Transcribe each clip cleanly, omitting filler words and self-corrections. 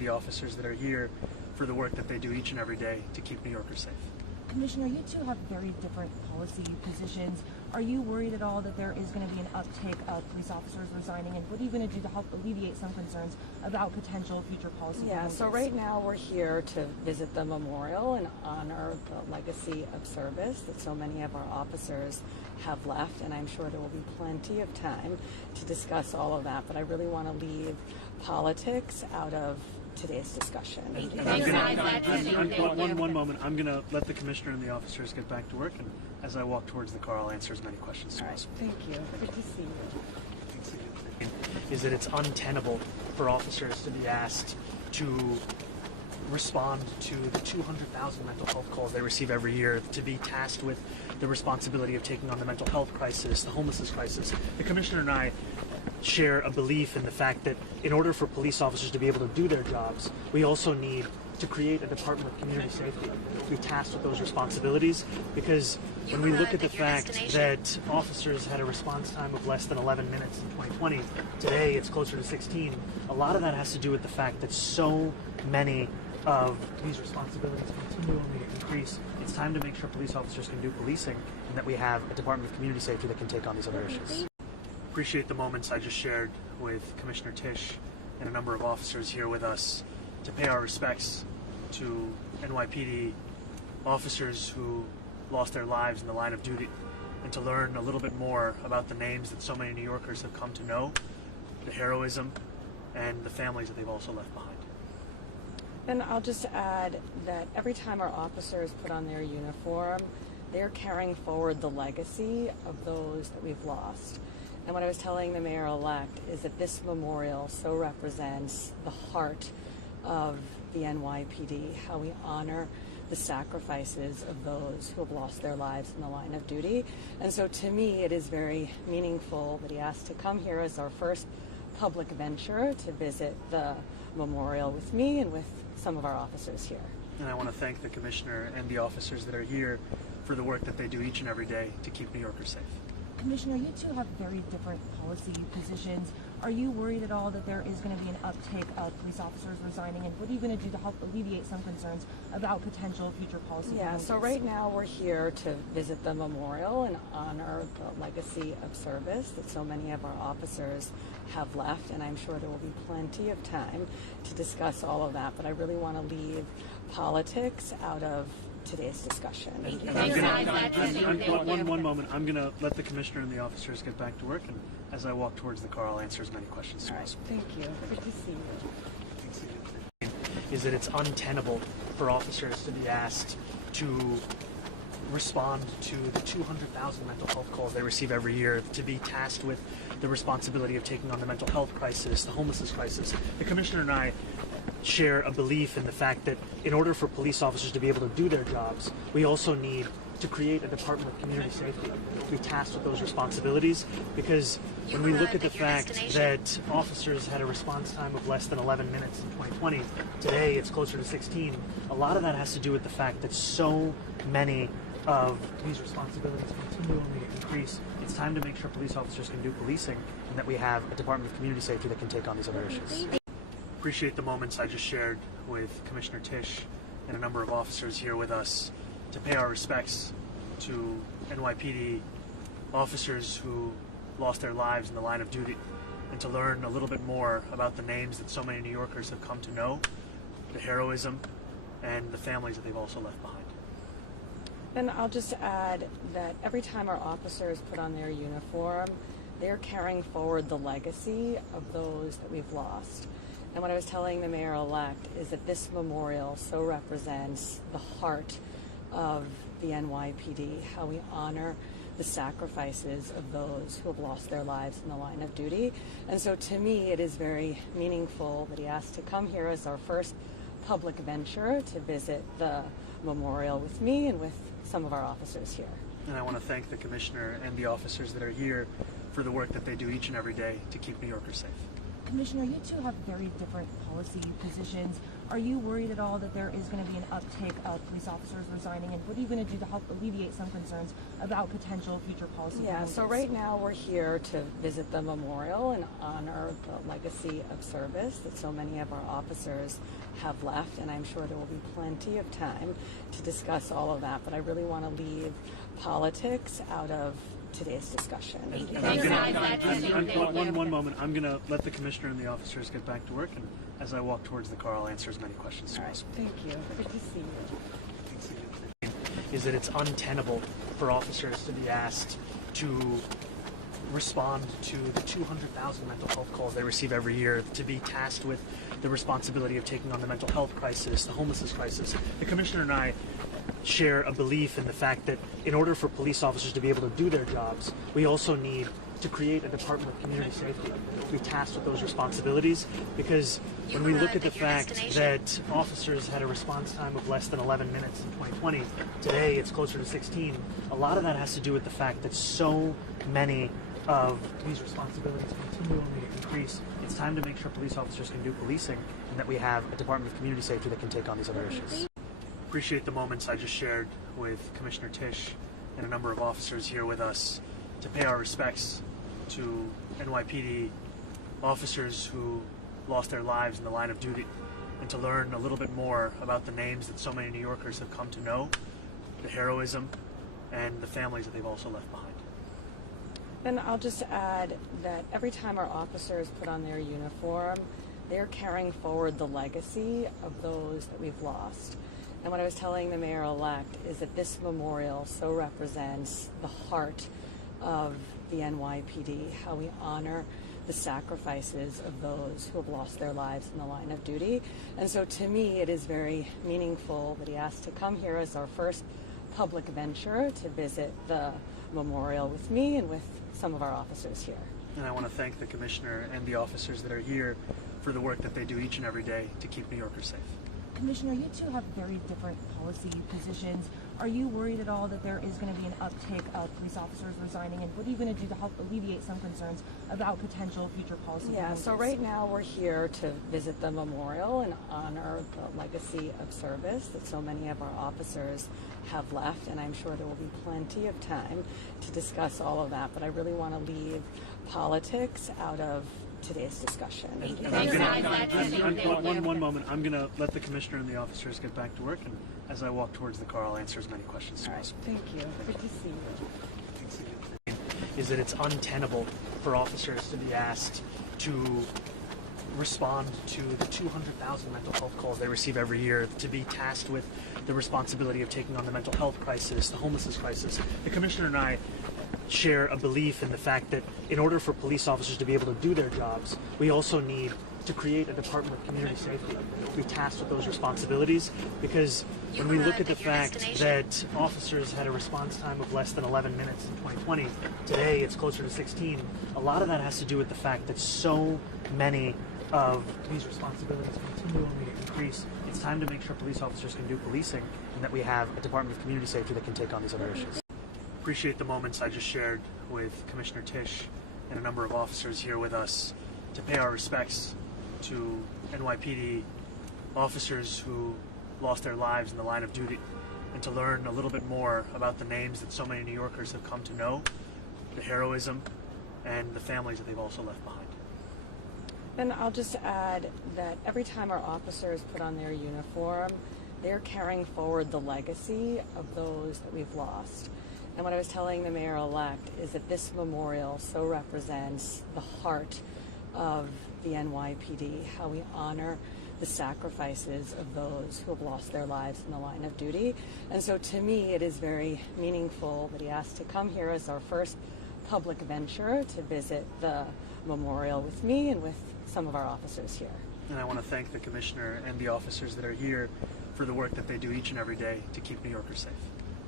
the officers that are here for the work that they do each and every day to keep New Yorkers safe. Commissioner, you two have very different policy positions. Are you worried at all that there is going to be an uptick of police officers resigning? And what are you going to do to help alleviate some concerns about potential future policy changes? So right now we're here to visit the memorial and honor the legacy of service that so many of our officers have left. And I'm sure there will be plenty of time to discuss all of that. But I really want to leave politics out of today's discussion. One moment. I'm going to let the commissioner and the officers get back to work, and as I walk towards the car, I'll answer as many questions as possible. Thank you. Good to see you. Is that it's untenable for officers to be asked to respond to the 200,000 mental health calls they receive every year, to be tasked with the responsibility of taking on the mental health crisis, the homelessness crisis. The commissioner and I share a belief in the fact that in order for police officers to be able to do their jobs, we also need to create a Department of Community Safety, be tasked with those responsibilities, because when we look at the fact that officers had a response time of less than 11 minutes in 2020, today it's closer to 16, a lot of that has to do with the fact that so many of these responsibilities continually increase. It's time to make sure police officers can do policing, and that we have a Department of Community Safety that can take on these other issues. Appreciate the moments I just shared with Commissioner Tisch and a number of officers here with us to pay our respects to NYPD officers who lost their lives in the line of duty, and to learn a little bit more about the names that so many New Yorkers have come to know, the heroism, and the families that they've also left behind. And I'll just add that every time our officers put on their uniform, they're carrying forward the legacy of those that we've lost. And what I was telling the mayor-elect is that this memorial so represents the heart of the NYPD, how we honor the sacrifices of those who have lost their lives in the line of duty. And so to me, it is very meaningful that he asked to come here as our first public venture to visit the memorial with me and with some of our officers here. And I want to thank the commissioner and the officers that are here for the work that they do each and every day to keep New Yorkers safe. Commissioner, you two have very different policy positions. Are you worried at all that there is going to be an uptick of police officers resigning? And what are you going to do to help alleviate some concerns about potential future policy changes? So right now we're here to visit the memorial and honor the legacy of service that so many of our officers have left. And I'm sure there will be plenty of time to discuss all of that. But I really want to leave politics out of today's discussion. One moment. I'm going to let the commissioner and the officers get back to work, and as I walk towards the car, I'll answer as many questions as possible. Thank you. Good to see you. Is that it's untenable for officers to be asked to respond to the 200,000 mental health calls they receive every year, to be tasked with the responsibility of taking on the mental health crisis, the homelessness crisis. The commissioner and I share a belief in the fact that in order for police officers to be able to do their jobs, we also need to create a Department of Community Safety, be tasked with those responsibilities, because when we look at the fact that officers had a response time of less than 11 minutes in 2020, today it's closer to 16, a lot of that has to do with the fact that so many of these responsibilities continually increase. It's time to make sure police officers can do policing, and that we have a Department of Community Safety that can take on these other issues. Appreciate the moments I just shared with Commissioner Tisch and a number of officers here with us to pay our respects to NYPD officers who lost their lives in the line of duty, and to learn a little bit more about the names that so many New Yorkers have come to know, the heroism, and the families that they've also left behind. And I'll just add that every time our officers put on their uniform, they're carrying forward the legacy of those that we've lost. And what I was telling the mayor-elect is that this memorial so represents the heart of the NYPD, how we honor the sacrifices of those who have lost their lives in the line of duty. And so to me, it is very meaningful that he asked to come here as our first public venture to visit the memorial with me and with some of our officers here. And I want to thank the commissioner and the officers that are here for the work that they do each and every day to keep New Yorkers safe. Commissioner, you two have very different policy positions. Are you worried at all that there is going to be an uptick of police officers resigning, and what are you going to do to help alleviate some concerns about potential future policy proposals? So right now we're here to visit the memorial and honor the legacy of service that so many of our officers have left, and I'm sure there will be plenty of time to discuss all of that, but I really want to leave politics out of today's discussion. One moment. I'm going to let the commissioner and the officers get back to work, and as I walk towards the car, I'll answer as many questions as possible. Thank you. Good to see you. Is that it's untenable for officers to be asked to respond to the 200,000 mental health calls they receive every year, to be tasked with the responsibility of taking on the mental health crisis, the homelessness crisis. The commissioner and I share a belief in the fact that in order for police officers to be able to do their jobs, we also need to create a Department of Community Safety, be tasked with those responsibilities, because when we look at the fact that officers had a response time of less than 11 minutes in 2020, today it's closer to 16, a lot of that has to do with the fact that so many of these responsibilities continually increase. It's time to make sure police officers can do policing, and that we have a Department of Community Safety that can take on these other issues. Appreciate the moments I just shared with Commissioner Tisch and a number of officers here with us to pay our respects to NYPD officers who lost their lives in the line of duty, and to learn a little bit more about the names that so many New Yorkers have come to know, the heroism, and the families that they've also left behind. And I'll just add that every time our officers put on their uniform, they're carrying forward the legacy of those that we've lost. And what I was telling the mayor-elect is that this memorial so represents the heart of the NYPD, how we honor the sacrifices of those who have lost their lives in the line of duty. And so to me, it is very meaningful that he asked to come here as our first public venture to visit the memorial with me and with some of our officers here. And I want to thank the commissioner and the officers that are here for the work that they do each and every day to keep New Yorkers safe. Commissioner, you two have very different policy positions. Are you worried at all that there is going to be an uptick of police officers resigning, and what are you going to do to help alleviate some concerns about potential future policy proposals? So right now we're here to visit the memorial and honor the legacy of service that so many of our officers have left, and I'm sure there will be plenty of time to discuss all of that, but I really want to leave politics out of today's discussion. One moment. I'm going to let the commissioner and the officers get back to work, and as I walk towards the car, I'll answer as many questions as possible. Thank you. Good to see you. Is that it's untenable for officers to be asked to respond to the 200,000 mental health calls they receive every year, to be tasked with the responsibility of taking on the mental health crisis, the homelessness crisis. The commissioner and I share a belief in the fact that in order for police officers to be able to do their jobs, we also need to create a Department of Community Safety, be tasked with those responsibilities, because when we look at the fact that officers had a response time of less than 11 minutes in 2020, today it's closer to 16, a lot of that has to do with the fact that so many of these responsibilities continually increase. It's time to make sure police officers can do policing, and that we have a Department of Community Safety that can take on these other issues. Appreciate the moments I just shared with Commissioner Tisch and a number of officers here with us to pay our respects to NYPD officers who lost their lives in the line of duty, and to learn a little bit more about the names that so many New Yorkers have come to know, the heroism, and the families that they've also left behind. And I'll just add that every time our officers put on their uniform, they're carrying forward the legacy of those that we've lost. And what I was telling the mayor-elect is that this memorial so represents the heart of the NYPD, how we honor the sacrifices of those who have lost their lives in the line of duty. And so to me, it is very meaningful that he asked to come here as our first public venture to visit the memorial with me and with some of our officers here. And I want to thank the commissioner and the officers that are here for the work that they do each and every day to keep New Yorkers safe.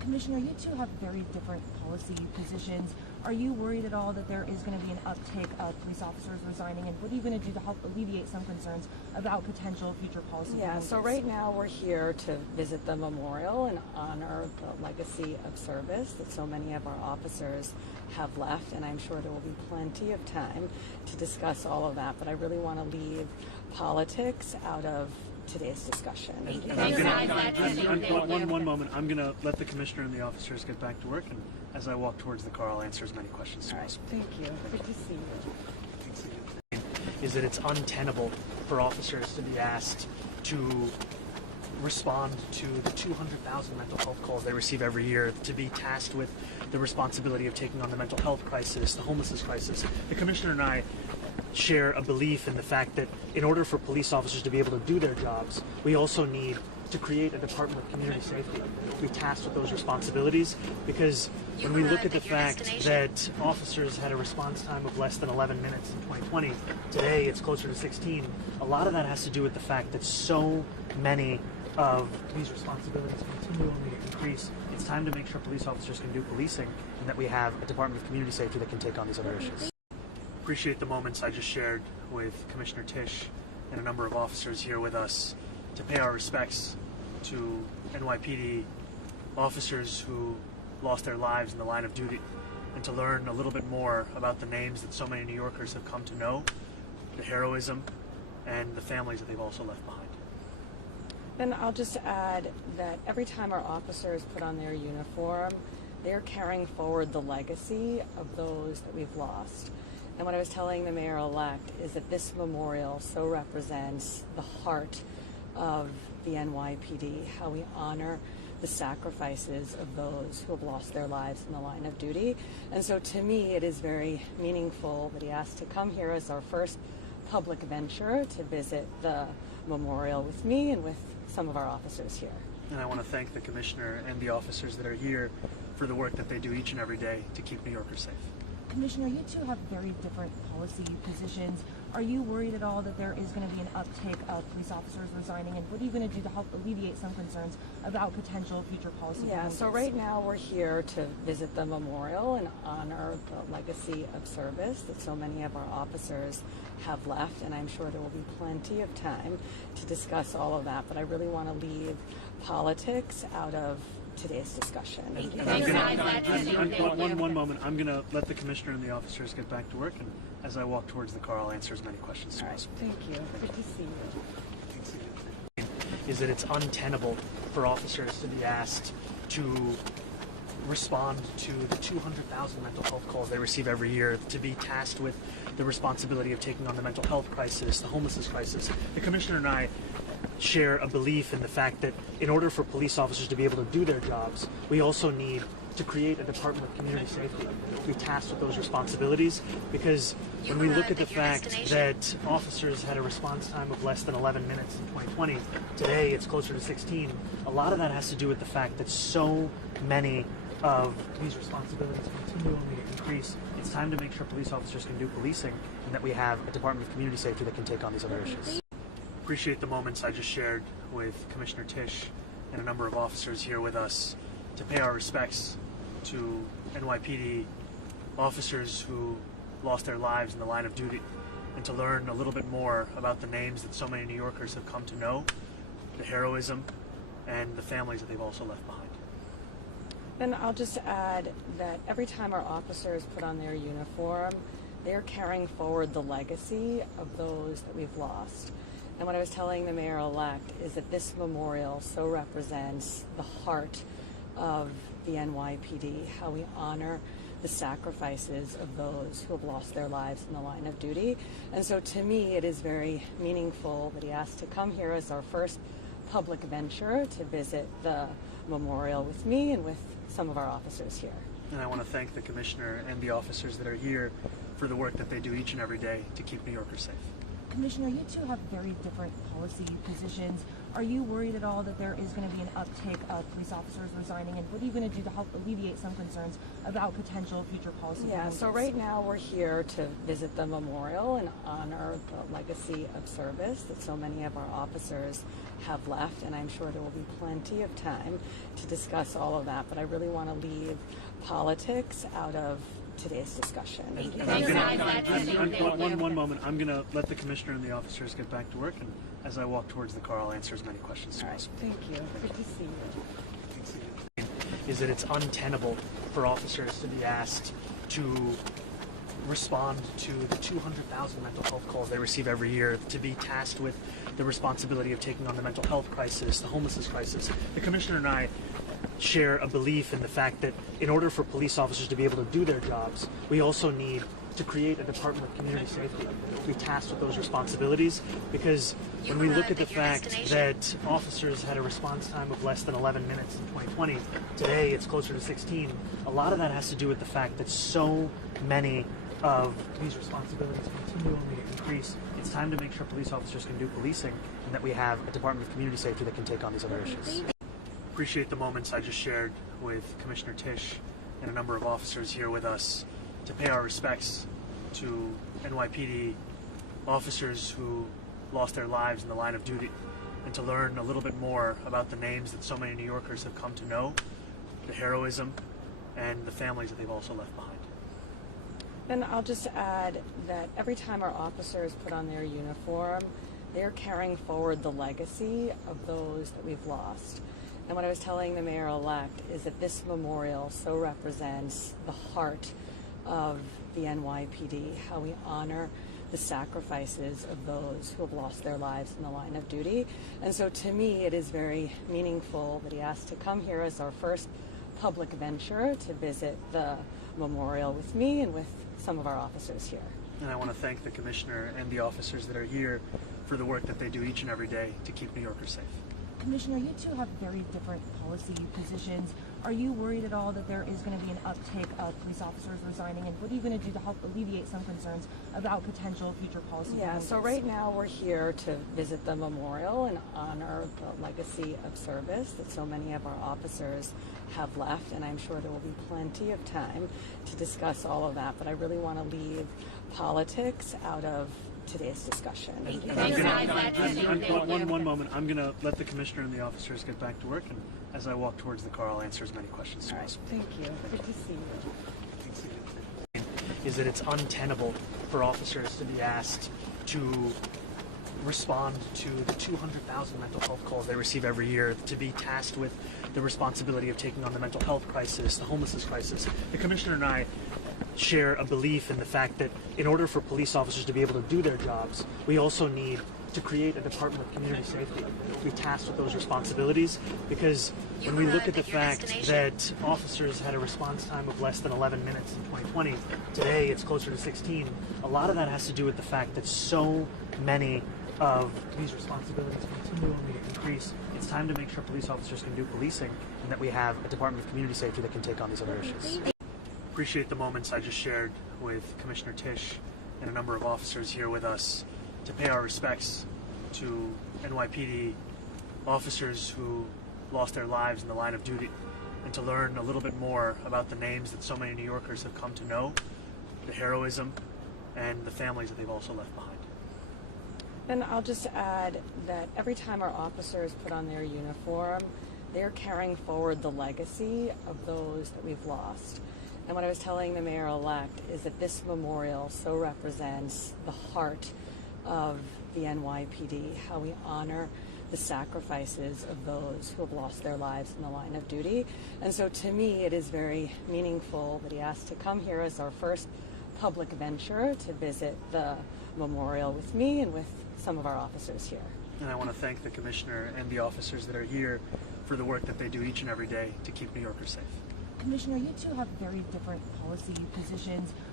Commissioner, you two have very different policy positions. Are you worried at all that there is going to be an uptick of police officers resigning, and what are you going to do to help alleviate some concerns about potential future policy changes? So right now we're here to visit the memorial and honor the legacy of service that so many of our officers have left, and I'm sure there will be plenty of time to discuss all of that, but I really want to leave politics out of today's discussion. One moment. I'm going to let the commissioner and the officers get back to work, and as I walk towards the car, I'll answer as many questions as possible. Thank you. Good to see you. Is that it's untenable for officers to be asked to respond to the 200,000 mental health calls they receive every year, to be tasked with the responsibility of taking on the mental health crisis, the homelessness crisis. The commissioner and I share a belief in the fact that in order for police officers to be able to do their jobs, we also need to create a Department of Community Safety, be tasked with those responsibilities, because when we look at the fact that officers had a response time of less than 11 minutes in 2020, today it's closer to 16, a lot of that has to do with the fact that so many of these responsibilities continue only to increase. It's time to make sure police officers can do policing, and that we have a Department of Community Safety that can take on these other issues. Appreciate the moments I just shared with Commissioner Tisch and a number of officers here with us to pay our respects to NYPD officers who lost their lives in the line of duty, and to learn a little bit more about the names that so many New Yorkers have come to know, the heroism, and the families that they've also left behind. And I'll just add that every time our officers put on their uniform, they're carrying forward the legacy of those that we've lost. And what I was telling the mayor-elect is that this memorial so represents the heart of the NYPD, how we honor the sacrifices of those who have lost their lives in the line of duty. And so to me, it is very meaningful that he asked to come here as our first public venture to visit the memorial with me and with some of our officers here. And I want to thank the commissioner and the officers that are here for the work that they do each and every day to keep New Yorkers safe. Commissioner, you two have very different policy positions. Are you worried at all that there is going to be an uptick of police officers resigning, and what are you going to do to help alleviate some concerns about potential future policy changes? So right now we're here to visit the memorial and honor the legacy of service that so many of our officers have left, and I'm sure there will be plenty of time to discuss all of that, but I really want to leave politics out of today's discussion. One moment. I'm going to let the commissioner and the officers get back to work, and as I walk towards the car, I'll answer as many questions as possible. Thank you. Good to see you. Is that it's untenable for officers to be asked to respond to the 200,000 mental health calls they receive every year, to be tasked with the responsibility of taking on the mental health crisis, the homelessness crisis. The commissioner and I share a belief in the fact that in order for police officers to be able to do their jobs, we also need to create a Department of Community Safety, be tasked with those responsibilities, because when we look at the fact that officers had a response time of less than 11 minutes in 2020, today it's closer to 16, a lot of that has to do with the fact that so many of these responsibilities continue only to increase. It's time to make sure police officers can do policing, and that we have a Department of Community Safety that can take on these other issues. Appreciate the moments I just shared with Commissioner Tisch and a number of officers here with us to pay our respects to NYPD officers who lost their lives in the line of duty, and to learn a little bit more about the names that so many New Yorkers have come to know, the heroism, and the families that they've also left behind. And I'll just add that every time our officers put on their uniform, they're carrying forward the legacy of those that we've lost. And what I was telling the mayor-elect is that this memorial so represents the heart of the NYPD, how we honor the sacrifices of those who have lost their lives in the line of duty. And so to me, it is very meaningful that he asked to come here as our first public venture to visit the memorial with me and with some of our officers here. And I want to thank the commissioner and the officers that are here for the work that they do each and every day to keep New Yorkers safe. Commissioner, you two have very different policy positions. Are you worried at all that there is going to be an uptick of police officers resigning, and what are you going to do to help alleviate some concerns about potential future policy changes? So right now we're here to visit the memorial and honor the legacy of service that so many of our officers have left, and I'm sure there will be plenty of time to discuss all of that, but I really want to leave politics out of today's discussion. One moment. I'm going to let the commissioner and the officers get back to work, and as I walk towards the car, I'll answer as many questions as possible. Thank you. Good to see you. Is that it's untenable for officers to be asked to respond to the 200,000 mental health calls they receive every year, to be tasked with the responsibility of taking on the mental health crisis, the homelessness crisis. The commissioner and I share a belief in the fact that in order for police officers to be able to do their jobs, we also need to create a Department of Community Safety to be tasked with those responsibilities, because when we look at the fact that officers had a response time of less than 11 minutes in 2020, today it's closer to 16, a lot of that has to do with the fact that so many of these responsibilities continually increase. It's time to make sure police officers can do policing, and that we have a Department of Community Safety that can take on these other issues. Appreciate the moments I just shared with Commissioner Tisch and a number of officers here with us to pay our respects to NYPD officers who lost their lives in the line of duty, and to learn a little bit more about the names that so many New Yorkers have come to know, the heroism, and the families that they've also left behind. And I'll just add that every time our officers put on their uniform, they're carrying forward the legacy of those that we've lost. And what I was telling the mayor-elect is that this memorial so represents the heart of the NYPD, how we honor the sacrifices of those who have lost their lives in the line of duty. And so to me, it is very meaningful that he asked to come here as our first public venture to visit the memorial with me and with some of our officers here. And I want to thank the commissioner and the officers that are here for the work that they do each and every day to keep New Yorkers safe. Commissioner, you two have very different policy positions. Are you worried at all that there is going to be an uptick of police officers resigning, and what are you going to do to help alleviate some concerns about potential future policy changes? So right now we're here to visit the memorial and honor the legacy of service that so many of our officers have left, and I'm sure there will be plenty of time to discuss all of that, but I really want to leave politics out of today's discussion. One moment. I'm going to let the commissioner and the officers get back to work, and as I walk towards the car, I'll answer as many questions as possible. Thank you. Good to see you. Is that it's untenable for officers to be asked to respond to the 200,000 mental health calls they receive every year, to be tasked with the responsibility of taking on the mental health crisis, the homelessness crisis. The commissioner and I share a belief in the fact that in order for police officers to be able to do their jobs, we also need to create a Department of Community Safety to be tasked with those responsibilities, because when we look at the fact that officers had a response time of less than 11 minutes in 2020, today it's closer to 16, a lot of that has to do with the fact that so many of these responsibilities continually increase. It's time to make sure police officers can do policing, and that we have a Department of Community Safety that can take on these other issues. Appreciate the moments I just shared with Commissioner Tisch and a number of officers here with us to pay our respects to NYPD officers who lost their lives in the line of duty, and to learn a little bit more about the names that so many New Yorkers have come to know, the heroism, and the families that they've also left behind. And I'll just add that every time our officers put on their uniform, they're carrying forward the legacy of those that we've lost. And what I was telling the mayor-elect is that this memorial so represents the heart of the NYPD, how we honor the sacrifices of those who have lost their lives in the line of duty. And so to me, it is very meaningful that he asked to come here as our first public venture to visit the memorial with me and with some of our officers here. And I want to thank the commissioner and the officers that are here for the work that they do each and every day to keep New Yorkers safe. Commissioner, you two have very different policy positions.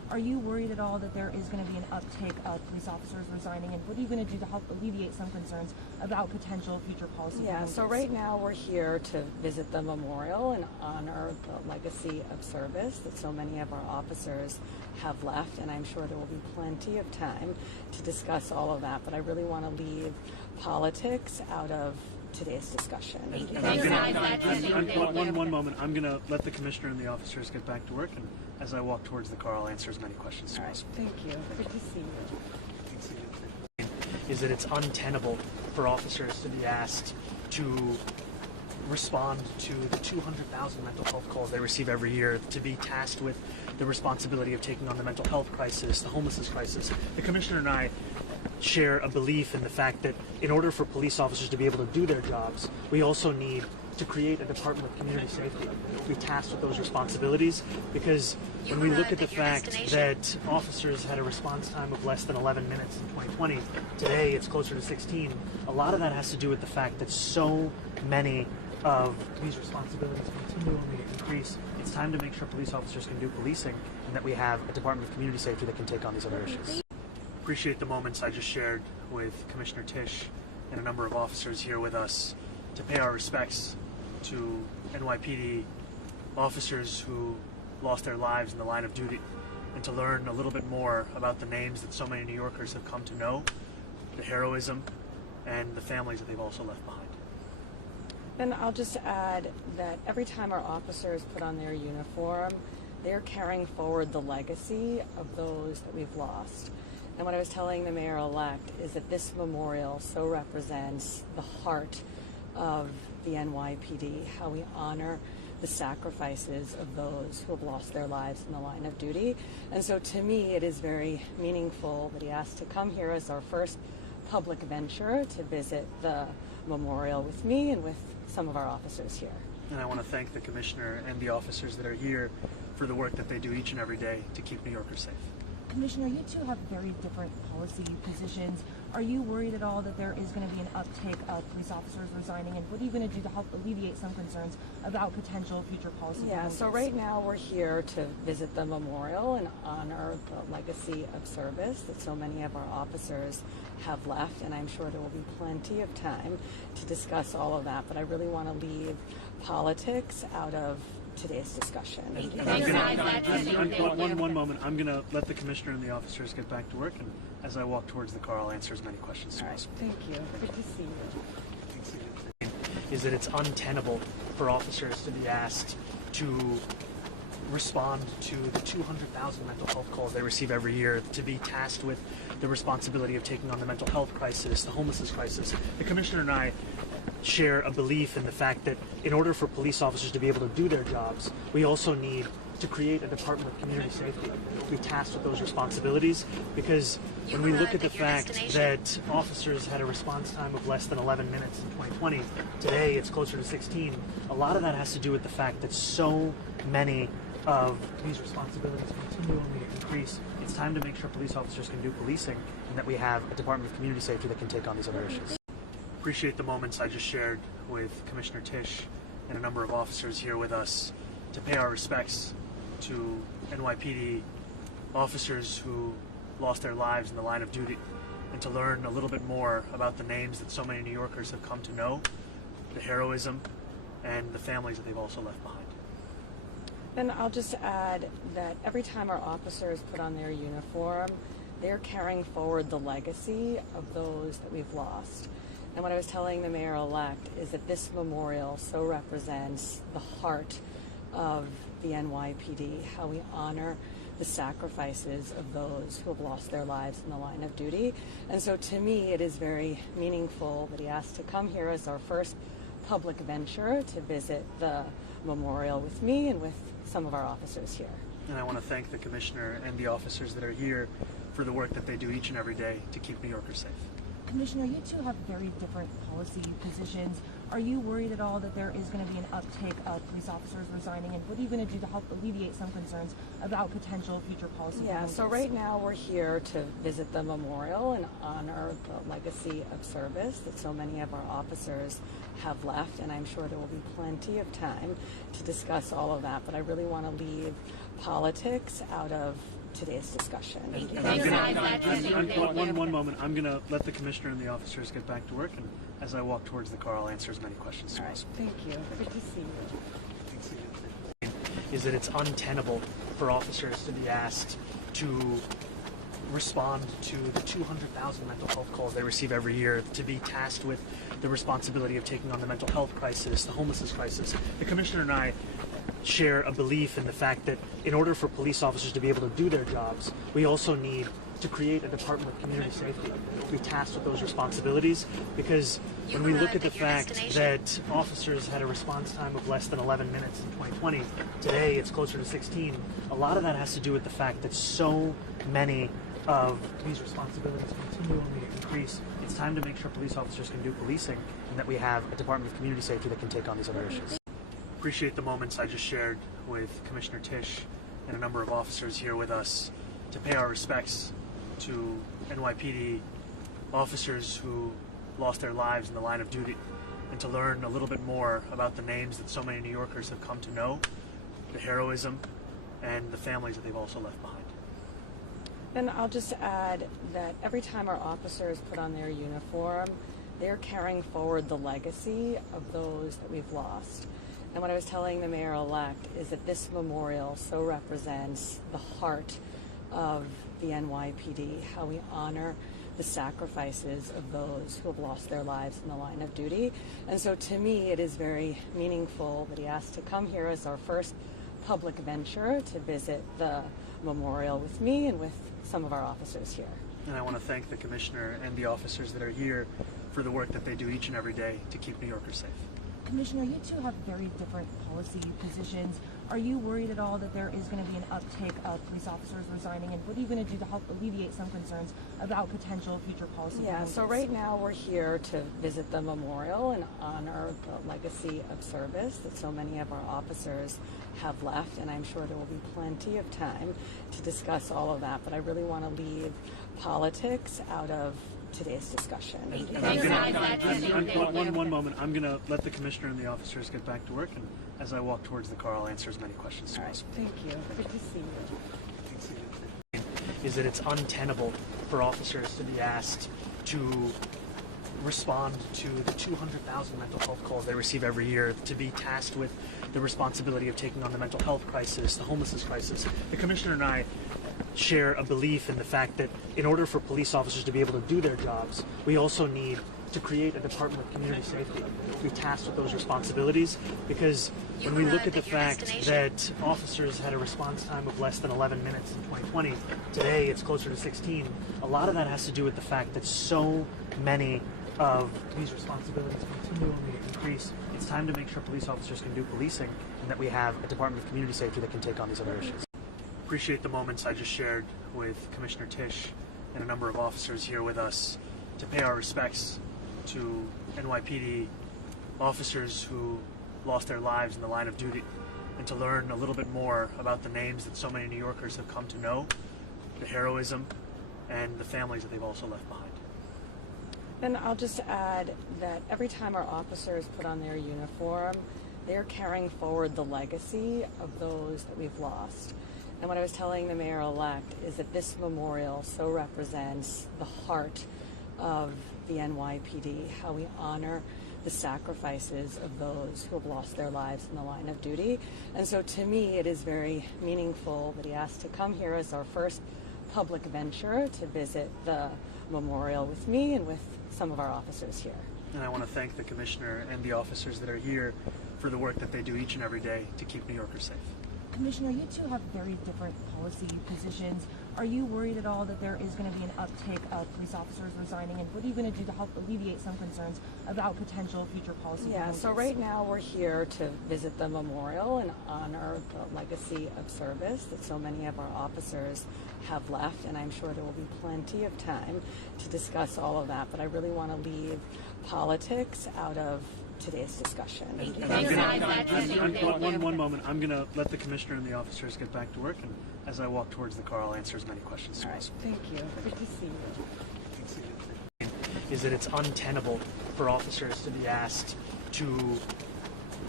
Are you worried at all that there is going to be an uptick of police officers resigning, and what are you going to do to help alleviate some concerns about potential future policy changes? So right now we're here to visit the memorial and honor the legacy of service that so many of our officers have left, and I'm sure there will be plenty of time to discuss all of that, but I really want to leave politics out of today's discussion. One moment. I'm going to let the commissioner and the officers get back to work, and as I walk towards the car, I'll answer as many questions as possible. Thank you. Good to see you. Is that it's untenable for officers to be asked to respond to the 200,000 mental health calls they receive every year, to be tasked with the responsibility of taking on the mental health crisis, the homelessness crisis. The commissioner and I share a belief in the fact that in order for police officers to be able to do their jobs, we also need to create a Department of Community Safety, be tasked with those responsibilities, because when we look at the fact that officers had a response time of less than 11 minutes in 2020, today it's closer to 16, a lot of that has to do with the fact that so many of these responsibilities continue only to increase. It's time to make sure police officers can do policing, and that we have a Department of Community Safety that can take on these other issues. Appreciate the moments I just shared with Commissioner Tisch and a number of officers here with us to pay our respects to NYPD officers who lost their lives in the line of duty, and to learn a little bit more about the names that so many New Yorkers have come to know, the heroism, and the families that they've also left behind. And I'll just add that every time our officers put on their uniform, they're carrying forward the legacy of those that we've lost. And what I was telling the mayor-elect is that this memorial so represents the heart of the NYPD, how we honor the sacrifices of those who have lost their lives in the line of duty. And so to me, it is very meaningful that he asked to come here as our first public venture to visit the memorial with me and with some of our officers here. And I want to thank the commissioner and the officers that are here for the work that they do each and every day to keep New Yorkers safe. Commissioner, you two have very different policy positions. Are you worried at all that there is going to be an uptick of police officers resigning, and what are you going to do to help alleviate some concerns about potential future policy changes? So right now we're here to visit the memorial and honor the legacy of service that so many of our officers have left, and I'm sure there will be plenty of time to discuss all of that, but I really want to leave politics out of today's discussion. One moment. I'm going to let the commissioner and the officers get back to work, and as I walk towards the car, I'll answer as many questions as possible. Thank you. Good to see you. Is that it's untenable for officers to be asked to respond to the 200,000 mental health calls they receive every year, to be tasked with the responsibility of taking on the mental health crisis, the homelessness crisis. The commissioner and I share a belief in the fact that in order for police officers to be able to do their jobs, we also need to create a Department of Community Safety, be tasked with those responsibilities, because when we look at the fact that officers had a response time of less than 11 minutes in 2020, today it's closer to 16, a lot of that has to do with the fact that so many of these responsibilities continue only to increase. It's time to make sure police officers can do policing, and that we have a Department of Community Safety that can take on these other issues. Appreciate the moments I just shared with Commissioner Tisch and a number of officers here with us to pay our respects to NYPD officers who lost their lives in the line of duty, and to learn a little bit more about the names that so many New Yorkers have come to know, the heroism, and the families that they've also left behind. And I'll just add that every time our officers put on their uniform, they're carrying forward the legacy of those that we've lost. And what I was telling the mayor-elect is that this memorial so represents the heart of the NYPD, how we honor the sacrifices of those who have lost their lives in the line of duty. And so to me, it is very meaningful that he asked to come here as our first public venture to visit the memorial with me and with some of our officers here. And I want to thank the commissioner and the officers that are here for the work that they do each and every day to keep New Yorkers safe. Commissioner, you two have very different policy positions. Are you worried at all that there is going to be an uptick of police officers resigning, and what are you going to do to help alleviate some concerns about potential future policy changes? So right now we're here to visit the memorial and honor the legacy of service that so many of our officers have left, and I'm sure there will be plenty of time to discuss all of that, but I really want to leave politics out of today's discussion. One moment. I'm going to let the commissioner and the officers get back to work, and as I walk towards the car, I'll answer as many questions as possible. Thank you. Good to see you. Is that it's untenable for officers to be asked to respond to the 200,000 mental health calls they receive every year, to be tasked with the responsibility of taking on the mental health crisis, the homelessness crisis. The commissioner and I share a belief in the fact that in order for police officers to be able to do their jobs, we also need to create a Department of Community Safety, be tasked with those responsibilities, because when we look at the fact that officers had a response time of less than 11 minutes in 2020, today it's closer to 16, a lot of that has to do with the fact that so many of these responsibilities continually increase. It's time to make sure police officers can do policing, and that we have a Department of Community Safety that can take on these other issues. Appreciate the moments I just shared with Commissioner Tisch and a number of officers here with us to pay our respects to NYPD officers who lost their lives in the line of duty, and to learn a little bit more about the names that so many New Yorkers have come to know, the heroism, and the families that they've also left behind. And I'll just add that every time our officers put on their uniform, they're carrying forward the legacy of those that we've lost. And what I was telling the mayor-elect is that this memorial so represents the heart of the NYPD, how we honor the sacrifices of those who have lost their lives in the line of duty. And so to me, it is very meaningful that he asked to come here as our first public venture to visit the memorial with me and with some of our officers here. And I want to thank the commissioner and the officers that are here for the work that they do each and every day to keep New Yorkers safe. Commissioner, you two have very different policy positions. Are you worried at all that there is going to be an uptick of police officers resigning, and what are you going to do to help alleviate some concerns about potential future policy changes? So right now we're here to visit the memorial and honor the legacy of service that so many of our officers have left, and I'm sure there will be plenty of time to discuss all of that, but I really want to leave politics out of today's discussion. One moment. I'm going to let the commissioner and the officers get back to work, and as I walk towards the car, I'll answer as many questions as possible. Thank you. Good to see you. Is that it's untenable for officers to be asked to respond to the 200,000 mental health calls they receive every year, to be tasked with the responsibility of taking on the mental health crisis, the homelessness crisis. The commissioner and I share a belief in the fact that in order for police officers to be able to do their jobs, we also need to create a Department of Community Safety, be tasked with those responsibilities, because when we look at the fact that officers had a response time of less than 11 minutes in 2020, today it's closer to 16, a lot of that has to do with the fact that so many of these responsibilities continually increase. It's time to make sure police officers can do policing, and that we have a Department of Community Safety that can take on these other issues. Appreciate the moments I just shared with Commissioner Tisch and a number of officers here with us to pay our respects to NYPD officers who lost their lives in the line of duty, and to learn a little bit more about the names that so many New Yorkers have come to know, the heroism, and the families that they've also left behind. And I'll just add that every time our officers put on their uniform, they're carrying forward the legacy of those that we've lost. And what I was telling the mayor-elect is that this memorial so represents the heart of the NYPD, how we honor the sacrifices of those who have lost their lives in the line of duty. And so to me, it is very meaningful that he asked to come here as our first public venture to visit the memorial with me and with some of our officers here. And I want to thank the commissioner and the officers that are here for the work that they do each and every day to keep New Yorkers safe. Commissioner, you two have very different policy positions. Are you worried at all that there is going to be an uptick of police officers resigning, and what are you going to do to help alleviate some concerns about potential future policy changes? So right now we're here to visit the memorial and honor the legacy of service that so many of our officers have left, and I'm sure there will be plenty of time to discuss all of that, but I really want to leave politics out of today's discussion. One moment. I'm going to let the commissioner and the officers get back to work, and as I walk towards the car, I'll answer as many questions as possible. Thank you. Good to see you. Is that it's untenable for officers to be asked to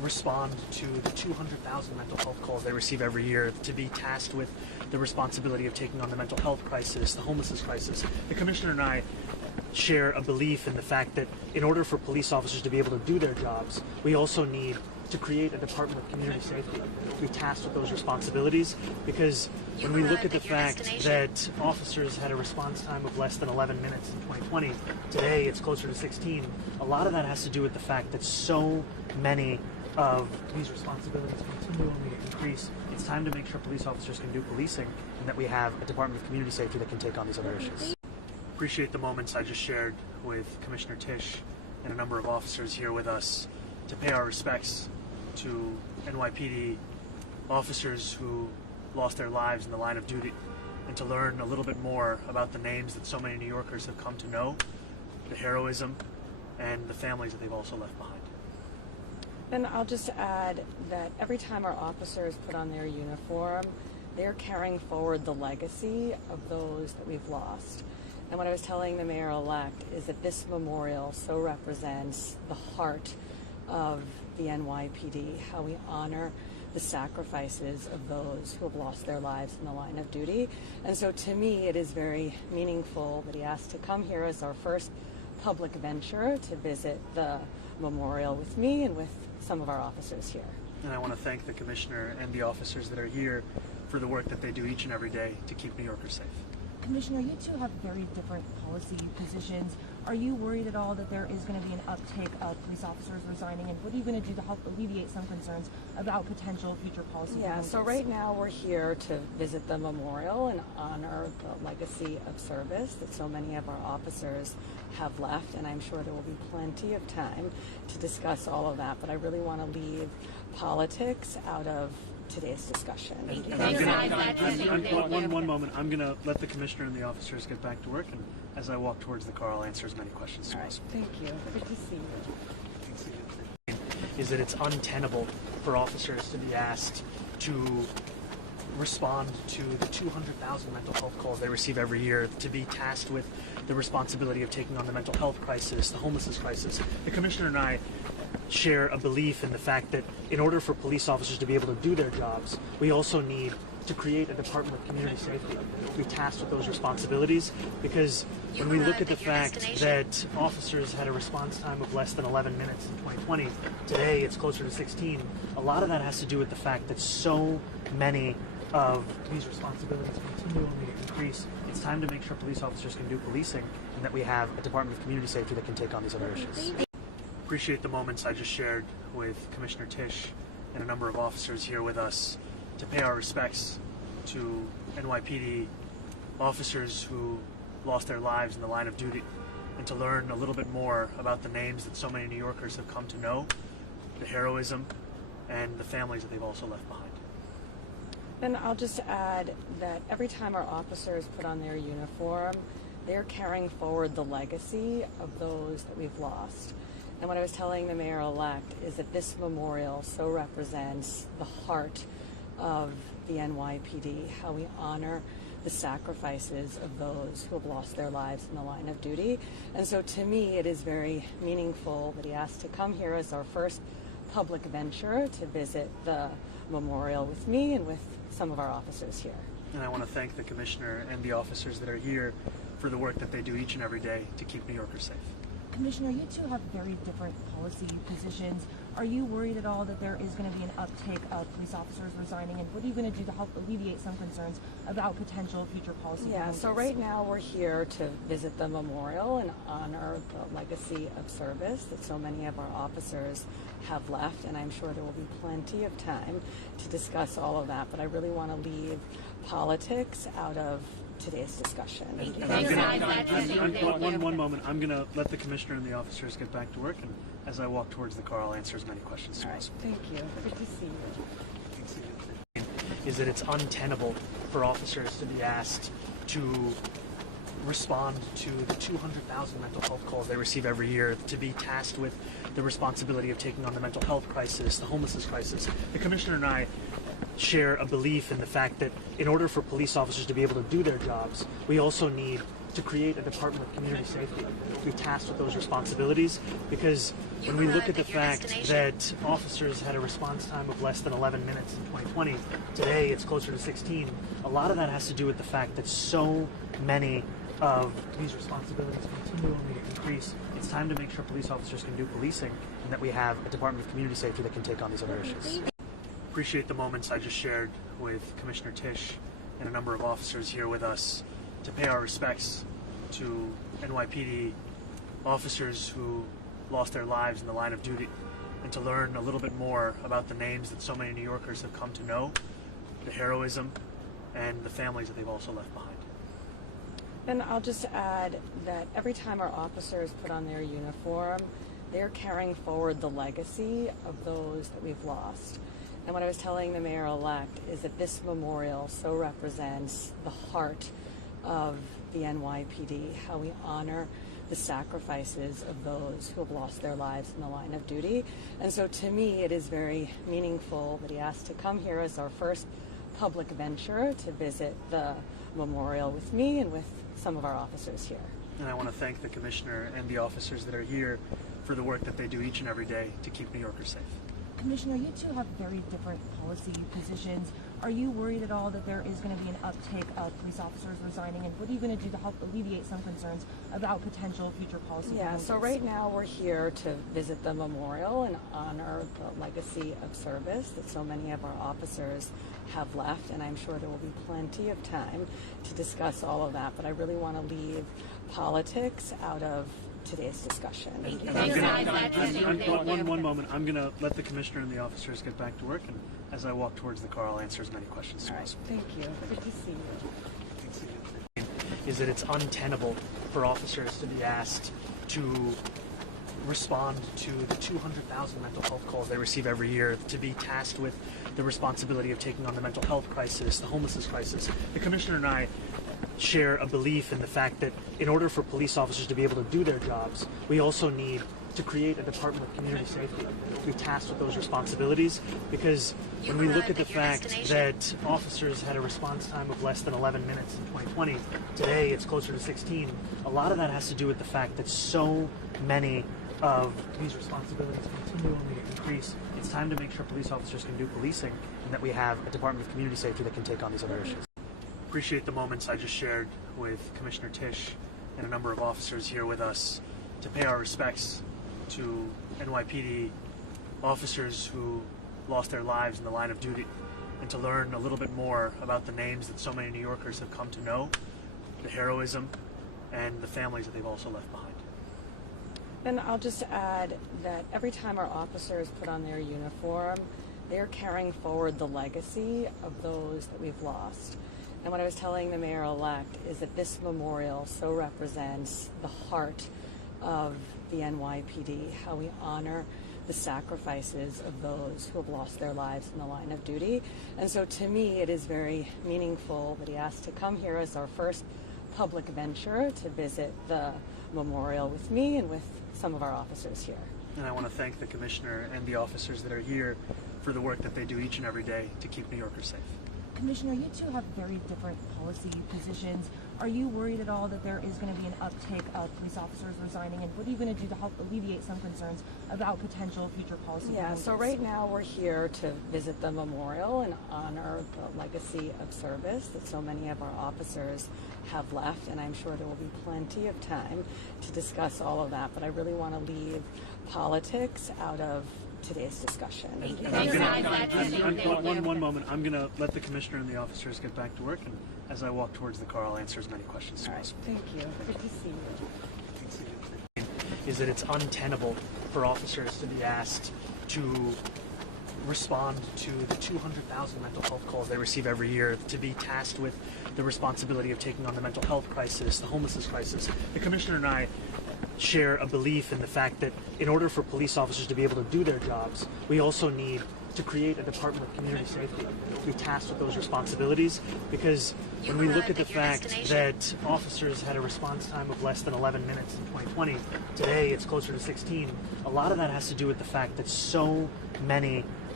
respond to the 200,000 mental health calls they receive every year, to be tasked with the responsibility of taking on the mental health crisis, the homelessness crisis. The Commissioner and I share a belief in the fact that in order for police officers to be able to do their jobs, we also need to create a Department of Community Safety, be tasked with those responsibilities, because when we look at the fact that officers had a response time of less than 11 minutes in 2020, today it's closer to 16, a lot of that has to do with the fact that so many of these responsibilities continually increase. It's time to make sure police officers can do policing and that we have a Department of Community Safety that can take on these other issues. Appreciate the moments I just shared with Commissioner Tisch and a number of officers here with us to pay our respects to NYPD officers who lost their lives in the line of duty, and to learn a little bit more about the names that so many New Yorkers have come to know, the heroism, and the families that they've also left behind. And I'll just add that every time our officers put on their uniform, they're carrying forward the legacy of those that we've lost. And what I was telling the mayor-elect is that this memorial so represents the heart of the NYPD, how we honor the sacrifices of those who have lost their lives in the line of duty. And so to me, it is very meaningful that he asked to come here as our first public venture to visit the memorial with me and with some of our officers here. And I want to thank the Commissioner and the officers that are here for the work that they do each and every day to keep New Yorkers safe. Commissioner, you two have very different policy positions. Are you worried at all that there is going to be an uptake of police officers resigning, and what are you going to do to help alleviate some concerns about potential future policy? Yeah, so right now we're here to visit the memorial and honor the legacy of service that so many of our officers have left, and I'm sure there will be plenty of time to discuss all of that, but I really want to leave politics out of today's discussion. One moment. I'm going to let the Commissioner and the officers get back to work, and as I walk towards the car, I'll answer as many questions as possible. Thank you. Good to see you. Is that it's untenable for officers to be asked to respond to the 200,000 mental health calls they receive every year, to be tasked with the responsibility of taking on the mental health crisis, the homelessness crisis. The Commissioner and I share a belief in the fact that in order for police officers to be able to do their jobs, we also need to create a Department of Community Safety, be tasked with those responsibilities, because when we look at the fact that officers had a response time of less than 11 minutes in 2020, today it's closer to 16, a lot of that has to do with the fact that so many of these responsibilities continually increase. It's time to make sure police officers can do policing and that we have a Department of Community Safety that can take on these other issues. Appreciate the moments I just shared with Commissioner Tisch and a number of officers here with us to pay our respects to NYPD officers who lost their lives in the line of duty, and to learn a little bit more about the names that so many New Yorkers have come to know, the heroism, and the families that they've also left behind. And I'll just add that every time our officers put on their uniform, they're carrying forward the legacy of those that we've lost. And what I was telling the mayor-elect is that this memorial so represents the heart of the NYPD, how we honor the sacrifices of those who have lost their lives in the line of duty. And so to me, it is very meaningful that he asked to come here as our first public venture to visit the memorial with me and with some of our officers here. And I want to thank the Commissioner and the officers that are here for the work that they do each and every day to keep New Yorkers safe. Commissioner, you two have very different policy positions. Are you worried at all that there is going to be an uptake of police officers resigning, and what are you going to do to help alleviate some concerns about potential future policy? Yeah, so right now we're here to visit the memorial and honor the legacy of service that so many of our officers have left, and I'm sure there will be plenty of time to discuss all of that, but I really want to leave politics out of today's discussion. One moment. I'm going to let the Commissioner and the officers get back to work, and as I walk towards the car, I'll answer as many questions as possible. Thank you. Good to see you. Is that it's untenable for officers to be asked to respond to the 200,000 mental health calls they receive every year, to be tasked with the responsibility of taking on the mental health crisis, the homelessness crisis. The Commissioner and I share a belief in the fact that in order for police officers to be able to do their jobs, we also need to create a Department of Community Safety, to be tasked with those responsibilities, because when we look at the fact that officers had a response time of less than 11 minutes in 2020, today it's closer to 16, a lot of that has to do with the fact that so many of these responsibilities continually increase. It's time to make sure police officers can do policing and that we have a Department of Community Safety that can take on these other issues. Appreciate the moments I just shared with Commissioner Tisch and a number of officers here with us to pay our respects to NYPD officers who lost their lives in the line of duty, and to learn a little bit more about the names that so many New Yorkers have come to know, the heroism, and the families that they've also left behind. And I'll just add that every time our officers put on their uniform, they're carrying forward the legacy of those that we've lost. And what I was telling the mayor-elect is that this memorial so represents the heart of the NYPD, how we honor the sacrifices of those who have lost their lives in the line of duty. And so to me, it is very meaningful that he asked to come here as our first public venture to visit the memorial with me and with some of our officers here. And I want to thank the Commissioner and the officers that are here for the work that they do each and every day to keep New Yorkers safe. Commissioner, you two have very different policy positions. Are you worried at all that there is going to be an uptick of police officers resigning, and what are you going to do to help alleviate some concerns about potential future policy changes? So right now we're here to visit the memorial and honor the legacy of service that so many of our officers have left, and I'm sure there will be plenty of time to discuss all of that, but I really want to leave politics out of today's discussion. One moment. I'm going to let the Commissioner and the officers get back to work, and as I walk towards the car, I'll answer as many questions as possible. Thank you. Good to see you. Is that it's untenable for officers to be asked to respond to the 200,000 mental health calls they receive every year, to be tasked with the responsibility of taking on the mental health crisis, the homelessness crisis. The Commissioner and I share a belief in the fact that in order for police officers to be able to do their jobs, we also need to create a Department of Community Safety, to be tasked with those responsibilities, because when we look at the fact that officers had a response time of less than 11 minutes in 2020, today it's closer to 16, a lot of that has to do with the fact that so many of these responsibilities continually increase. It's time to make sure police officers can do policing and that we have a Department of Community Safety that can take on these other issues. Appreciate the moments I just shared with Commissioner Tisch and a number of officers here with us to pay our respects to NYPD officers who lost their lives in the line of duty, and to learn a little bit more about the names that so many New Yorkers have come to know, the heroism, and the families that they've also left behind. And I'll just add that every time our officers put on their uniform, they're carrying forward the legacy of those that we've lost. And what I was telling the mayor-elect is that this memorial so represents the heart of the NYPD, how we honor the sacrifices of those who have lost their lives in the line of duty. And so to me, it is very meaningful that he asked to come here as our first public venture to visit the memorial with me and with some of our officers here. And I want to thank the Commissioner and the officers that are here for the work that they do each and every day to keep New Yorkers safe. Commissioner, you two have very different policy positions. Are you worried at all that there is going to be an uptick of police officers resigning, and what are you going to do to help alleviate some concerns about potential future policy changes? So right now we're here to visit the memorial and honor the legacy of service that so many of our officers have left, and I'm sure there will be plenty of time to discuss all of that, but I really want to leave politics out of today's discussion. One moment. I'm going to let the Commissioner and the officers get back to work, and as I walk towards the car, I'll answer as many questions as possible. Thank you. Good to see you. Is that it's untenable for officers to be asked to respond to the 200,000 mental health calls they receive every year, to be tasked with the responsibility of taking on the mental health crisis, the homelessness crisis. The Commissioner and I share a belief in the fact that in order for police officers to be able to do their jobs, we also need to create a Department of Community Safety, to be tasked with those responsibilities, because when we look at the fact that officers had a response time of less than 11 minutes in 2020, today it's closer to 16, a lot of that has to do with the fact that so many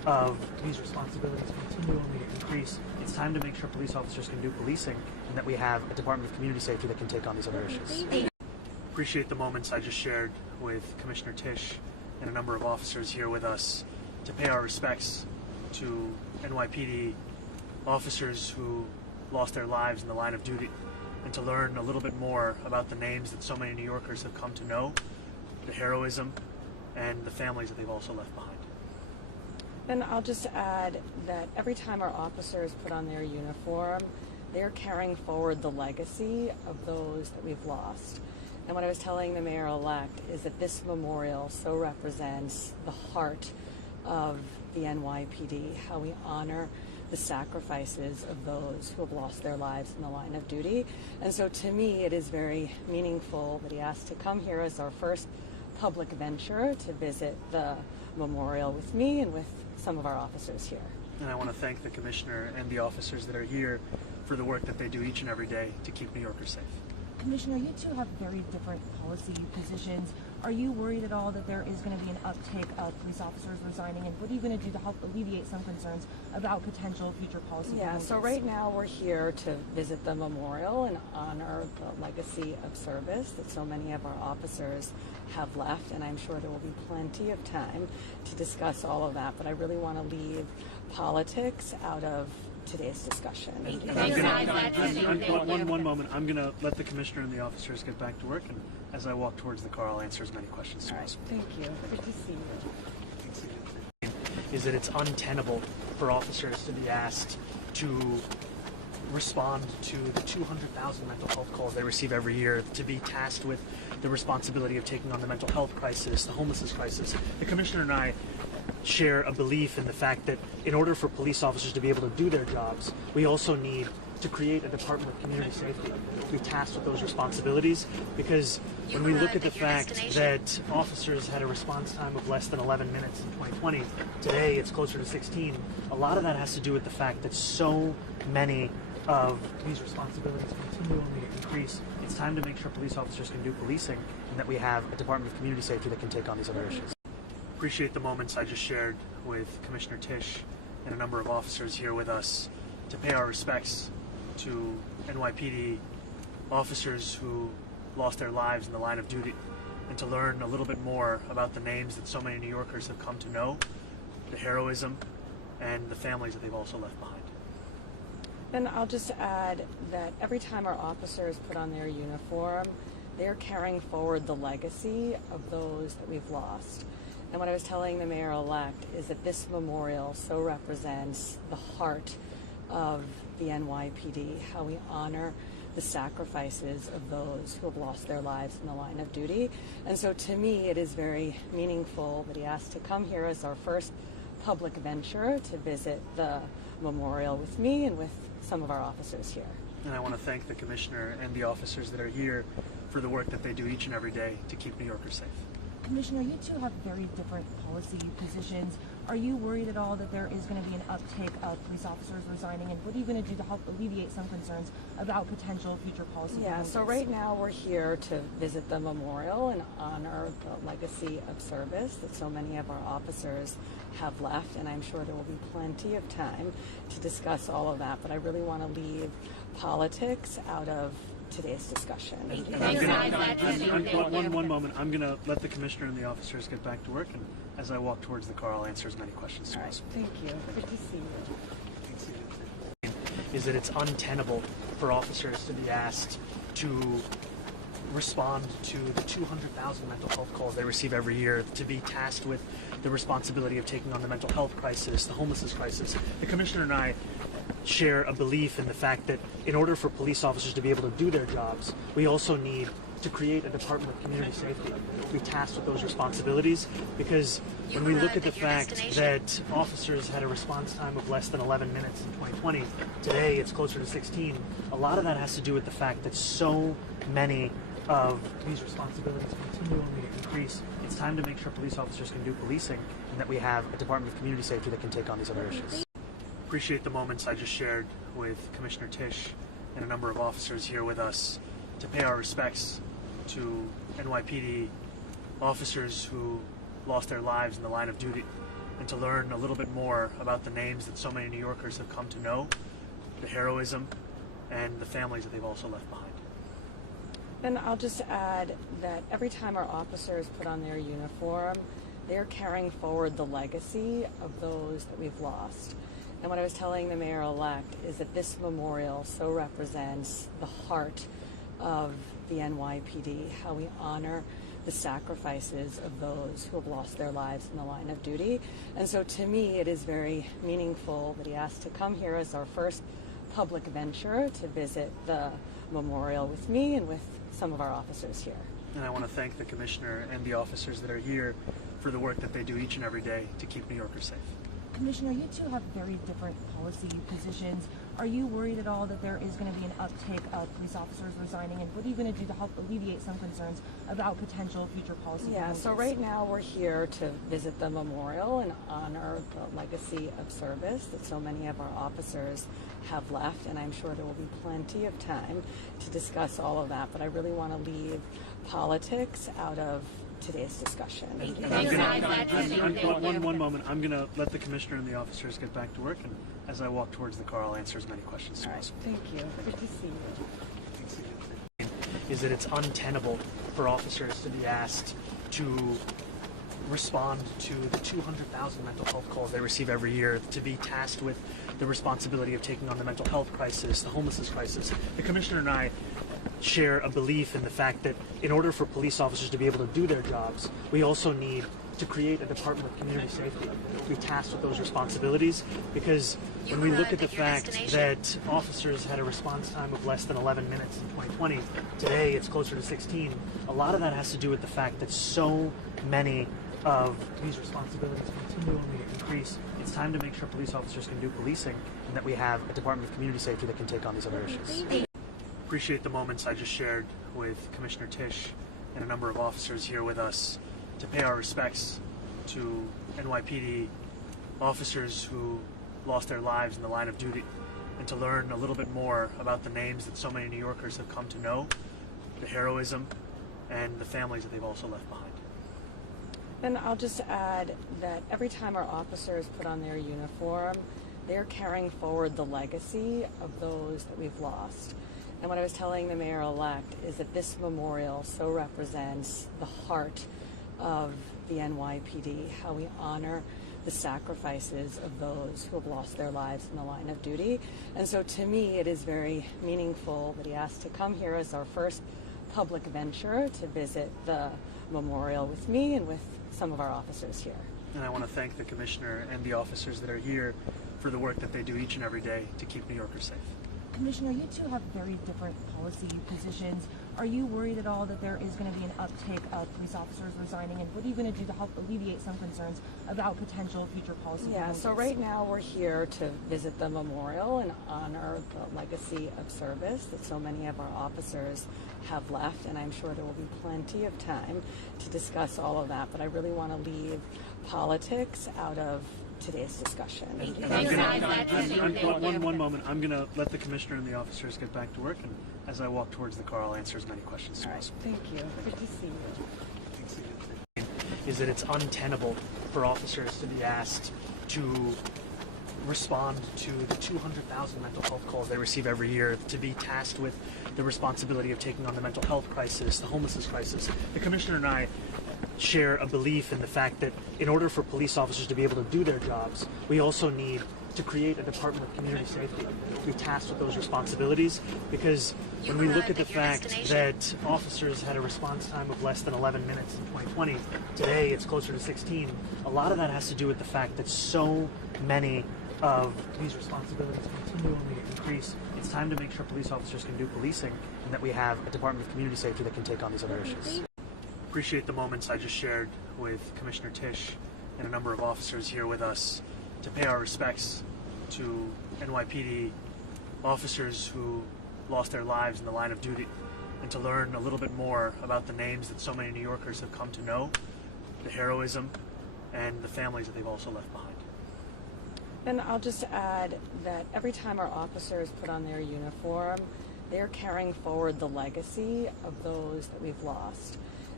of these responsibilities continually increase, it's time to make sure police officers can do policing and that we have a Department of Community Safety that can take on these other issues. Appreciate the moments I just shared with Commissioner Tisch and a number of officers here with us to pay our respects to NYPD officers who lost their lives in the line of duty, and to learn a little bit more about the names that so many New Yorkers have come to know, the heroism, and the families that they've also left behind. And I'll just add that every time our officers put on their uniform, they're carrying forward the legacy of those that we've lost. And what I was telling the mayor-elect is that this memorial so represents the heart of the NYPD, how we honor the sacrifices of those who have lost their lives in the line of duty. And so to me, it is very meaningful that he asked to come here as our first public venture to visit the memorial with me and with some of our officers here. And I want to thank the Commissioner and the officers that are here for the work that they do each and every day to keep New Yorkers safe. Commissioner, you two have very different policy positions. Are you worried at all that there is going to be an uptick of police officers resigning, and what are you going to do to help alleviate some concerns about potential future policy changes? So right now we're here to visit the memorial and honor the legacy of service that so many of our officers have left, and I'm sure there will be plenty of time to discuss all of that, but I really want to leave politics out of today's discussion. One moment. I'm going to let the Commissioner and the officers get back to work, and as I walk towards the car, I'll answer as many questions as possible. Thank you. Good to see you. Is that it's untenable for officers to be asked to respond to the 200,000 mental health calls they receive every year, to be tasked with the responsibility of taking on the mental health crisis, the homelessness crisis. The Commissioner and I share a belief in the fact that in order for police officers to be able to do their jobs, we also need to create a Department of Community Safety to be tasked with those responsibilities, because when we look at the fact that officers had a response time of less than 11 minutes in 2020, today it's closer to 16, a lot of that has to do with the fact that so many of these responsibilities continually increase. It's time to make sure police officers can do policing and that we have a Department of Community Safety that can take on these other issues. Appreciate the moments I just shared with Commissioner Tisch and a number of officers here with us to pay our respects to NYPD officers who lost their lives in the line of duty, and to learn a little bit more about the names that so many New Yorkers have come to know, the heroism, and the families that they've also left behind. And I'll just add that every time our officers put on their uniform, they're carrying forward the legacy of those that we've lost. And what I was telling the mayor-elect is that this memorial so represents the heart of the NYPD, how we honor the sacrifices of those who have lost their lives in the line of duty. And so to me, it is very meaningful that he asked to come here as our first public venture to visit the memorial with me and with some of our officers here. And I want to thank the Commissioner and the officers that are here for the work that they do each and every day to keep New Yorkers safe. Commissioner, you two have very different policy positions. Are you worried at all that there is going to be an uptick of police officers resigning, and what are you going to do to help alleviate some concerns about potential future policy changes? So right now we're here to visit the memorial and honor the legacy of service that so many of our officers have left, and I'm sure there will be plenty of time to discuss all of that, but I really want to leave politics out of today's discussion. One moment. I'm going to let the Commissioner and the officers get back to work, and as I walk towards the car, I'll answer as many questions as possible. Thank you. Good to see you. Is that it's untenable for officers to be asked to respond to the 200,000 mental health calls they receive every year, to be tasked with the responsibility of taking on the mental health crisis, the homelessness crisis. The Commissioner and I share a belief in the fact that in order for police officers to be able to do their jobs, we also need to create a Department of Community Safety to be tasked with those responsibilities, because when we look at the fact that officers had a response time of less than 11 minutes in 2020, today it's closer to 16, a lot of that has to do with the fact that so many of these responsibilities continually increase. It's time to make sure police officers can do policing and that we have a Department of Community Safety that can take on these other issues. Appreciate the moments I just shared with Commissioner Tisch and a number of officers here with us to pay our respects to NYPD officers who lost their lives in the line of duty, and to learn a little bit more about the names that so many New Yorkers have come to know, the heroism, and the families that they've also left behind. And I'll just add that every time our officers put on their uniform, they're carrying forward the legacy of those that we've lost. And what I was telling the mayor-elect is that this memorial so represents the heart of the NYPD, how we honor the sacrifices of those who have lost their lives in the line of duty. And so to me, it is very meaningful that he asked to come here as our first public venture to visit the memorial with me and with some of our officers here. And I want to thank the Commissioner and the officers that are here for the work that they do each and every day to keep New Yorkers safe. Commissioner, you two have very different policy positions. Are you worried at all that there is going to be an uptick of police officers resigning? And what are you going to do to help alleviate some concerns about potential future policy? Yeah, so right now we're here to visit the memorial and honor the legacy of service that so many of our officers have left, and I'm sure there will be plenty of time to discuss all of that, but I really want to leave politics out of today's discussion. One moment. I'm going to let the Commissioner and the officers get back to work, and as I walk towards the car, I'll answer as many questions as possible. Thank you. Good to see you. Is that it's untenable for officers to be asked to respond to the 200,000 mental health calls they receive every year, to be tasked with the responsibility of taking on the mental health crisis, the homelessness crisis. The Commissioner and I share a belief in the fact that in order for police officers to be able to do their jobs, we also need to create a Department of Community Safety to be tasked with those responsibilities, because when we look at the fact that officers had a response time of less than 11 minutes in 2020, today it's closer to 16, a lot of that has to do with the fact that so many of these responsibilities continually increase. It's time to make sure police officers can do policing and that we have a Department of Community Safety that can take on these other issues. Appreciate the moments I just shared with Commissioner Tisch and a number of officers here with us to pay our respects to NYPD officers who lost their lives in the line of duty, and to learn a little bit more about the names that so many New Yorkers have come to know, the heroism, and the families that they've also left behind. And I'll just add that every time our officers put on their uniform, they're carrying forward the legacy of those that we've lost. And what I was telling the mayor-elect is that this memorial so represents the heart of the NYPD, how we honor the sacrifices of those who have lost their lives in the line of duty. And so to me, it is very meaningful that he asked to come here as our first public venture to visit the memorial with me and with some of our officers here. And I want to thank the Commissioner and the officers that are here for the work that they do each and every day to keep New Yorkers safe. Commissioner, you two have very different policy positions. Are you worried at all that there is going to be an uptick of police officers resigning? And what are you going to do to help alleviate some concerns about potential future policy? Yeah, so right now we're here to visit the memorial and honor the legacy of service that so many of our officers have left, and I'm sure there will be plenty of time to discuss all of that, but I really want to leave politics out of today's discussion. One moment. I'm going to let the Commissioner and the officers get back to work, and as I walk towards the car, I'll answer as many questions as possible. Thank you. Good to see you. Is that it's untenable for officers to be asked to respond to the 200,000 mental health calls they receive every year, to be tasked with the responsibility of taking on the mental health crisis, the homelessness crisis. The Commissioner and I share a belief in the fact that in order for police officers to be able to do their jobs, we also need to create a Department of Community Safety to be tasked with those responsibilities, because when we look at the fact that officers had a response time of less than 11 minutes in 2020, today it's closer to 16, a lot of that has to do with the fact that so many of these responsibilities continually increase. It's time to make sure police officers can do policing and that we have a Department of Community Safety that can take on these other issues. Appreciate the moments I just shared with Commissioner Tisch and a number of officers here with us to pay our respects to NYPD officers who lost their lives in the line of duty, and to learn a little bit more about the names that so many New Yorkers have come to know, the heroism, and the families that they've also left behind. And I'll just add that every time our officers put on their uniform, they're carrying forward the legacy of those that we've lost.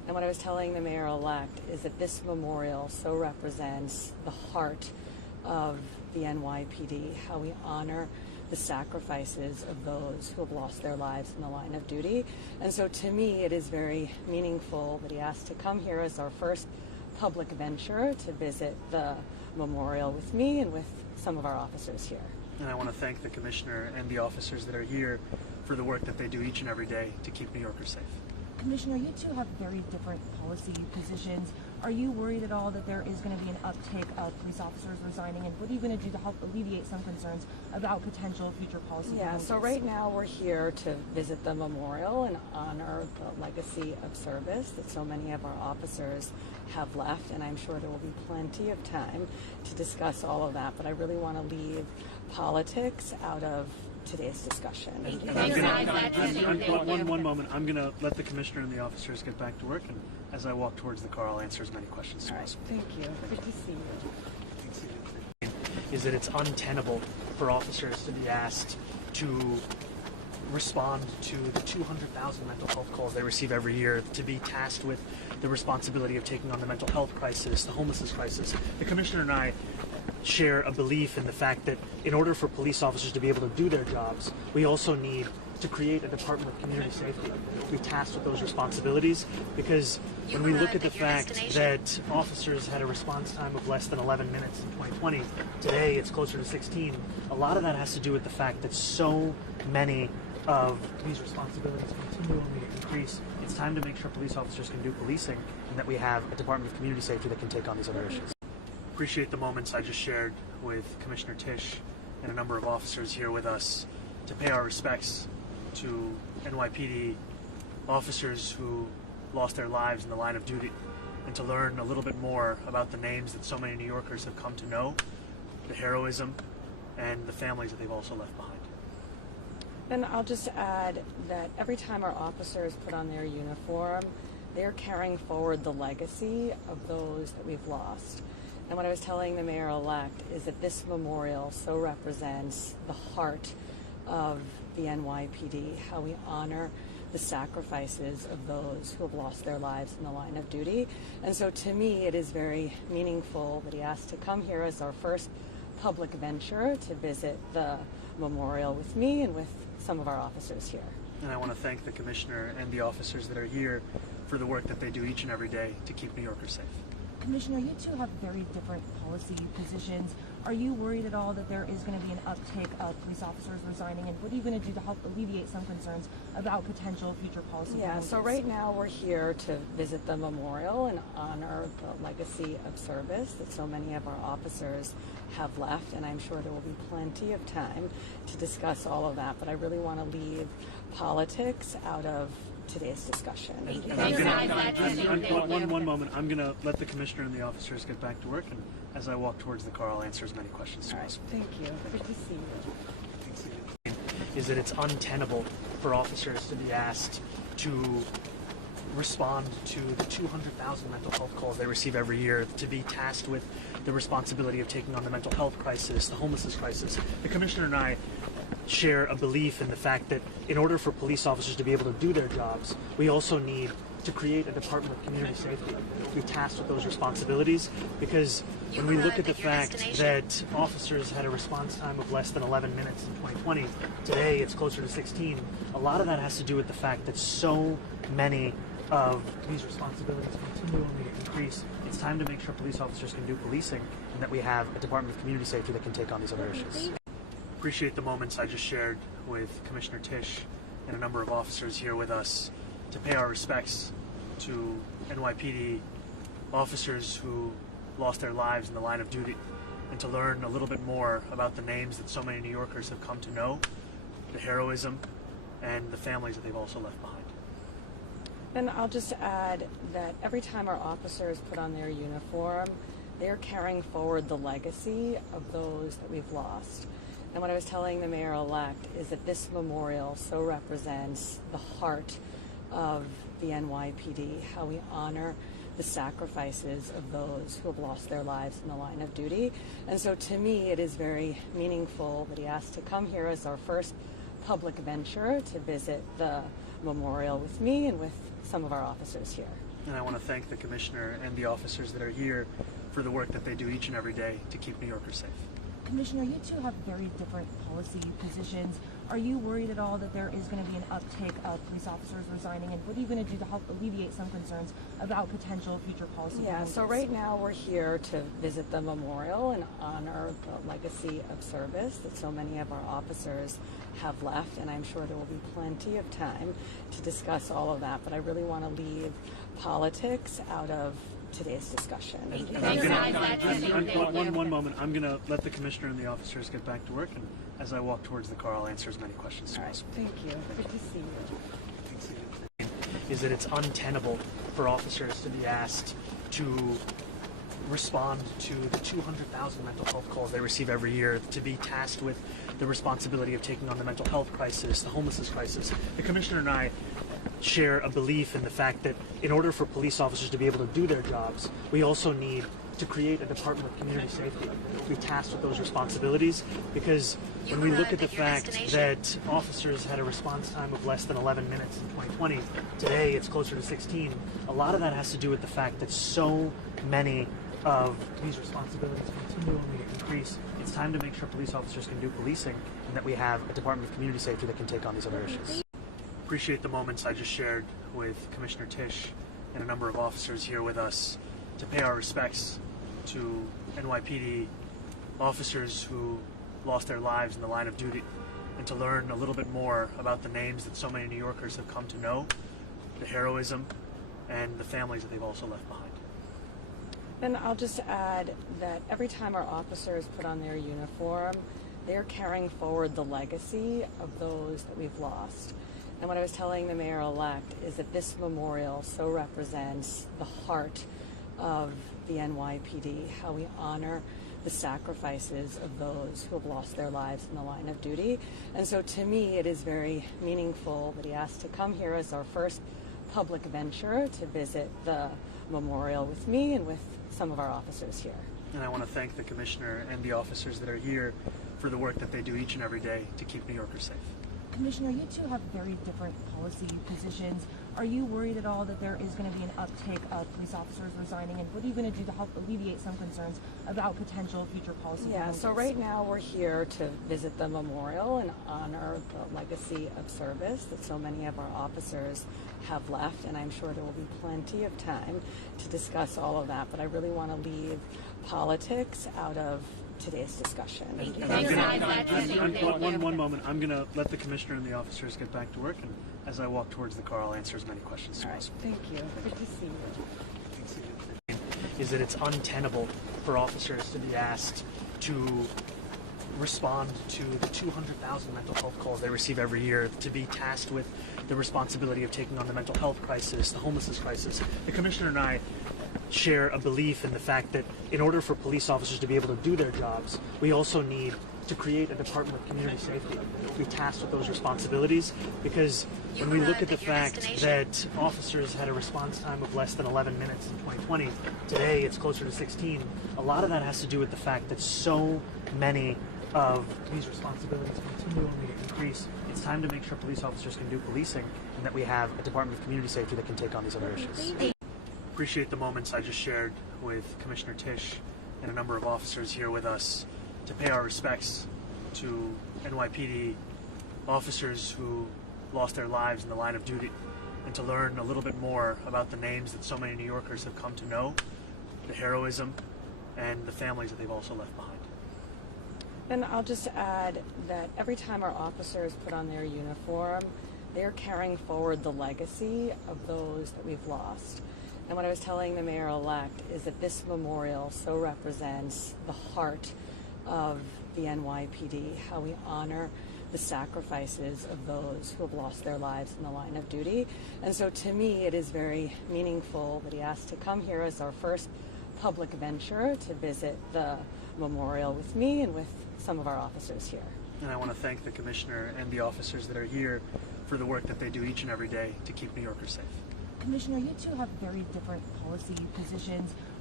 And what I was telling the mayor-elect is that this memorial so represents the heart of the NYPD, how we honor the sacrifices of those who have lost their lives in the line of duty. And so to me, it is very meaningful that he asked to come here as our first public venture to visit the memorial with me and with some of our officers here. And I want to thank the Commissioner and the officers that are here for the work that they do each and every day to keep New Yorkers safe. Commissioner, you two have very different policy positions. Are you worried at all that there is going to be an uptick of police officers resigning, and what are you going to do to help alleviate some concerns about potential future policy Yeah, changes? so right now we're here to visit the memorial and honor the legacy of service that so many of our officers have left, and I'm sure there will be plenty of time to discuss all of that, but I really want to leave politics out of today's discussion. One moment. I'm going to let the Commissioner and the officers get back to work, and as I walk towards the car, I'll answer as many questions as possible. Thank you. Good to see you. Is that it's untenable for officers to be asked to respond to the 200,000 mental health calls they receive every year, to be tasked with the responsibility of taking on the mental health crisis, the homelessness crisis. The Commissioner and I share a belief in the fact that in order for police officers to be able to do their jobs, we also need to create a Department of Community Safety, be tasked with those responsibilities, because when we look at the fact that officers had a response time of less than 11 minutes in 2020, today it's closer to 16, a lot of that has to do with the fact that so many of these responsibilities continually increase. It's time to make sure police officers can do policing, and that we have a Department of Community Safety that can take on these other issues. Appreciate the moments I just shared with Commissioner Tisch and a number of officers here with us to pay our respects to NYPD officers who lost their lives in the line of duty, and to learn a little bit more about the names that so many New Yorkers have come to know, the heroism, and the families that they've also left behind. And I'll just add that every time our officers put on their uniform, they're carrying forward the legacy of those that we've lost. And what I was telling the mayor-elect is that this memorial so represents the heart of the NYPD, how we honor the sacrifices of those who have lost their lives in the line of duty. And so to me, it is very meaningful that he asked to come here as our first public venture to visit the memorial with me and with some of our officers here. And I want to thank the Commissioner and the officers that are here for the work that they do each and every day to keep New Yorkers safe. Commissioner, you two have very different policy positions. Are you worried at all that there is going to be an uptick of police officers resigning, and what are you going to do to help alleviate some concerns about potential future policy Yeah, changes? so right now we're here to visit the memorial and honor the legacy of service that so many of our officers have left, and I'm sure there will be plenty of time to discuss all of that, but I really want to leave politics out of today's discussion. One moment. I'm going to let the Commissioner and the officers get back to work, and as I walk towards the car, I'll answer as many questions as possible. Thank you. Good to see you. Is that it's untenable for officers to be asked to respond to the 200,000 mental health calls they receive every year, to be tasked with the responsibility of taking on the mental health crisis, the homelessness crisis. The Commissioner and I share a belief in the fact that in order for police officers to be able to do their jobs, we also need to create a Department of Community Safety, be tasked with those responsibilities, because when we look at the fact that officers had a response time of less than 11 minutes in 2020, today it's closer to 16, a lot of that has to do with the fact that so many of these responsibilities continually increase. It's time to make sure police officers can do policing, and that we have a Department of Community Safety that can take on these other issues. Appreciate the moments I just shared with Commissioner Tisch and a number of officers here with us to pay our respects to NYPD officers who lost their lives in the line of duty, and to learn a little bit more about the names that so many New Yorkers have come to know, the heroism, and the families that they've also left behind. And I'll just add that every time our officers put on their uniform, they're carrying forward the legacy of those that we've lost. And what I was telling the mayor-elect is that this memorial so represents the heart of the NYPD, how we honor the sacrifices of those who have lost their lives in the line of duty. And so to me, it is very meaningful that he asked to come here as our first public venture to visit the memorial with me and with some of our officers here. And I want to thank the Commissioner and the officers that are here for the work that they do each and every day to keep New Yorkers safe. Commissioner, you two have very different policy positions. Are you worried at all that there is going to be an uptick of police officers resigning, and what are you going to do to help alleviate some concerns about potential future policy changes? So right now we're here to visit the memorial and honor the legacy of service that so many of our officers have left, and I'm sure there will be plenty of time to discuss all of that, but I really want to leave politics out of today's discussion. One moment. I'm going to let the Commissioner and the officers get back to work, and as I walk towards the car, I'll answer as many questions as possible. Thank you. Good to see you. Is that it's untenable for officers to be asked to respond to the 200,000 mental health calls they receive every year, to be tasked with the responsibility of taking on the mental health crisis, the homelessness crisis. The Commissioner and I share a belief in the fact that in order for police officers to be able to do their jobs, we also need to create a Department of Community Safety, be tasked with those responsibilities, because when we look at the fact that officers had a response time of less than 11 minutes in 2020, today it's closer to 16, a lot of that has to do with the fact that so many of these responsibilities continually increase. It's time to make sure police officers can do policing, and that we have a Department of Community Safety that can take on these other issues. Appreciate the moments I just shared with Commissioner Tisch and a number of officers here with us to pay our respects to NYPD officers who lost their lives in the line of duty, and to learn a little bit more about the names that so many New Yorkers have come to know, the heroism, and the families that they've also left behind. And I'll just add that every time our officers put on their uniform, they're carrying forward the legacy of those that we've lost. And what I was telling the mayor-elect is that this memorial so represents the heart of the NYPD, how we honor the sacrifices of those who have lost their lives in the line of duty. And so to me, it is very meaningful that he asked to come here as our first public venture to visit the memorial with me and with some of our officers here. And I want to thank the Commissioner and the officers that are here for the work that they do each and every day to keep New Yorkers safe. Commissioner, you two have very different policy positions. Are you worried at all that there is going to be an uptick of police officers resigning, and what are you going to do to help alleviate some concerns about potential future policy changes? So right now we're here to visit the memorial and honor the legacy of service that so many of our officers have left, and I'm sure there will be plenty of time to discuss all of that, but I really want to leave politics out of today's discussion. One moment. I'm going to let the Commissioner and the officers get back to work, and as I walk towards the car, I'll answer as many questions as possible. Thank you. Good to see you. Is that it's untenable for officers to be asked to respond to the 200,000 mental health calls they receive every year, to be tasked with the responsibility of taking on the mental health crisis, the homelessness crisis. The Commissioner and I share a belief in the fact that in order for police officers to be able to do their jobs, we also need to create a Department of Community Safety, be tasked with those responsibilities, because when we look at the fact that officers had a response time of less than 11 minutes in 2020, today it's closer to 16, a lot of that has to do with the fact that so many of these responsibilities continually increase. It's time to make sure police officers can do policing, and that we have a Department of Community Safety that can take on these other issues. Appreciate the moments I just shared with Commissioner Tisch and a number of officers here with us to pay our respects to NYPD officers who lost their lives in the line of duty, and to learn a little bit more about the names that so many New Yorkers have come to know, the heroism, and the families that they've also left behind. And I'll just add that every time our officers put on their uniform, they're carrying forward the legacy of those that we've lost. And what I was telling the mayor-elect is that this memorial so represents the heart of the NYPD, how we honor the sacrifices of those who have lost their lives in the line of duty. And so to me, it is very meaningful that he asked to come here as our first public venture to visit the memorial with me and with some of our officers here. And I want to thank the Commissioner and the officers that are here for the work that they do each and every day to keep New Yorkers safe. Commissioner, you two have very different policy positions.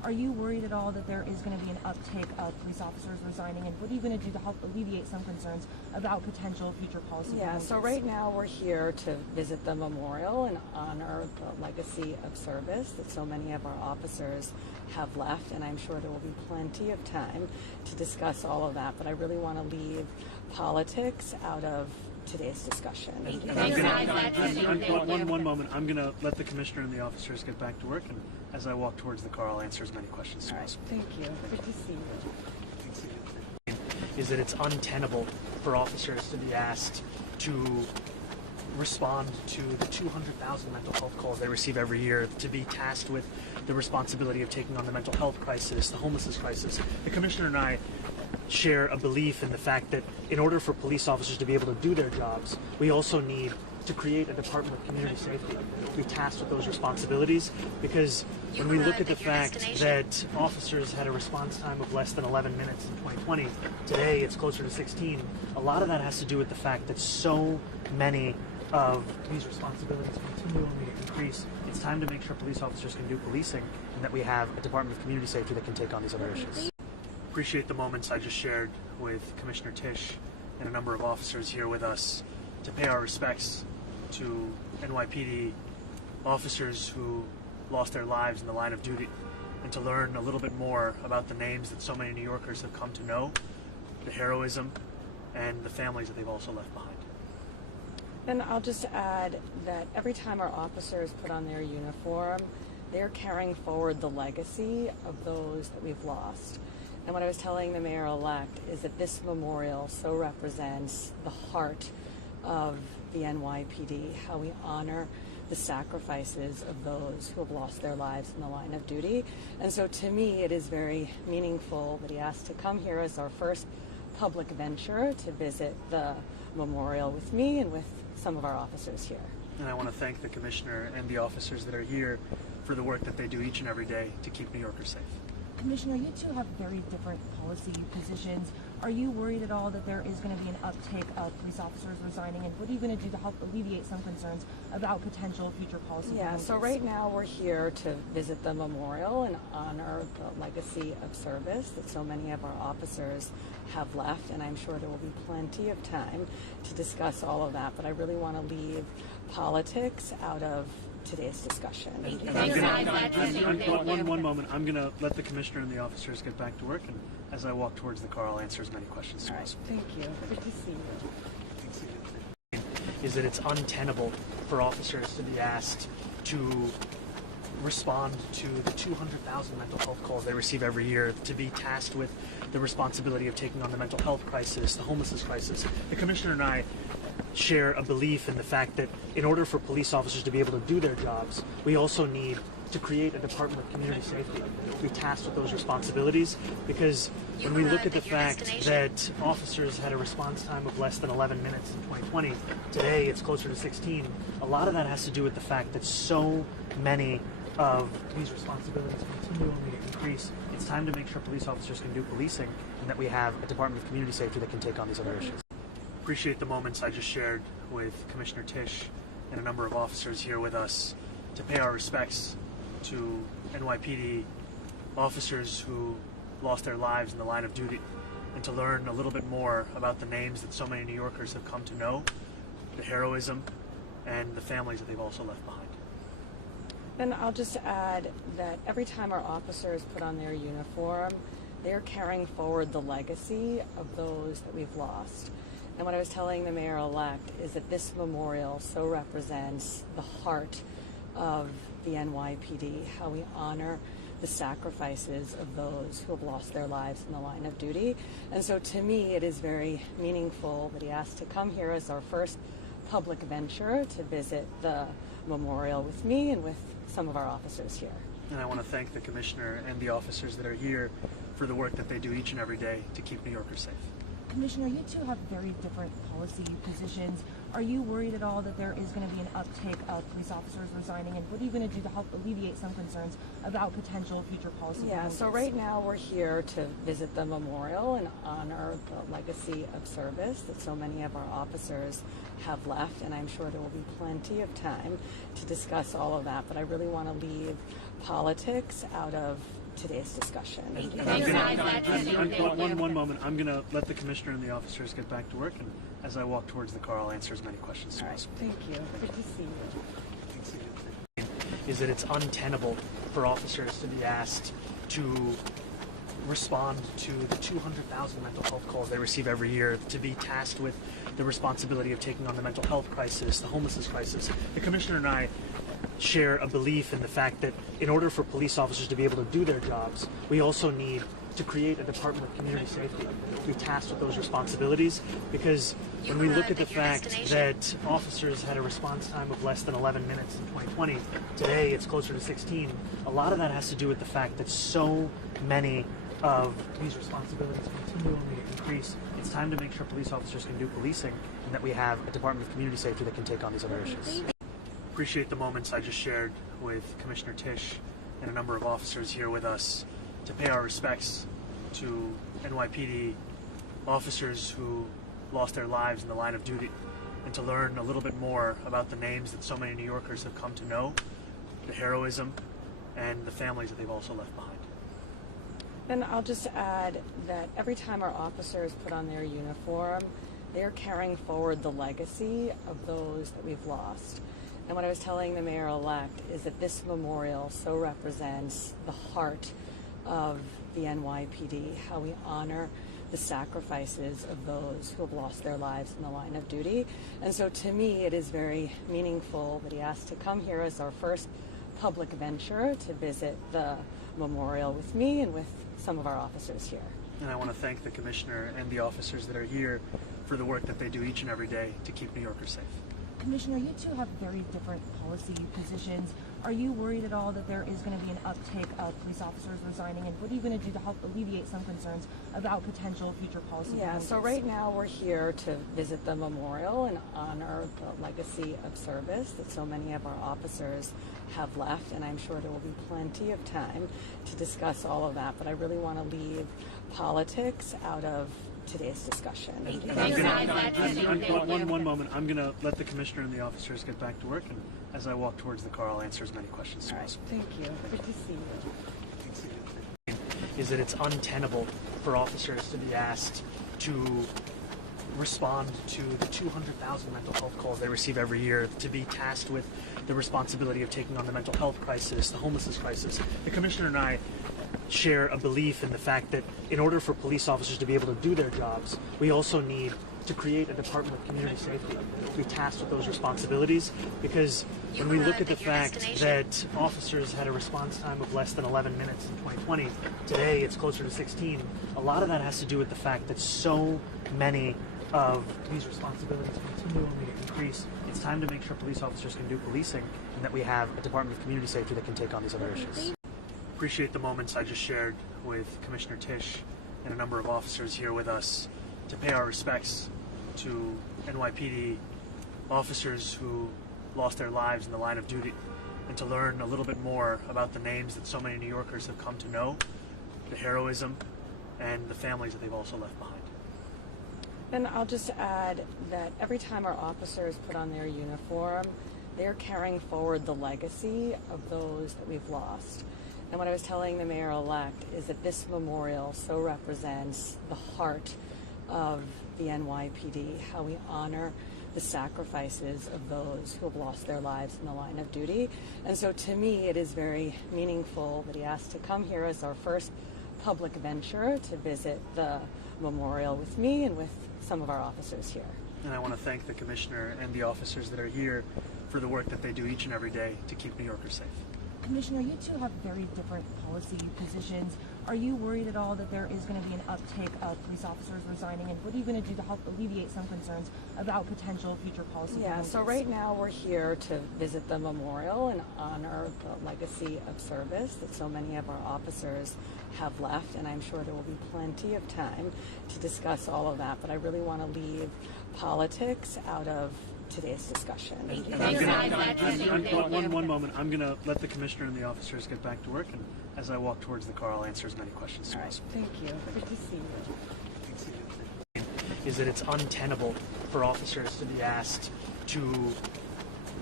Are you worried at all that there is going to be an uptake of police officers resigning, and what are you going to do to help alleviate some concerns about potential future policy proposals? So right now we're here to visit the memorial and honor the legacy of service that so many of our officers have left, and I'm sure there will be plenty of time to discuss all of that, but I really want to leave politics out of today's discussion. One moment. I'm going to let the commissioner and the officers get back to work, and as I walk towards the car, I'll answer as many questions as possible. Thank you. Good to see you. Is that it's untenable for officers to be asked to respond to the 200,000 mental health calls they receive every year, to be tasked with the responsibility of taking on the mental health crisis, the homelessness crisis. The commissioner and I share a belief in the fact that in order for police officers to be able to do their jobs, we also need to create a Department of Community Safety, be tasked with those responsibilities, because when we look at the fact that officers had a response time of less than 11 minutes in 2020, today it's closer to 16, a lot of that has to do with the fact that so many of these responsibilities continually increase. It's time to make sure police officers can do policing, and that we have a Department of Community Safety that can take on these other issues. Appreciate the moments I just shared with Commissioner Tisch and a number of officers here with us to pay our respects to NYPD officers who lost their lives in the line of duty, and to learn a little bit more about the names that so many New Yorkers have come to know, the heroism, and the families that they've also left behind. And I'll just add that every time our officers put on their uniform, they're carrying forward the legacy of those that we've lost. And what I was telling the mayor-elect is that this memorial so represents the heart of the NYPD, how we honor the sacrifices of those who have lost their lives in the line of duty. And so to me, it is very meaningful that he asked to come here as our first public venture to visit the memorial with me and with some of our officers here. And I want to thank the commissioner and the officers that are here for the work that they do each and every day to keep New Yorkers safe. Commissioner, you two have very different policy positions. Are you worried at all that there is going to be an uptake of police officers resigning, and what are you going to do to help alleviate some concerns about potential future policy proposals? So right now we're here to visit the memorial and honor the legacy of service that so many of our officers have left, and I'm sure there will be plenty of time to discuss all of that, but I really want to leave politics out of today's discussion. One moment. I'm going to let the commissioner and the officers get back to work, and as I walk towards the car, I'll answer as many questions as possible. Thank you. Good to see you. Is that it's untenable for officers to be asked to respond to the 200,000 mental health calls they receive every year, to be tasked with the responsibility of taking on the mental health crisis, the homelessness crisis. The commissioner and I share a belief in the fact that in order for police officers to be able to do their jobs, we also need to create a Department of Community Safety, be tasked with those responsibilities, because when we look at the fact that officers had a response time of less than 11 minutes in 2020, today it's closer to 16, a lot of that has to do with the fact that so many of these responsibilities continually increase. It's time to make sure police officers can do policing, and that we have a Department of Community Safety that can take on these other issues. Appreciate the moments I just shared with Commissioner Tisch and a number of officers here with us to pay our respects to NYPD officers who lost their lives in the line of duty, and to learn a little bit more about the names that so many New Yorkers have come to know, the heroism, and the families that they've also left behind. And I'll just add that every time our officers put on their uniform, they're carrying forward the legacy of those that we've lost. And what I was telling the mayor-elect is that this memorial so represents the heart of the NYPD, how we honor the sacrifices of those who have lost their lives in the line of duty. And so to me, it is very meaningful that he asked to come here as our first public venture to visit the memorial with me and with some of our officers here. And I want to thank the commissioner and the officers that are here for the work that they do each and every day to keep New Yorkers safe. Commissioner, you two have very different policy positions. Are you worried at all that there is going to be an uptake of police officers resigning, and what are you going to do to help alleviate some concerns about potential future policy proposals? So right now we're here to visit the memorial and honor the legacy of service that so many of our officers have left, and I'm sure there will be plenty of time to discuss all of that, but I really want to leave politics out of today's discussion. One moment. I'm going to let the commissioner and the officers get back to work, and as I walk towards the car, I'll answer as many questions as possible. Thank you. Good to see you. Is that it's untenable for officers to be asked to respond to the 200,000 mental health calls they receive every year, to be tasked with the responsibility of taking on the mental health crisis, the homelessness crisis. The commissioner and I share a belief in the fact that in order for police officers to be able to do their jobs, we also need to create a Department of Community Safety, be tasked with those responsibilities, because when we look at the fact that officers had a response time of less than 11 minutes in 2020, today it's closer to 16, a lot of that has to do with the fact that so many of these responsibilities continually increase. It's time to make sure police officers can do policing, and that we have a Department of Community Safety that can take on these other issues. Appreciate the moments I just shared with Commissioner Tisch and a number of officers here with us to pay our respects to NYPD officers who lost their lives in the line of duty, and to learn a little bit more about the names that so many New Yorkers have come to know, the heroism, and the families that they've also left behind. And I'll just add that every time our officers put on their uniform, they're carrying forward the legacy of those that we've lost. And what I was telling the mayor-elect is that this memorial so represents the heart of the NYPD, how we honor the sacrifices of those who have lost their lives in the line of duty. And so to me, it is very meaningful that he asked to come here as our first public venture to visit the memorial with me and with some of our officers here. And I want to thank the commissioner and the officers that are here for the work that they do each and every day to keep New Yorkers safe. Commissioner, you two have very different policy positions. Are you worried at all that there is going to be an uptake of police officers resigning, and what are you going to do to help alleviate some concerns about potential future policy changes? So right now we're here to visit the memorial and honor the legacy of service that so many of our officers have left, and I'm sure there will be plenty of time to discuss all of that, but I really want to leave politics out of today's discussion. One moment. I'm going to let the commissioner and the officers get back to work, and as I walk towards the car, I'll answer as many questions as possible. Thank you. Good to see you. Is that it's untenable for officers to be asked to respond to the 200,000 mental health calls they receive every year, to be tasked with the responsibility of taking on the mental health crisis, the homelessness crisis. The commissioner and I share a belief in the fact that in order for police officers to be able to do their jobs, we also need to create a Department of Community Safety, be tasked with those responsibilities, because when we look at the fact that officers had a response time of less than 11 minutes in 2020, today it's closer to 16, a lot of that has to do with the fact that so many of these responsibilities continually increase. It's time to make sure police officers can do policing, and that we have a Department of Community Safety that can take on these other issues. Appreciate the moments I just shared with Commissioner Tisch and a number of officers here with us to pay our respects to NYPD officers who lost their lives in the line of duty, and to learn a little bit more about the names that so many New Yorkers have come to know, the heroism, and the families that they've also left behind. And I'll just add that every time our officers put on their uniform, they're carrying forward the legacy of those that we've lost. And what I was telling the mayor-elect is that this memorial so represents the heart of the NYPD, how we honor the sacrifices of those who have lost their lives in the line of duty. And so to me, it is very meaningful that he asked to come here as our first public venture to visit the memorial with me and with some of our officers here. And I want to thank the commissioner and the officers that are here for the work that they do each and every day to keep New Yorkers safe. Commissioner, you two have very different policy positions. Are you worried at all that there is going to be an uptake of police officers resigning, and what are you going to do to help alleviate some concerns about potential future policy changes? So right now we're here to visit the memorial and honor the legacy of service that so many of our officers have left, and I'm sure there will be plenty of time to discuss all of that, but I really want to leave politics out of today's discussion. One moment. I'm going to let the commissioner and the officers get back to work, and as I walk towards the car, I'll answer as many questions as possible. Thank you. Good to see you. Is that it's untenable for officers to be asked to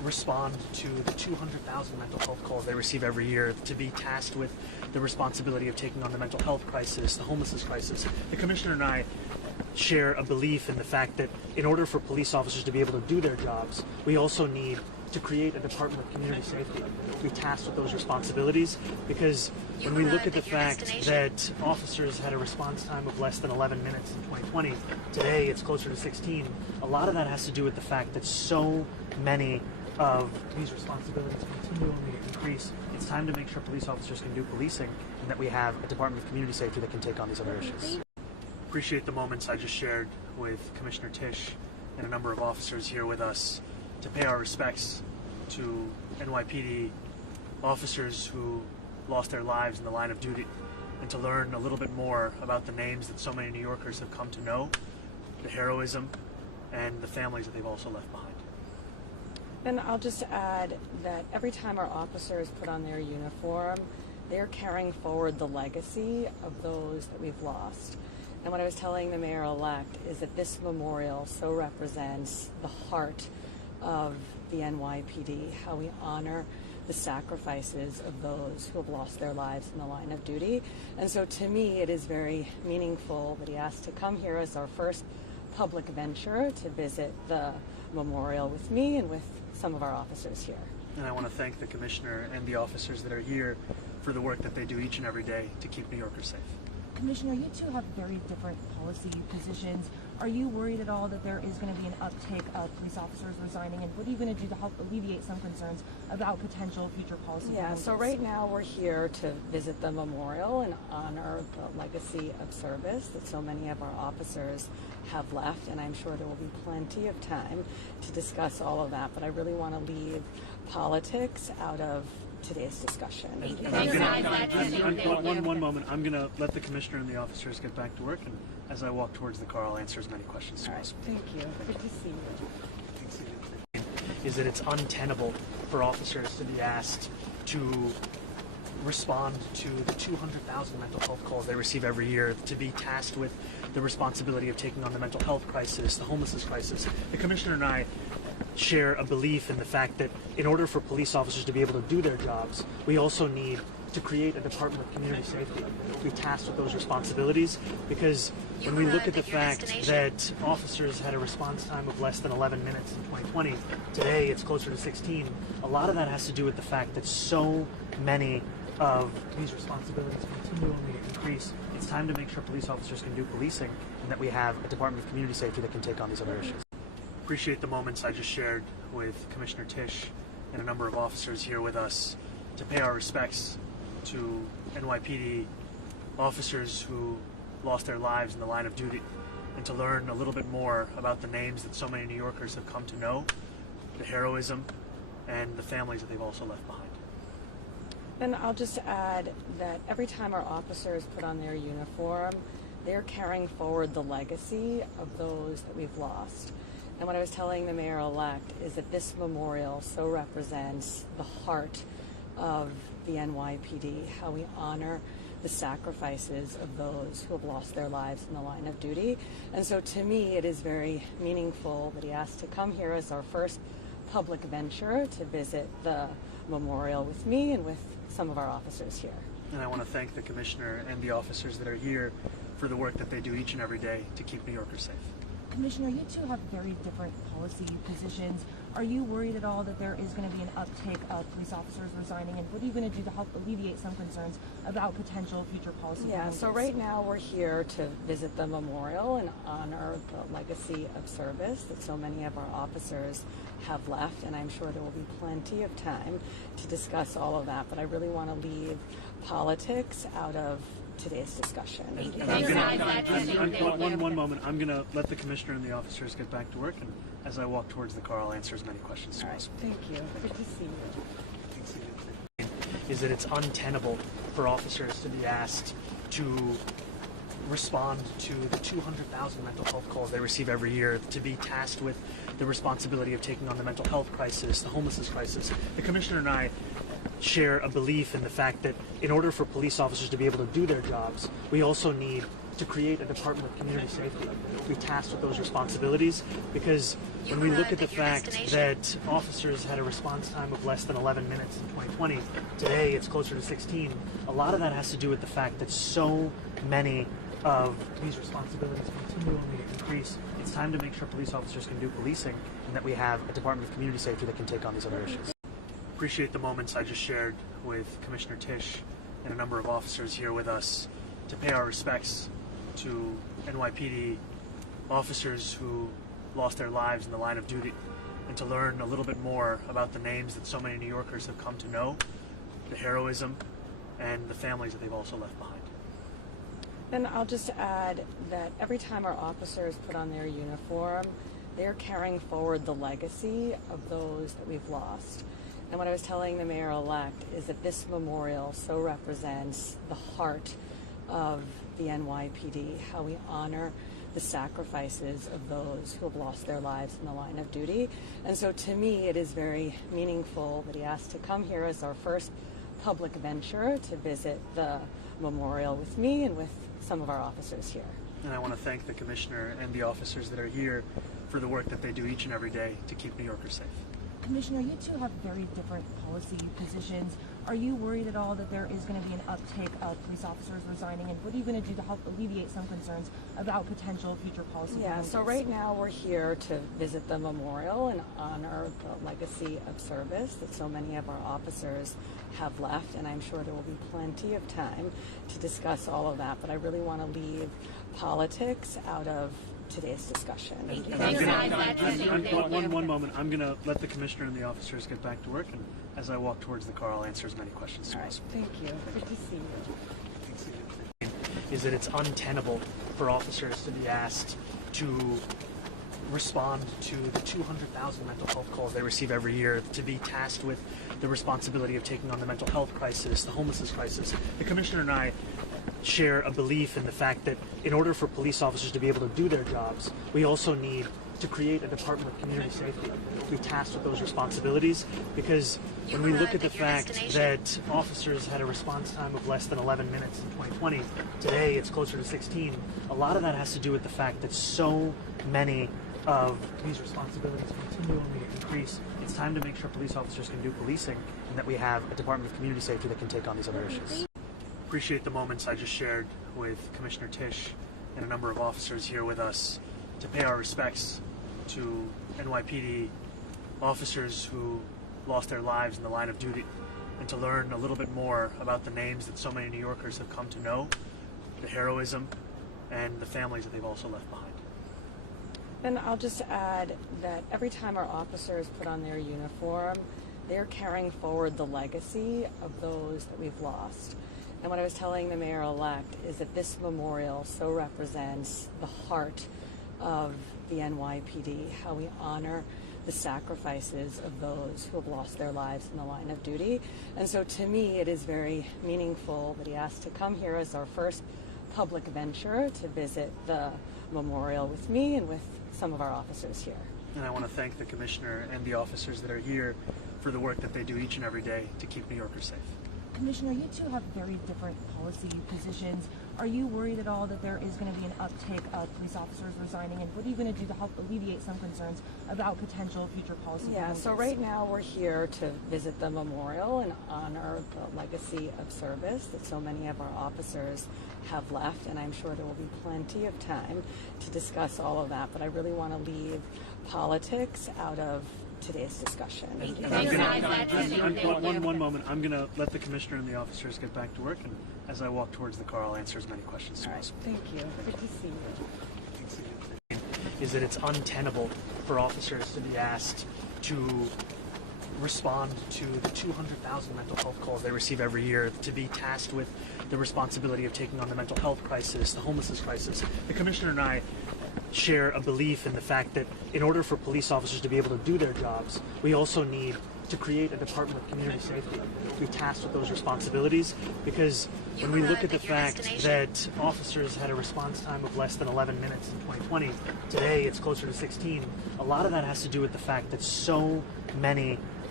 respond to the 200,000 mental health calls they receive every year, to be tasked with the responsibility of taking on the mental health crisis, the homelessness crisis. The Commissioner and I share a belief in the fact that in order for police officers to be able to do their jobs, we also need to create a Department of Community Safety, be tasked with those responsibilities, because when we look at the fact that officers had a response time of less than 11 minutes in 2020, today it's closer to 16, a lot of that has to do with the fact that so many of these responsibilities continually increase. It's time to make sure police officers can do policing and that we have a Department of Community Safety that can take on these other issues. Appreciate the moments I just shared with Commissioner Tisch and a number of officers here with us to pay our respects to NYPD officers who lost their lives in the line of duty, and to learn a little bit more about the names that so many New Yorkers have come to know, the heroism, and the families that they've also left behind. And I'll just add that every time our officers put on their uniform, they're carrying forward the legacy of those that we've lost. And what I was telling the mayor-elect is that this memorial so represents the heart of the NYPD, how we honor the sacrifices of those who have lost their lives in the line of duty. And so to me, it is very meaningful that he asked to come here as our first public venture to visit the memorial with me and with some of our officers here. And I want to thank the Commissioner and the officers that are here for the work that they do each and every day to keep New Yorkers safe. Commissioner, you two have very different policy positions. Are you worried at all that there is going to be an uptake of police officers resigning, and what are you going to do to help alleviate some concerns about potential future policy? Yeah, so right now we're here to visit the memorial and honor the legacy of service that so many of our officers have left, and I'm sure there will be plenty of time to discuss all of that, but I really want to leave politics out of today's discussion. One moment. I'm going to let the Commissioner and the officers get back to work, and as I walk towards the car, I'll answer as many questions as possible. Thank you. Good to see you. Is that it's untenable for officers to be asked to respond to the 200,000 mental health calls they receive every year, to be tasked with the responsibility of taking on the mental health crisis, the homelessness crisis. The Commissioner and I share a belief in the fact that in order for police officers to be able to do their jobs, we also need to create a Department of Community Safety, be tasked with those responsibilities, because when we look at the fact that officers had a response time of less than 11 minutes in 2020, today it's closer to 16, a lot of that has to do with the fact that so many of these responsibilities continually increase. It's time to make sure police officers can do policing and that we have a Department of Community Safety that can take on these other issues. Appreciate the moments I just shared with Commissioner Tisch and a number of officers here with us to pay our respects to NYPD officers who lost their lives in the line of duty, and to learn a little bit more about the names that so many New Yorkers have come to know, the heroism, and the families that they've also left behind. And I'll just add that every time our officers put on their uniform, they're carrying forward the legacy of those that we've lost. And what I was telling the mayor-elect is that this memorial so represents the heart of the NYPD, how we honor the sacrifices of those who have lost their lives in the line of duty. And so to me, it is very meaningful that he asked to come here as our first public venture to visit the memorial with me and with some of our officers here. And I want to thank the Commissioner and the officers that are here for the work that they do each and every day to keep New Yorkers safe. Commissioner, you two have very different policy positions. Are you worried at all that there is going to be an uptake of police officers resigning, and what are you going to do to help alleviate some concerns about potential future policy? Yeah, so right now we're here to visit the memorial and honor the legacy of service that so many of our officers have left, and I'm sure there will be plenty of time to discuss all of that, but I really want to leave politics out of today's discussion. One moment. I'm going to let the Commissioner and the officers get back to work, and as I walk towards the car, I'll answer as many questions as possible. Thank you. Good to see you. Is that it's untenable for officers to be asked to respond to the 200,000 mental health calls they receive every year, to be tasked with the responsibility of taking on the mental health crisis, the homelessness crisis. The Commissioner and I share a belief in the fact that in order for police officers to be able to do their jobs, we also need to create a Department of Community Safety, be tasked with those responsibilities, because when we look at the fact that officers had a response time of less than 11 minutes in 2020, today it's closer to 16, a lot of that has to do with the fact that so many of these responsibilities continue only to increase. It's time to make sure police officers can do policing and that we have a Department of Community Safety that can take on these other issues. Appreciate the moments I just shared with Commissioner Tisch and a number of officers here with us to pay our respects to NYPD officers who lost their lives in the line of duty, and to learn a little bit more about the names that so many New Yorkers have come to know, the heroism, and the families that they've also left behind. And I'll just add that every time our officers put on their uniform, they're carrying forward the legacy of those that we've lost. And what I was telling the mayor-elect is that this memorial so represents the heart of the NYPD, how we honor the sacrifices of those who have lost their lives in the line of duty. And so to me, it is very meaningful that he asked to come here as our first public venture to visit the memorial with me and with some of our officers here. And I want to thank the Commissioner and the officers that are here for the work that they do each and every day to keep New Yorkers safe. Commissioner, you two have very different policy positions. Are you worried at all that there is going to be an uptick of police officers resigning, and what are you going to do to help alleviate some concerns about potential future policy? Yeah, so right now we're here to visit the memorial and honor the legacy of service that so many of our officers have left, and I'm sure there will be plenty of time to discuss all of that, but I really want to leave politics out of today's discussion. One moment. I'm going to let the Commissioner and the officers get back to work, and as I walk towards the car, I'll answer as many questions as possible. Thank you. Good to see you. Is that it's untenable for officers to be asked to respond to the 200,000 mental health calls they receive every year, to be tasked with the responsibility of taking on the mental health crisis, the homelessness crisis. The Commissioner and I share a belief in the fact that in order for police officers to be able to do their jobs, we also need to create a Department of Community Safety, be tasked with those responsibilities, because when we look at the fact that officers had a response time of less than 11 minutes in 2020, today it's closer to 16, a lot of that has to do with the fact that so many of these responsibilities continue only to increase. It's time to make sure police officers can do policing and that we have a Department of Community Safety that can take on these other issues. Appreciate the moments I just shared with Commissioner Tisch and a number of officers here with us to pay our respects to NYPD officers who lost their lives in the line of duty, and to learn a little bit more about the names that so many New Yorkers have come to know, the heroism, and the families that they've also left behind. And I'll just add that every time our officers put on their uniform, they're carrying forward the legacy of those that we've lost. And what I was telling the mayor-elect is that this memorial so represents the heart of the NYPD, how we honor the sacrifices of those who have lost their lives in the line of duty. And so to me, it is very meaningful that he asked to come here as our first public venture to visit the memorial with me and with some of our officers here. And I want to thank the Commissioner and the officers that are here for the work that they do each and every day to keep New Yorkers safe. Commissioner, you two have very different policy positions. Are you worried at all that there is going to be an uptick of police officers resigning, and what are you going to do to help alleviate some concerns about potential future policy? Yeah, so right now we're here to visit the memorial and honor the legacy of service that so many of our officers have left, and I'm sure there will be plenty of time to discuss all of that, but I really want to leave politics out of today's discussion. One moment. I'm going to let the Commissioner and the officers get back to work, and as I walk towards the car, I'll answer as many questions as possible. Thank you. Good to see you. Is that it's untenable for officers to be asked to respond to the 200,000 mental health calls they receive every year, to be tasked with the responsibility of taking on the mental health crisis, the homelessness crisis. The Commissioner and I share a belief in the fact that in order for police officers to be able to do their jobs, we also need to create a Department of Community Safety, be tasked with those responsibilities, because when we look at the fact that officers had a response time of less than 11 minutes in 2020, today it's closer to 16, a lot of that has to do with the fact that so many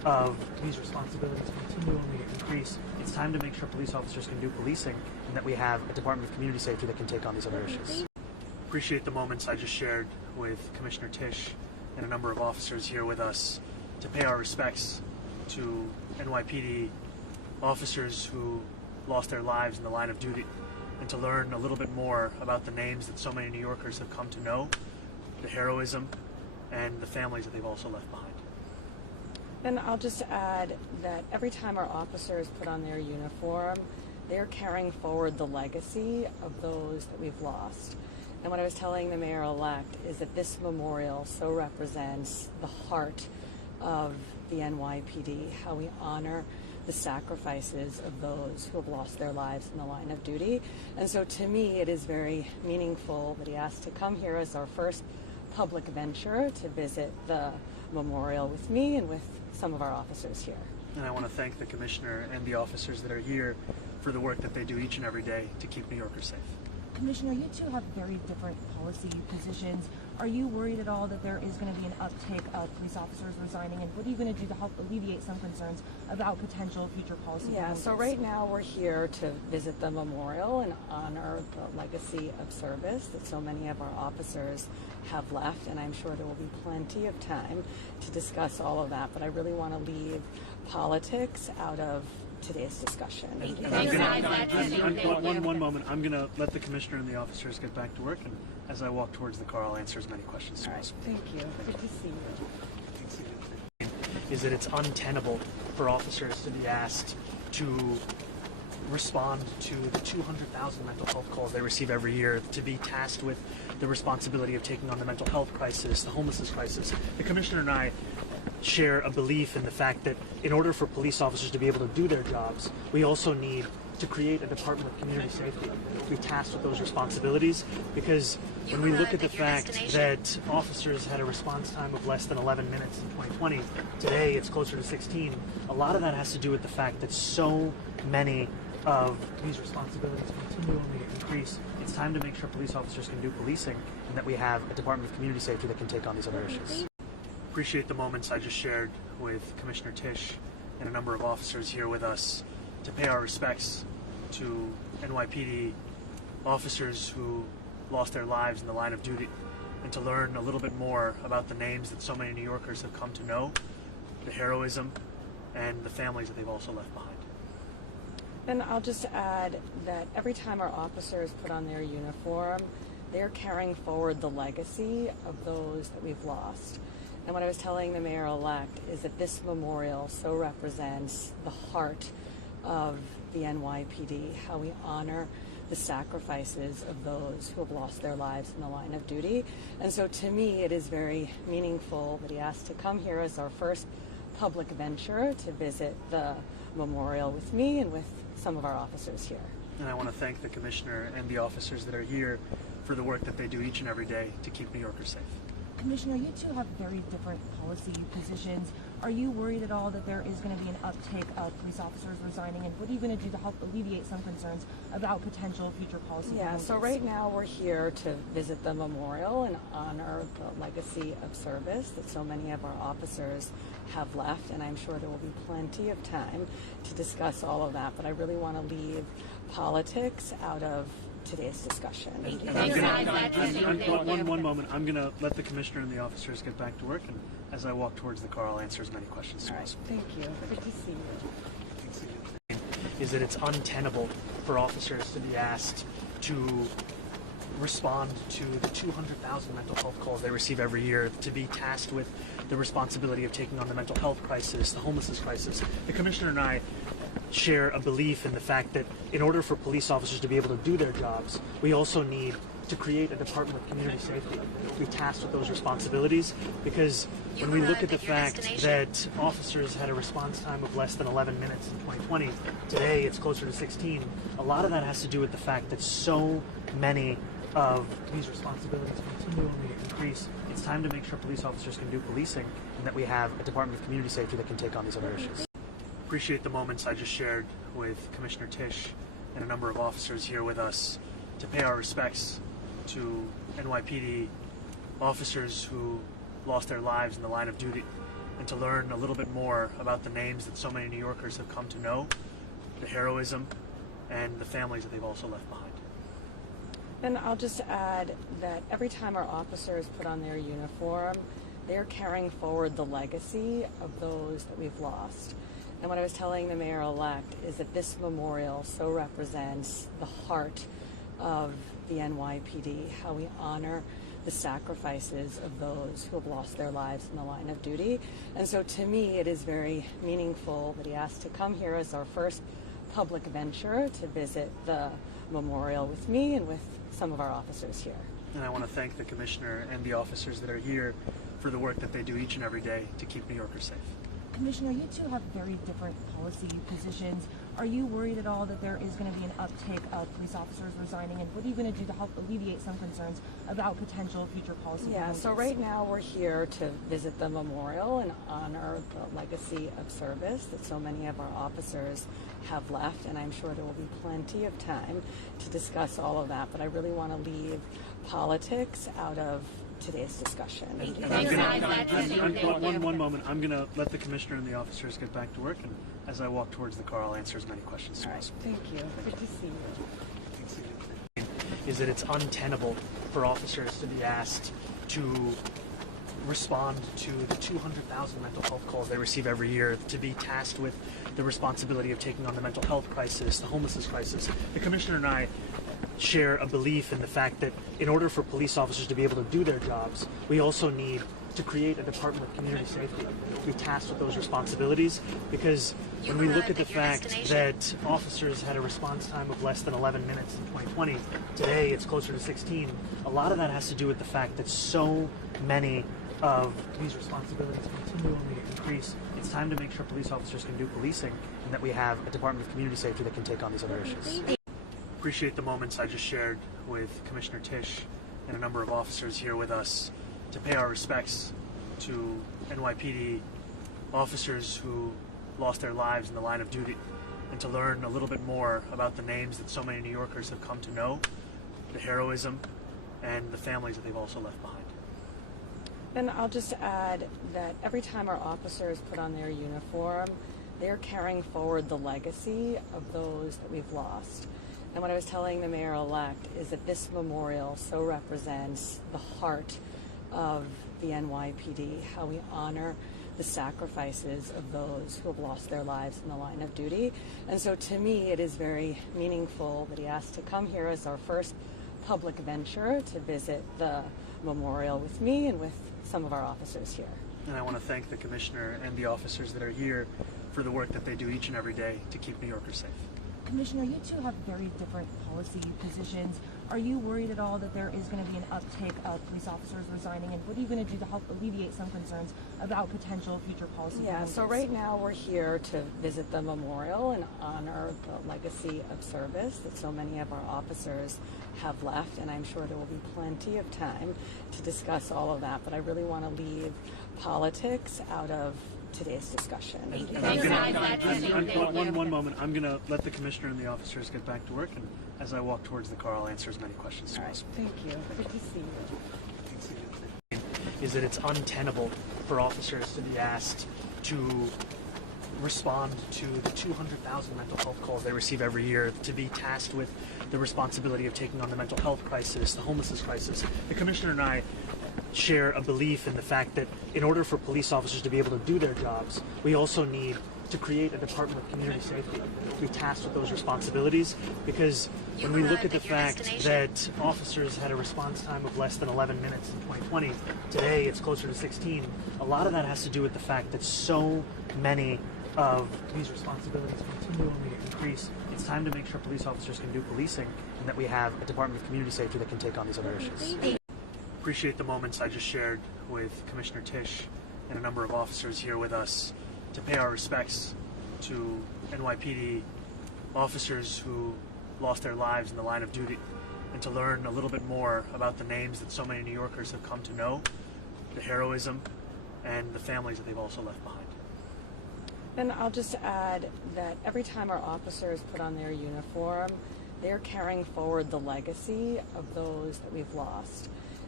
of these responsibilities continually increase, it's time to make sure police officers can do policing and that we have a Department of Community Safety that can take on these other issues. Appreciate the moments I just shared with Commissioner Tisch and a number of officers here with us to pay our respects to NYPD officers who lost their lives in the line of duty, and to learn a little bit more about the names that so many New Yorkers have come to know, the heroism, and the families that they've also left behind. And I'll just add that every time our officers put on their uniform, they're carrying forward the legacy of those that we've lost. And what I was telling the mayor-elect is that this memorial so represents the heart of the NYPD, how we honor the sacrifices of those who have lost their lives in the line of duty. And so to me, it is very meaningful that he asked to come here as our first public venture to visit the memorial with me and with some of our officers here. And I want to thank the Commissioner and the officers that are here for the work that they do each and every day to keep New Yorkers safe. Commissioner, you two have very different policy positions. Are you worried at all that there is going to be an uptick of police officers resigning? And what are you going to do to help alleviate some concerns about potential future policy changes? So right now we're here to visit the memorial and honor the legacy of service that so many of our officers have left. And I'm sure there will be plenty of time to discuss all of that. But I really want to leave politics out of today's discussion. One moment. I'm going to let the Commissioner and the officers get back to work, and as I walk towards the car, I'll answer as many questions as possible. Thank you. Good to see you. Is that it's untenable for officers to be asked to respond to the 200,000 mental health calls they receive every year, to be tasked with the responsibility of taking on the mental health crisis, the homelessness crisis. The Commissioner and I share a belief in the fact that in order for police officers to be able to do their jobs, we also need to create a Department of Community Safety to be tasked with those responsibilities, because when we look at the fact that officers had a response time of less than 11 minutes in 2020, today it's closer to 16, a lot of that has to do with the fact that so many of these responsibilities continually increase. It's time to make sure police officers can do policing and that we have a Department of Community Safety that can take on these other issues. Appreciate the moments I just shared with Commissioner Tisch and a number of officers here with us to pay our respects to NYPD officers who lost their lives in the line of duty, and to learn a little bit more about the names that so many New Yorkers have come to know, the heroism, and the families that they've also left behind. And I'll just add that every time our officers put on their uniform, they're carrying forward the legacy of those that we've lost. And what I was telling the mayor-elect is that this memorial so represents the heart of the NYPD, how we honor the sacrifices of those who have lost their lives in the line of duty. And so to me, it is very meaningful that he asked to come here as our first public venture to visit the memorial with me and with some of our officers here. And I want to thank the Commissioner and the officers that are here for the work that they do each and every day to keep New Yorkers safe. Commissioner, you two have very different policy positions. Are you worried at all that there is going to be an uptick of police officers resigning? And what are you going to do to help alleviate some concerns about potential future policy changes? So right now we're here to visit the memorial and honor the legacy of service that so many of our officers have left. And I'm sure there will be plenty of time to discuss all of that. But I really want to leave politics out of today's discussion. One moment. I'm going to let the Commissioner and the officers get back to work, and as I walk towards the car, I'll answer as many questions as possible. Thank you. Good to see you. Is that it's untenable for officers to be asked to respond to the 200,000 mental health calls they receive every year, to be tasked with the responsibility of taking on the mental health crisis, the homelessness crisis. The Commissioner and I share a belief in the fact that in order for police officers to be able to do their jobs, we also need to create a Department of Community Safety to be tasked with those responsibilities, because when we look at the fact that officers had a response time of less than 11 minutes in 2020, today it's closer to 16, a lot of that has to do with the fact that so many of these responsibilities continually increase. It's time to make sure police officers can do policing and that we have a Department of Community Safety that can take on these other issues. Appreciate the moments I just shared with Commissioner Tisch and a number of officers here with us to pay our respects to NYPD officers who lost their lives in the line of duty, and to learn a little bit more about the names that so many New Yorkers have come to know, the heroism, and the families that they've also left behind. And I'll just add that every time our officers put on their uniform, they're carrying forward the legacy of those that we've lost. And what I was telling the mayor-elect is that this memorial so represents the heart of the NYPD, how we honor the sacrifices of those who have lost their lives in the line of duty. And so to me, it is very meaningful that he asked to come here as our first public venture to visit the memorial with me and with some of our officers here. And I want to thank the Commissioner and the officers that are here for the work that they do each and every day to keep New Yorkers safe. Commissioner, you two have very different policy positions. Are you worried at all that there is going to be an uptick of police officers resigning, and what are you going to do to help alleviate some concerns about potential future policy changes? So right now we're here to visit the memorial and honor the legacy of service that so many of our officers have left, and I'm sure there will be plenty of time to discuss all of that, but I really want to leave politics out of today's discussion. One moment. I'm going to let the Commissioner and the officers get back to work, and as I walk towards the car, I'll answer as many questions as possible. Thank you. Good to see you. Is that it's untenable for officers to be asked to respond to the 200,000 mental health calls they receive every year, to be tasked with the responsibility of taking on the mental health crisis, the homelessness crisis. The Commissioner and I share a belief in the fact that in order for police officers to be able to do their jobs, we also need to create a Department of Community Safety, be tasked with those responsibilities, because when we look at the fact that officers had a response time of less than 11 minutes in 2020, today it's closer to 16, a lot of that has to do with the fact that so many of these responsibilities continually increase. It's time to make sure police officers can do policing, and that we have a Department of Community Safety that can take on these other issues. Appreciate the moments I just shared with Commissioner Tisch and a number of officers here with us to pay our respects to NYPD officers who lost their lives in the line of duty, and to learn a little bit more about the names that so many New Yorkers have come to know, the heroism, and the families that they've also left behind. And I'll just add that every time our officers put on their uniform, they're carrying forward the legacy of those that we've lost. And what I was telling the mayor-elect is that this memorial so represents the heart of the NYPD, how we honor the sacrifices of those who have lost their lives in the line of duty. And so to me, it is very meaningful that he asked to come here as our first public venture to visit the memorial with me and with some of our officers here. And I want to thank the Commissioner and the officers that are here for the work that they do each and every day to keep New Yorkers safe. Commissioner, you two have very different policy positions. Are you worried at all that there is going to be an uptick of police officers resigning, and what are you going to do to help alleviate some concerns about potential future policy changes? So right now we're here to visit the memorial and honor the legacy of service that so many of our officers have left, and I'm sure there will be plenty of time to discuss all of that, but I really want to leave politics out of today's discussion. One moment. I'm going to let the Commissioner and the officers get back to work, and as I walk towards the car, I'll answer as many questions as possible. Thank you. Good to see you. Is that it's untenable for officers to be asked to respond to the 200,000 mental health calls they receive every year, to be tasked with the responsibility of taking on the mental health crisis, the homelessness crisis. The Commissioner and I share a belief in the fact that in order for police officers to be able to do their jobs, we also need to create a Department of Community Safety, be tasked with those responsibilities, because when we look at the fact that officers had a response time of less than 11 minutes in 2020, today it's closer to 16, a lot of that has to do with the fact that so many of these responsibilities continually increase. It's time to make sure police officers can do policing, and that we have a Department of Community Safety that can take on these other issues. Appreciate the moments I just shared with Commissioner Tisch and a number of officers here with us to pay our respects to NYPD officers who lost their lives in the line of duty, and to learn a little bit more about the names that so many New Yorkers have come to know, the heroism, and the families that they've also left behind. And I'll just add that every time our officers put on their uniform, they're carrying forward the legacy of those that we've lost.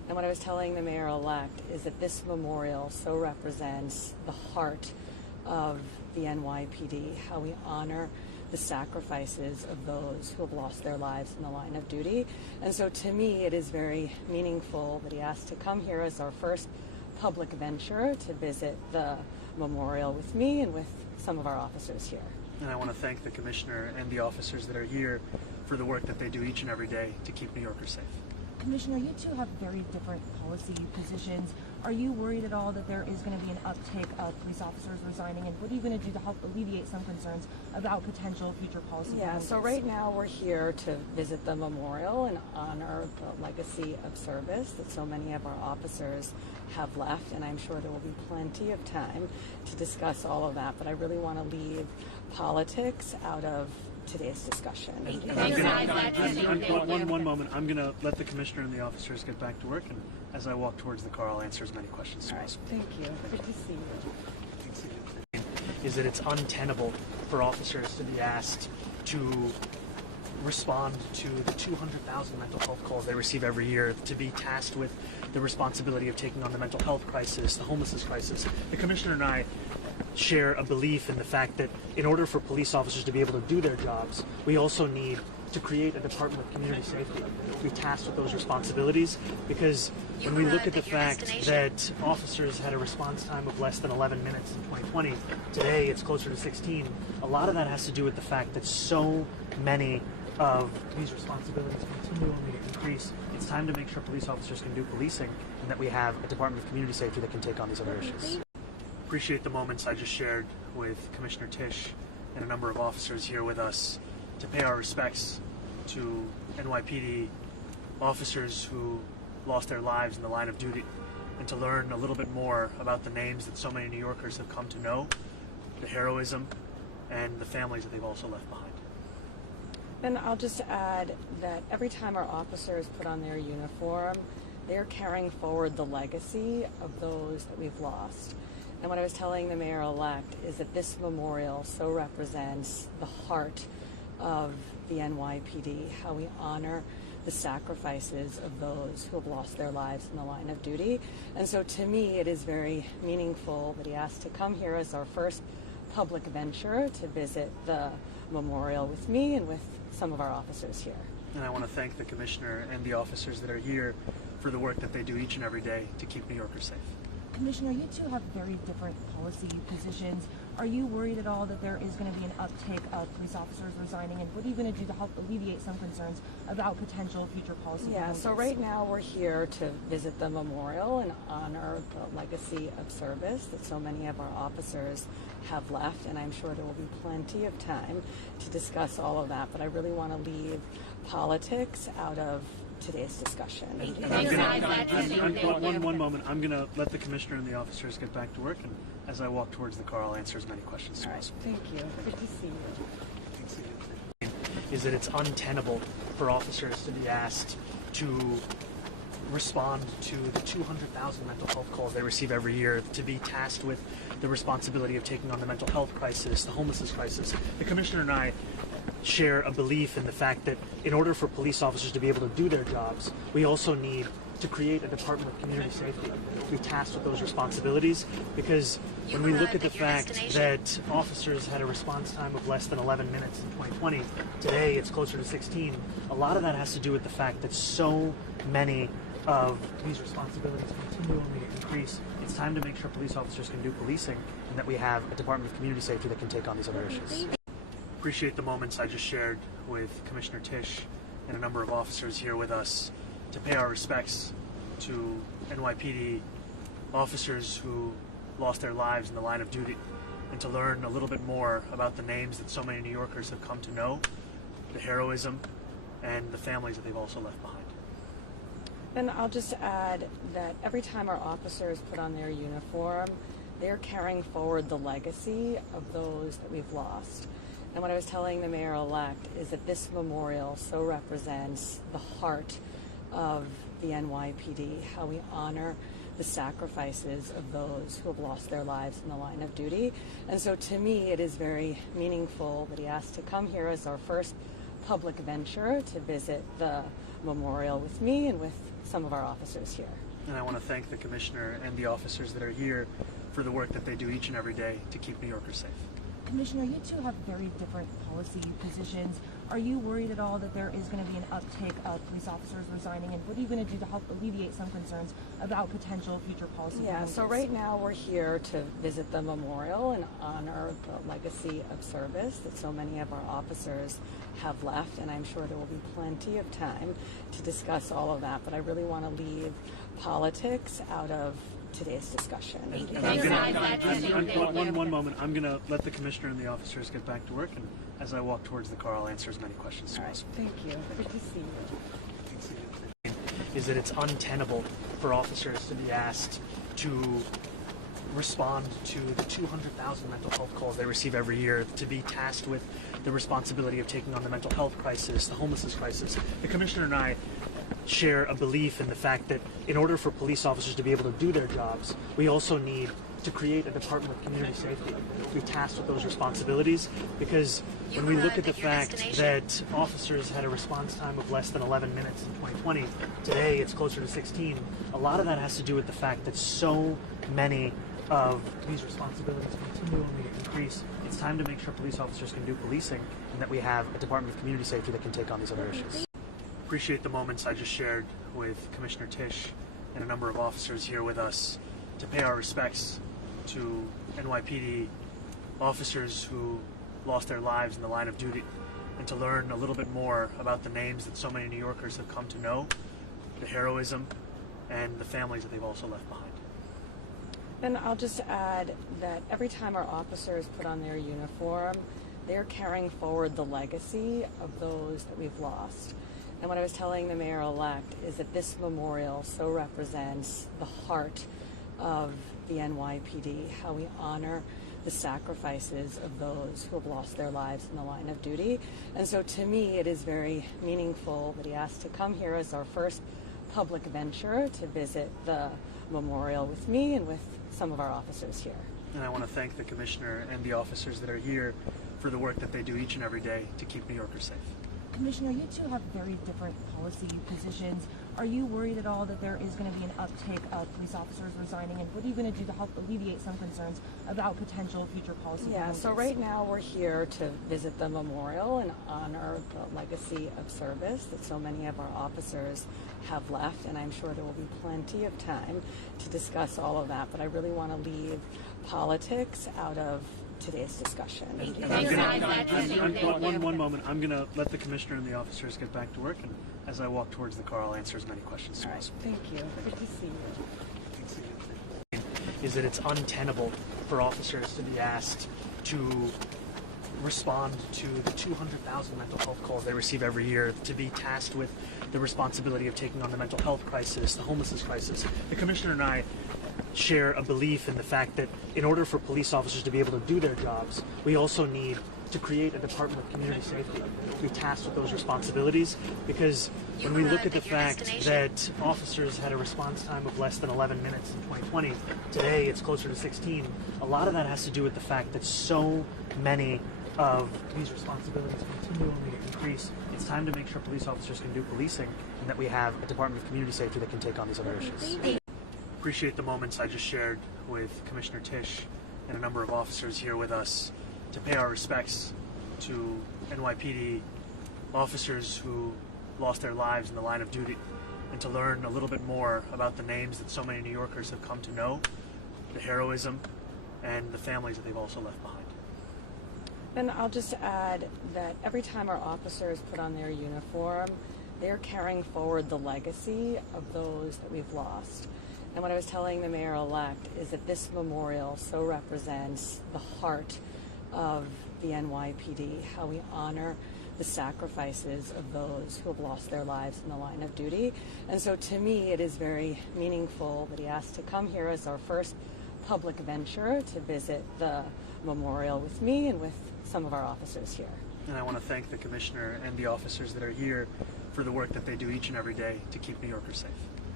And what I was telling the mayor-elect is that this memorial so represents the heart of the NYPD, how we honor the sacrifices of those who have lost their lives in the line of duty. And so to me, it is very meaningful that he asked to come here as our first public venture to visit the memorial with me and with some of our officers here. And I want to thank the Commissioner and the officers that are here for the work that they do each and every day to keep New Yorkers safe. Commissioner, you two have very different policy positions. Are you worried at all that there is going to be an uptick of police officers resigning, and what are you going to do to help alleviate some concerns about potential future policy changes? So right now we're here to visit the memorial and honor the legacy of service that so many of our officers have left, and I'm sure there will be plenty of time to discuss all of that, but I really want to leave politics out of today's discussion. One moment. I'm going to let the Commissioner and the officers get back to work, and as I walk towards the car, I'll answer as many questions as possible. Thank you. Good to see you. Is that it's untenable for officers to be asked to respond to the 200,000 mental health calls they receive every year, to be tasked with the responsibility of taking on the mental health crisis, the homelessness crisis. The Commissioner and I share a belief in the fact that in order for police officers to be able to do their jobs, we also need to create a Department of Community Safety, be tasked with those responsibilities, because when we look at the fact that officers had a response time of less than 11 minutes in 2020, today it's closer to 16, a lot of that has to do with the fact that so many of these responsibilities continually increase. It's time to make sure police officers can do policing, and that we have a Department of Community Safety that can take on these other issues. Appreciate the moments I just shared with Commissioner Tisch and a number of officers here with us to pay our respects to NYPD officers who lost their lives in the line of duty, and to learn a little bit more about the names that so many New Yorkers have come to know, the heroism, and the families that they've also left behind. And I'll just add that every time our officers put on their uniform, they're carrying forward the legacy of those that we've lost. And what I was telling the mayor-elect is that this memorial so represents the heart of the NYPD, how we honor the sacrifices of those who have lost their lives in the line of duty. And so to me, it is very meaningful that he asked to come here as our first public venture to visit the memorial with me and with some of our officers here. And I want to thank the Commissioner and the officers that are here for the work that they do each and every day to keep New Yorkers safe. Commissioner, you two have very different policy positions. Are you worried at all that there is going to be an uptick of police officers resigning, and what are you going to do to help alleviate some concerns about potential future policy changes? So right now we're here to visit the memorial and honor the legacy of service that so many of our officers have left, and I'm sure there will be plenty of time to discuss all of that, but I really want to leave politics out of today's discussion. One moment. I'm going to let the Commissioner and the officers get back to work, and as I walk towards the car, I'll answer as many questions as possible. Thank you. Good to see you. Is that it's untenable for officers to be asked to respond to the 200,000 mental health calls they receive every year, to be tasked with the responsibility of taking on the mental health crisis, the homelessness crisis. The Commissioner and I share a belief in the fact that in order for police officers to be able to do their jobs, we also need to create a Department of Community Safety, be tasked with those responsibilities, because when we look at the fact that officers had a response time of less than 11 minutes in 2020, today it's closer to 16, a lot of that has to do with the fact that so many of these responsibilities continually increase. It's time to make sure police officers can do policing, and that we have a Department of Community Safety that can take on these other issues. Appreciate the moments I just shared with Commissioner Tisch and a number of officers here with us to pay our respects to NYPD officers who lost their lives in the line of duty, and to learn a little bit more about the names that so many New Yorkers have come to know, the heroism, and the families that they've also left behind. And I'll just add that every time our officers put on their uniform, they're carrying forward the legacy of those that we've lost. And what I was telling the mayor-elect is that this memorial so represents the heart of the NYPD, how we honor the sacrifices of those who have lost their lives in the line of duty. And so to me, it is very meaningful that he asked to come here as our first public venture to visit the memorial with me and with some of our officers here. And I want to thank the Commissioner and the officers that are here for the work that they do each and every day to keep New Yorkers safe. Commissioner, you two have very different policy positions. Are you worried at all that there is going to be an uptick of police officers resigning, and what are you going to do to help alleviate some concerns about potential future policy Yeah, changes? so right now we're here to visit the memorial and honor the legacy of service that so many of our officers have left, and I'm sure there will be plenty of time to discuss all of that, but I really want to leave politics out of today's discussion. One moment. I'm going to let the Commissioner and the officers get back to work, and as I walk towards the car, I'll answer as many questions as possible. Thank you. Good to see you. Is that it's untenable for officers to be asked to respond to the 200,000 mental health calls they receive every year, to be tasked with the responsibility of taking on the mental health crisis, the homelessness crisis. The Commissioner and I share a belief in the fact that in order for police officers to be able to do their jobs, we also need to create a Department of Community Safety, be tasked with those responsibilities, because when we look at the fact that officers had a response time of less than 11 minutes in 2020, today it's closer to 16, a lot of that has to do with the fact that so many of these responsibilities continually increase. It's time to make sure police officers can do policing, and that we have a Department of Community Safety that can take on these other issues. Appreciate the moments I just shared with Commissioner Tisch and a number of officers here with us to pay our respects to NYPD officers who lost their lives in the line of duty, and to learn a little bit more about the names that so many New Yorkers have come to know, the heroism, and the families that they've also left behind. And I'll just add that every time our officers put on their uniform, they're carrying forward the legacy of those that we've lost. And what I was telling the mayor-elect is that this memorial so represents the heart of the NYPD, how we honor the sacrifices of those who have lost their lives in the line of duty. And so to me, it is very meaningful that he asked to come here as our first public venture to visit the memorial with me and with some of our officers here. And I want to thank the Commissioner and the officers that are here for the work that they do each and every day to keep New Yorkers safe. Commissioner, you two have very different policy positions. Are you worried at all that there is going to be an uptick of police officers resigning, and what are you going to do to help alleviate some concerns about potential future policy Yeah, changes? so right now we're here to visit the memorial and honor the legacy of service that so many of our officers have left, and I'm sure there will be plenty of time to discuss all of that, but I really want to leave politics out of today's discussion. One moment. I'm going to let the Commissioner and the officers get back to work, and as I walk towards the car, I'll answer as many questions as possible. Thank you. Good to see you. Is that it's untenable for officers to be asked to respond to the 200,000 mental health calls they receive every year, to be tasked with the responsibility of taking on the mental health crisis, the homelessness crisis. The Commissioner and I share a belief in the fact that in order for police officers to be able to do their jobs, we also need to create a Department of Community Safety, be tasked with those responsibilities, because when we look at the fact that officers had a response time of less than 11 minutes in 2020, today it's closer to 16, a lot of that has to do with the fact that so many of these responsibilities continually increase. It's time to make sure police officers can do policing, and that we have a Department of Community Safety that can take on these other issues. Appreciate the moments I just shared with Commissioner Tisch and a number of officers here with us to pay our respects to NYPD officers who lost their lives in the line of duty, and to learn a little bit more about the names that so many New Yorkers have come to know, the heroism, and the families that they've also left behind. And I'll just add that every time our officers put on their uniform, they're carrying forward the legacy of those that we've lost. And what I was telling the mayor-elect is that this memorial so represents the heart of the NYPD, how we honor the sacrifices of those who have lost their lives in the line of duty. And so to me, it is very meaningful that he asked to come here as our first public venture to visit the memorial with me and with some of our officers here. And I want to thank the Commissioner and the officers that are here for the work that they do each and every day to keep New Yorkers safe.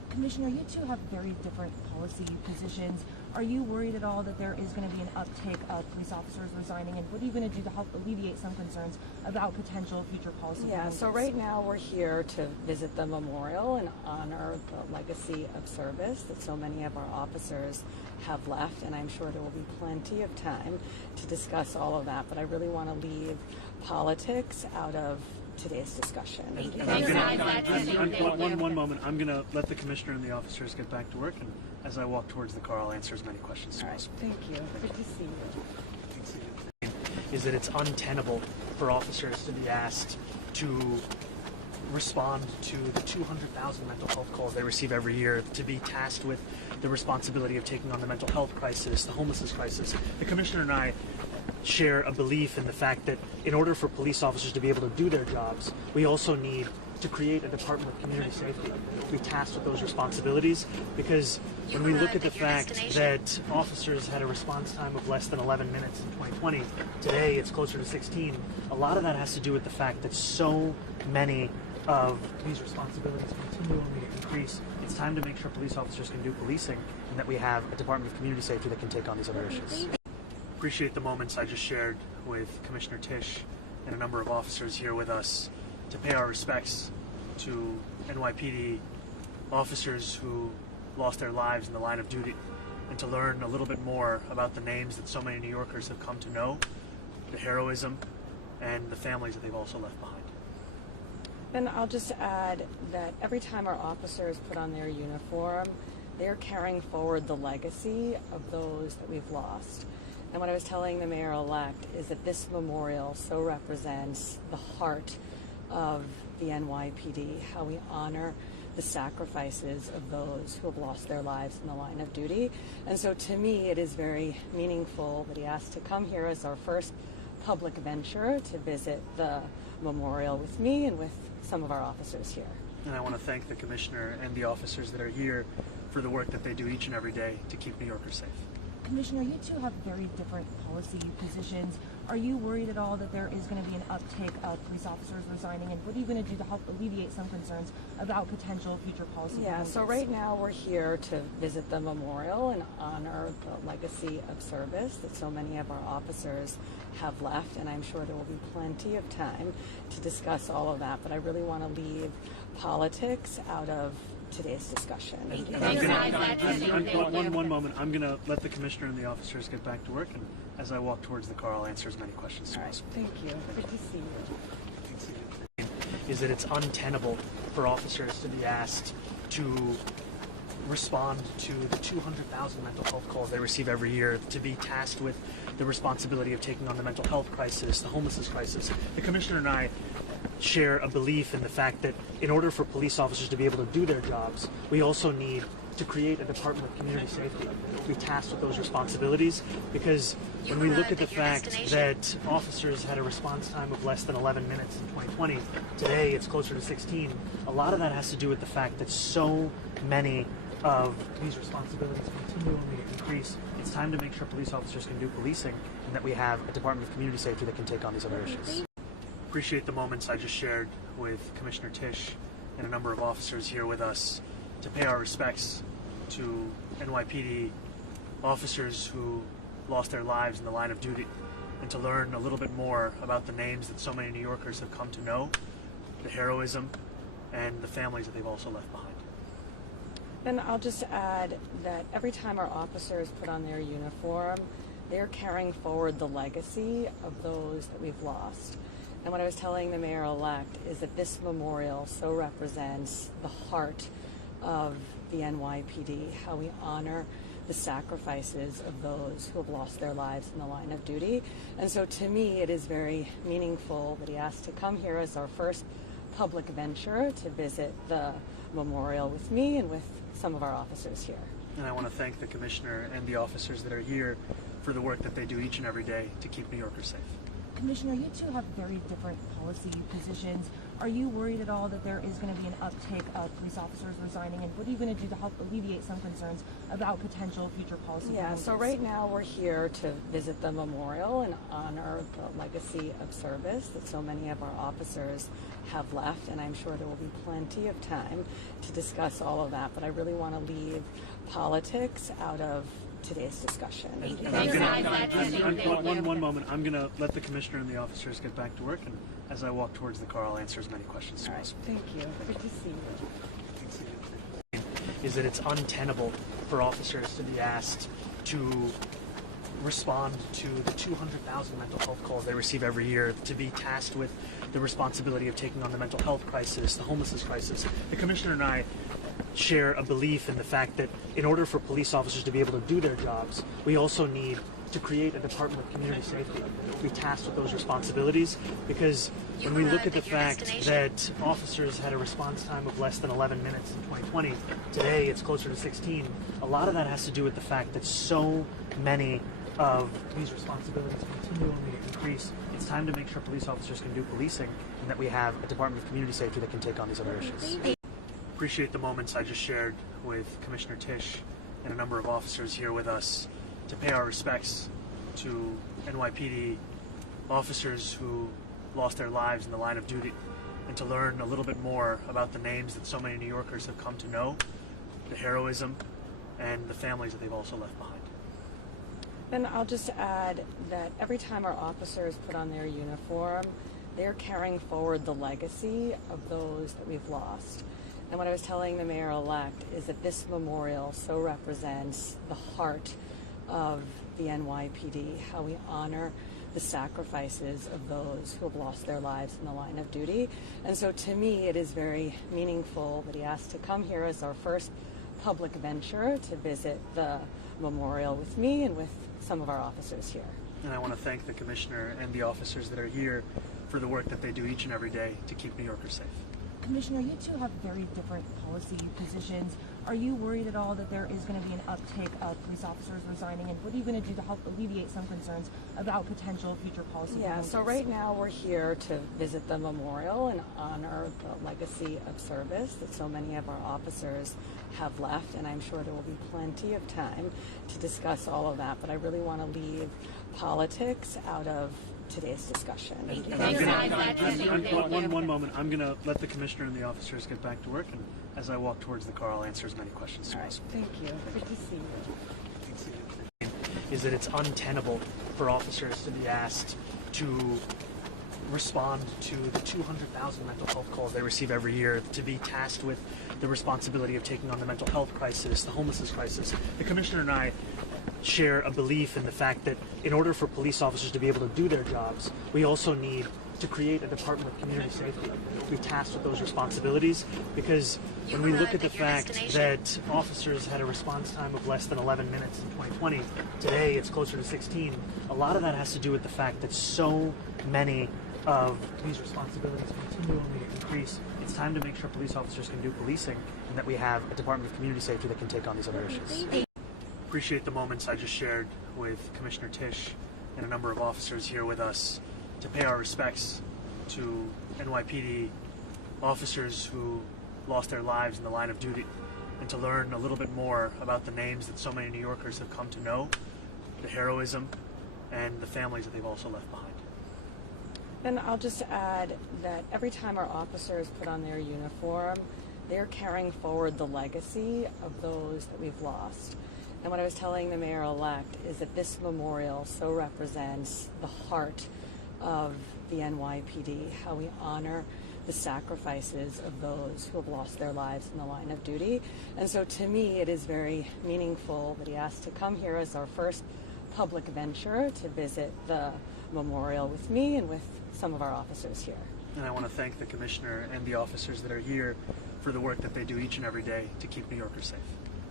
Commissioner, you two have very different policy positions. Are you worried at all that there is going to be an uptick of police officers resigning, and what are you going to do to help alleviate some concerns about potential future policy changes? So right now we're here to visit the memorial and honor the legacy of service that so many of our officers have left, and I'm sure there will be plenty of time to discuss all of that, but I really want to leave politics out of today's discussion. One moment. I'm going to let the commissioner and the officers get back to work, and as I walk towards the car, I'll answer as many questions as possible. Thank you. Good to see you. Is that it's untenable for officers to be asked to respond to the 200,000 mental health calls they receive every year, to be tasked with the responsibility of taking on the mental health crisis, the homelessness crisis. The commissioner and I share a belief in the fact that in order for police officers to be able to do their jobs, we also need to create a Department of Community Safety, be tasked with those responsibilities, because when we look at the fact that officers had a response time of less than 11 minutes in 2020, today it's closer to 16, a lot of that has to do with the fact that so many of these responsibilities continually increase. It's time to make sure police officers can do policing, and that we have a Department of Community Safety that can take on these other issues. Appreciate the moments I just shared with Commissioner Tisch and a number of officers here with us to pay our respects to NYPD officers who lost their lives in the line of duty, and to learn a little bit more about the names that so many New Yorkers have come to know, the heroism, and the families that they've also left behind. And I'll just add that every time our officers put on their uniform, they're carrying forward the legacy of those that we've lost. And what I was telling the mayor-elect is that this memorial so represents the heart of the NYPD, how we honor the sacrifices of those who have lost their lives in the line of duty. And so to me, it is very meaningful that he asked to come here as our first public venture to visit the memorial with me and with some of our officers here. And I want to thank the commissioner and the officers that are here for the work that they do each and every day to keep New Yorkers safe. Commissioner, you two have very different policy positions. Are you worried at all that there is going to be an uptick of police officers resigning, and what are you going to do to help alleviate some concerns about potential future policy changes? So right now we're here to visit the memorial and honor the legacy of service that so many of our officers have left, and I'm sure there will be plenty of time to discuss all of that, but I really want to leave politics out of today's discussion. One moment. I'm going to let the commissioner and the officers get back to work, and as I walk towards the car, I'll answer as many questions as possible. Thank you. Good to see you. Is that it's untenable for officers to be asked to respond to the 200,000 mental health calls they receive every year, to be tasked with the responsibility of taking on the mental health crisis, the homelessness crisis. The commissioner and I share a belief in the fact that in order for police officers to be able to do their jobs, we also need to create a Department of Community Safety, be tasked with those responsibilities, because when we look at the fact that officers had a response time of less than 11 minutes in 2020, today it's closer to 16, a lot of that has to do with the fact that so many of these responsibilities continually increase. It's time to make sure police officers can do policing, and that we have a Department of Community Safety that can take on these other issues. Appreciate the moments I just shared with Commissioner Tisch and a number of officers here with us to pay our respects to NYPD officers who lost their lives in the line of duty, and to learn a little bit more about the names that so many New Yorkers have come to know, the heroism, and the families that they've also left behind. And I'll just add that every time our officers put on their uniform, they're carrying forward the legacy of those that we've lost. And what I was telling the mayor-elect is that this memorial so represents the heart of the NYPD, how we honor the sacrifices of those who have lost their lives in the line of duty. And so to me, it is very meaningful that he asked to come here as our first public venture to visit the memorial with me and with some of our officers here. And I want to thank the commissioner and the officers that are here for the work that they do each and every day to keep New Yorkers safe. Commissioner, you two have very different policy positions. Are you worried at all that there is going to be an uptick of police officers resigning, and what are you going to do to help alleviate some concerns about potential future policy? Yeah, so right now we're here to visit the memorial and honor the legacy of service that so many of our officers have left, and I'm sure there will be plenty of time to discuss all of that, but I really want to leave politics out of today's discussion. One moment. I'm going to let the commissioner and the officers get back to work, and as I walk towards the car, I'll answer as many questions as possible. Thank you. Good to see you. Is that it's untenable for officers to be asked to respond to the 200,000 mental health calls they receive every year, to be tasked with the responsibility of taking on the mental health crisis, the homelessness crisis. The commissioner and I share a belief in the fact that in order for police officers to be able to do their jobs, we also need to create a Department of Community Safety, be tasked with those responsibilities, because when we look at the fact that officers had a response time of less than 11 minutes in 2020, today it's closer to 16, a lot of that has to do with the fact that so many of these responsibilities continually increase. It's time to make sure police officers can do policing, and that we have a Department of Community Safety that can take on these other issues. Appreciate the moments I just shared with Commissioner Tisch and a number of officers here with us to pay our respects to NYPD officers who lost their lives in the line of duty, and to learn a little bit more about the names that so many New Yorkers have come to know, the heroism, and the families that they've also left behind. And I'll just add that every time our officers put on their uniform, they're carrying forward the legacy of those that we've lost. And what I was telling the mayor-elect is that this memorial so represents the heart of the NYPD, how we honor the sacrifices of those who have lost their lives in the line of duty. And so to me, it is very meaningful that he asked to come here as our first public venture to visit the memorial with me and with some of our officers here. And I want to thank the commissioner and the officers that are here for the work that they do each and every day to keep New Yorkers safe. Commissioner, you two have very different policy positions. Are you worried at all that there is going to be an uptick of police officers resigning, and what are you going to do to help alleviate some concerns about potential future policy? Yeah, so right now we're here to visit the memorial and honor the legacy of service that so many of our officers have left, and I'm sure there will be plenty of time to discuss all of that, but I really want to leave politics out of today's discussion. One moment. I'm going to let the commissioner and the officers get back to work, and as I walk towards the car, I'll answer as many questions as possible. Thank you. Good to see you. Is that it's untenable for officers to be asked to respond to the 200,000 mental health calls they receive every year, to be tasked with the responsibility of taking on the mental health crisis, the homelessness crisis. The commissioner and I share a belief in the fact that in order for police officers to be able to do their jobs, we also need to create a Department of Community Safety, be tasked with those responsibilities, because when we look at the fact that officers had a response time of less than 11 minutes in 2020, today it's closer to 16, a lot of that has to do with the fact that so many of these responsibilities continually increase. It's time to make sure police officers can do policing, and that we have a Department of Community Safety that can take on these other issues. Appreciate the moments I just shared with Commissioner Tisch and a number of officers here with us to pay our respects to NYPD officers who lost their lives in the line of duty, and to learn a little bit more about the names that so many New Yorkers have come to know, the heroism, and the families that they've also left behind. And I'll just add that every time our officers put on their uniform, they're carrying forward the legacy of those that we've lost. And what I was telling the mayor-elect is that this memorial so represents the heart of the NYPD, how we honor the sacrifices of those who have lost their lives in the line of duty. And so to me, it is very meaningful that he asked to come here as our first public venture to visit the memorial with me and with some of our officers here. And I want to thank the commissioner and the officers that are here for the work that they do each and every day to keep New Yorkers safe.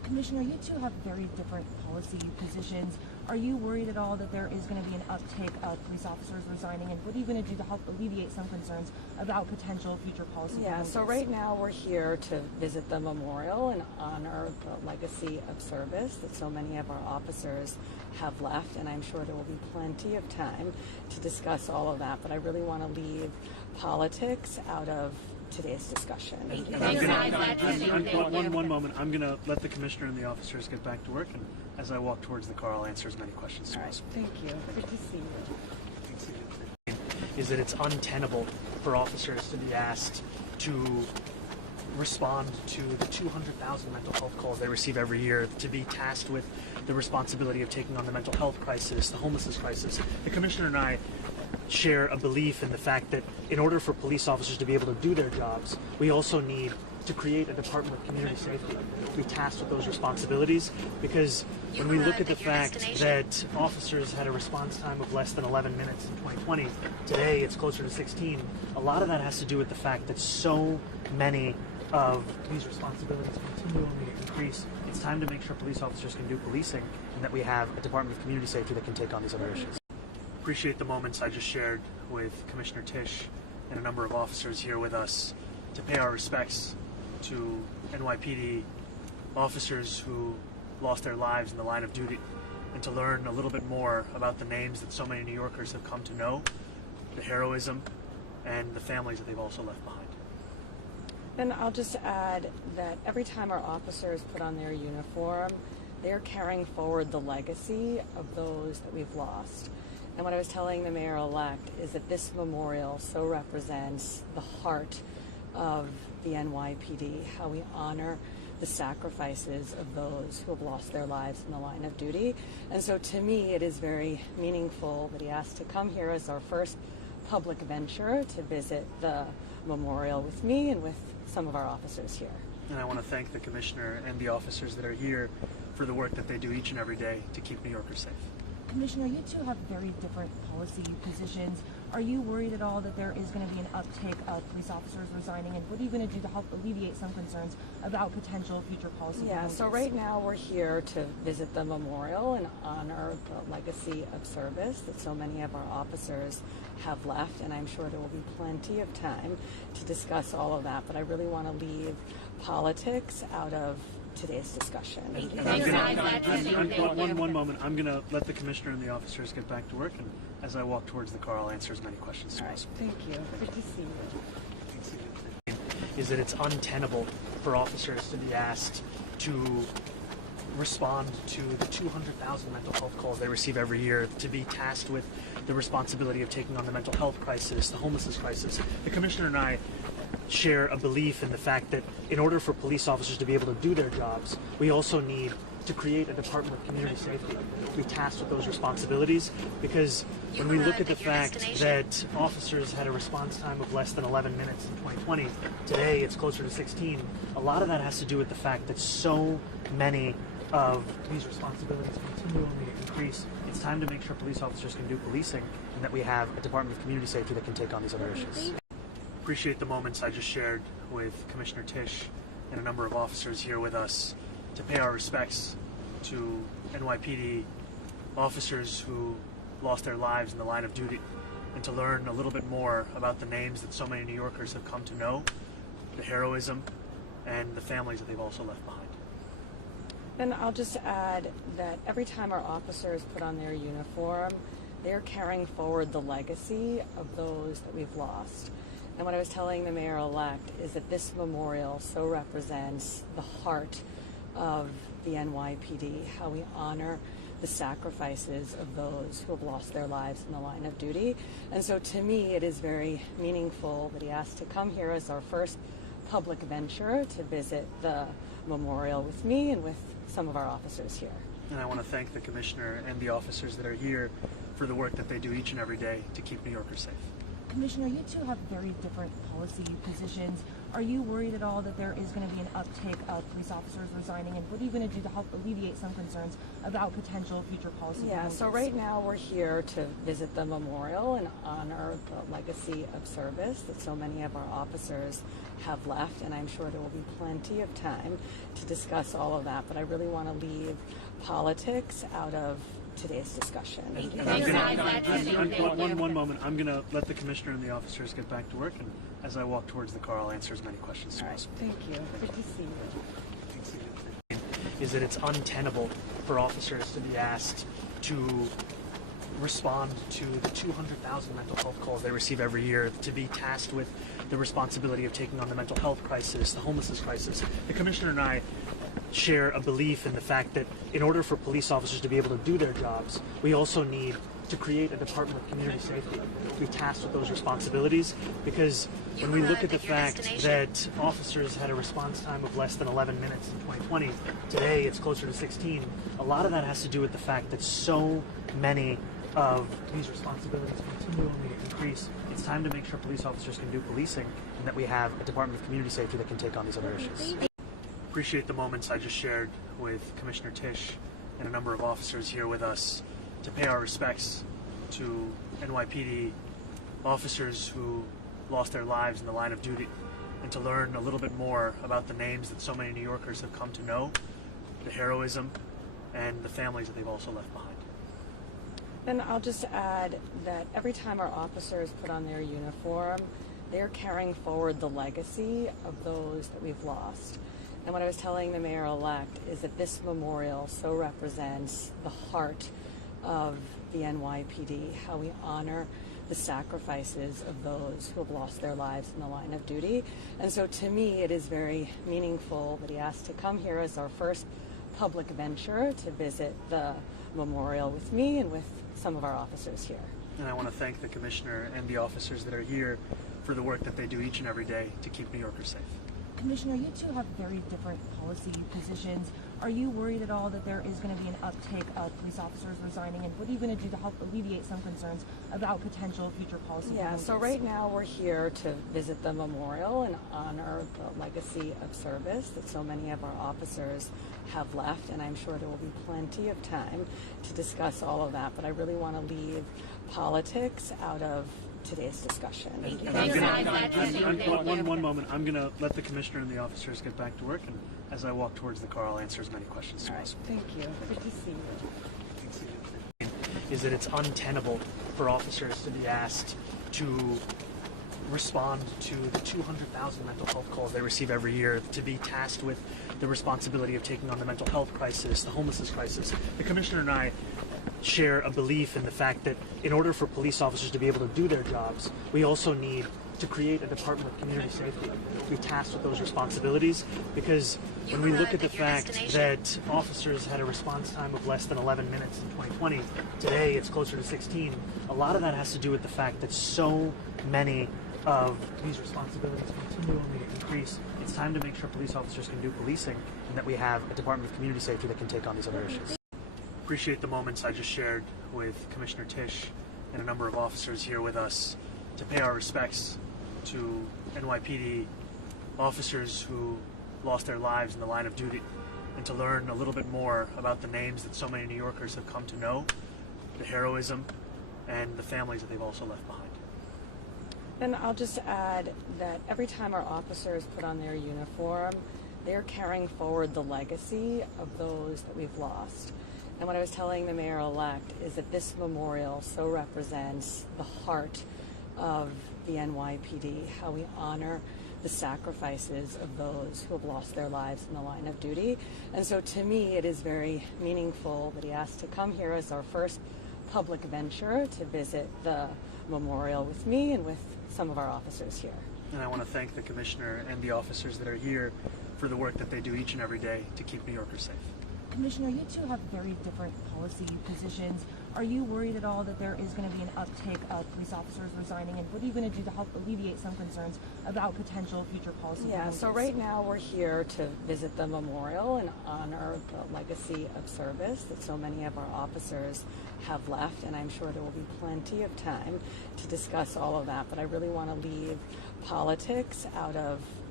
Commissioner, you two have very different policy positions. Are you worried at all that there is going to be an uptick of police officers resigning, and what are you going to do to help alleviate some concerns about potential future policy? Yeah, so right now we're here to visit the memorial and honor the legacy of service that so many of our officers have left, and I'm sure there will be plenty of time to discuss all of that, but I really want to leave politics out of today's discussion. One moment. I'm going to let the commissioner and the officers get back to work, and as I walk towards the car, I'll answer as many questions as possible. Thank you. Good to see you. Is that it's untenable for officers to be asked to respond to the 200,000 mental health calls they receive every year, to be tasked with the responsibility of taking on the mental health crisis, the homelessness crisis. The commissioner and I share a belief in the fact that in order for police officers to be able to do their jobs, we also need to create a Department of Community Safety, be tasked with those responsibilities, because when we look at the fact that officers had a response time of less than 11 minutes in 2020, today it's closer to 16, a lot of that has to do with the fact that so many of these responsibilities continue only to increase. It's time to make sure police officers can do policing, and that we have a Department of Community Safety that can take on these other issues. Appreciate the moments I just shared with Commissioner Tisch and a number of officers here with us to pay our respects to NYPD officers who lost their lives in the line of duty, and to learn a little bit more about the names that so many New Yorkers have come to know, the heroism, and the families that they've also left behind. And I'll just add that every time our officers put on their uniform, they're carrying forward the legacy of those that we've lost. And what I was telling the mayor-elect is that this memorial so represents the heart of the NYPD, how we honor the sacrifices of those who have lost their lives in the line of duty. And so to me, it is very meaningful that he asked to come here as our first public venture to visit the memorial with me and with some of our officers here. And I want to thank the commissioner and the officers that are here for the work that they do each and every day to keep New Yorkers safe. Commissioner, you two have very different policy positions. Are you worried at all that there is going to be an uptick of police officers resigning, and what are you going to do to help alleviate some concerns about potential future policy? Yeah, so right now we're here to visit the memorial and honor the legacy of service that so many of our officers have left, and I'm sure there will be plenty of time to discuss all of that, but I really want to leave politics out of today's discussion. One moment. I'm going to let the commissioner and the officers get back to work, and as I walk towards the car, I'll answer as many questions as possible. Thank you. Good to see you. Is that it's untenable for officers to be asked to respond to the 200,000 mental health calls they receive every year, to be tasked with the responsibility of taking on the mental health crisis, the homelessness crisis. The commissioner and I share a belief in the fact that in order for police officers to be able to do their jobs, we also need to create a Department of Community Safety, be tasked with those responsibilities, because when we look at the fact that officers had a response time of less than 11 minutes in 2020, today it's closer to 16, a lot of that has to do with the fact that so many of these responsibilities continue only to increase. It's time to make sure police officers can do policing, and that we have a Department of Community Safety that can take on these other issues. Appreciate the moments I just shared with Commissioner Tisch and a number of officers here with us to pay our respects to NYPD officers who lost their lives in the line of duty, and to learn a little bit more about the names that so many New Yorkers have come to know, the heroism, and the families that they've also left behind. And I'll just add that every time our officers put on their uniform, they're carrying forward the legacy of those that we've lost. And what I was telling the mayor-elect is that this memorial so represents the heart of the NYPD, how we honor the sacrifices of those who have lost their lives in the line of duty. And so to me, it is very meaningful that he asked to come here as our first public venture to visit the memorial with me and with some of our officers here. And I want to thank the commissioner and the officers that are here for the work that they do each and every day to keep New Yorkers safe. Commissioner, you two have very different policy positions. Are you worried at all that there is going to be an uptick of police officers resigning, and what are you going to do to help alleviate some concerns about potential future policy Yeah, so right now we're here to visit the memorial and honor the legacy of service that so many of our officers have left, and I'm sure there will be plenty of time to discuss all of that, but I really want to leave politics out of today's discussion. One moment. I'm going to let the commissioner and the officers get back to work, and as I walk towards the car, I'll answer as many questions as possible. Thank you. Good to see you. Is that it's untenable for officers to be asked to respond to the 200,000 mental health calls they receive every year, to be tasked with the responsibility of taking on the mental health crisis, the homelessness crisis. The commissioner and I share a belief in the fact that in order for police officers to be able to do their jobs, we also need to create a Department of Community Safety to be tasked with those responsibilities, because when we look at the fact that officers had a response time of less than 11 minutes in 2020, today it's closer to 16, a lot of that has to do with the fact that so many of these responsibilities continually increase. It's time to make sure police officers can do policing, and that we have a Department of Community Safety that can take on these other issues. Appreciate the moments I just shared with Commissioner Tisch and a number of officers here with us to pay our respects to NYPD officers who lost their lives in the line of duty, and to learn a little bit more about the names that so many New Yorkers have come to know, the heroism, and the families that they've also left behind. And I'll just add that every time our officers put on their uniform, they're carrying forward the legacy of those that we've lost. And what I was telling the mayor-elect is that this memorial so represents the heart of the NYPD, how we honor the sacrifices of those who have lost their lives in the line of duty. And so to me, it is very meaningful that he asked to come here as our first public venture to visit the memorial with me and with some of our officers here. And I want to thank the commissioner and the officers that are here for the work that they do each and every day to keep New Yorkers safe. Commissioner, you two have very different policy positions. Are you worried at all that there is going to be an uptick of police officers resigning, and what are you going to do to help alleviate some concerns about potential future policy? Yeah, so right now we're here to visit the memorial and honor the legacy of service that so many of our officers have left, and I'm sure there will be plenty of time to discuss all of that, but I really want to leave politics out of today's discussion. One moment. I'm going to let the commissioner and the officers get back to work, and as I walk towards the car, I'll answer as many questions as possible. Thank you. Good to see you. Is that it's untenable for officers to be asked to respond to the 200,000 mental health calls they receive every year, to be tasked with the responsibility of taking on the mental health crisis, the homelessness crisis. The commissioner and I share a belief in the fact that in order for police officers to be able to do their jobs, we also need to create a Department of Community Safety to be tasked with those responsibilities, because when we look at the fact that officers had a response time of less than 11 minutes in 2020, today it's closer to 16, a lot of that has to do with the fact that so many of these responsibilities continually increase. It's time to make sure police officers can do policing, and that we have a Department of Community Safety that can take on these other issues. Appreciate the moments I just shared with Commissioner Tisch and a number of officers here with us to pay our respects to NYPD officers who lost their lives in the line of duty, and to learn a little bit more about the names that so many New Yorkers have come to know, the heroism, and the families that they've also left behind. And I'll just add that every time our officers put on their uniform, they're carrying forward the legacy of those that we've lost. And what I was telling the mayor-elect is that this memorial so represents the heart of the NYPD, how we honor the sacrifices of those who have lost their lives in the line of duty. And so to me, it is very meaningful that he asked to come here as our first public venture to visit the memorial with me and with some of our officers here. And I want to thank the commissioner and the officers that are here for the work that they do each and every day to keep New Yorkers safe. Commissioner, you two have very different policy positions. Are you worried at all that there is going to be an uptick of police officers resigning, and what are you going to do to help alleviate some concerns about potential future policy? Yeah, so right now we're here to visit the memorial and honor the legacy of service that so many of our officers have left, and I'm sure there will be plenty of time to discuss all of that, but I really want to leave politics out of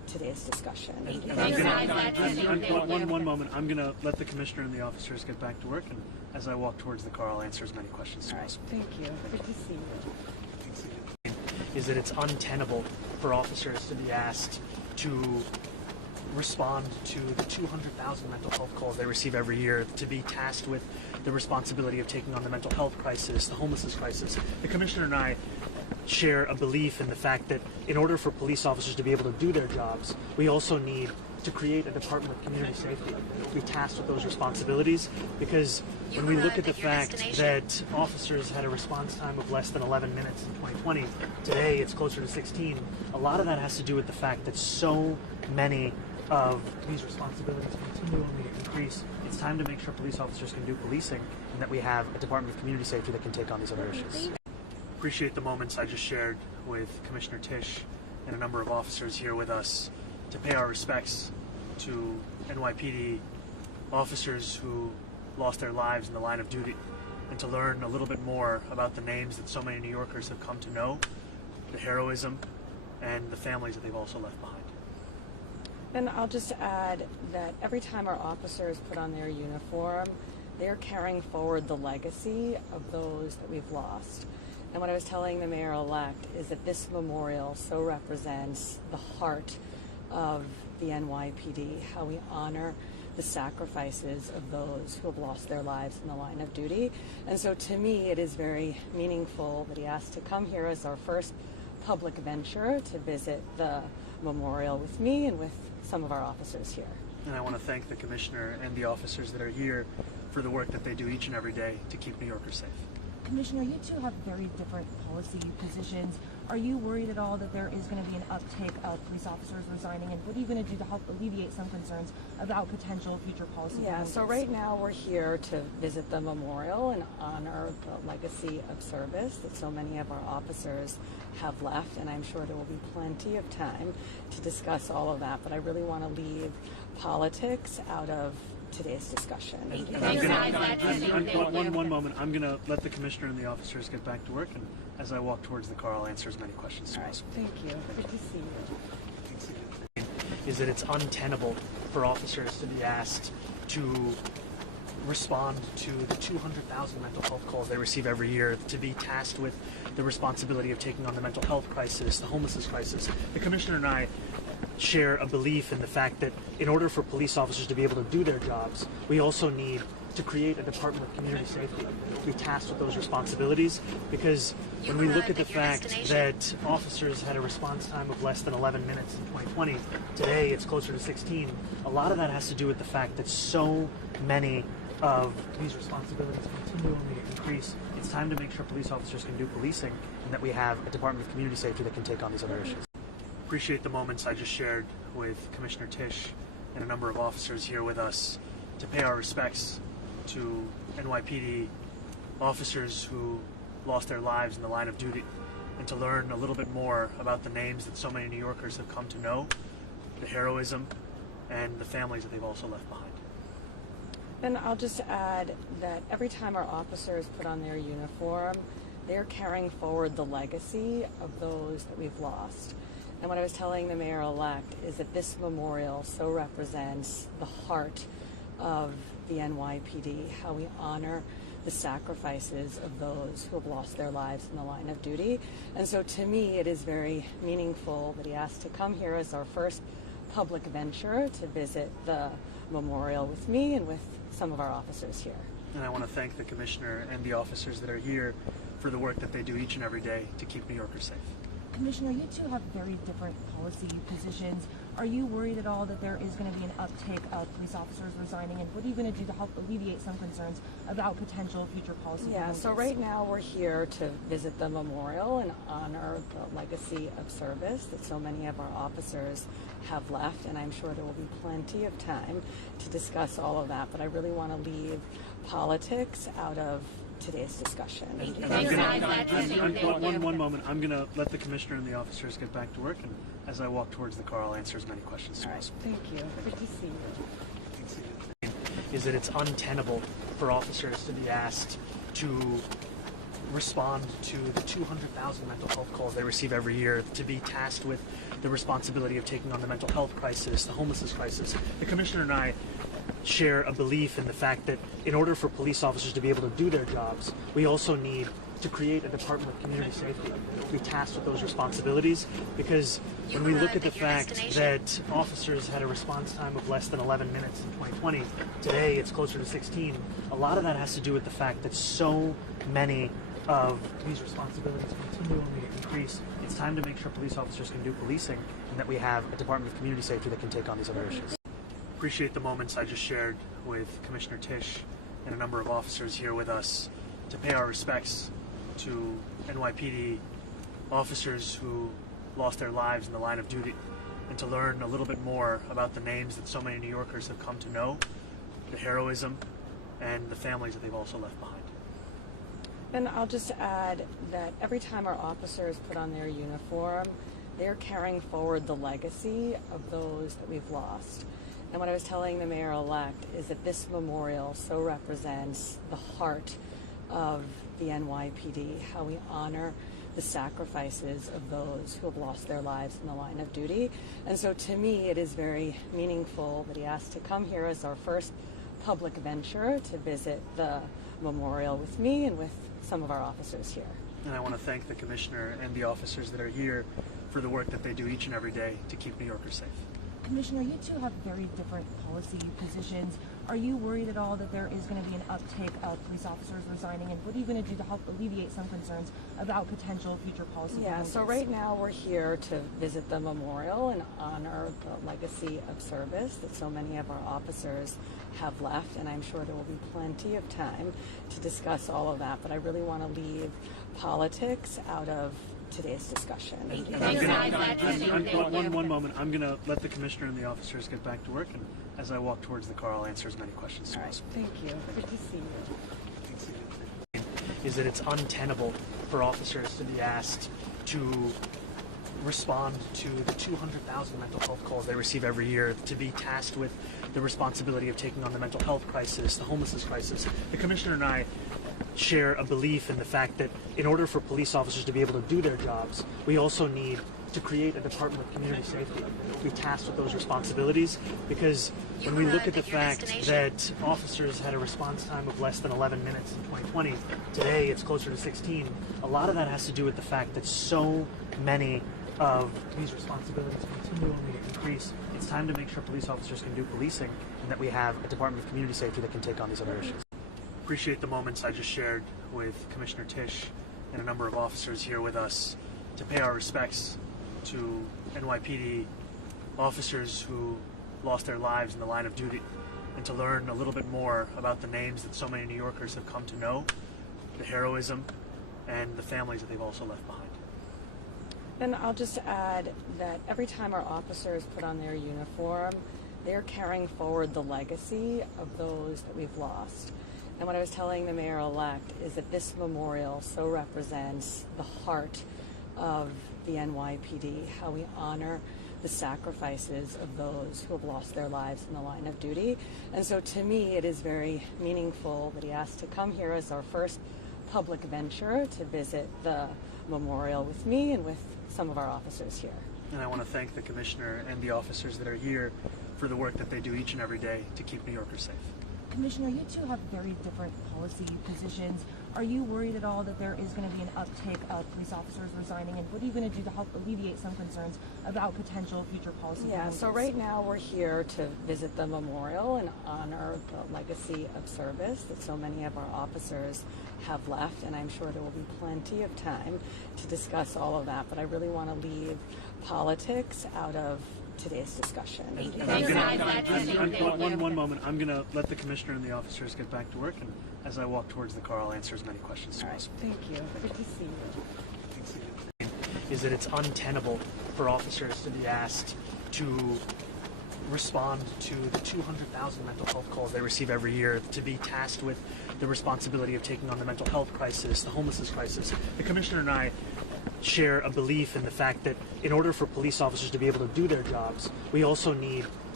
today's discussion. One moment. I'm going to let the commissioner and the officers get back to work, and as I walk towards the car, I'll answer as many questions as possible. Thank you. Good to see you. Is that it's untenable for officers to be asked to respond to the 200,000 mental health calls they receive every year, to be tasked with the responsibility of taking on the mental health crisis, the homelessness crisis. The commissioner and I share a belief in the fact that in order for police officers to be able to do their jobs, we also need to create a Department of Community Safety, be tasked with those responsibilities, because when we look at the fact that officers had a response time of less than 11 minutes in 2020, today it's closer to 16, a lot of that has to do with the fact that so many of these responsibilities continually increase. It's time to make sure police officers can do policing, and that we have a Department of Community Safety that can take on these other issues. Appreciate the moments I just shared with Commissioner Tisch and a number of officers here with us to pay our respects to NYPD officers who lost their lives in the line of duty, and to learn a little bit more about the names that so many New Yorkers have come to know, the heroism, and the families that they've also left behind. And I'll just add that every time our officers put on their uniform, they're carrying forward the legacy of those that we've lost. And what I was telling the mayor-elect is that this memorial so represents the heart of the NYPD, how we honor the sacrifices of those who have lost their lives in the line of duty. And so to me, it is very meaningful that he asked to come here as our first public venture to visit the memorial with me and with some of our officers here. And I want to thank the commissioner and the officers that are here for the work that they do each and every day to keep New Yorkers safe. Commissioner, you two have very different policy positions. Are you worried at all that there is going to be an uptick of police officers resigning, and what are you going to do to help alleviate some concerns about potential future policy changes? So right now we're here to visit the memorial and honor the legacy of service that so many of our officers have left, and I'm sure there will be plenty of time to discuss all of that, but I really want to leave politics out of today's discussion. One moment. I'm going to let the commissioner and the officers get back to work, and as I walk towards the car, I'll answer as many questions as possible. Thank you. Good to see you. Is that it's untenable for officers to be asked to respond to the 200,000 mental health calls they receive every year, to be tasked with the responsibility of taking on the mental health crisis, the homelessness crisis. The commissioner and I share a belief in the fact that in order for police officers to be able to do their jobs, we also need to create a Department of Community Safety, be tasked with those responsibilities, because when we look at the fact that officers had a response time of less than 11 minutes in 2020, today it's closer to 16, a lot of that has to do with the fact that so many of these responsibilities continually increase. It's time to make sure police officers can do policing, and that we have a Department of Community Safety that can take on these other issues. Appreciate the moments I just shared with Commissioner Tisch and a number of officers here with us to pay our respects to NYPD officers who lost their lives in the line of duty, and to learn a little bit more about the names that so many New Yorkers have come to know, the heroism, and the families that they've also left behind. And I'll just add that every time our officers put on their uniform, they're carrying forward the legacy of those that we've lost. And what I was telling the mayor-elect is that this memorial so represents the heart of the NYPD, how we honor the sacrifices of those who have lost their lives in the line of duty. And so to me, it is very meaningful that he asked to come here as our first public venture to visit the memorial with me and with some of our officers here. And I want to thank the commissioner and the officers that are here for the work that they do each and every day to keep New Yorkers safe. Commissioner, you two have very different policy positions. Are you worried at all that there is going to be an uptick of police officers resigning, and what are you going to do to help alleviate some concerns about potential future policy changes? So right now we're here to visit the memorial and honor the legacy of service that so many of our officers have left, and I'm sure there will be plenty of time to discuss all of that, but I really want to leave politics out of today's discussion. One moment. I'm going to let the commissioner and the officers get back to work, and as I walk towards the car, I'll answer as many questions as possible. Thank you. Good to see you. Is that it's untenable for officers to be asked to respond to the 200,000 mental health calls they receive every year, to be tasked with the responsibility of taking on the mental health crisis, the homelessness crisis. The Commissioner and I share a belief in the fact that in order for police officers to be able to do their jobs, we also need to create a Department of Community Safety, be tasked with those responsibilities, because when we look at the fact that officers had a response time of less than 11 minutes in 2020, today it's closer to 16, a lot of that has to do with the fact that so many of these responsibilities continually increase. It's time to make sure police officers can do policing and that we have a Department of Community Safety that can take on these other issues. Appreciate the moments I just shared with Commissioner Tisch and a number of officers here with us to pay our respects to NYPD officers who lost their lives in the line of duty, and to learn a little bit more about the names that so many New Yorkers have come to know, the heroism, and the families that they've also left behind. And I'll just add that every time our officers put on their uniform, they're carrying forward the legacy of those that we've lost. And what I was telling the mayor-elect is that this memorial so represents the heart of the NYPD, how we honor the sacrifices of those who have lost their lives in the line of duty. And so to me, it is very meaningful that he asked to come here as our first public venture to visit the memorial with me and with some of our officers here. And I want to thank the Commissioner and the officers that are here for the work that they do each and every day to keep New Yorkers safe. Commissioner, you two have very different policy positions. Are you worried at all that there is going to be an uptick of police officers resigning, and what are you going to do to help alleviate some concerns about potential future policy changes? So right now we're here to visit the memorial and honor the legacy of service that so many of our officers have left, and I'm sure there will be plenty of time to discuss all of that, but I really want to leave politics out of today's discussion. One moment. I'm going to let the Commissioner and the officers get back to work, and as I walk towards the car, I'll answer as many questions as possible. Thank you. Good to see you. Is that it's untenable for officers to be asked to respond to the 200,000 mental health calls they receive every year, to be tasked with the responsibility of taking on the mental health crisis, the homelessness crisis. The Commissioner and I share a belief in the fact that in order for police officers to be able to do their jobs, we also need to create a Department of Community Safety, be tasked with those responsibilities, because when we look at the fact that officers had a response time of less than 11 minutes in 2020, today it's closer to 16, a lot of that has to do with the fact that so many of these responsibilities continually increase. It's time to make sure police officers can do policing and that we have a Department of Community Safety that can take on these other issues. Appreciate the moments I just shared with Commissioner Tisch and a number of officers here with us to pay our respects to NYPD officers who lost their lives in the line of duty, and to learn a little bit more about the names that so many New Yorkers have come to know, the heroism, and the families that they've also left behind. And I'll just add that every time our officers put on their uniform, they're carrying forward the legacy of those that we've lost. And what I was telling the mayor-elect is that this memorial so represents the heart of the NYPD, how we honor the sacrifices of those who have lost their lives in the line of duty. And so to me, it is very meaningful that he asked to come here as our first public venture to visit the memorial with me and with some of our officers here. And I want to thank the Commissioner and the officers that are here for the work that they do each and every day to keep New Yorkers safe. Commissioner, you two have very different policy positions. Are you worried at all that there is going to be an uptick of police officers resigning, and what are you going to do to help alleviate some concerns about potential future policy changes? So right now we're here to visit the memorial and honor the legacy of service that so many of our officers have left, and I'm sure there will be plenty of time to discuss all of that, but I really want to leave politics out of today's discussion. One moment. I'm going to let the Commissioner and the officers get back to work, and as I walk towards the car, I'll answer as many questions as possible. Thank you. Good to see you. Is that it's untenable for officers to be asked to respond to the 200,000 mental health calls they receive every year, to be tasked with the responsibility of taking on the mental health crisis, the homelessness crisis. The Commissioner and I share a belief in the fact that in order for police officers to be able to do their jobs, we also need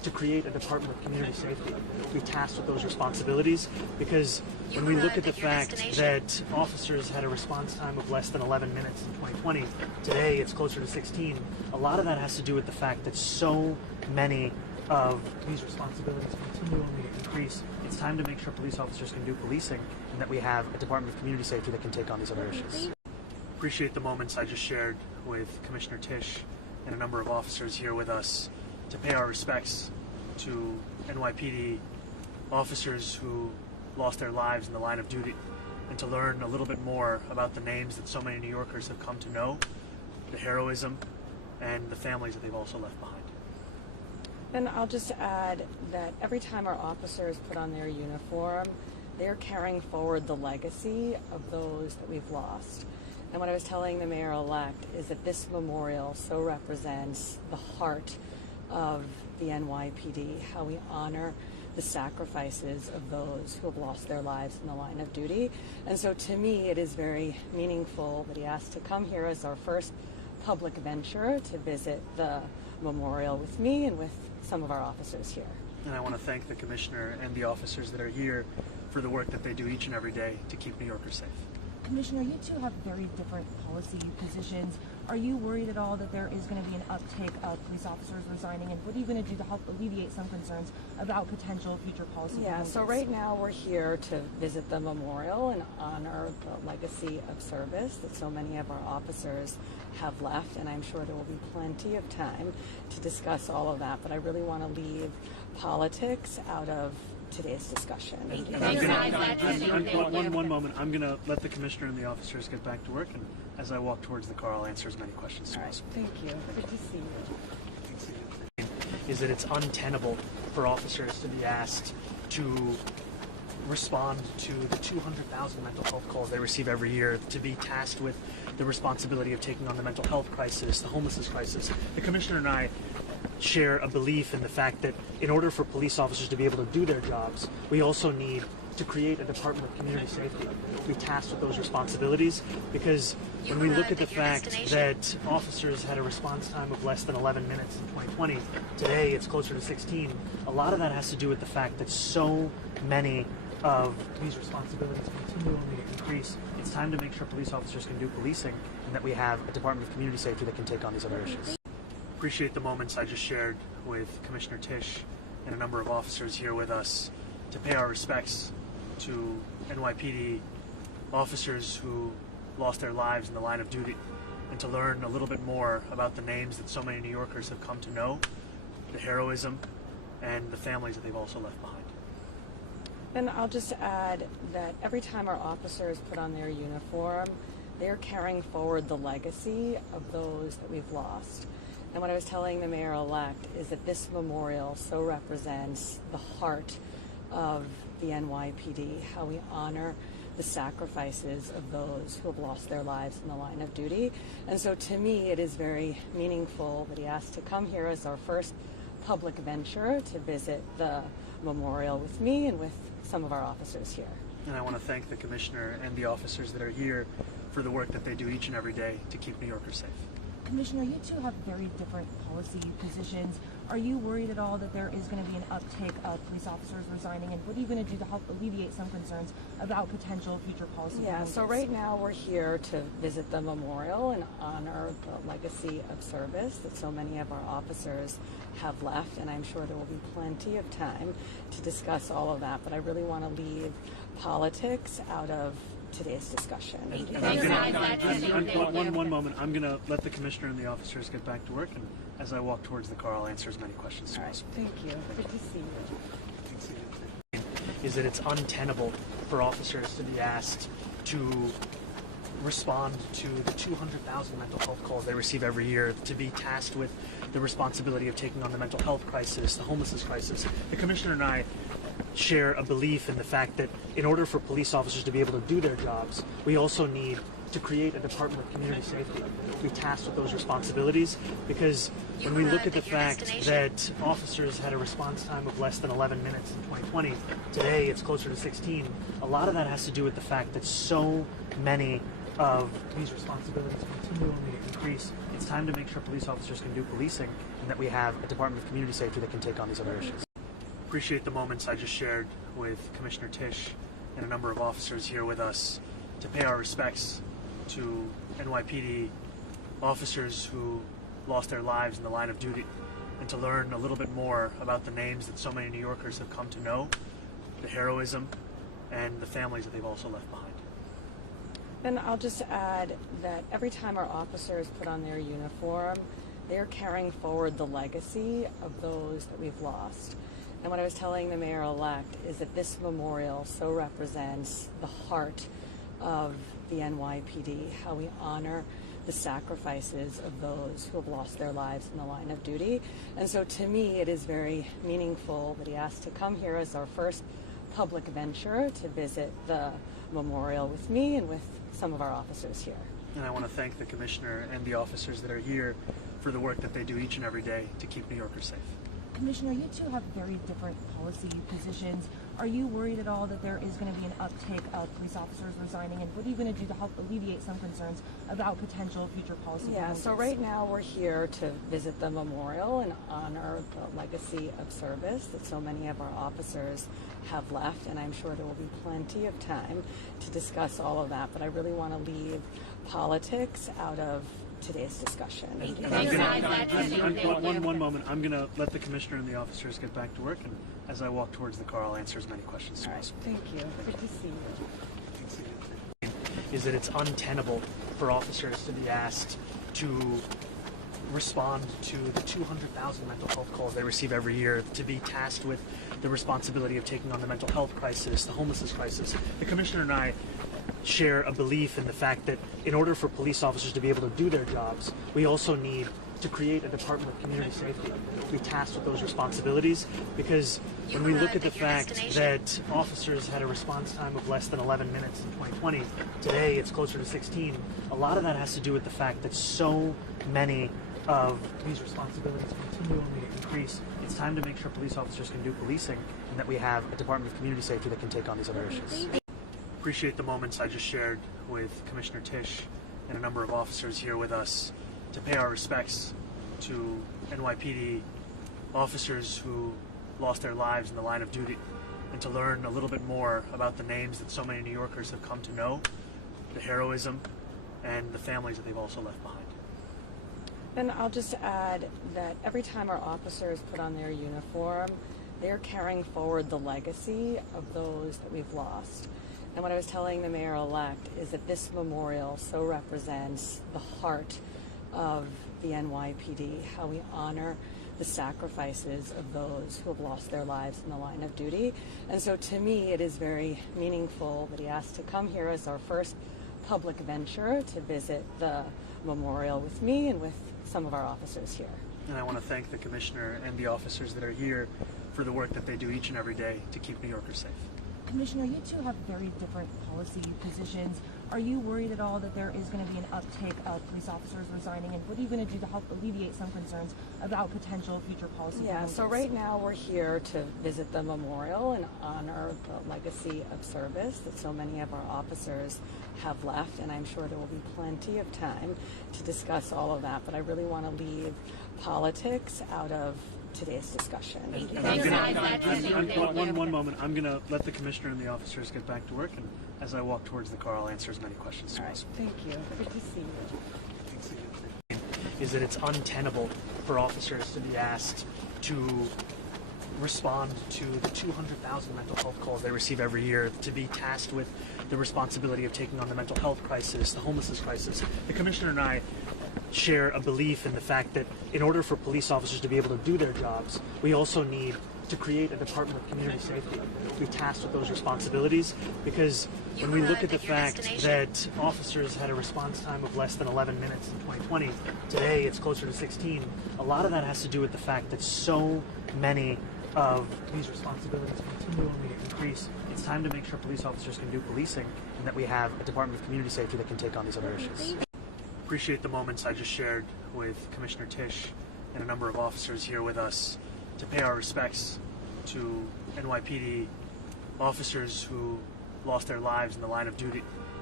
to create a Department of Community Safety, be tasked with those responsibilities, because when we look at the fact that officers had a response time of less than 11 minutes in 2020, today it's closer to 16, a lot of that has to do with the fact that so many of these responsibilities continue only to increase. It's time to make sure police officers can do policing and that we have a Department of Community Safety that can take on these other issues. Appreciate the moments I just shared with Commissioner Tisch and a number of officers here with us to pay our respects to NYPD officers who lost their lives in the line of duty, and to learn a little bit more about the names that so many New Yorkers have come to know, the heroism, and the families that they've also left behind. And I'll just add that every time our officers put on their uniform, they're carrying forward the legacy of those that we've lost. And what I was telling the mayor-elect is that this memorial so represents the heart of the NYPD, how we honor the sacrifices of those who have lost their lives in the line of duty. And so to me, it is very meaningful that he asked to come here as our first public venture to visit the memorial with me and with some of our officers here. And I want to thank the Commissioner and the officers that are here for the work that they do each and every day to keep New Yorkers safe. Commissioner, you two have very different policy positions. Are you worried at all that there is going to be an uptick of police officers resigning, and what are you going to do to help alleviate some concerns about potential future policy changes? So right now we're here to visit the memorial and honor the legacy of service that so many of our officers have left, and I'm sure there will be plenty of time to discuss all of that, but I really want to leave politics out of today's discussion. One moment. I'm going to let the Commissioner and the officers get back to work, and as I walk towards the car, I'll answer as many questions as possible. Thank you. Good to see you. Is that it's untenable for officers to be asked to respond to the 200,000 mental health calls they receive every year, to be tasked with the responsibility of taking on the mental health crisis, the homelessness crisis. The Commissioner and I share a belief in the fact that in order for police officers to be able to do their jobs, we also need to create a Department of Community Safety, be tasked with those responsibilities, because when we look at the fact that officers had a response time of less than 11 minutes in 2020, today it's closer to 16, a lot of that has to do with the fact that so many of these responsibilities continue only to increase. It's time to make sure police officers can do policing and that we have a Department of Community Safety that can take on these other issues. Appreciate the moments I just shared with Commissioner Tisch and a number of officers here with us to pay our respects to NYPD officers who lost their lives in the line of duty, and to learn a little bit more about the names that so many New Yorkers have come to know, the heroism, and the families that they've also left behind. And I'll just add that every time our officers put on their uniform, they're carrying forward the legacy of those that we've lost. And what I was telling the mayor-elect is that this memorial so represents the heart of the NYPD, how we honor the sacrifices of those who have lost their lives in the line of duty. And so to me, it is very meaningful that he asked to come here as our first public venture to visit the memorial with me and with some of our officers here. And I want to thank the Commissioner and the officers that are here for the work that they do each and every day to keep New Yorkers safe. Commissioner, you two have very different policy positions. Are you worried at all that there is going to be an uptick of police officers resigning, and what are you going to do to help alleviate some concerns about potential future policy changes? So right now we're here to visit the memorial and honor the legacy of service that so many of our officers have left, and I'm sure there will be plenty of time to discuss all of that, but I really want to leave politics out of today's discussion. One moment. I'm going to let the Commissioner and the officers get back to work, and as I walk towards the car, I'll answer as many questions as possible. Thank you. Good to see you. Is that it's untenable for officers to be asked to respond to the 200,000 mental health calls they receive every year, to be tasked with the responsibility of taking on the mental health crisis, the homelessness crisis. The Commissioner and I share a belief in the fact that in order for police officers to be able to do their jobs, we also need to create a Department of Community Safety, be tasked with those responsibilities, because when we look at the fact that officers had a response time of less than 11 minutes in 2020, today it's closer to 16, a lot of that has to do with the fact that so many of these responsibilities continually increase, it's time to make sure police officers can do policing and that we have a Department of Community Safety that can take on these other issues. Appreciate the moments I just shared with Commissioner Tisch and a number of officers here with us to pay our respects to NYPD officers who lost their lives in the line of duty, and to learn a little bit more about the names that so many New Yorkers have come to know, the heroism, and the families that they've also left behind. And I'll just add that every time our officers put on their uniform, they're carrying forward the legacy of those that we've lost. And what I was telling the mayor-elect is that this memorial so represents the heart of the NYPD, how we honor the sacrifices of those who have lost their lives in the line of duty. And so to me, it is very meaningful that he asked to come here as our first public venture to visit the memorial with me and with some of our officers here. And I want to thank the Commissioner and the officers that are here for the work that they do each and every day to keep New Yorkers safe. Commissioner, you two have very different policy positions. Are you worried at all that there is going to be an uptake of police officers resigning, and what are you going to do to help alleviate some concerns about potential future policy changes? So right now we're here to visit the memorial and honor the legacy of service that so many of our officers have left, and I'm sure there will be plenty of time to discuss all of that, but I really want to leave politics out of today's discussion. One moment. I'm going to let the Commissioner and the officers get back to work, and as I walk towards the car, I'll answer as many questions as possible. Thank you. Good to see you. Is that it's untenable for officers to be asked to respond to the 200,000 mental health calls they receive every year, to be tasked with the responsibility of taking on the mental health crisis, the homelessness crisis. The Commissioner and I share a belief in the fact that in order for police officers to be able to do their jobs, we also need to create a Department of Community Safety, be tasked with those responsibilities, because when we look at the fact that officers had a response time of less than 11 minutes in 2020, today it's closer to 16, a lot of that has to do with the fact that so many of these responsibilities continually increase. It's time to make sure police officers can do policing and that we have a Department of Community Safety that can take on these other issues. Appreciate the moments I just shared with Commissioner Tisch and a number of officers here with us to pay our respects to NYPD officers who lost their lives in the line of duty, and to learn a little bit more about the names that so many New Yorkers have come to know, the heroism, and the families that they've also left behind. And I'll just add that every time our officers put on their uniform, they're carrying forward the legacy of those that we've lost. And what I was telling the mayor-elect is that this memorial so represents the heart of the NYPD, how we honor the sacrifices of those who have lost their lives in the line of duty. And so to me, it is very meaningful that he asked to come here as our first public venture to visit the memorial with me and with some of our officers here. And I want to thank the Commissioner and the officers that are here for the work that they do each and every day to keep New Yorkers safe. Commissioner, you two have very different policy positions. Are you worried at all that there is going to be an uptake of police officers resigning, and what are you going to do to help alleviate some concerns about potential future policy changes? So right now we're here to visit the memorial and honor the legacy of service that so many of our officers have left, and I'm sure there will be plenty of time to discuss all of that, but I really want to leave politics out of today's discussion. One moment. I'm going to let the Commissioner and the officers get back to work, and as I walk towards the car, I'll answer as many questions as possible. Thank you. Good to see you. Is that it's untenable for officers to be asked to respond to the 200,000 mental health calls they receive every year, to be tasked with the responsibility of taking on the mental health crisis, the homelessness crisis. The Commissioner and I share a belief in the fact that in order for police officers to be able to do their jobs, we also need to create a Department of Community Safety, be tasked with those responsibilities, because when we look at the fact that officers had a response time of less than 11 minutes in 2020, today it's closer to 16, a lot of that has to do with the fact that so many of these responsibilities continually increase. It's time to make sure police officers can do policing and that we have a Department of Community Safety that can take on these other issues. Appreciate the moments I just shared with Commissioner Tisch and a number of officers here with us to pay our respects to NYPD officers who lost their lives in the line of duty,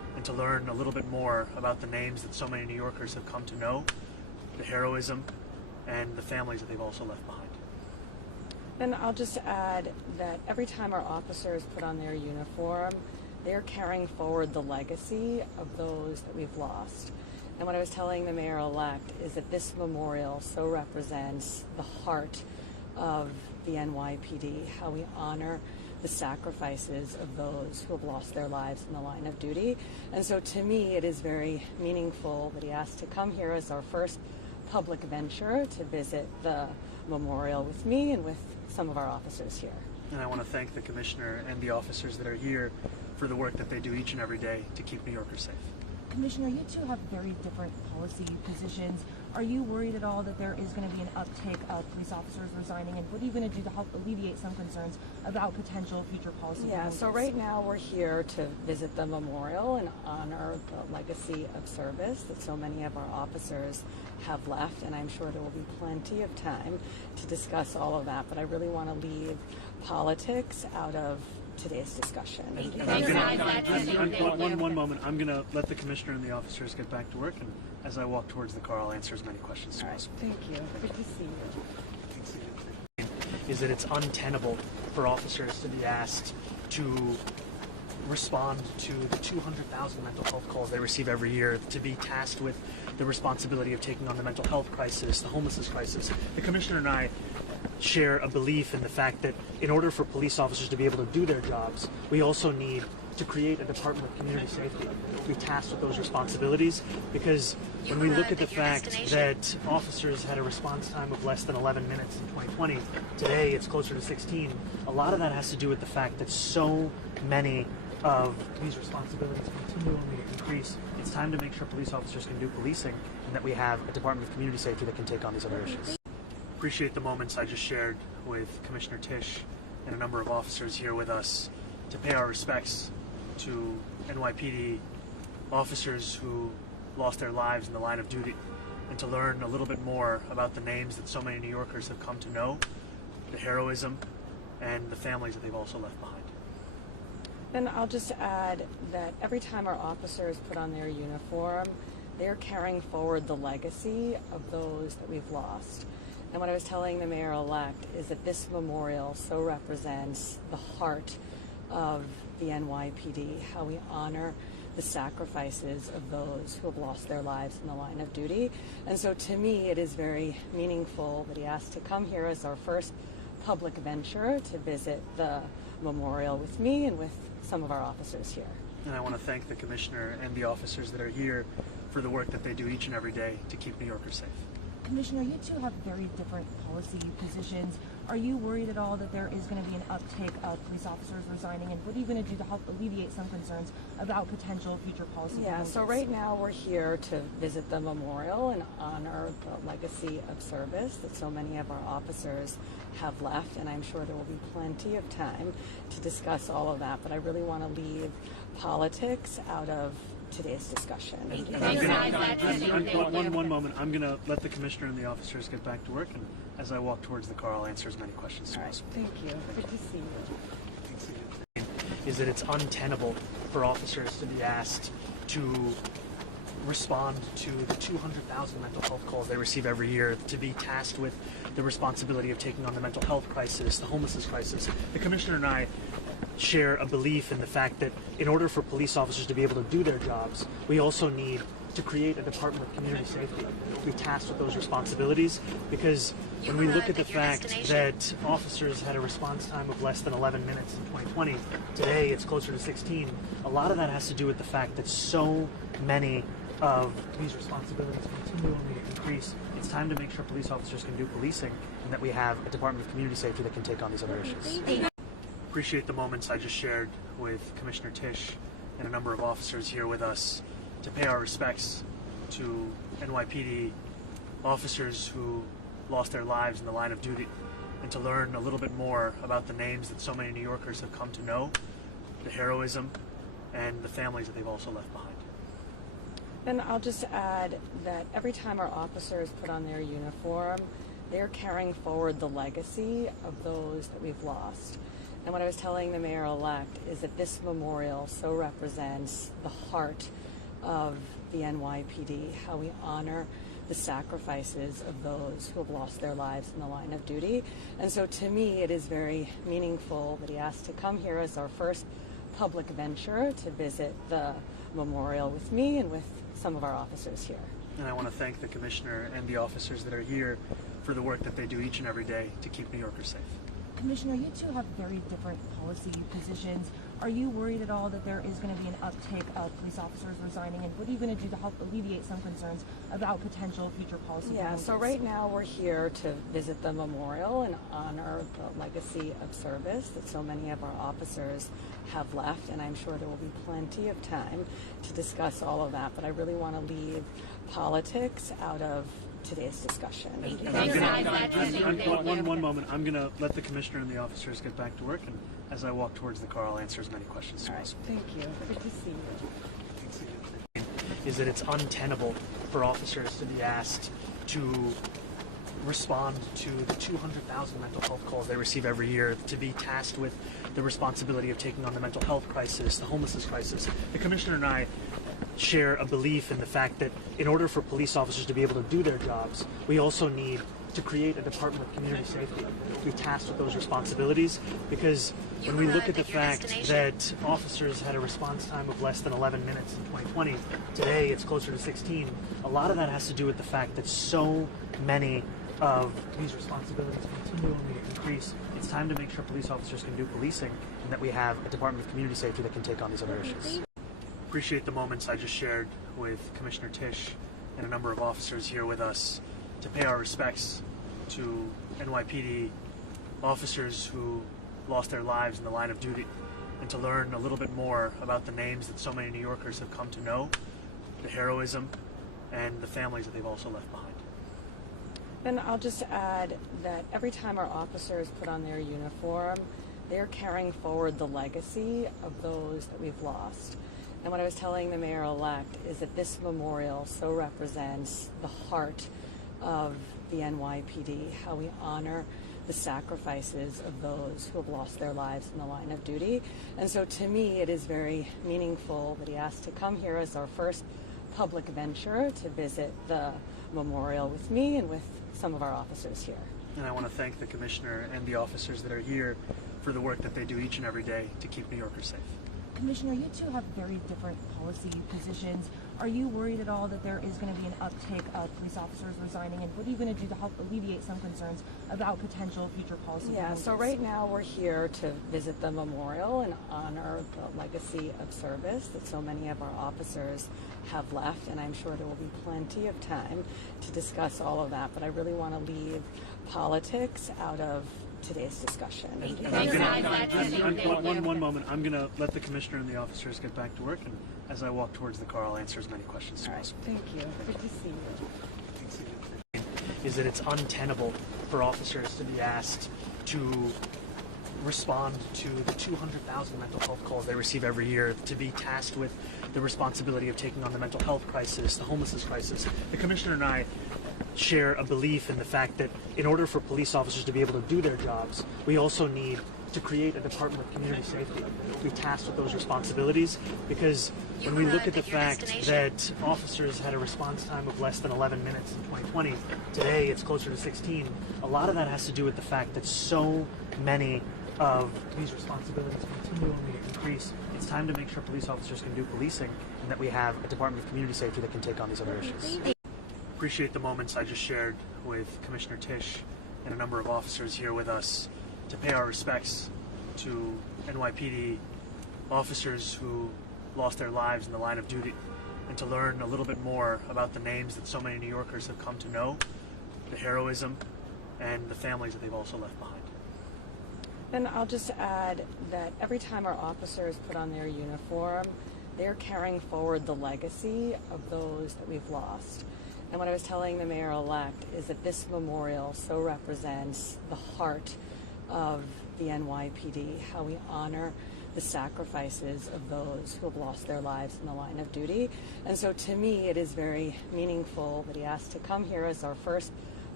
and to learn a little bit more about the names that so many New Yorkers have come to know, the heroism, and the families that they've also left behind. And I'll just add that every time our officers put on their uniform, they're carrying forward the legacy of those that we've lost. And what I was telling the mayor-elect is that this memorial so represents the heart of the NYPD, how we honor the sacrifices of those who have lost their lives in the line of duty. And so to me, it is very meaningful that he asked to come here as our first public venture to visit the memorial with me and with some of our officers here. And I want to thank the Commissioner and the officers that are here for the work that they do each and every day to keep New Yorkers safe. Commissioner, you two have very different policy positions. Are you worried at all that there is going to be an uptick of police officers resigning, and what are you going to do to help alleviate some concerns about potential future policy changes? So right now we're here to visit the memorial and honor the legacy of service that so many of our officers have left, and I'm sure there will be plenty of time to discuss all of that, but I really want to leave politics out of today's discussion. One moment. I'm going to let the Commissioner and the officers get back to work, and as I walk towards the car, I'll answer as many questions as possible. Thank you. Good to see you. Is that it's untenable for officers to be asked to respond to the 200,000 mental health calls they receive every year, to be tasked with the responsibility of taking on the mental health crisis, the homelessness crisis. The Commissioner and I share a belief in the fact that in order for police officers to be able to do their jobs, we also need to create a Department of Community Safety, be tasked with those responsibilities, because when we look at the fact that officers had a response time of less than 11 minutes in 2020, today it's closer to 16, a lot of that has to do with the fact that so many of these responsibilities continually increase. It's time to make sure police officers can do policing, and that we have a Department of Community Safety that can take on these other issues. Appreciate the moments I just shared with Commissioner Tisch and a number of officers here with us to pay our respects to NYPD officers who lost their lives in the line of duty, and to learn a little bit more about the names that so many New Yorkers have come to know, the heroism, and the families that they've also left behind. And I'll just add that every time our officers put on their uniform, they're carrying forward the legacy of those that we've lost. And what I was telling the mayor-elect is that this memorial so represents the heart of the NYPD, how we honor the sacrifices of those who have lost their lives in the line of duty. And so to me, it is very meaningful that he asked to come here as our first public venture to visit the memorial with me and with some of our officers here. And I want to thank the Commissioner and the officers that are here for the work that they do each and every day to keep New Yorkers safe. Commissioner, you two have very different policy positions. Are you worried at all that there is going to be an uptick of police officers resigning, and what are you going to do to help alleviate some concerns about potential future policy changes? So right now we're here to visit the memorial and honor the legacy of service that so many of our officers have left, and I'm sure there will be plenty of time to discuss all of that, but I really want to leave politics out of today's discussion. One moment. I'm going to let the Commissioner and the officers get back to work, and as I walk towards the car, I'll answer as many questions as possible. Thank you. Good to see you. Is that it's untenable for officers to be asked to respond to the 200,000 mental health calls they receive every year, to be tasked with the responsibility of taking on the mental health crisis, the homelessness crisis. The Commissioner and I share a belief in the fact that in order for police officers to be able to do their jobs, we also need to create a Department of Community Safety, be tasked with those responsibilities, because when we look at the fact that officers had a response time of less than 11 minutes in 2020, today it's closer to 16, a lot of that has to do with the fact that so many of these responsibilities continually increase. It's time to make sure police officers can do policing, and that we have a Department of Community Safety that can take on these other issues. Appreciate the moments I just shared with Commissioner Tisch and a number of officers here with us to pay our respects to NYPD officers who lost their lives in the line of duty, and to learn a little bit more about the names that so many New Yorkers have come to know, the heroism, and the families that they've also left behind. And I'll just add that every time our officers put on their uniform, they're carrying forward the legacy of those that we've lost. And what I was telling the mayor-elect is that this memorial so represents the heart of the NYPD, how we honor the sacrifices of those who have lost their lives in the line of duty. And so to me, it is very meaningful that he asked to come here as our first public venture to visit the memorial with me and with some of our officers here. And I want to thank the Commissioner and the officers that are here for the work that they do each and every day to keep New Yorkers safe. Commissioner, you two have very different policy positions. Are you worried at all that there is going to be an uptick of police officers resigning, and what are you going to do to help alleviate some concerns about potential future policy changes? So right now we're here to visit the memorial and honor the legacy of service that so many of our officers have left, and I'm sure there will be plenty of time to discuss all of that, but I really want to leave politics out of today's discussion. One moment. I'm going to let the Commissioner and the officers get back to work, and as I walk towards the car, I'll answer as many questions as possible. Thank you. Good to see you. Is that it's untenable for officers to be asked to respond to the 200,000 mental health calls they receive every year, to be tasked with the responsibility of taking on the mental health crisis, the homelessness crisis. The Commissioner and I share a belief in the fact that in order for police officers to be able to do their jobs, we also need to create a Department of Community Safety to be tasked with those responsibilities, because when we look at the fact that officers had a response time of less than 11 minutes in 2020, today it's closer to 16, a lot of that has to do with the fact that so many of these responsibilities continually increase. It's time to make sure police officers can do policing, and that we have a Department of Community Safety that can take on these other issues. Appreciate the moments I just shared with Commissioner Tisch and a number of officers here with us to pay our respects to NYPD officers who lost their lives in the line of duty, and to learn a little bit more about the names that so many New Yorkers have come to know, the heroism, and the families that they've also left behind. And I'll just add that every time our officers put on their uniform, they're carrying forward the legacy of those that we've lost. And what I was telling the mayor-elect is that this memorial so represents the heart of the NYPD, how we honor the sacrifices of those who have lost their lives in the line of duty. And so to me, it is very meaningful that he asked to come here as our first public venture to visit the memorial with me and with some of our officers here. And I want to thank the Commissioner and the officers that are here for the work that they do each and every day to keep New Yorkers safe. Commissioner, you two have very different policy positions. Are you worried at all that there is going to be an uptick of police officers resigning, and what are you going to do to help alleviate some concerns about potential future policy changes? So right now we're here to visit the memorial and honor the legacy of service that so many of our officers have left, and I'm sure there will be plenty of time to discuss all of that, but I really want to leave politics out of today's discussion. One moment. I'm going to let the Commissioner and the officers get back to work, and as I walk towards the car, I'll answer as many questions as possible. Thank you. Good to see you. Is that it's untenable for officers to be asked to respond to the 200,000 mental health calls they receive every year, to be tasked with the responsibility of taking on the mental health crisis, the homelessness crisis. The Commissioner and I share a belief in the fact that in order for police officers to be able to do their jobs, we also need to create a Department of Community Safety to be tasked with those responsibilities, because when we look at the fact that officers had a response time of less than 11 minutes in 2020, today it's closer to 16, a lot of that has to do with the fact that so many of these responsibilities continually increase. It's time to make sure police officers can do policing, and that we have a Department of Community Safety that can take on these other issues. Appreciate the moments I just shared with Commissioner Tisch and a number of officers here with us to pay our respects to NYPD officers who lost their lives in the line of duty, and to learn a little bit more about the names that so many New Yorkers have come to know, the heroism, and the families that they've also left behind. And I'll just add that every time our officers put on their uniform, they're carrying forward the legacy of those that we've lost. And what I was telling the mayor-elect is that this memorial so represents the heart of the NYPD, how we honor the sacrifices of those who have lost their lives in the line of duty. And so to me, it is very meaningful that he asked to come here as our first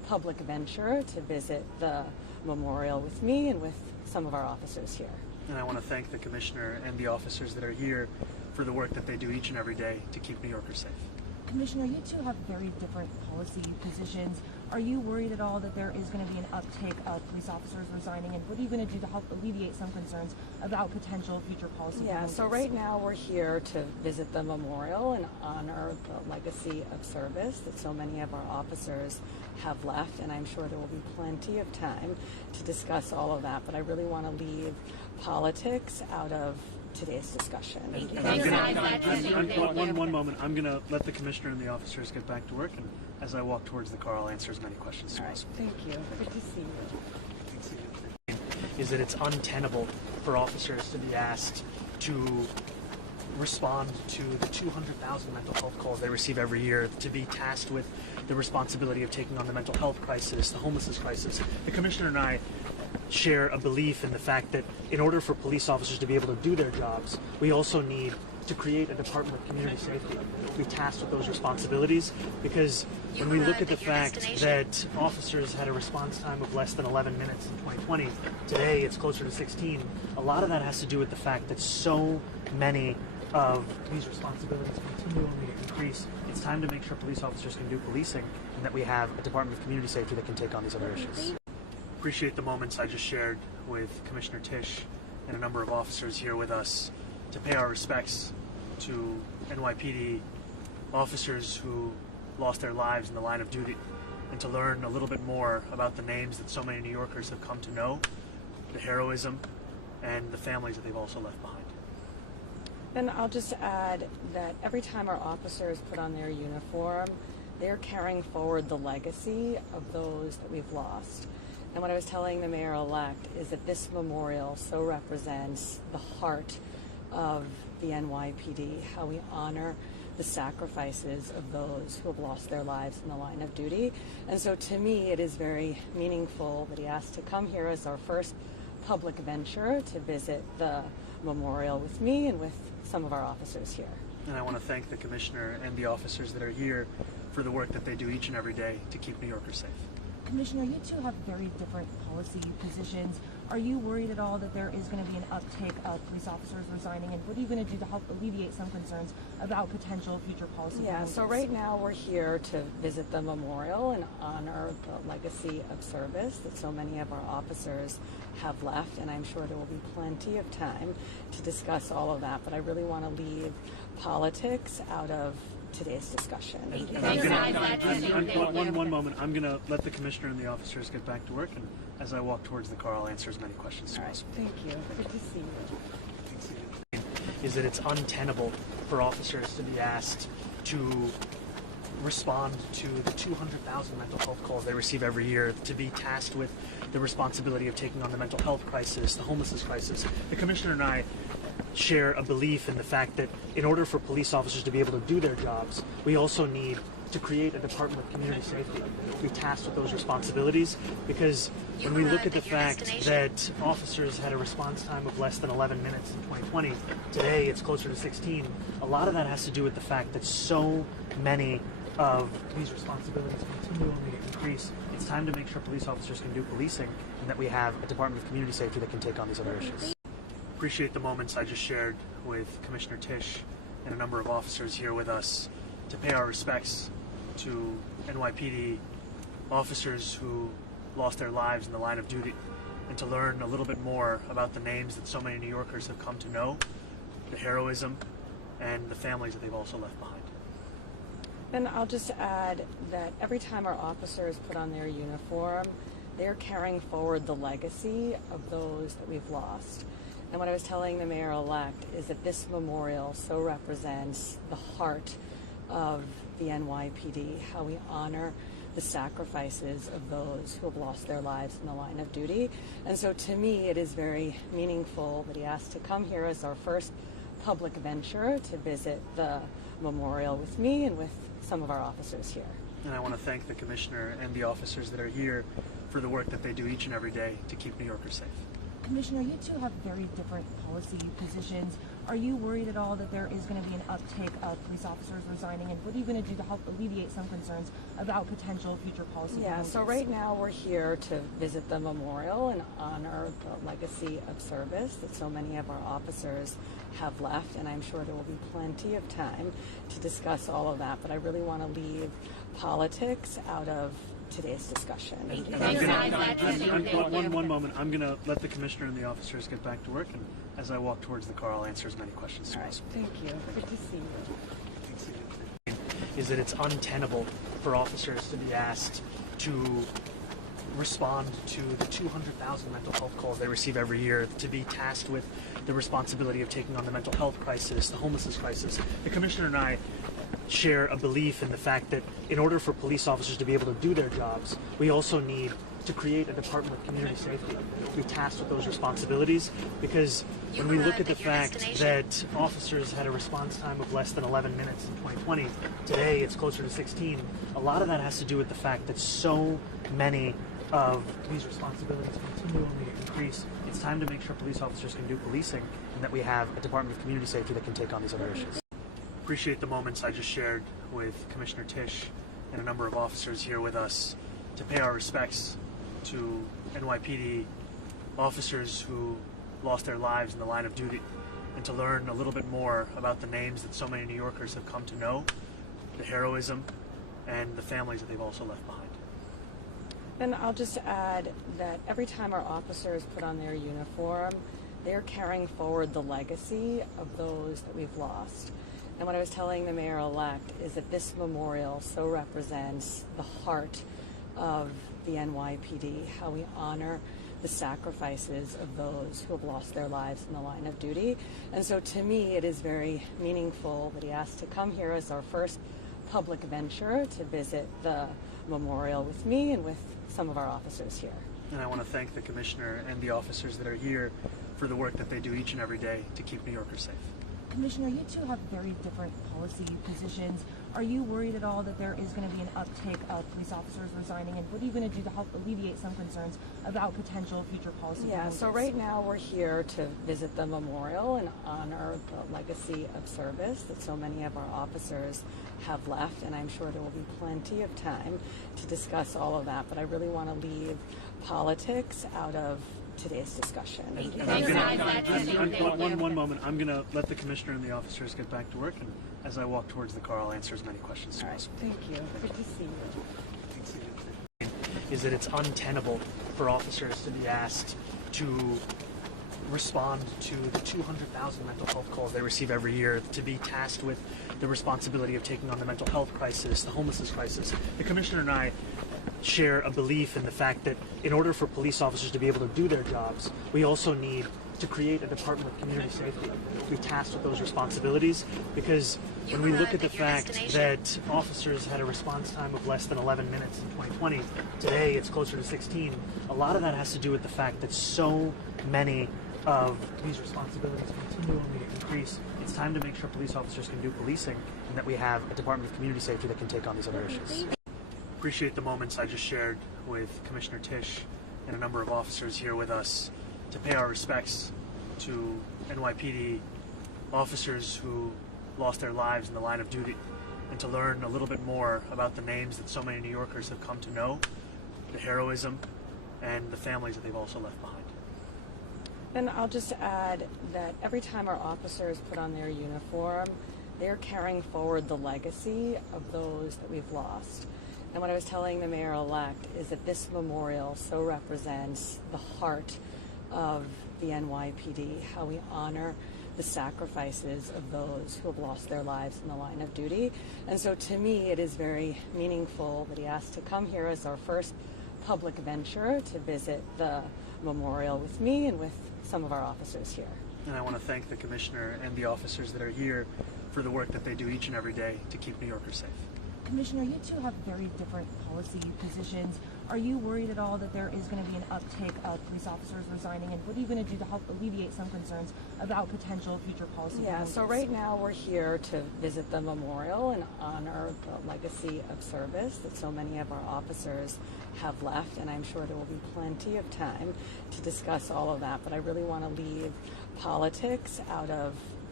public venture to visit the memorial with me and with some of our officers here. And I want to thank the Commissioner and the officers that are here for the work that they do each and every day to keep New Yorkers safe. Commissioner, you two have very different policy positions. Are you worried at all that there is going to be an uptick of police officers resigning, and what are you going to do to help alleviate some concerns about potential future policy changes? So right now we're here to visit the memorial and honor the legacy of service that so many of our officers have left, and I'm sure there will be plenty of time to discuss all of that, but I really want to leave politics out of today's discussion. One moment. I'm going to let the Commissioner and the officers get back to work, and as I walk towards the car, I'll answer as many questions as possible. Thank you. Good to see you. Is that it's untenable for officers to be asked to respond to the 200,000 mental health calls they receive every year, to be tasked with the responsibility of taking on the mental health crisis, the homelessness crisis. The Commissioner and I share a belief in the fact that in order for police officers to be able to do their jobs, we also need to create a Department of Community Safety, be tasked with those responsibilities, because when we look at the fact that officers had a response time of less than 11 minutes in 2020, today it's closer to 16, a lot of that has to do with the fact that so many of these responsibilities continually increase. It's time to make sure police officers can do policing, and that we have a Department of Community Safety that can take on these other issues. Appreciate the moments I just shared with Commissioner Tisch and a number of officers here with us to pay our respects to NYPD officers who lost their lives in the line of duty, and to learn a little bit more about the names that so many New Yorkers have come to know, the heroism, and the families that they've also left behind. And I'll just add that every time our officers put on their uniform, they're carrying forward the legacy of those that we've lost. And what I was telling the mayor-elect is that this memorial so represents the heart of the NYPD, how we honor the sacrifices of those who have lost their lives in the line of duty. And so to me, it is very meaningful that he asked to come here as our first public venture to visit the memorial with me and with some of our officers here. And I want to thank the Commissioner and the officers that are here for the work that they do each and every day to keep New Yorkers safe. Commissioner, you two have very different policy positions. Are you worried at all that there is going to be an uptick of police officers resigning, and what are you going to do to help alleviate some concerns about potential future policy changes? So right now we're here to visit the memorial and honor the legacy of service that so many of our officers have left, and I'm sure there will be plenty of time to discuss all of that, but I really want to leave politics out of today's discussion. One moment. I'm going to let the Commissioner and the officers get back to work, and as I walk towards the car, I'll answer as many questions as possible. Thank you. Good to see you. Is that it's untenable for officers to be asked to respond to the 200,000 mental health calls they receive every year, to be tasked with the responsibility of taking on the mental health crisis, the homelessness crisis. The Commissioner and I share a belief in the fact that in order for police officers to be able to do their jobs, we also need to create a Department of Community Safety, be tasked with those responsibilities, because when we look at the fact that officers had a response time of less than 11 minutes in 2020, today it's closer to 16, a lot of that has to do with the fact that so many of these responsibilities continually increase. It's time to make sure police officers can do policing, and that we have a Department of Community Safety that can take on these other issues. Appreciate the moments I just shared with Commissioner Tisch and a number of officers here with us to pay our respects to NYPD officers who lost their lives in the line of duty, and to learn a little bit more about the names that so many New Yorkers have come to know, the heroism, and the families that they've also left behind. And I'll just add that every time our officers put on their uniform, they're carrying forward the legacy of those that we've lost. And what I was telling the mayor-elect is that this memorial so represents the heart of the NYPD, how we honor the sacrifices of those who have lost their lives in the line of duty. And so to me, it is very meaningful that he asked to come here as our first public venture to visit the memorial with me and with some of our officers here. And I want to thank the Commissioner and the officers that are here for the work that they do each and every day to keep New Yorkers safe. Commissioner, you two have very different policy positions. Are you worried at all that there is going to be an uptick of police officers resigning? And what are you going to do to help alleviate some concerns about potential future policy changes? So right now we're here to visit the memorial and honor the legacy of service that so many of our officers have left, and I'm sure there will be plenty of time to discuss all of that, but I really want to leave politics out of today's discussion. One moment. I'm going to let the commissioner and the officers get back to work, and as I walk towards the car, I'll answer as many questions as possible. Thank you. Good to see you. Is that it's untenable for officers to be asked to respond to the 200,000 mental health calls they receive every year, to be tasked with the responsibility of taking on the mental health crisis, the homelessness crisis. The commissioner and I share a belief in the fact that in order for police officers to be able to do their jobs, we also need to create a Department of Community Safety, be tasked with those responsibilities, because when we look at the fact that officers had a response time of less than 11 minutes in 2020, today it's closer to 16, a lot of that has to do with the fact that so many of these responsibilities continually increase. It's time to make sure police officers can do policing and that we have a Department of Community Safety that can take on these other issues. Appreciate the moments I just shared with Commissioner Tisch and a number of officers here with us to pay our respects to NYPD officers who lost their lives in the line of duty, and to learn a little bit more about the names that so many New Yorkers have come to know, the heroism, and the families that they've also left behind. And I'll just add that every time our officers put on their uniform, they're carrying forward the legacy of those that we've lost. And what I was telling the mayor-elect is that this memorial so represents the heart of the NYPD, how we honor the sacrifices of those who have lost their lives in the line of duty. And so to me, it is very meaningful that he asked to come here as our first public venture to visit the memorial with me and with some of our officers here. And I want to thank the commissioner and the officers that are here for the work that they do each and every day to keep New Yorkers safe. Commissioner, you two have very different policy positions. Are you worried at all that there is going to be an uptick of police officers resigning? And what are you going to do to help alleviate some concerns about potential future policy changes? So right now we're here to visit the memorial and honor the legacy of service that so many of our officers have left, and I'm sure there will be plenty of time to discuss all of that, but I really want to leave politics out of today's discussion. One moment. I'm going to let the commissioner and the officers get back to work, and as I walk towards the car, I'll answer as many questions as possible. Thank you. Good to see you. Is that it's untenable for officers to be asked to respond to the 200,000 mental health calls they receive every year, to be tasked with the responsibility of taking on the mental health crisis, the homelessness crisis. The commissioner and I share a belief in the fact that in order for police officers to be able to do their jobs, we also need to create a Department of Community Safety, be tasked with those responsibilities, because when we look at the fact that officers had a response time of less than 11 minutes in 2020, today it's closer to 16, a lot of that has to do with the fact that so many of these responsibilities continually increase. It's time to make sure police officers can do policing and that we have a Department of Community Safety that can take on these other issues. Appreciate the moments I just shared with Commissioner Tisch and a number of officers here with us to pay our respects to NYPD officers who lost their lives in the line of duty, and to learn a little bit more about the names that so many New Yorkers have come to know, the heroism, and the families that they've also left behind. And I'll just add that every time our officers put on their uniform, they're carrying forward the legacy of those that we've lost. And what I was telling the mayor-elect is that this memorial so represents the heart of the NYPD, how we honor the sacrifices of those who have lost their lives in the line of duty. And so to me, it is very meaningful that he asked to come here as our first public venture to visit the memorial with me and with some of our officers here. And I want to thank the commissioner and the officers that are here for the work that they do each and every day to keep New Yorkers safe. Commissioner, you two have very different policy positions. Are you worried at all that there is going to be an uptick of police officers resigning? And what are you going to do to help alleviate some concerns about potential future policy changes? So right now we're here to visit the memorial and honor the legacy of service that so many of our officers have left, and I'm sure there will be plenty of time to discuss all of that, but I really want to leave politics out of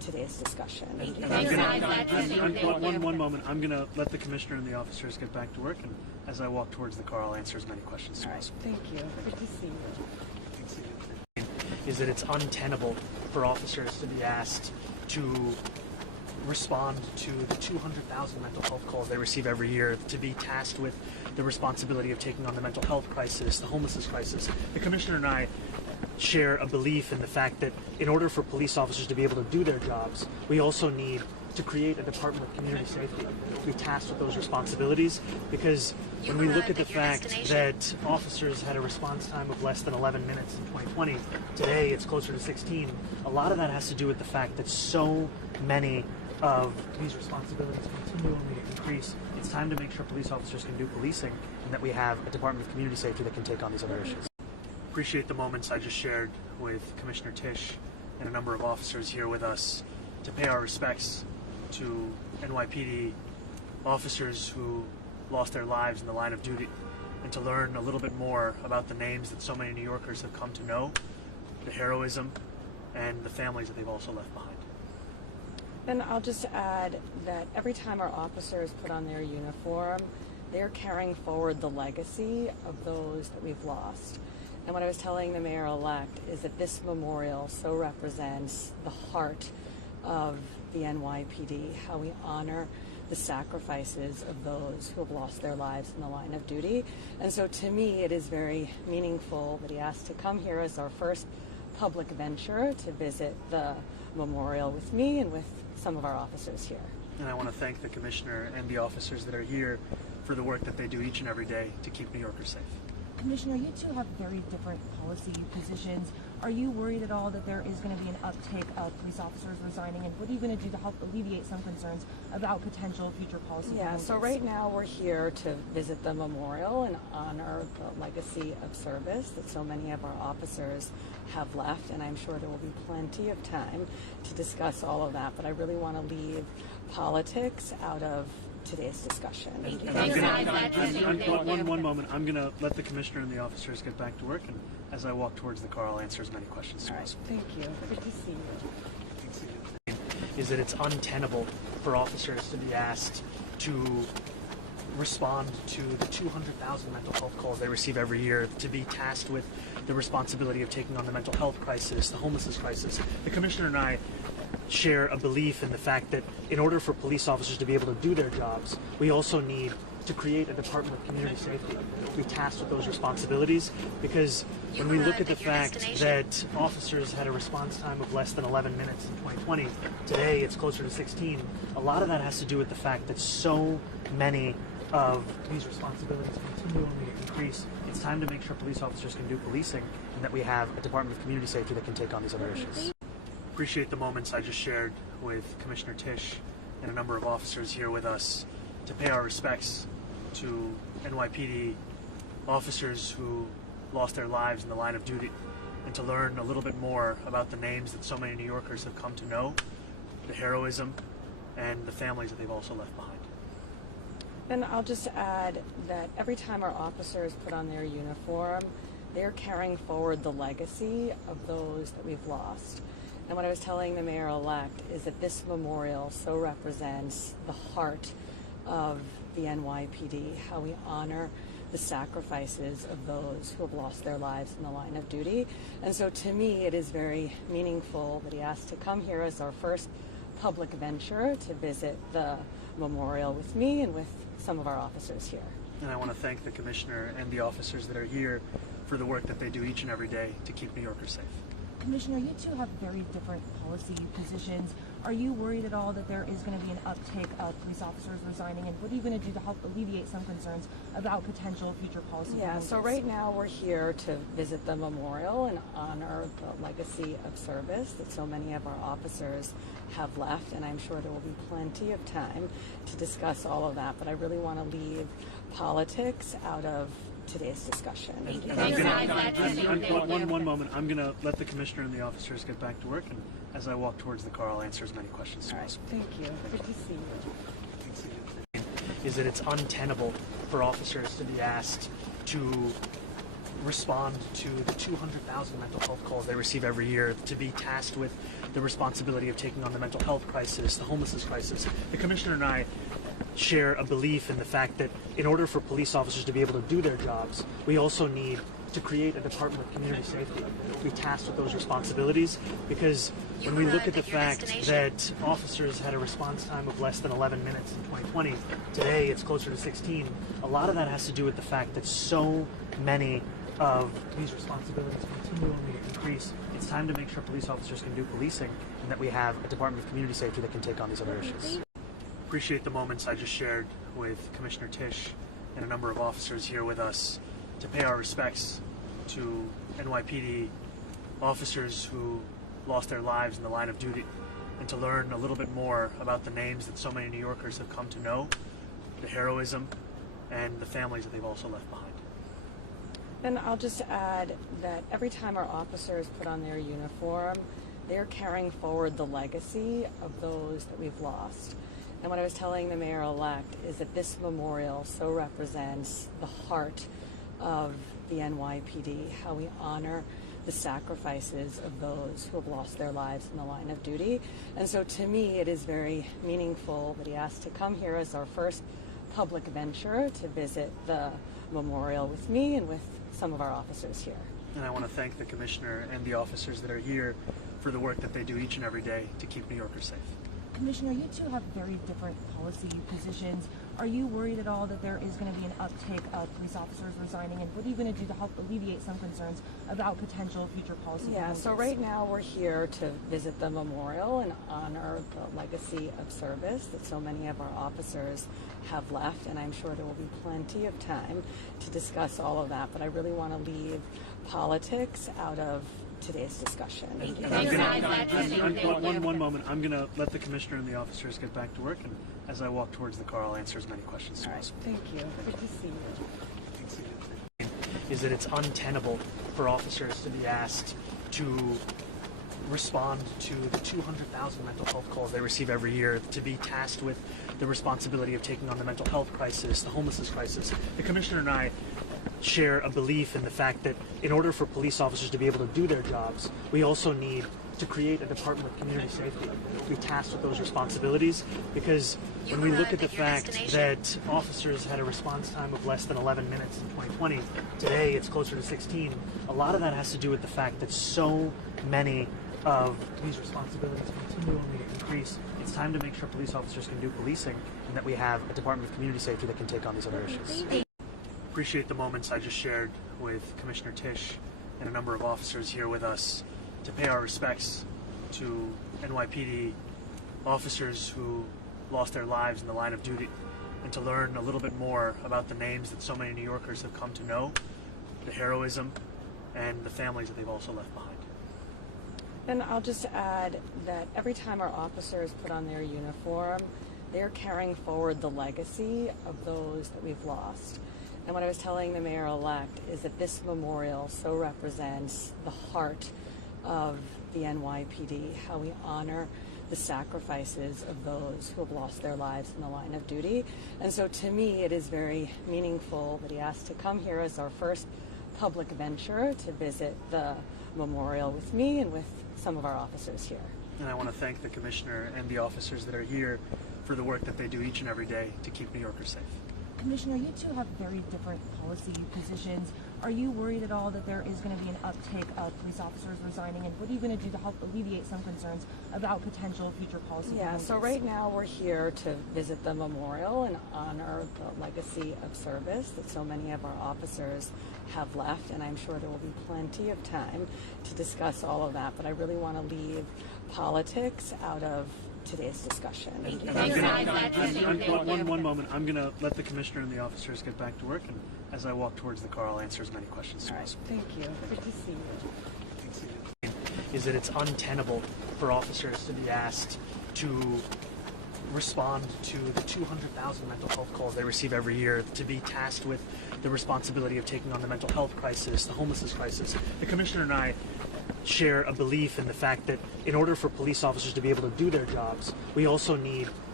today's discussion. One moment. I'm going to let the commissioner and the officers get back to work, and as I walk towards the car, I'll answer as many questions as possible. Thank you. Good to see you. Is that it's untenable for officers to be asked to respond to the 200,000 mental health calls they receive every year, to be tasked with the responsibility of taking on the mental health crisis, the homelessness crisis. The commissioner and I share a belief in the fact that in order for police officers to be able to do their jobs, we also need to create a Department of Community Safety to be tasked with those responsibilities, because when we look at the fact that officers had a response time of less than 11 minutes in 2020, today it's closer to 16, a lot of that has to do with the fact that so many of these responsibilities continually increase. It's time to make sure police officers can do policing, and that we have a Department of Community Safety that can take on these other issues. Appreciate the moments I just shared with Commissioner Tisch and a number of officers here with us to pay our respects to NYPD officers who lost their lives in the line of duty, and to learn a little bit more about the names that so many New Yorkers have come to know, the heroism, and the families that they've also left behind. And I'll just add that every time our officers put on their uniform, they're carrying forward the legacy of those that we've lost. And what I was telling the mayor-elect is that this memorial so represents the heart of the NYPD, how we honor the sacrifices of those who have lost their lives in the line of duty. And so to me, it is very meaningful that he asked to come here as our first public venture to visit the memorial with me and with some of our officers here. And I want to thank the commissioner and the officers that are here for the work that they do each and every day to keep New Yorkers safe. Commissioner, you two have very different policy positions. Are you worried at all that there is going to be an uptick of police officers resigning, and what are you going to do to help alleviate some concerns about potential future policy changes? So right now we're here to visit the memorial and honor the legacy of service that so many of our officers have left, and I'm sure there will be plenty of time to discuss all of that, but I really want to leave politics out of today's discussion. One moment. I'm going to let the commissioner and the officers get back to work, and as I walk towards the car, I'll answer as many questions as possible. Thank you. Good to see you. Is that it's untenable for officers to be asked to respond to the 200,000 mental health calls they receive every year, to be tasked with the responsibility of taking on the mental health crisis, the homelessness crisis. The commissioner and I share a belief in the fact that in order for police officers to be able to do their jobs, we also need to create a Department of Community Safety to be tasked with those responsibilities, because when we look at the fact that officers had a response time of less than 11 minutes in 2020, today it's closer to 16, a lot of that has to do with the fact that so many of these responsibilities continually increase. It's time to make sure police officers can do policing, and that we have a Department of Community Safety that can take on these other issues. Appreciate the moments I just shared with Commissioner Tisch and a number of officers here with us to pay our respects to NYPD officers who lost their lives in the line of duty, and to learn a little bit more about the names that so many New Yorkers have come to know, the heroism, and the families that they've also left behind. And I'll just add that every time our officers put on their uniform, they're carrying forward the legacy of those that we've lost. And what I was telling the mayor-elect is that this memorial so represents the heart of the NYPD, how we honor the sacrifices of those who have lost their lives in the line of duty. And so to me, it is very meaningful that he asked to come here as our first public venture to visit the memorial with me and with some of our officers here. And I want to thank the commissioner and the officers that are here for the work that they do each and every day to keep New Yorkers safe. Commissioner, you two have very different policy positions. Are you worried at all that there is going to be an uptick of police officers resigning, and what are you going to do to help alleviate some concerns about potential future policy changes? So right now we're here to visit the memorial and honor the legacy of service that so many of our officers have left, and I'm sure there will be plenty of time to discuss all of that, but I really want to leave politics out of today's discussion. One moment. I'm going to let the commissioner and the officers get back to work, and as I walk towards the car, I'll answer as many questions as possible. Thank you. Good to see you. Is that it's untenable for officers to be asked to respond to the 200,000 mental health calls they receive every year, to be tasked with the responsibility of taking on the mental health crisis, the homelessness crisis. The Commissioner and I share a belief in the fact that in order for police officers to be able to do their jobs, we also need to create a Department of Community Safety, be tasked with those responsibilities, because when we look at the fact that officers had a response time of less than 11 minutes in 2020, today it's closer to 16, a lot of that has to do with the fact that so many of these responsibilities continually increase. It's time to make sure police officers can do policing and that we have a Department of Community Safety that can take on these other issues. Appreciate the moments I just shared with Commissioner Tisch and a number of officers here with us to pay our respects to NYPD officers who lost their lives in the line of duty, and to learn a little bit more about the names that so many New Yorkers have come to know, the heroism, and the families that they've also left behind. And I'll just add that every time our officers put on their uniform, they're carrying forward the legacy of those that we've lost. And what I was telling the mayor-elect is that this memorial so represents the heart of the NYPD, how we honor the sacrifices of those who have lost their lives in the line of duty. And so to me, it is very meaningful that he asked to come here as our first public venture to visit the memorial with me and with some of our officers here. And I want to thank the Commissioner and the officers that are here for the work that they do each and every day to keep New Yorkers safe. Commissioner, you two have very different policy positions. Are you worried at all that there is going to be an uptick of police officers resigning, and what are you going to do to help alleviate some concerns about potential future policy changes? So right now we're here to visit the memorial and honor the legacy of service that so many of our officers have left, and I'm sure there will be plenty of time to discuss all of that, but I really want to leave politics out of today's discussion. One moment. I'm going to let the Commissioner and the officers get back to work, and as I walk towards the car, I'll answer as many questions as possible. Thank you. Good to see you. Is that it's untenable for officers to be asked to respond to the 200,000 mental health calls they receive every year, to be tasked with the responsibility of taking on the mental health crisis, the homelessness crisis. The Commissioner and I share a belief in the fact that in order for police officers to be able to do their jobs, we also need to create a Department of Community Safety, be tasked with those responsibilities, because when we look at the fact that officers had a response time of less than 11 minutes in 2020, today it's closer to 16, a lot of that has to do with the fact that so many of these responsibilities continually increase. It's time to make sure police officers can do policing and that we have a Department of Community Safety that can take on these other issues. Appreciate the moments I just shared with Commissioner Tisch and a number of officers here with us to pay our respects to NYPD officers who lost their lives in the line of duty, and to learn a little bit more about the names that so many New Yorkers have come to know, the heroism, and the families that they've also left behind. And I'll just add that every time our officers put on their uniform, they're carrying forward the legacy of those that we've lost. And what I was telling the mayor-elect is that this memorial so represents the heart of the NYPD, how we honor the sacrifices of those who have lost their lives in the line of duty. And so to me, it is very meaningful that he asked to come here as our first public venture to visit the memorial with me and with some of our officers here. And I want to thank the Commissioner and the officers that are here for the work that they do each and every day to keep New Yorkers safe. Commissioner, you two have very different policy positions. Are you worried at all that there is going to be an uptick of police officers resigning, and what are you going to do to help alleviate some concerns about potential future policy changes? So right now we're here to visit the memorial and honor the legacy of service that so many of our officers have left, and I'm sure there will be plenty of time to discuss all of that, but I really want to leave politics out of today's discussion. One moment. I'm going to let the Commissioner and the officers get back to work, and as I walk towards the car, I'll answer as many questions as possible. Thank you. Good to see you. Is that it's untenable for officers to be asked to respond to the 200,000 mental health calls they receive every year, to be tasked with the responsibility of taking on the mental health crisis, the homelessness crisis. The Commissioner and I share a belief in the fact that in order for police officers to be able to do their jobs, we also need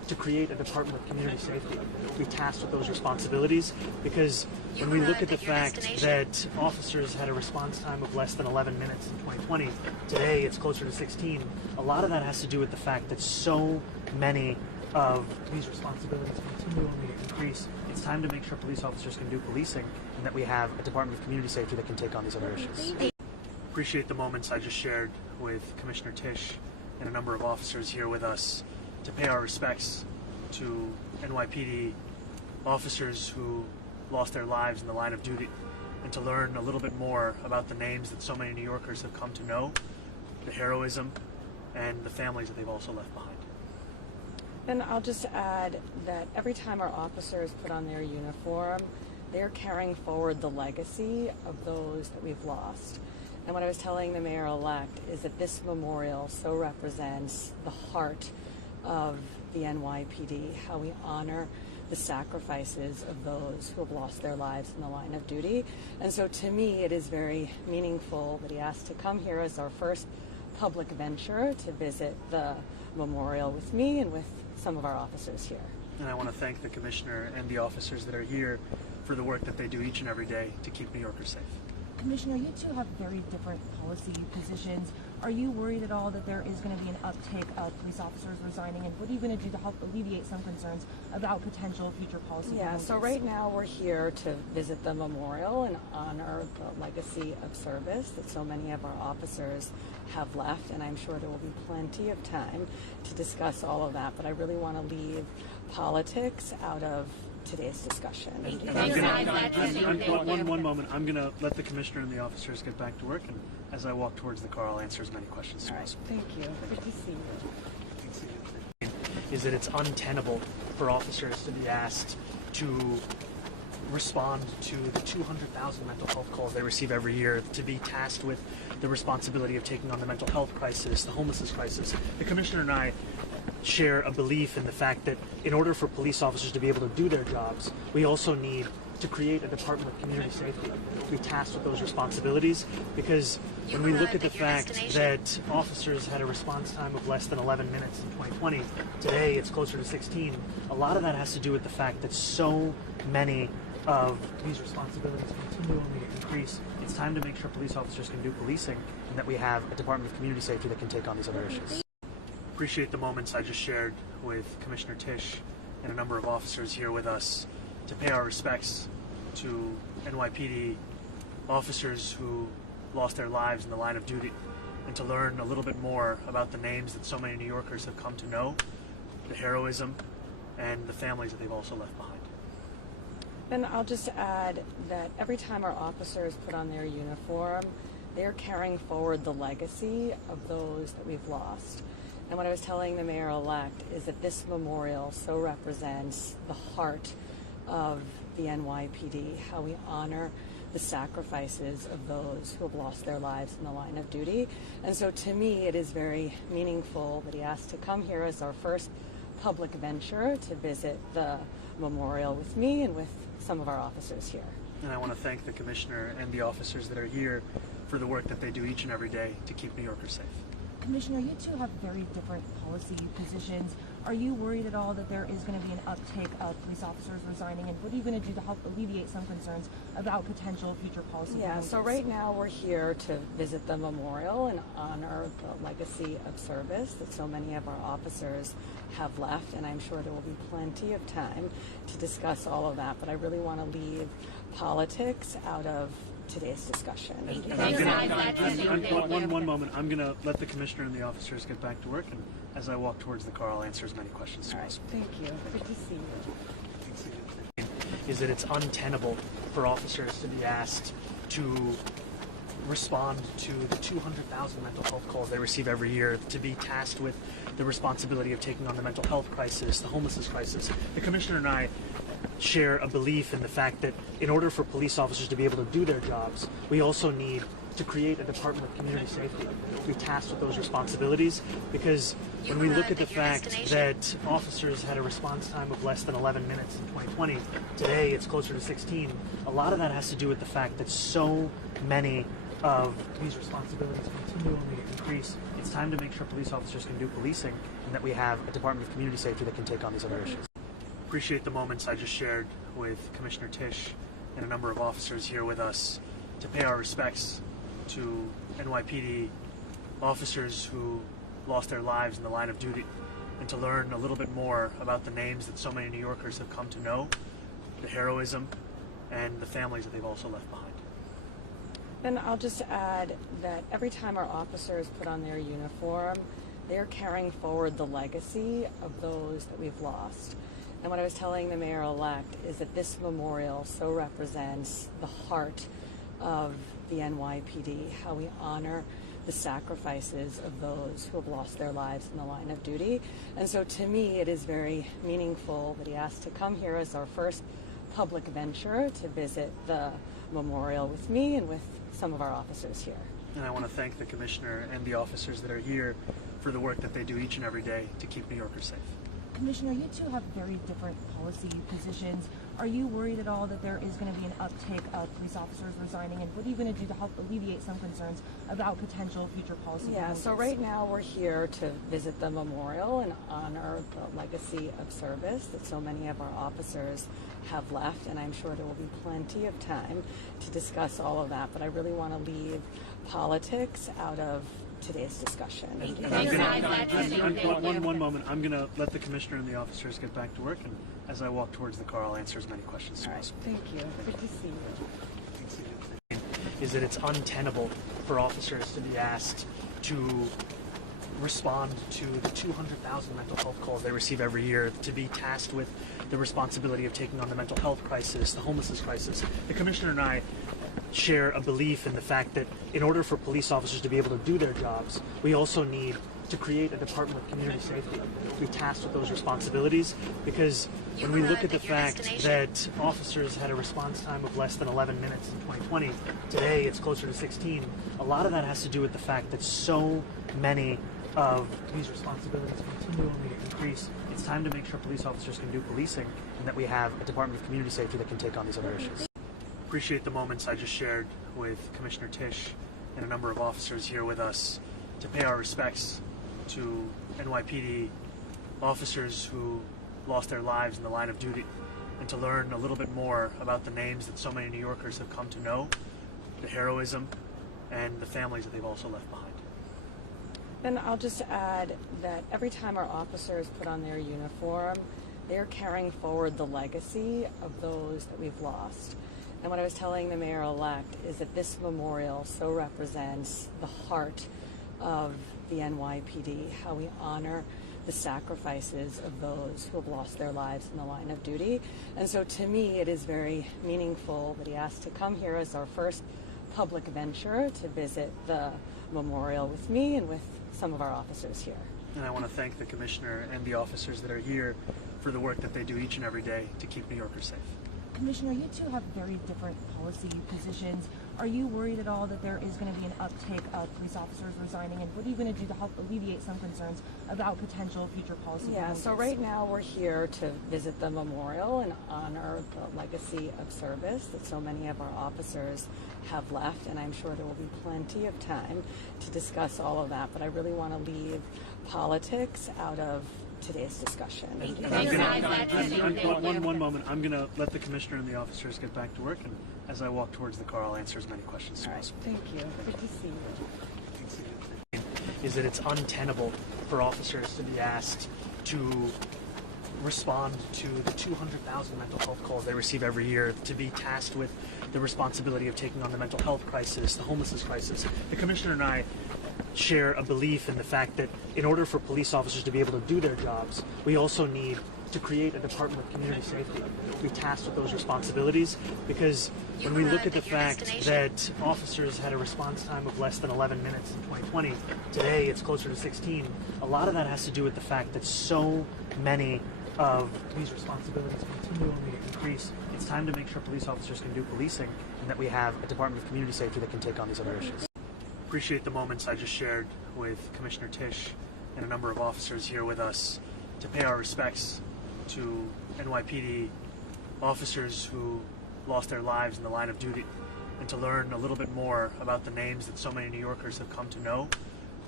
to create a Department of Community Safety, be tasked with those responsibilities, because when we look at the fact that officers had a response time of less than 11 minutes in 2020, today it's closer to 16, a lot of that has to do with the fact that so many of these responsibilities continually increase. It's time to make sure police officers can do policing and that we have a Department of Community Safety that can take on these other issues. Appreciate the moments I just shared with Commissioner Tisch and a number of officers here with us to pay our respects to NYPD officers who lost their lives in the line of duty, and to learn a little bit more about the names that so many New Yorkers have come to know, the heroism, and the families that they've also left behind. And I'll just add that every time our officers put on their uniform, they're carrying forward the legacy of those that we've lost. And what I was telling the mayor-elect is that this memorial so represents the heart of the NYPD, how we honor the sacrifices of those who have lost their lives in the line of duty. And so to me, it is very meaningful that he asked to come here as our first public venture to visit the memorial with me and with some of our officers here. And I want to thank the Commissioner and the officers that are here for the work that they do each and every day to keep New Yorkers safe. Commissioner, you two have very different policy positions. Are you worried at all that there is going to be an uptake of police officers resigning, and what are you going to do to help alleviate some concerns about potential future policy changes? So right now we're here to visit the memorial and honor the legacy of service that so many of our officers have left, and I'm sure there will be plenty of time to discuss all of that, but I really want to leave politics out of today's discussion. One moment. I'm going to let the Commissioner and the officers get back to work, and as I walk towards the car, I'll answer as many questions as possible. Thank you. Good to see you. Is that it's untenable for officers to be asked to respond to the 200,000 mental health calls they receive every year, to be tasked with the responsibility of taking on the mental health crisis, the homelessness crisis. The Commissioner and I share a belief in the fact that in order for police officers to be able to do their jobs, we also need to create a Department of Community Safety, be tasked with those responsibilities, because when we look at the fact that officers had a response time of less than 11 minutes in 2020, today it's closer to 16, a lot of that has to do with the fact that so many of these responsibilities continually increase. It's time to make sure police officers can do policing and that we have a Department of Community Safety that can take on these other issues. Appreciate the moments I just shared with Commissioner Tisch and a number of officers here with us to pay our respects to NYPD officers who lost their lives in the line of duty, and to learn a little bit more about the names that so many New Yorkers have come to know, the heroism, and the families that they've also left behind. And I'll just add that every time our officers put on their uniform, they're carrying forward the legacy of those that we've lost. And what I was telling the mayor-elect is that this memorial so represents the heart of the NYPD, how we honor the sacrifices of those who have lost their lives in the line of duty. And so to me, it is very meaningful that he asked to come here as our first public venture to visit the memorial with me and with some of our officers here. And I want to thank the Commissioner and the officers that are here for the work that they do each and every day to keep New Yorkers safe. Commissioner, you two have very different policy positions. Are you worried at all that there is going to be an uptake of police officers resigning, and what are you going to do to help alleviate some concerns about potential future policy changes? So right now we're here to visit the memorial and honor the legacy of service that so many of our officers have left, and I'm sure there will be plenty of time to discuss all of that, but I really want to leave politics out of today's discussion. One moment. I'm going to let the Commissioner and the officers get back to work, and as I walk towards the car, I'll answer as many questions as possible. Thank you. Good to see you. Is that it's untenable for officers to be asked to respond to the 200,000 mental health calls they receive every year, to be tasked with the responsibility of taking on the mental health crisis, the homelessness crisis. The Commissioner and I share a belief in the fact that in order for police officers to be able to do their jobs, we also need to create a Department of Community Safety, be tasked with those responsibilities, because when we look at the fact that officers had a response time of less than 11 minutes in 2020, today it's closer to 16, a lot of that has to do with the fact that so many of these responsibilities continually increase. It's It's time to make sure police officers can do policing and that we have a Department of Community Safety that can take on these other issues. Appreciate the moments I just shared with Commissioner Tisch and a number of officers here with us to pay our respects to NYPD officers who lost their lives in the line of duty, and to learn a little bit more about the names that so many New Yorkers have come to know, the heroism, and the families that they've also left behind. And I'll just add that every time our officers put on their uniform, they're carrying forward the legacy of those that we've lost. And what I was telling the mayor-elect is that this memorial so represents the heart of the NYPD, how we honor the sacrifices of those who have lost their lives in the line of duty. And so to me, it is very meaningful that he asked to come here as our first public venture to visit the memorial with me and with some of our officers here. And I want to thank the Commissioner and the officers that are here for the work that they do each and every day to keep New Yorkers safe. Commissioner, you two have very different policy positions. Are you worried at all that there is going to be an uptick of police officers resigning, and what are you going to do to help alleviate some concerns about potential future policy? Yeah, so right now we're here to visit the memorial and honor the legacy of service that so many of our officers have left, and I'm sure there will be plenty of time to discuss all of that, but I really want to leave politics out of today's discussion. One moment. I'm going to let the Commissioner and the officers get back to work, and as I walk towards the car, I'll answer as many questions as possible. Thank you. Good to see you. Is that it's untenable for officers to be asked to respond to the 200,000 mental health calls they receive every year, to be tasked with the responsibility of taking on the mental health crisis, the homelessness crisis. The Commissioner and I share a belief in the fact that in order for police officers to be able to do their jobs, we also need to create a Department of Community Safety, be tasked with those responsibilities, because when we look at the fact that officers had a response time of less than 11 minutes in 2020, today it's closer to 16, a lot of that has to do with the fact that so many of these responsibilities continually increase. It's time to make sure police officers can do policing and that we have a Department of Community Safety that can take on these other issues. Appreciate the moments I just shared with Commissioner Tisch and a number of officers here with us to pay our respects to NYPD officers who lost their lives in the line of duty, and to learn a little bit more about the names that so many New Yorkers have come to know, the heroism, and the families that they've also left behind. And I'll just add that every time our officers put on their uniform, they're carrying forward the legacy of those that we've lost. And what I was telling the mayor-elect is that this memorial so represents the heart of the NYPD, how we honor the sacrifices of those who have lost their lives in the line of duty. And so to me, it is very meaningful that he asked to come here as our first public venture to visit the memorial with me and with some of our officers here. And I want to thank the Commissioner and the officers that are here for the work that they do each and every day to keep New Yorkers safe. Commissioner, you two have very different policy positions. Are you worried at all that there is going to be an uptick of police officers resigning, and what are you going to do to help alleviate some concerns about potential future policy? Yeah, so right now we're here to visit the memorial and honor the legacy of service that so many of our officers have left, and I'm sure there will be plenty of time to discuss all of that, but I really want to leave politics out of today's discussion. One moment. I'm going to let the Commissioner and the officers get back to work, and as I walk towards the car, I'll answer as many questions as possible. Thank you. Good to see you. Is that it's untenable for officers to be asked to respond to the 200,000 mental health calls they receive every year, to be tasked with the responsibility of taking on the mental health crisis, the homelessness crisis. The Commissioner and I share a belief in the fact that in order for police officers to be able to do their jobs, we also need to create a Department of Community Safety, be tasked with those responsibilities, because when we look at the fact that officers had a response time of less than 11 minutes in 2020, today it's closer to 16, a lot of that has to do with the fact that so many of these responsibilities continually increase. It's time to make sure police officers can do policing and that we have a Department of Community Safety that can take on these other issues. Appreciate the moments I just shared with Commissioner Tisch and a number of officers here with us to pay our respects to NYPD officers who lost their lives in the line of duty, and to learn a little bit more about the names that so many New Yorkers have come to know,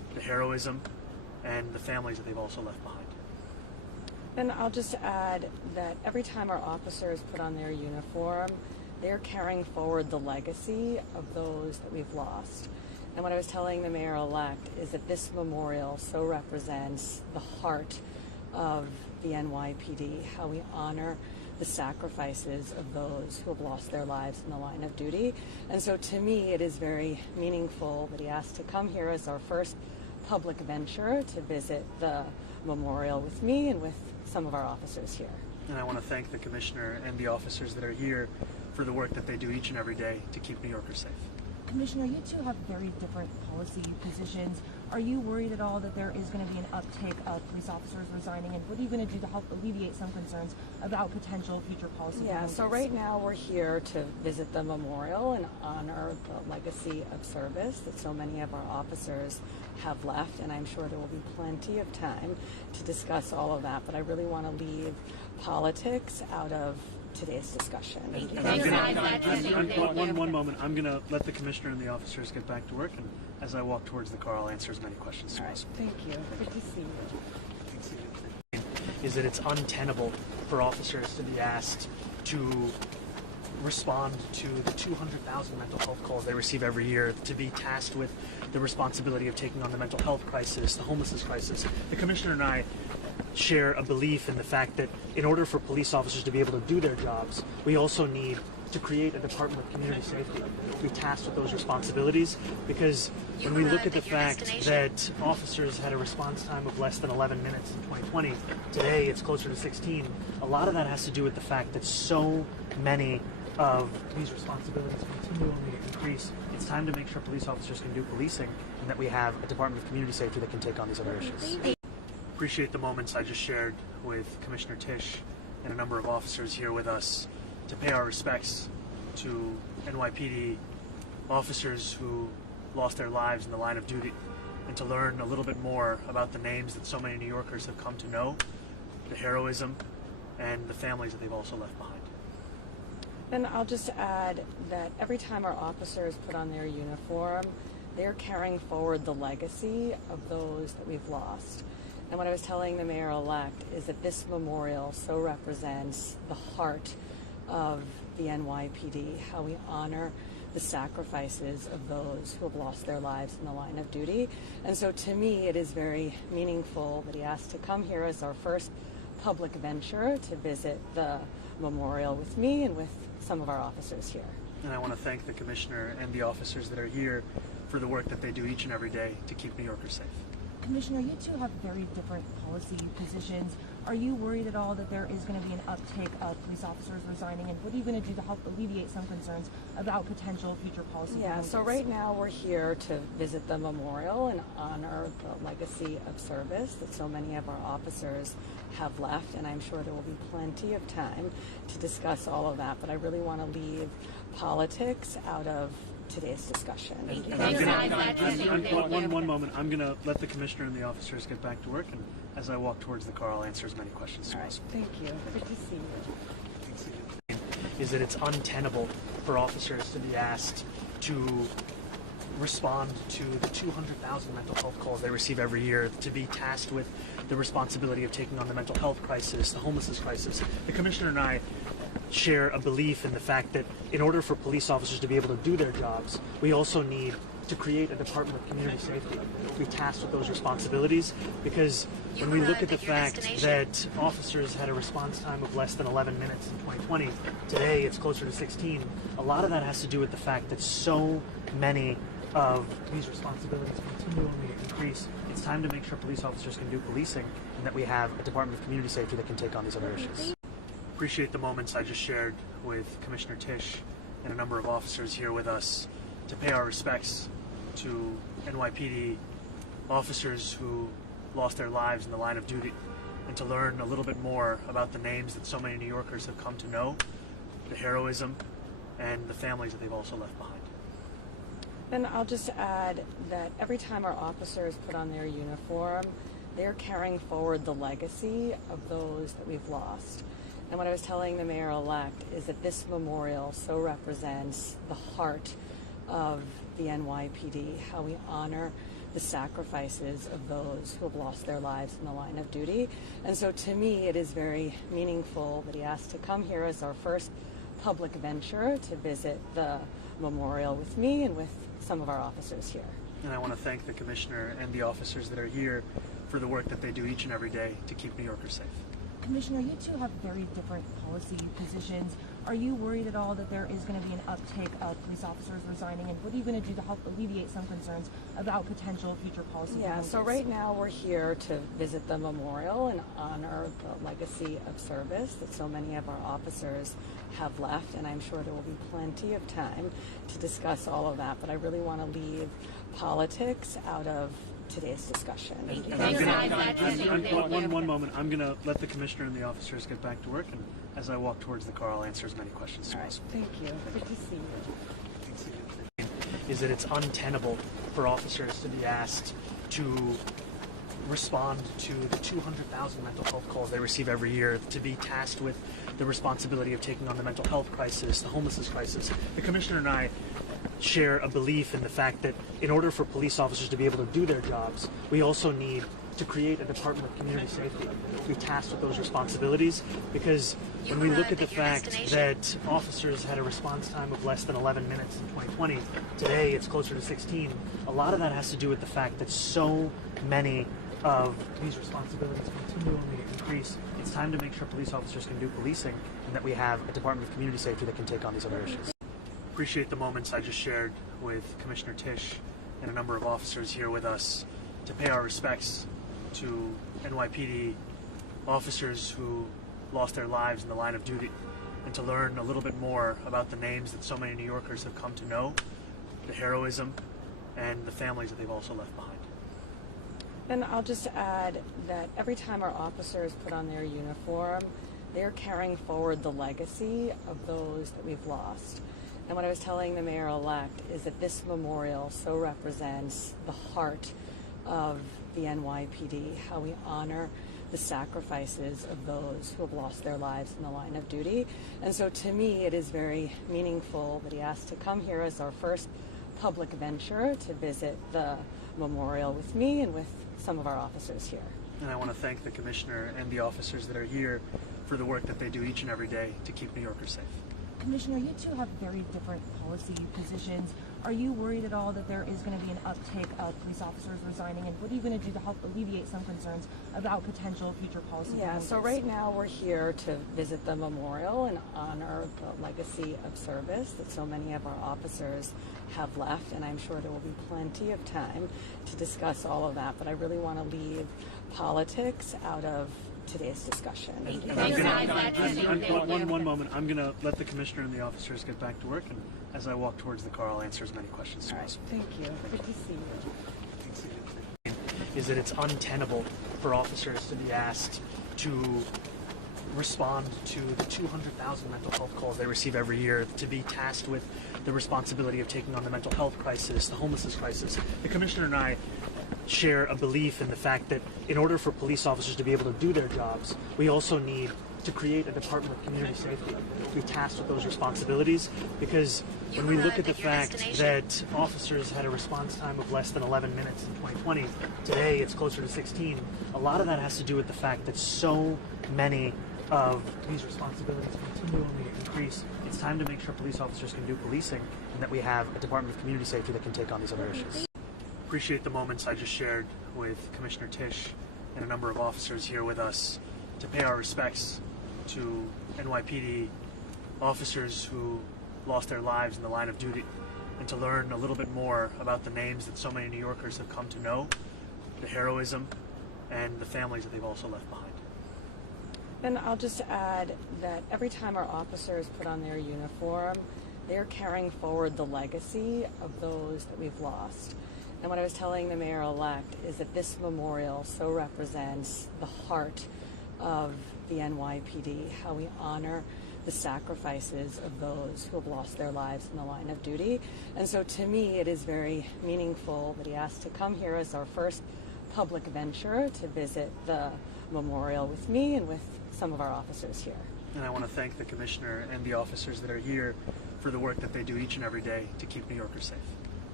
the heroism, and the families that they've also left behind. And I'll just add that every time our officers put on their uniform, they're carrying forward the legacy of those that we've lost. And what I was telling the mayor-elect is that this memorial so represents the heart of the NYPD, how we honor the sacrifices of those who have lost their lives in the line of duty. And so to me, it is very meaningful that he asked to come here as our first public venture to visit the memorial with me and with some of our officers here. And I want to thank the commissioner and the officers that are here for the work that they do each and every day to keep New Yorkers safe. Commissioner, you two have very different policy positions. Are you worried at all that there is going to be an uptick of police officers resigning, and what are you going to do to help alleviate some concerns about potential future policy? Yeah, so right now we're here to visit the memorial and honor the legacy of service that so many of our officers have left, and I'm sure there will be plenty of time to discuss all of that, but I really want to leave politics out of today's discussion. One moment. I'm going to let the commissioner and the officers get back to work, and as I walk towards the car, I'll answer as many questions as possible. Thank you. Good to see you. Is that it's untenable for officers to be asked to respond to the 200,000 mental health calls they receive every year, to be tasked with the responsibility of taking on the mental health crisis, the homelessness crisis. The commissioner and I share a belief in the fact that in order for police officers to be able to do their jobs, we also need to create a Department of Community Safety, be tasked with those responsibilities, because when we look at the fact that officers had a response time of less than 11 minutes in 2020, today it's closer to 16, a lot of that has to do with the fact that so many of these responsibilities continue only to increase. It's time to make sure police officers can do policing, and that we have a Department of Community Safety that can take on these other issues. Appreciate the moments I just shared with Commissioner Tisch and a number of officers here with us to pay our respects to NYPD officers who lost their lives in the line of duty, and to learn a little bit more about the names that so many New Yorkers have come to know, the heroism, and the families that they've also left behind. And I'll just add that every time our officers put on their uniform, they're carrying forward the legacy of those that we've lost. And what I was telling the mayor-elect is that this memorial so represents the heart of the NYPD, how we honor the sacrifices of those who have lost their lives in the line of duty. And so to me, it is very meaningful that he asked to come here as our first public venture to visit the memorial with me and with some of our officers here. And I want to thank the commissioner and the officers that are here for the work that they do each and every day to keep New Yorkers safe. Commissioner, you two have very different policy positions. Are you worried at all that there is going to be an uptick of police officers resigning, and what are you going to do to help alleviate some concerns about potential future policy? Yeah, so right now we're here to visit the memorial and honor the legacy of service that so many of our officers have left, and I'm sure there will be plenty of time to discuss all of that, but I really want to leave politics out of today's discussion. One moment. I'm going to let the commissioner and the officers get back to work, and as I walk towards the car, I'll answer as many questions as possible. Thank you. Good to see you. Is that it's untenable for officers to be asked to respond to the 200,000 mental health calls they receive every year, to be tasked with the responsibility of taking on the mental health crisis, the homelessness crisis. The commissioner and I share a belief in the fact that in order for police officers to be able to do their jobs, we also need to create a Department of Community Safety, be tasked with those responsibilities, because when we look at the fact that officers had a response time of less than 11 minutes in 2020, today it's closer to 16, a lot of that has to do with the fact that so many of these responsibilities continue only to increase. It's time to make sure police officers can do policing, and that we have a Department of Community Safety that can take on these other issues. Appreciate the moments I just shared with Commissioner Tisch and a number of officers here with us to pay our respects to NYPD officers who lost their lives in the line of duty, and to learn a little bit more about the names that so many New Yorkers have come to know, the heroism, and the families that they've also left behind. And I'll just add that every time our officers put on their uniform, they're carrying forward the legacy of those that we've lost. And what I was telling the mayor-elect is that this memorial so represents the heart of the NYPD, how we honor the sacrifices of those who have lost their lives in the line of duty. And so to me, it is very meaningful that he asked to come here as our first public venture to visit the memorial with me and with some of our officers here. And I want to thank the Commissioner and the officers that are here for the work that they do each and every day to keep New Yorkers safe. Commissioner, you two have very different policy positions. Are you worried at all that there is going to be an uptake of police officers resigning, and what are you going to do to help alleviate some concerns about potential future policy changes? So right now we're here to visit the memorial and honor the legacy of service that so many of our officers have left, and I'm sure there will be plenty of time to discuss all of that, but I really want to leave politics out of today's discussion. One moment. I'm going to let the Commissioner and the officers get back to work, and as I walk towards the car, I'll answer as many questions as possible. Thank you. Good to see you. Is that it's untenable for officers to be asked to respond to the 200,000 mental health calls they receive every year, to be tasked with the responsibility of taking on the mental health crisis, the homelessness crisis. The Commissioner and I share a belief in the fact that in order for police officers to be able to do their jobs, we also need to create a Department of Community Safety to be tasked with those responsibilities, because when we look at the fact that officers had a response time of less than 11 minutes in 2020, today it's closer to 16, a lot of that has to do with the fact that so many of these responsibilities continually increase. It's time to make sure police officers can do policing, and that we have a Department of Community Safety that can take on these other issues. Appreciate the moments I just shared with Commissioner Tisch and a number of officers here with us to pay our respects to NYPD officers who lost their lives in the line of duty, and to learn a little bit more about the names that so many New Yorkers have come to know, the heroism, and the families that they've also left behind. And I'll just add that every time our officers put on their uniform, they're carrying forward the legacy of those that we've lost. And what I was telling the mayor-elect is that this memorial so represents the heart of the NYPD, how we honor the sacrifices of those who have lost their lives in the line of duty. And so to me, it is very meaningful that he asked to come here as our first public venture to visit the memorial with me and with some of our officers here. And I want to thank the Commissioner and the officers that are here for the work that they do each and every day to keep New Yorkers safe. Commissioner, you two have very different policy positions. Are you worried at all that there is going to be an uptake of police officers resigning, and what are you going to do to help alleviate some concerns about potential future policy changes? So right now we're here to visit the memorial and honor the legacy of service that so many of our officers have left, and I'm sure there will be plenty of time to discuss all of that, but I really want to leave politics out of today's discussion. One moment. I'm going to let the Commissioner and the officers get back to work, and as I walk towards the car, I'll answer as many questions as possible. Thank you. Good to see you. Is that it's untenable for officers to be asked to respond to the 200,000 mental health calls they receive every year, to be tasked with the responsibility of taking on the mental health crisis, the homelessness crisis. The Commissioner and I share a belief in the fact that in order for police officers to be able to do their jobs, we also need to create a Department of Community Safety to be tasked with those responsibilities, because when we look at the fact that officers had a response time of less than 11 minutes in 2020, today it's closer to 16, a lot of that has to do with the fact that so many of these responsibilities continually increase. It's time to make sure police officers can do policing, and that we have a Department of Community Safety that can take on these other issues. Appreciate the moments I just shared with Commissioner Tisch and a number of officers here with us to pay our respects to NYPD officers who lost their lives in the line of duty, and to learn a little bit more about the names that so many New Yorkers have come to know, the heroism, and the families that they've also left behind. And I'll just add that every time our officers put on their uniform, they're carrying forward the legacy of those that we've lost. And what I was telling the mayor-elect is that this memorial so represents the heart of the NYPD, how we honor the sacrifices of those who have lost their lives in the line of duty. And so to me, it is very meaningful that he asked to come here as our first public venture to visit the memorial with me and with some of our officers here. And I want to thank the Commissioner and the officers that are here for the work that they do each and every day to keep New Yorkers safe.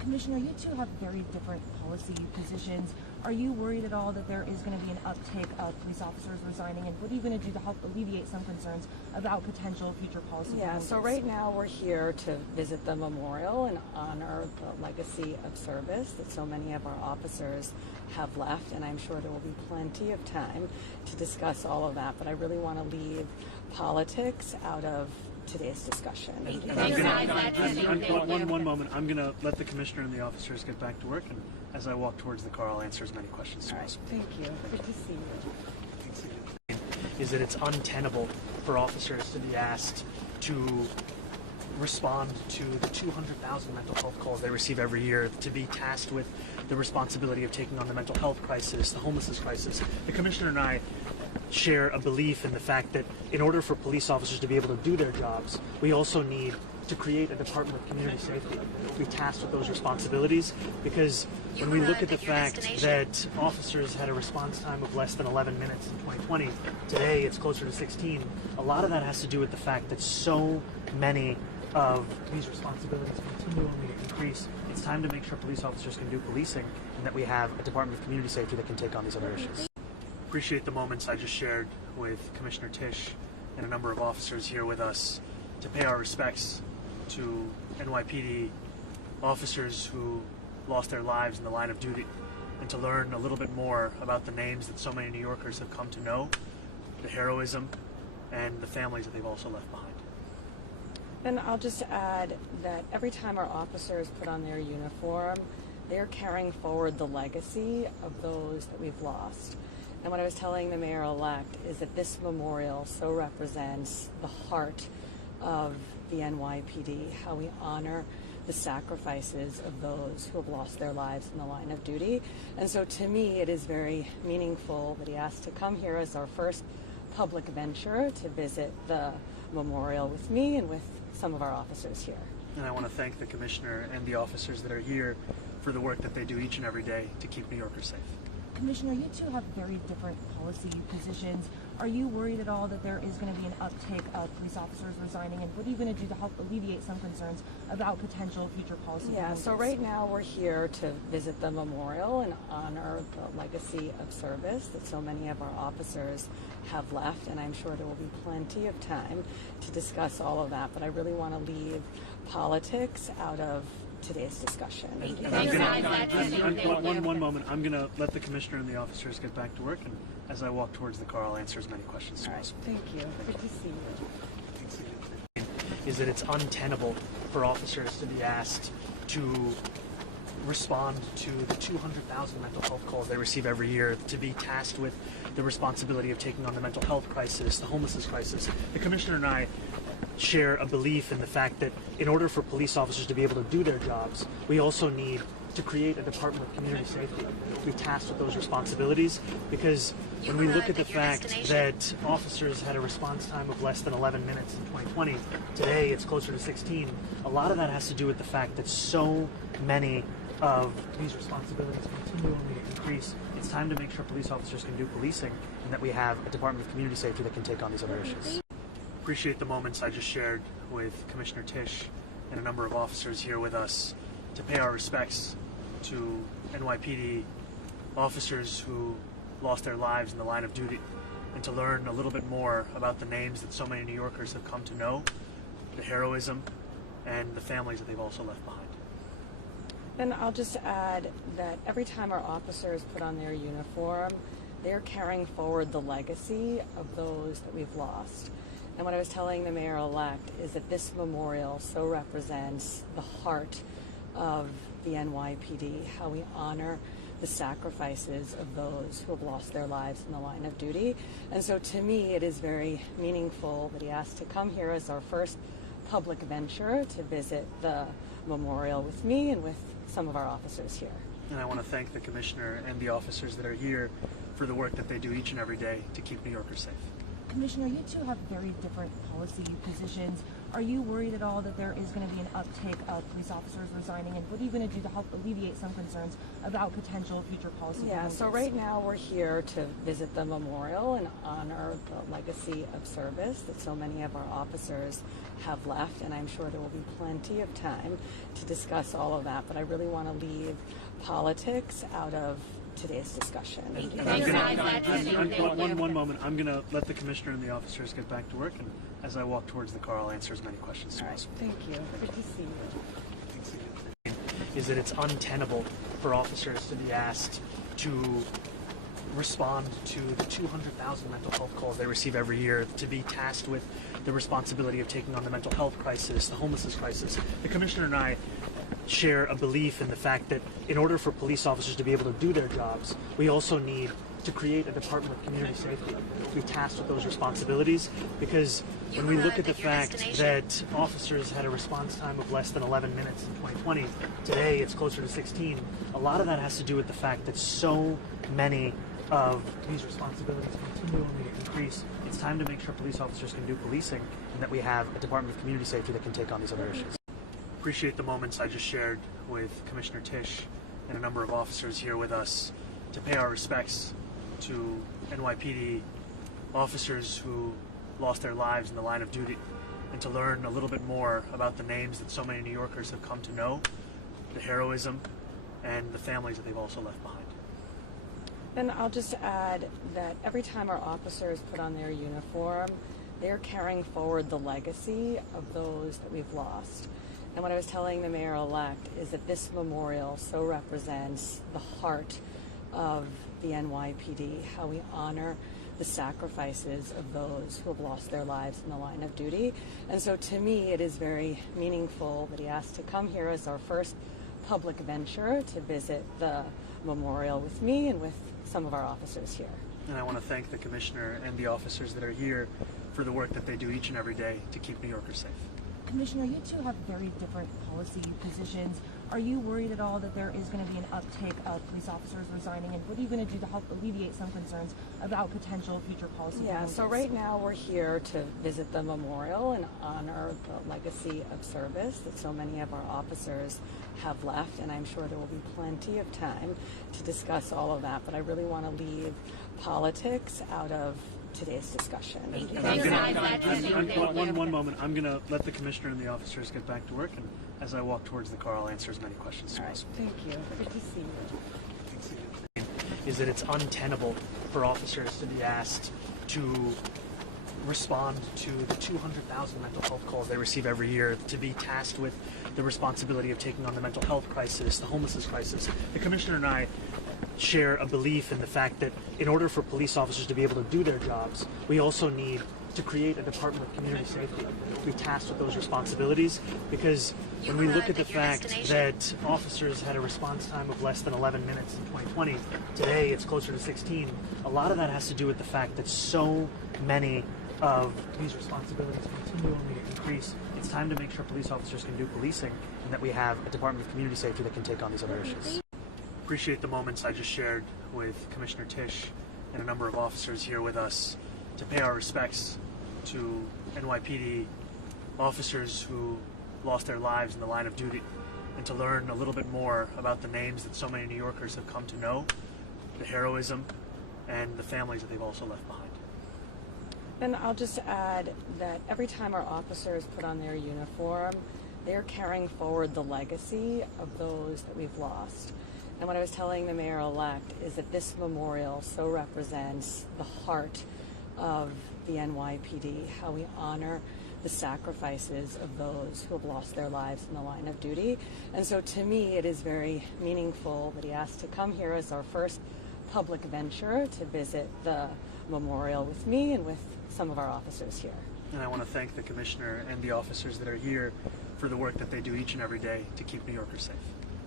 Commissioner, you two have very different policy positions. Are you worried at all that there is going to be an uptick of police officers resigning, and what are you going to do to help alleviate some concerns about potential future policy changes? So right now we're here to visit the memorial and honor the legacy of service that so many of our officers have left, and I'm sure there will be plenty of time to discuss all of that, but I really want to leave politics out of today's discussion. One moment. I'm going to let the commissioner and the officers get back to work, and as I walk towards the car, I'll answer as many questions as possible. Thank you. Good to see you. Is that it's untenable for officers to be asked to respond to the 200,000 mental health calls they receive every year, to be tasked with the responsibility of taking on the mental health crisis, the homelessness crisis. The commissioner and I share a belief in the fact that in order for police officers to be able to do their jobs, we also need to create a Department of Community Safety, be tasked with those responsibilities, because when we look at the fact that officers had a response time of less than 11 minutes in 2020, today it's closer to 16, a lot of that has to do with the fact that so many of these responsibilities continually increase. It's time to make sure police officers can do policing, and that we have a Department of Community Safety that can take on these other issues. Appreciate the moments I just shared with Commissioner Tisch and a number of officers here with us to pay our respects to NYPD officers who lost their lives in the line of duty, and to learn a little bit more about the names that so many New Yorkers have come to know, the heroism, and the families that they've also left behind. And I'll just add that every time our officers put on their uniform, they're carrying forward the legacy of those that we've lost. And what I was telling the mayor-elect is that this memorial so represents the heart of the NYPD, how we honor the sacrifices of those who have lost their lives in the line of duty. And so to me, it is very meaningful that he asked to come here as our first public venture to visit the memorial with me and with some of our officers here. And I want to thank the commissioner and the officers that are here for the work that they do each and every day to keep New Yorkers safe. Commissioner, you two have very different policy positions. Are you worried at all that there is going to be an uptick of police officers resigning, and what are you going to do to help alleviate some concerns about potential future policy changes? So right now we're here to visit the memorial and honor the legacy of service that so many of our officers have left, and I'm sure there will be plenty of time to discuss all of that, but I really want to leave politics out of today's discussion. One moment. I'm going to let the commissioner and the officers get back to work, and as I walk towards the car, I'll answer as many questions as possible. Thank you. Good to see you. Is that it's untenable for officers to be asked to respond to the 200,000 mental health calls they receive every year, to be tasked with the responsibility of taking on the mental health crisis, the homelessness crisis. The commissioner and I share a belief in the fact that in order for police officers to be able to do their jobs, we also need to create a Department of Community Safety, be tasked with those responsibilities, because when we look at the fact that officers had a response time of less than 11 minutes in 2020, today it's closer to 16, a lot of that has to do with the fact that so many of these responsibilities continually increase. It's time to make sure police officers can do policing, and that we have a Department of Community Safety that can take on these other issues. Appreciate the moments I just shared with Commissioner Tisch and a number of officers here with us to pay our respects to NYPD officers who lost their lives in the line of duty, and to learn a little bit more about the names that so many New Yorkers have come to know, the heroism, and the families that they've also left behind. And I'll just add that every time our officers put on their uniform, they're carrying forward the legacy of those that we've lost. And what I was telling the mayor-elect is that this memorial so represents the heart of the NYPD, how we honor the sacrifices of those who have lost their lives in the line of duty. And so to me, it is very meaningful that he asked to come here as our first public venture to visit the memorial with me and with some of our officers here. And I want to thank the commissioner and the officers that are here for the work that they do each and every day to keep New Yorkers safe. Commissioner, you two have very different policy positions. Are you worried at all that there is going to be an uptake of police officers resigning, and what are you going to do to help alleviate some concerns about potential future policy changes? So right now we're here to visit the memorial and honor the legacy of service that so many of our officers have left, and I'm sure there will be plenty of time to discuss all of that, but I really want to leave politics out of today's discussion. One moment. I'm going to let the commissioner and the officers get back to work, and as I walk towards the car, I'll answer as many questions as possible. Thank you. Good to see you. Is that it's untenable for officers to be asked to respond to the 200,000 mental health calls they receive every year, to be tasked with the responsibility of taking on the mental health crisis, the homelessness crisis. The commissioner and I share a belief in the fact that in order for police officers to be able to do their jobs, we also need to create a Department of Community Safety to be tasked with those responsibilities, because when we look at the fact that officers had a response time of less than 11 minutes in 2020, today it's closer to 16, a lot of that has to do with the fact that so many of these responsibilities continually increase. It's time to make sure police officers can do policing, and that we have a Department of Community Safety that can take on these other issues. Appreciate the moments I just shared with Commissioner Tisch and a number of officers here with us to pay our respects to NYPD officers who lost their lives in the line of duty, and to learn a little bit more about the names that so many New Yorkers have come to know, the heroism, and the families that they've also left behind. And I'll just add that every time our officers put on their uniform, they're carrying forward the legacy of those that we've lost. And what I was telling the mayor-elect is that this memorial so represents the heart of the NYPD, how we honor the sacrifices of those who have lost their lives in the line of duty. And so to me, it is very meaningful that he asked to come here as our first public venture to visit the memorial with me and with some of our officers here. And I want to thank the commissioner and the officers that are here for the work that they do each and every day to keep New Yorkers safe. Commissioner, you two have very different policy positions. Are you worried at all that there is going to be an uptake of police officers resigning, and what are you going to do to help alleviate some concerns about potential future policy changes? So right now we're here to visit the memorial and honor the legacy of service that so many of our officers have left, and I'm sure there will be plenty of time to discuss all of that, but I really want to leave politics out of today's discussion. One moment. I'm going to let the commissioner and the officers get back to work, and as I walk towards the car, I'll answer as many questions as possible. Thank you. Good to see you. Is that it's untenable for officers to be asked to respond to the 200,000 mental health calls they receive every year, to be tasked with the responsibility of taking on the mental health crisis, the homelessness crisis. The commissioner and I share a belief in the fact that in order for police officers to be able to do their jobs, we also need to create a Department of Community Safety to be tasked with those responsibilities, because when we look at the fact that officers had a response time of less than 11 minutes in 2020, today it's closer to 16, a lot of that has to do with the fact that so many of these responsibilities continually increase. It's time to make sure police officers can do policing, and that we have a Department of Community Safety that can take on these other issues. Appreciate the moments I just shared with Commissioner Tisch and a number of officers here with us to pay our respects to NYPD officers who lost their lives in the line of duty, and to learn a little bit more about the names that so many New Yorkers have come to know, the heroism, and the families that they've also left behind. And I'll just add that every time our officers put on their uniform, they're carrying forward the legacy of those that we've lost. And what I was telling the mayor-elect is that this memorial so represents the heart of the NYPD, how we honor the sacrifices of those who have lost their lives in the line of duty. And so to me, it is very meaningful that he asked to come here as our first public venture to visit the memorial with me and with some of our officers here. And I want to thank the commissioner and the officers that are here for the work that they do each and every day to keep New Yorkers safe.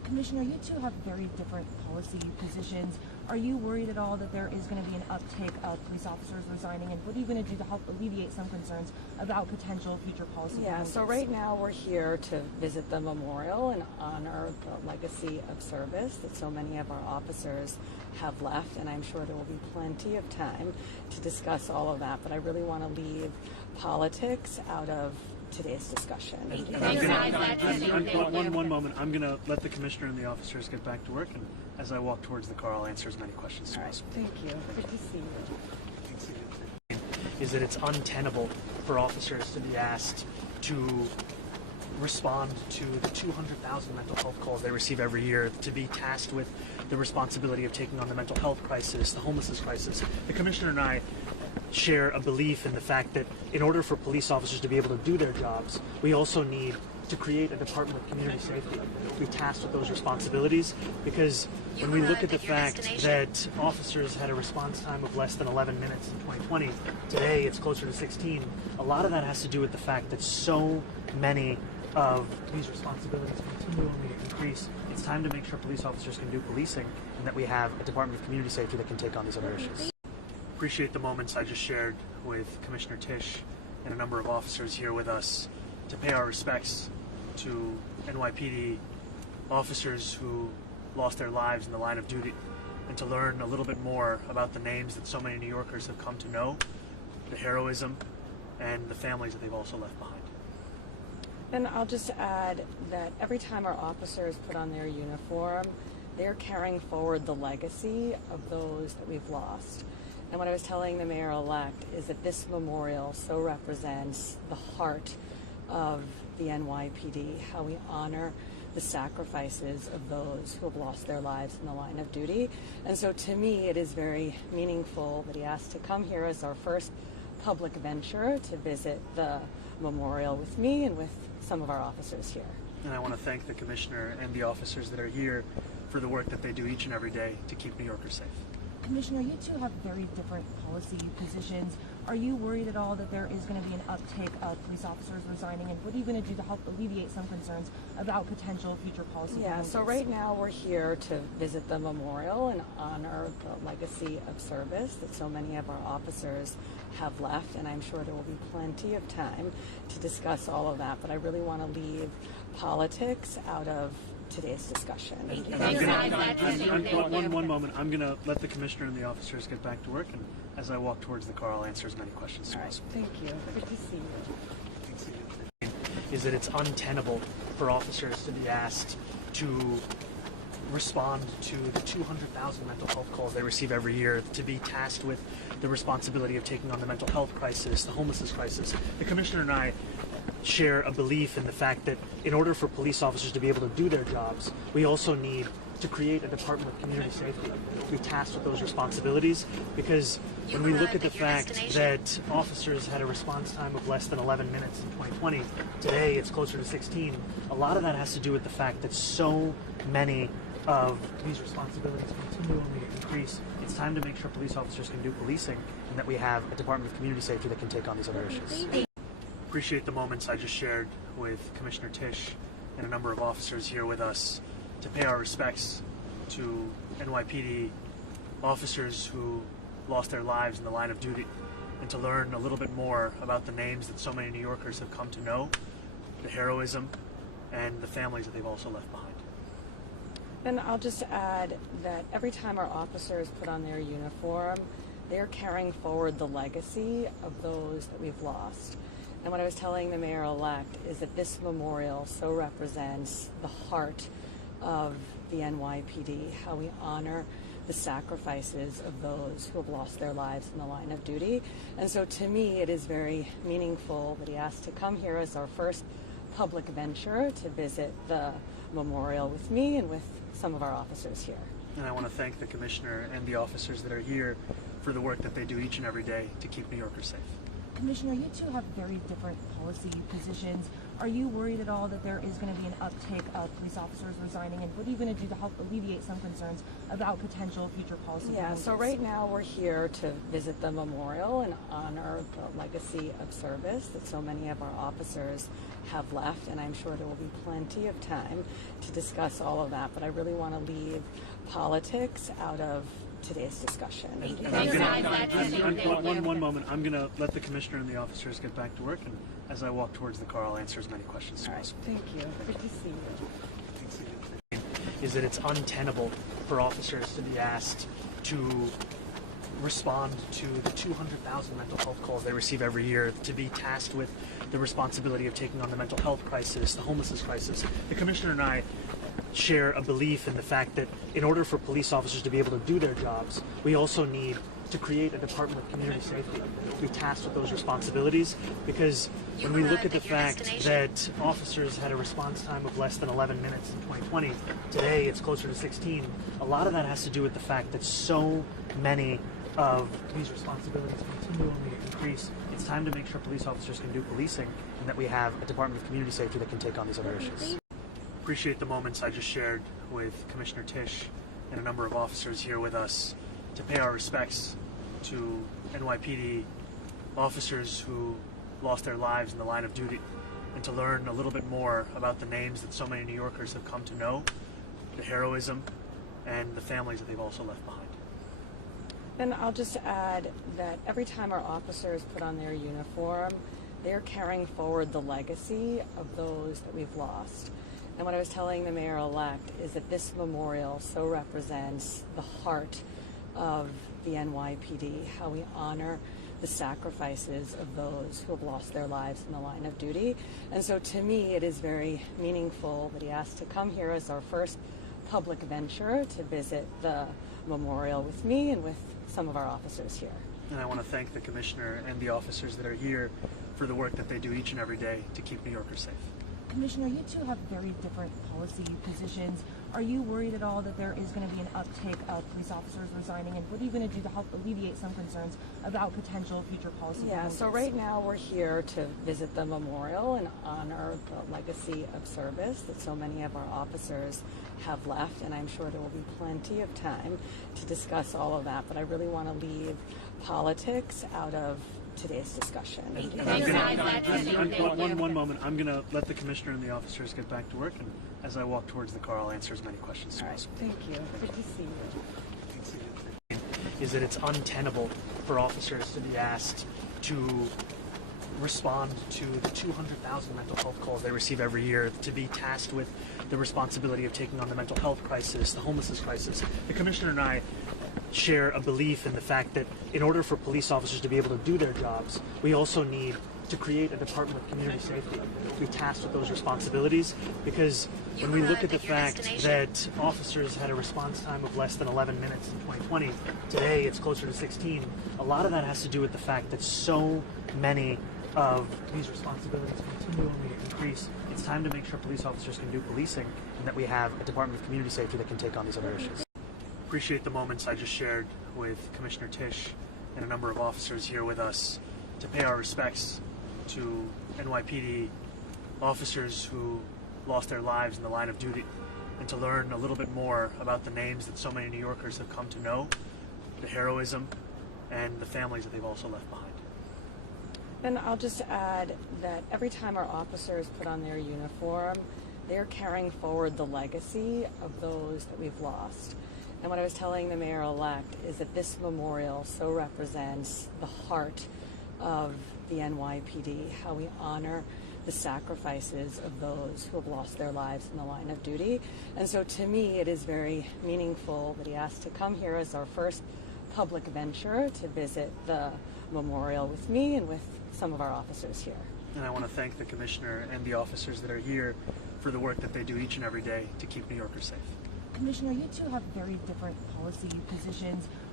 Commissioner, you two have very different policy positions. Are you worried at all that there is going to be an uptick of police officers resigning, and what are you going to do to help alleviate some concerns about potential future policy? Yeah, so right now we're here to visit the memorial and honor the legacy of service that so many of our officers have left, and I'm sure there will be plenty of time to discuss all of that, but I really want to leave politics out of today's discussion. One moment. I'm going to let the commissioner and the officers get back to work, and as I walk towards the car, I'll answer as many questions as possible. Thank you. Good to see you. Is that it's untenable for officers to be asked to respond to the 200,000 mental health calls they receive every year, to be tasked with the responsibility of taking on the mental health crisis, the homelessness crisis. The commissioner and I share a belief in the fact that in order for police officers to be able to do their jobs, we also need to create a Department of Community Safety, be tasked with those responsibilities, because when we look at the fact that officers had a response time of less than 11 minutes in 2020, today it's closer to 16, a lot of that has to do with the fact that so many of these responsibilities continually increase. It's time to make sure police officers can do policing, and that we have a Department of Community Safety that can take on these other issues. Appreciate the moments I just shared with Commissioner Tisch and a number of officers here with us to pay our respects to NYPD officers who lost their lives in the line of duty, and to learn a little bit more about the names that so many New Yorkers have come to know, the heroism, and the families that they've also left behind. And I'll just add that every time our officers put on their uniform, they're carrying forward the legacy of those that we've lost. And what I was telling the mayor-elect is that this memorial so represents the heart of the NYPD, how we honor the sacrifices of those who have lost their lives in the line of duty. And so to me, it is very meaningful that he asked to come here as our first public venture to visit the memorial with me and with some of our officers here. And I want to thank the commissioner and the officers that are here for the work that they do each and every day to keep New Yorkers safe. Commissioner, you two have very different policy positions. Are you worried at all that there is going to be an uptick of police officers resigning, and what are you going to do to help alleviate some concerns about potential future policy? Yeah, so right now we're here to visit the memorial and honor the legacy of service that so many of our officers have left, and I'm sure there will be plenty of time to discuss all of that, but I really want to leave politics out of today's discussion. One moment. I'm going to let the commissioner and the officers get back to work, and as I walk towards the car, I'll answer as many questions as possible. Thank you. Good to see you. Is that it's untenable for officers to be asked to respond to the 200,000 mental health calls they receive every year, to be tasked with the responsibility of taking on the mental health crisis, the homelessness crisis. The commissioner and I share a belief in the fact that in order for police officers to be able to do their jobs, we also need to create a Department of Community Safety, be tasked with those responsibilities, because when we look at the fact that officers had a response time of less than 11 minutes in 2020, today it's closer to 16, a lot of that has to do with the fact that so many of these responsibilities continually increase. It's time to make sure police officers can do policing, and that we have a Department of Community Safety that can take on these other issues. Appreciate the moments I just shared with Commissioner Tisch and a number of officers here with us to pay our respects to NYPD officers who lost their lives in the line of duty, and to learn a little bit more about the names that so many New Yorkers have come to know, the heroism, and the families that they've also left behind. And I'll just add that every time our officers put on their uniform, they're carrying forward the legacy of those that we've lost. And what I was telling the mayor-elect is that this memorial so represents the heart of the NYPD, how we honor the sacrifices of those who have lost their lives in the line of duty. And so to me, it is very meaningful that he asked to come here as our first public venture to visit the memorial with me and with some of our officers here. And I want to thank the commissioner and the officers that are here for the work that they do each and every day to keep New Yorkers safe. Commissioner, you two have very different policy positions. Are you worried at all that there is going to be an uptick of police officers resigning, and what are you going to do to help alleviate some concerns about potential future policy proposals? So right now we're here to visit the memorial and honor the legacy of service that so many of our officers have left, and I'm sure there will be plenty of time to discuss all of that, but I really want to leave politics out of today's discussion. One moment. I'm going to let the commissioner and the officers get back to work, and as I walk towards the car, I'll answer as many questions as possible. Thank you. Good to see you. Is that it's untenable for officers to be asked to respond to the 200,000 mental health calls they receive every year, to be tasked with the responsibility of taking on the mental health crisis, the homelessness crisis. The commissioner and I share a belief in the fact that in order for police officers to be able to do their jobs, we also need to create a Department of Community Safety, be tasked with those responsibilities, because when we look at the fact that officers had a response time of less than 11 minutes in 2020, today it's closer to 16, a lot of that has to do with the fact that so many of these responsibilities continually increase. It's time to make sure police officers can do policing, and that we have a Department of Community Safety that can take on these other issues. Appreciate the moments I just shared with Commissioner Tisch and a number of officers here with us to pay our respects to NYPD officers who lost their lives in the line of duty, and to learn a little bit more about the names that so many New Yorkers have come to know, the heroism, and the families that they've also left behind. And I'll just add that every time our officers put on their uniform, they're carrying forward the legacy of those that we've lost. And what I was telling the mayor-elect is that this memorial so represents the heart of the NYPD, how we honor the sacrifices of those who have lost their lives in the line of duty. And so to me, it is very meaningful that he asked to come here as our first public venture to visit the memorial with me and with some of our officers here. And I want to thank the commissioner and the officers that are here for the work that they do each and every day to keep New Yorkers safe. Commissioner, you two have very different policy positions. Are you worried at all that there is going to be an uptick of police officers resigning, and what are you going to do to help alleviate some concerns about potential future policy proposals? So right now we're here to visit the memorial and honor the legacy of service that so many of our officers have left, and I'm sure there will be plenty of time to discuss all of that, but I really want to leave politics out of today's discussion. One moment. I'm going to let the commissioner and the officers get back to work, and as I walk towards the car, I'll answer as many questions as possible. Thank you. Good to see you. Is that it's untenable for officers to be asked to respond to the 200,000 mental health calls they receive every year, to be tasked with the responsibility of taking on the mental health crisis, the homelessness crisis. The commissioner and I share a belief in the fact that in order for police officers to be able to do their jobs, we also need to create a Department of Community Safety, be tasked with those responsibilities, because when we look at the fact that officers had a response time of less than 11 minutes in 2020, today it's closer to 16, a lot of that has to do with the fact that so many of these responsibilities continually increase. It's time to make sure police officers can do policing, and that we have a Department of Community Safety that can take on these other issues. Appreciate the moments I just shared with Commissioner Tisch and a number of officers here with us to pay our respects to NYPD officers who lost their lives in the line of duty, and to learn a little bit more about the names that so many New Yorkers have come to know, the heroism, and the families that they've also left behind. And I'll just add that every time our officers put on their uniform, they're carrying forward the legacy of those that we've lost. And what I was telling the mayor-elect is that this memorial so represents the heart of the NYPD, how we honor the sacrifices of those who have lost their lives in the line of duty. And so to me, it is very meaningful that he asked to come here as our first public venture to visit the memorial with me and with some of our officers here. And I want to thank the commissioner and the officers that are here for the work that they do each and every day to keep New Yorkers safe. Commissioner, you two have very different policy positions.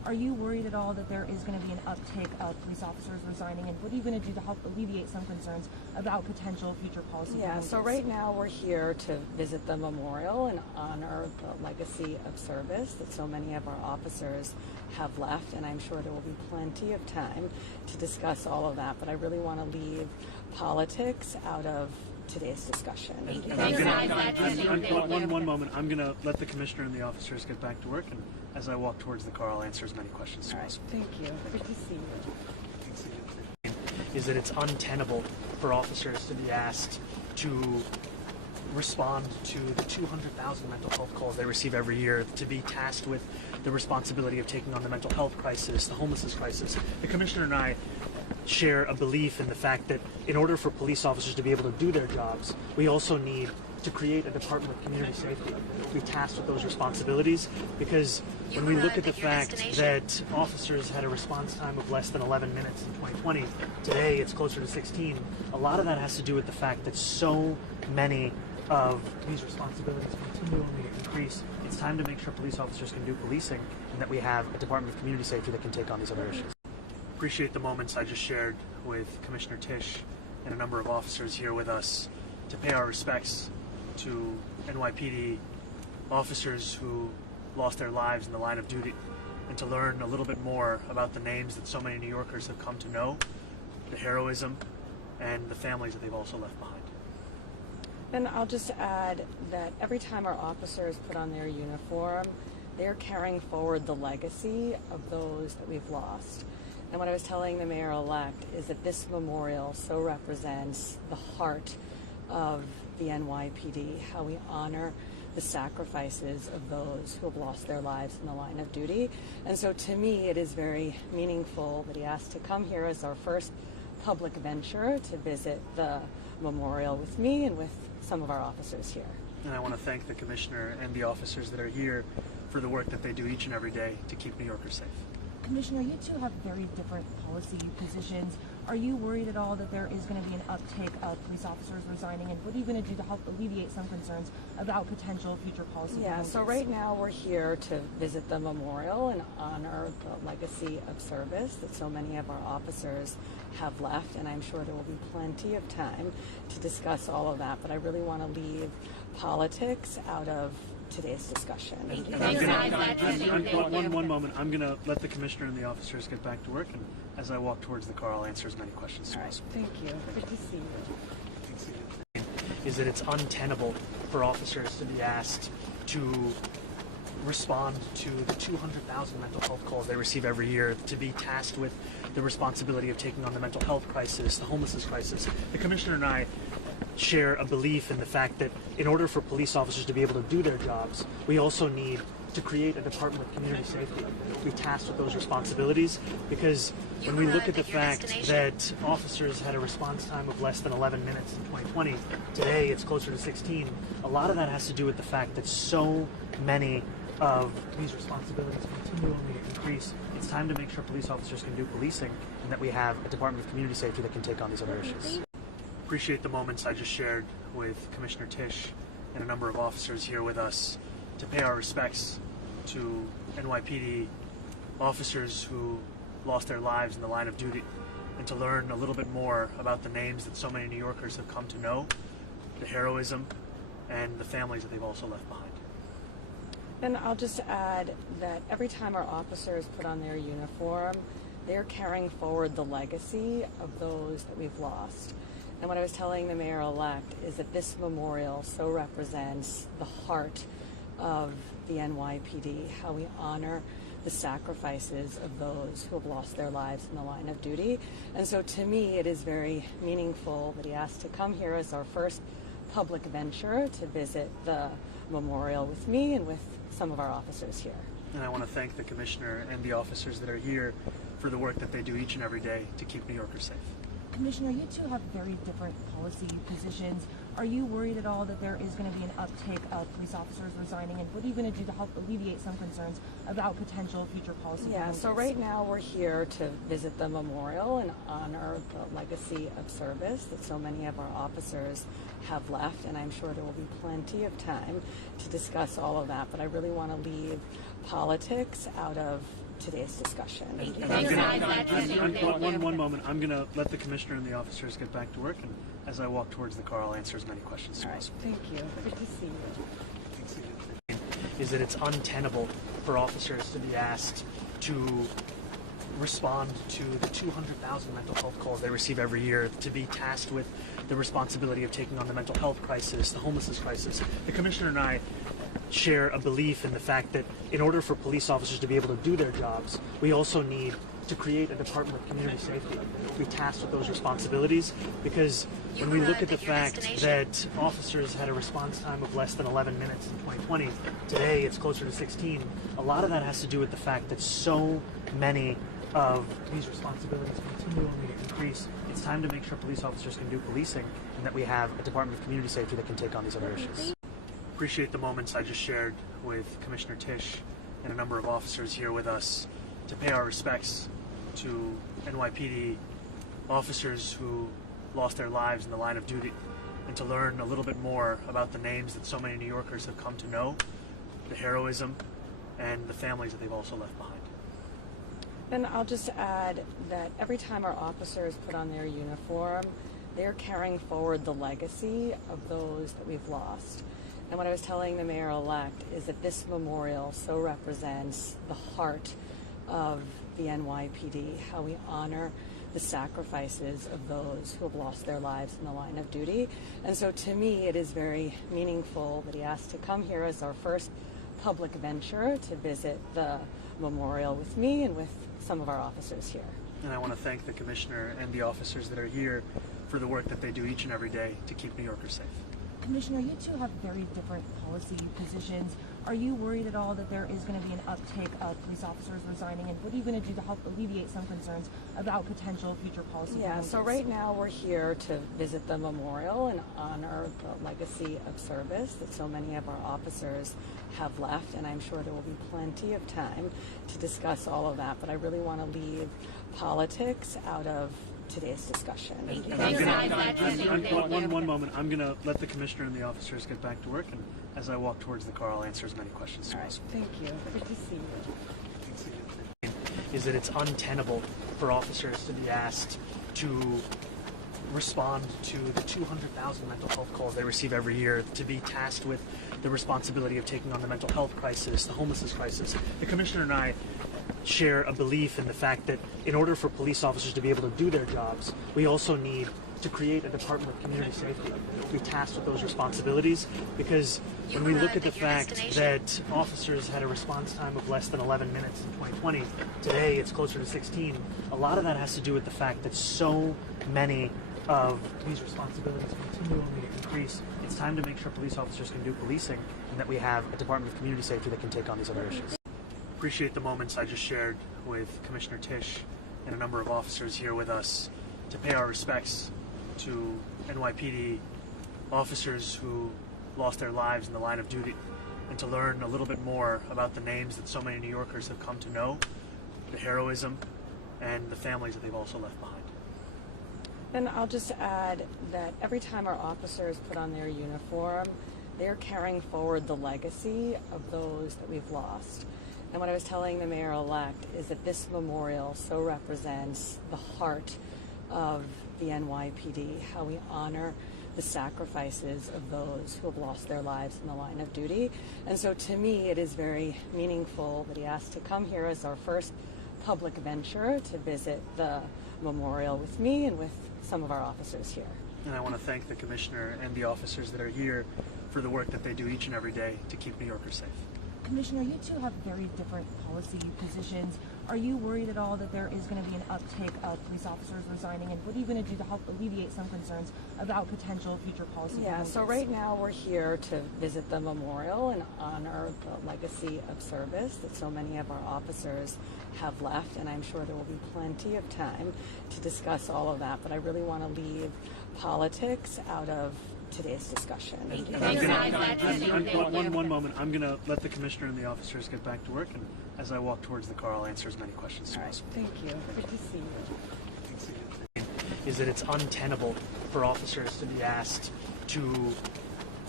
Are you worried at all that there is going to be an uptick of police officers resigning, and what are you going to do to help alleviate some concerns about potential future policy changes? So right now we're here to visit the memorial and honor the legacy of service that so many of our officers have left, and I'm sure there will be plenty of time to discuss all of that, but I really want to leave politics out of today's discussion. One moment. I'm going to let the commissioner and the officers get back to work, and as I walk towards the car, I'll answer as many questions as possible. Thank you. Good to see you. Is that it's untenable for officers to be asked to respond to the 200,000 mental health calls they receive every year, to be tasked with the responsibility of taking on the mental health crisis, the homelessness crisis. The commissioner and I share a belief in the fact that in order for police officers to be able to do their jobs, we also need to create a Department of Community Safety, be tasked with those responsibilities, because when we look at the fact that officers had a response time of less than 11 minutes in 2020, today it's closer to 16, a lot of that has to do with the fact that so many of these responsibilities continue only to increase. It's time to make sure police officers can do policing, and that we have a Department of Community Safety that can take on these other issues. Appreciate the moments I just shared with Commissioner Tisch and a number of officers here with us to pay our respects to NYPD officers who lost their lives in the line of duty, and to learn a little bit more about the names that so many New Yorkers have come to know, the heroism, and the families that they've also left behind. And I'll just add that every time our officers put on their uniform, they're carrying forward the legacy of those that we've lost. And what I was telling the mayor-elect is that this memorial so represents the heart of the NYPD, how we honor the sacrifices of those who have lost their lives in the line of duty. And so to me, it is very meaningful that he asked to come here as our first public venture to visit the memorial with me and with some of our officers here. And I want to thank the commissioner and the officers that are here for the work that they do each and every day to keep New Yorkers safe. Commissioner, you two have very different policy positions. Are you worried at all that there is going to be an uptick of police officers resigning, and what are you going to do to help alleviate some concerns about potential future policy changes? So right now we're here to visit the memorial and honor the legacy of service that so many of our officers have left, and I'm sure there will be plenty of time to discuss all of that, but I really want to leave politics out of today's discussion. One moment. I'm going to let the commissioner and the officers get back to work, and as I walk towards the car, I'll answer as many questions as possible. Thank you. Good to see you. Is that it's untenable for officers to be asked to respond to the 200,000 mental health calls they receive every year, to be tasked with the responsibility of taking on the mental health crisis, the homelessness crisis. The commissioner and I share a belief in the fact that in order for police officers to be able to do their jobs, we also need to create a Department of Community Safety, be tasked with those responsibilities, because when we look at the fact that officers had a response time of less than 11 minutes in 2020, today it's closer to 16, a lot of that has to do with the fact that so many of these responsibilities continue only to increase. It's time to make sure police officers can do policing, and that we have a Department of Community Safety that can take on these other issues. Appreciate the moments I just shared with Commissioner Tisch and a number of officers here with us to pay our respects to NYPD officers who lost their lives in the line of duty, and to learn a little bit more about the names that so many New Yorkers have come to know, the heroism, and the families that they've also left behind. And I'll just add that every time our officers put on their uniform, they're carrying forward the legacy of those that we've lost. And what I was telling the mayor-elect is that this memorial so represents the heart of the NYPD, how we honor the sacrifices of those who have lost their lives in the line of duty. And so to me, it is very meaningful that he asked to come here as our first public venture to visit the memorial with me and with some of our officers here. And I want to thank the commissioner and the officers that are here for the work that they do each and every day to keep New Yorkers safe. Commissioner, you two have very different policy positions. Are you worried at all that there is going to be an uptick of police officers resigning, and what are you going to do to help alleviate some concerns about potential future policy changes? So right now we're here to visit the memorial and honor the legacy of service that so many of our officers have left, and I'm sure there will be plenty of time to discuss all of that, but I really want to leave politics out of today's discussion. One moment. I'm going to let the commissioner and the officers get back to work, and as I walk towards the car, I'll answer as many questions as possible. Thank you. Good to see you. Is that it's untenable for officers to be asked to respond to the 200,000 mental health calls they receive every year, to be tasked with the responsibility of taking on the mental health crisis, the homelessness crisis. The commissioner and I share a belief in the fact that in order for police officers to be able to do their jobs, we also need to create a Department of Community Safety, be tasked with those responsibilities, because when we look at the fact that officers had a response time of less than 11 minutes in 2020, today it's closer to 16, a lot of that has to do with the fact that so many of these responsibilities continually increase. It's time to make sure police officers can do policing, and that we have a Department of Community Safety that can take on these other issues. Appreciate the moments I just shared with Commissioner Tisch and a number of officers here with us to pay our respects to NYPD officers who lost their lives in the line of duty, and to learn a little bit more about the names that so many New Yorkers have come to know, the heroism, and the families that they've also left behind. And I'll just add that every time our officers put on their uniform, they're carrying forward the legacy of those that we've lost. And what I was telling the mayor-elect is that this memorial so represents the heart of the NYPD, how we honor the sacrifices of those who have lost their lives in the line of duty. And so to me, it is very meaningful that he asked to come here as our first public venture to visit the memorial with me and with some of our officers here. And I want to thank the commissioner and the officers that are here for the work that they do each and every day to keep New Yorkers safe. Commissioner, you two have very different policy positions. Are you worried at all that there is going to be an uptick of police officers resigning, and what are you going to do to help alleviate some concerns about potential future policy? Yeah, so right now we're here to visit the memorial and honor the legacy of service that so many of our officers have left, and I'm sure there will be plenty of time to discuss all of that, but I really want to leave politics out of today's discussion. One moment. I'm going to let the commissioner and the officers get back to work, and as I walk towards the car, I'll answer as many questions as possible. Thank you. Good to see you. Is that it's untenable for officers to be asked to respond to the 200,000 mental health calls they receive every year, to be tasked with the responsibility of taking on the mental health crisis, the homelessness crisis. The commissioner and I share a belief in the fact that in order for police officers to be able to do their jobs, we also need to create a Department of Community Safety, be tasked with those responsibilities, because when we look at the fact that officers had a response time of less than 11 minutes in 2020, today it's closer to 16, a lot of that has to do with the fact that so many of these responsibilities continually increase. It's time to make sure police officers can do policing, and that we have a Department of Community Safety that can take on these other issues. Appreciate the moments I just shared with Commissioner Tisch and a number of officers here with us to pay our respects to NYPD officers who lost their lives in the line of duty, and to learn a little bit more about the names that so many New Yorkers have come to know, the heroism, and the families that they've also left behind. And I'll just add that every time our officers put on their uniform, they're carrying forward the legacy of those that we've lost. And what I was telling the mayor-elect is that this memorial so represents the heart of the NYPD, how we honor the sacrifices of those who have lost their lives in the line of duty. And so to me, it is very meaningful that he asked to come here as our first public venture to visit the memorial with me and with some of our officers here. And I want to thank the commissioner and the officers that are here for the work that they do each and every day to keep New Yorkers safe. Commissioner, you two have very different policy positions. Are you worried at all that there is going to be an uptick of police officers resigning, and what are you going to do to help alleviate some concerns about potential future policy? Yeah, so right now we're here to visit the memorial and honor the legacy of service that so many of our officers have left, and I'm sure there will be plenty of time to discuss all of that, but I really want to leave politics out of today's discussion. One moment. I'm going to let the commissioner and the officers get back to work, and as I walk towards the car, I'll answer as many questions as possible. Thank you. Good to see you. Is that it's untenable for officers to be asked to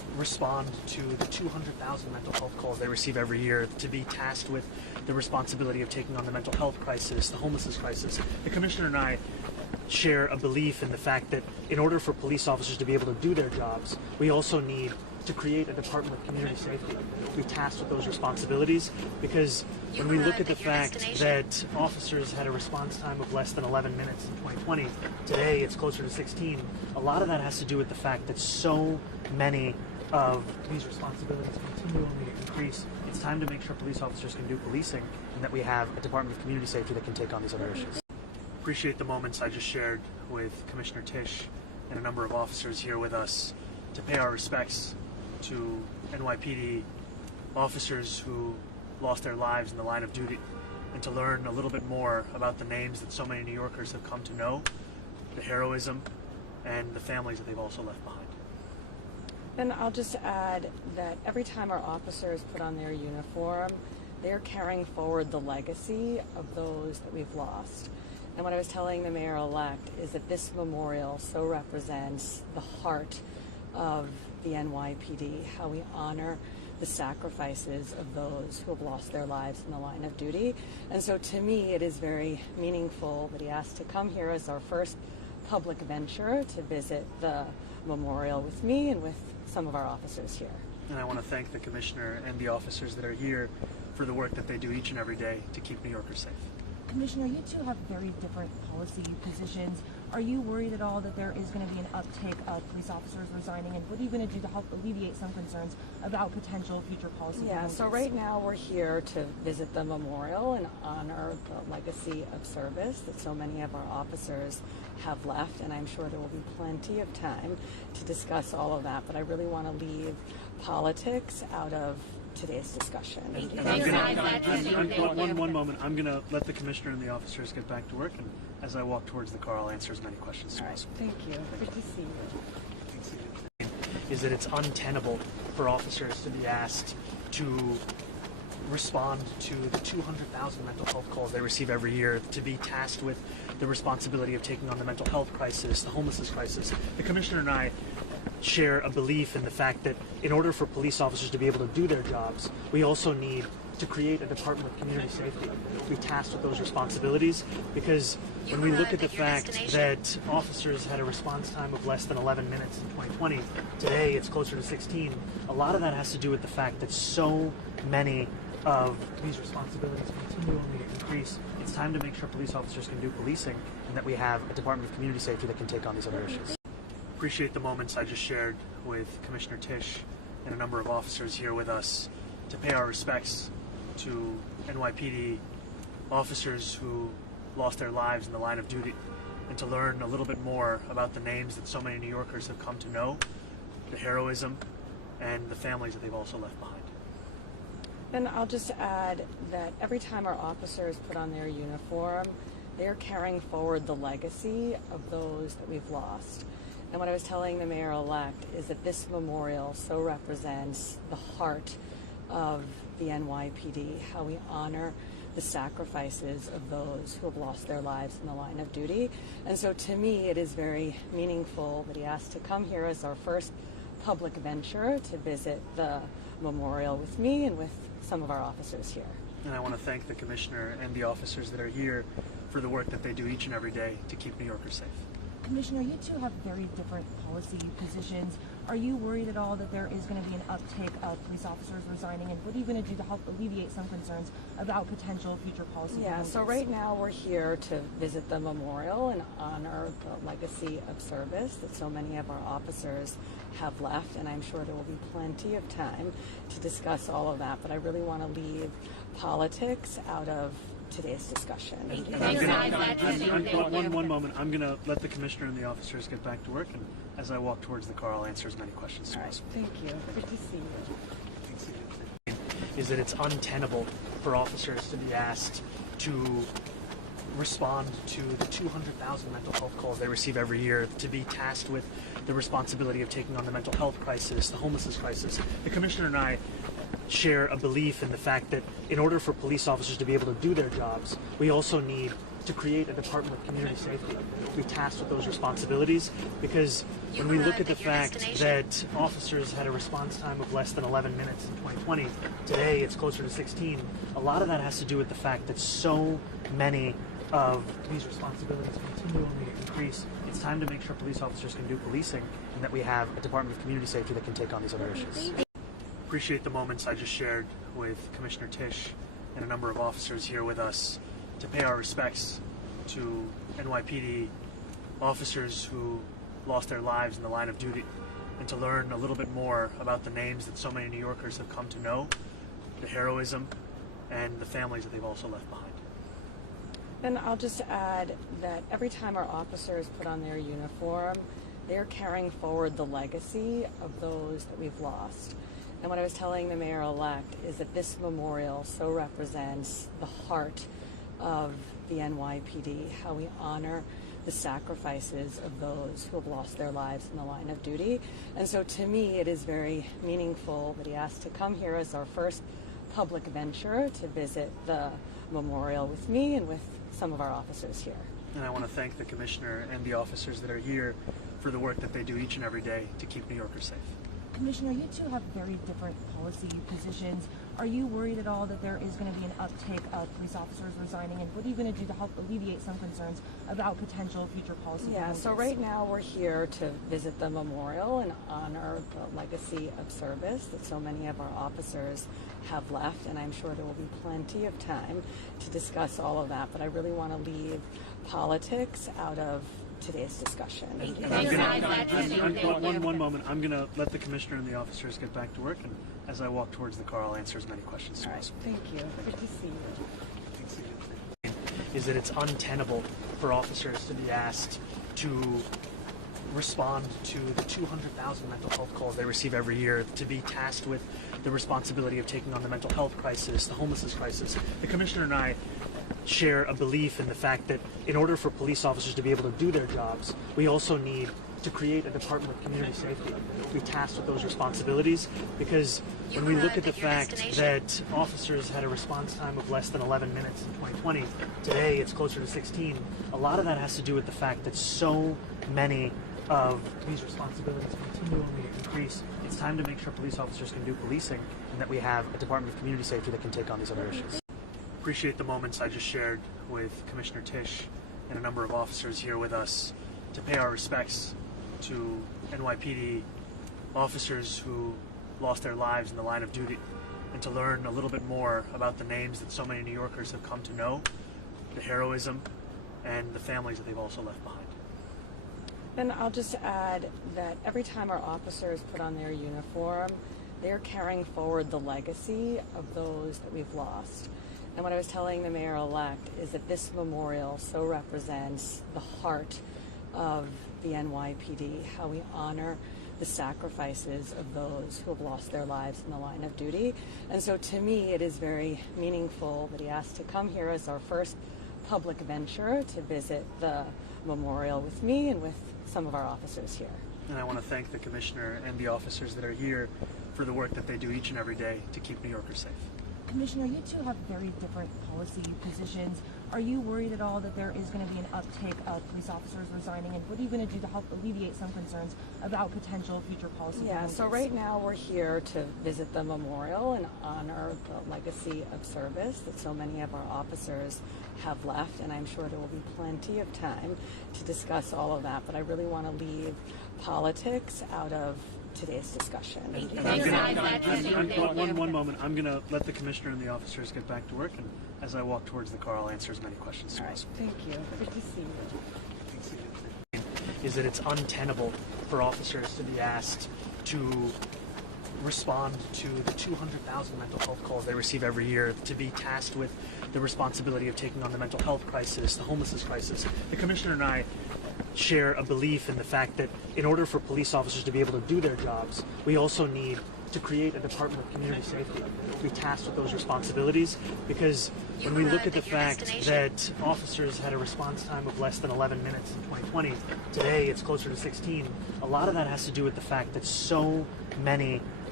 respond to the 200,000 mental health calls they receive every year, to be tasked with the responsibility of taking on the mental health crisis, the homelessness crisis. The Commissioner and I share a belief in the fact that in order for police officers to be able to do their jobs, we also need to create a Department of Community Safety, be tasked with those responsibilities, because when we look at the fact that officers had a response time of less than 11 minutes in 2020, today it's closer to 16, a lot of that has to do with the fact that so many of these responsibilities continue only to increase. It's time to make sure police officers can do policing and that we have a Department of Community Safety that can take on these other issues. Appreciate the moments I just shared with Commissioner Tisch and a number of officers here with us to pay our respects to NYPD officers who lost their lives in the line of duty, and to learn a little bit more about the names that so many New Yorkers have come to know, the heroism, and the families that they've also left behind. And I'll just add that every time our officers put on their uniform, they're carrying forward the legacy of those that we've lost. And what I was telling the mayor-elect is that this memorial so represents the heart of the NYPD, how we honor the sacrifices of those who have lost their lives in the line of duty. And so to me, it is very meaningful that he asked to come here as our first public venture to visit the memorial with me and with some of our officers here. And I want to thank the Commissioner and the officers that are here for the work that they do each and every day to keep New Yorkers safe. Commissioner, you two have very different policy positions. Are you worried at all that there is going to be an uptick of police officers resigning, and what are you going to do to help alleviate some concerns about potential future policy? Yeah, so right now we're here to visit the memorial and honor the legacy of service that so many of our officers have left, and I'm sure there will be plenty of time to discuss all of that, but I really want to leave politics out of today's discussion. One moment. I'm going to let the Commissioner and the officers get back to work, and as I walk towards the car, I'll answer as many questions as possible. Thank you. Good to see you. Is that it's untenable for officers to be asked to respond to the 200,000 mental health calls they receive every year, to be tasked with the responsibility of taking on the mental health crisis, the homelessness crisis. The Commissioner and I share a belief in the fact that in order for police officers to be able to do their jobs, we also need to create a Department of Community Safety, be tasked with those responsibilities, because when we look at the fact that officers had a response time of less than 11 minutes in 2020, today it's closer to 16, a lot of that has to do with the fact that so many of these responsibilities continue only to increase. It's time to make sure police officers can do policing and that we have a Department of Community Safety that can take on these other issues. Appreciate the moments I just shared with Commissioner Tisch and a number of officers here with us to pay our respects to NYPD officers who lost their lives in the line of duty, and to learn a little bit more about the names that so many New Yorkers have come to know, the heroism, and the families that they've also left behind. And I'll just add that every time our officers put on their uniform, they're carrying forward the legacy of those that we've lost. And what I was telling the mayor-elect is that this memorial so represents the heart of the NYPD, how we honor the sacrifices of those who have lost their lives in the line of duty. And so to me, it is very meaningful that he asked to come here as our first public venture to visit the memorial with me and with some of our officers here. And I want to thank the Commissioner and the officers that are here for the work that they do each and every day to keep New Yorkers safe. Commissioner, you two have very different policy positions. Are you worried at all that there is going to be an uptick of police officers resigning, and what are you going to do to help alleviate some concerns about potential future policy? Yeah, so right now we're here to visit the memorial and honor the legacy of service that so many of our officers have left, and I'm sure there will be plenty of time to discuss all of that, but I really want to leave politics out of today's discussion. One moment. I'm going to let the Commissioner and the officers get back to work, and as I walk towards the car, I'll answer as many questions as possible. Thank you. Good to see you. Is that it's untenable for officers to be asked to respond to the 200,000 mental health calls they receive every year, to be tasked with the responsibility of taking on the mental health crisis, the homelessness crisis. The Commissioner and I share a belief in the fact that in order for police officers to be able to do their jobs, we also need to create a Department of Community Safety, be tasked with those responsibilities, because when we look at the fact that officers had a response time of less than 11 minutes in 2020, today it's closer to 16, a lot of that has to do with the fact that so many of these responsibilities continually increase. It's time to make sure police officers can do policing and that we have a Department of Community Safety that can take on these other issues. Appreciate the moments I just shared with Commissioner Tisch and a number of officers here with us to pay our respects to NYPD officers who lost their lives in the line of duty, and to learn a little bit more about the names that so many New Yorkers have come to know, the heroism, and the families that they've also left behind. And I'll just add that every time our officers put on their uniform, they're carrying forward the legacy of those that we've lost. And what I was telling the mayor-elect is that this memorial so represents the heart of the NYPD, how we honor the sacrifices of those who have lost their lives in the line of duty. And so to me, it is very meaningful that he asked to come here as our first public venture to visit the memorial with me and with some of our officers here. And I want to thank the Commissioner and the officers that are here for the work that they do each and every day to keep New Yorkers safe. Commissioner, you two have very different policy positions. Are you worried at all that there is going to be an uptick of police officers resigning, and what are you going to do to help alleviate some concerns about potential future policy changes? So right now we're here to visit the memorial and honor the legacy of service that so many of our officers have left, and I'm sure there will be plenty of time to discuss all of that, but I really want to leave politics out of today's discussion. One moment. I'm going to let the Commissioner and the officers get back to work, and as I walk towards the car, I'll answer as many questions as possible. Thank you. Good to see you. Is that it's untenable for officers to be asked to respond to the 200,000 mental health calls they receive every year, to be tasked with the responsibility of taking on the mental health crisis, the homelessness crisis. The Commissioner and I share a belief in the fact that in order for police officers to be able to do their jobs, we also need to create a Department of Community Safety, be tasked with those responsibilities, because when we look at the fact that officers had a response time of less than 11 minutes in 2020, today it's closer to 16, a lot of that has to do with the fact that so many of these responsibilities continually increase. It's time to make sure police officers can do policing and that we have a Department of Community Safety that can take on these other issues. Appreciate the moments I just shared with Commissioner Tisch and a number of officers here with us to pay our respects to NYPD officers who lost their lives in the line of duty, and to learn a little bit more about the names that so many New Yorkers have come to know, the heroism, and the families that they've also left behind. And I'll just add that every time our officers put on their uniform, they're carrying forward the legacy of those that we've lost. And what I was telling the mayor-elect is that this memorial so represents the heart of the NYPD, how we honor the sacrifices of those who have lost their lives in the line of duty. And so to me, it is very meaningful that he asked to come here as our first public venture to visit the memorial with me and with some of our officers here. And I want to thank the Commissioner and the officers that are here for the work that they do each and every day to keep New Yorkers safe. Commissioner, you two have very different policy positions. Are you worried at all that there is going to be an uptick of police officers resigning, and what are you going to do to help alleviate some concerns about potential future policy changes? So right now we're here to visit the memorial and honor the legacy of service that so many of our officers have left, and I'm sure there will be plenty of time to discuss all of that, but I really want to leave politics out of today's discussion. One moment. I'm going to let the Commissioner and the officers get back to work, and as I walk towards the car, I'll answer as many questions as possible. Thank you. Good to see you. Is that it's untenable for officers to be asked to respond to the 200,000 mental health calls they receive every year, to be tasked with the responsibility of taking on the mental health crisis, the homelessness crisis. The Commissioner and I share a belief in the fact that in order for police officers to be able to do their jobs, we also need to create a Department of Community Safety, be tasked with those responsibilities, because when we look at the fact that officers had a response time of less than 11 minutes in 2020, today it's closer to 16, a lot of that has to do with the fact that so many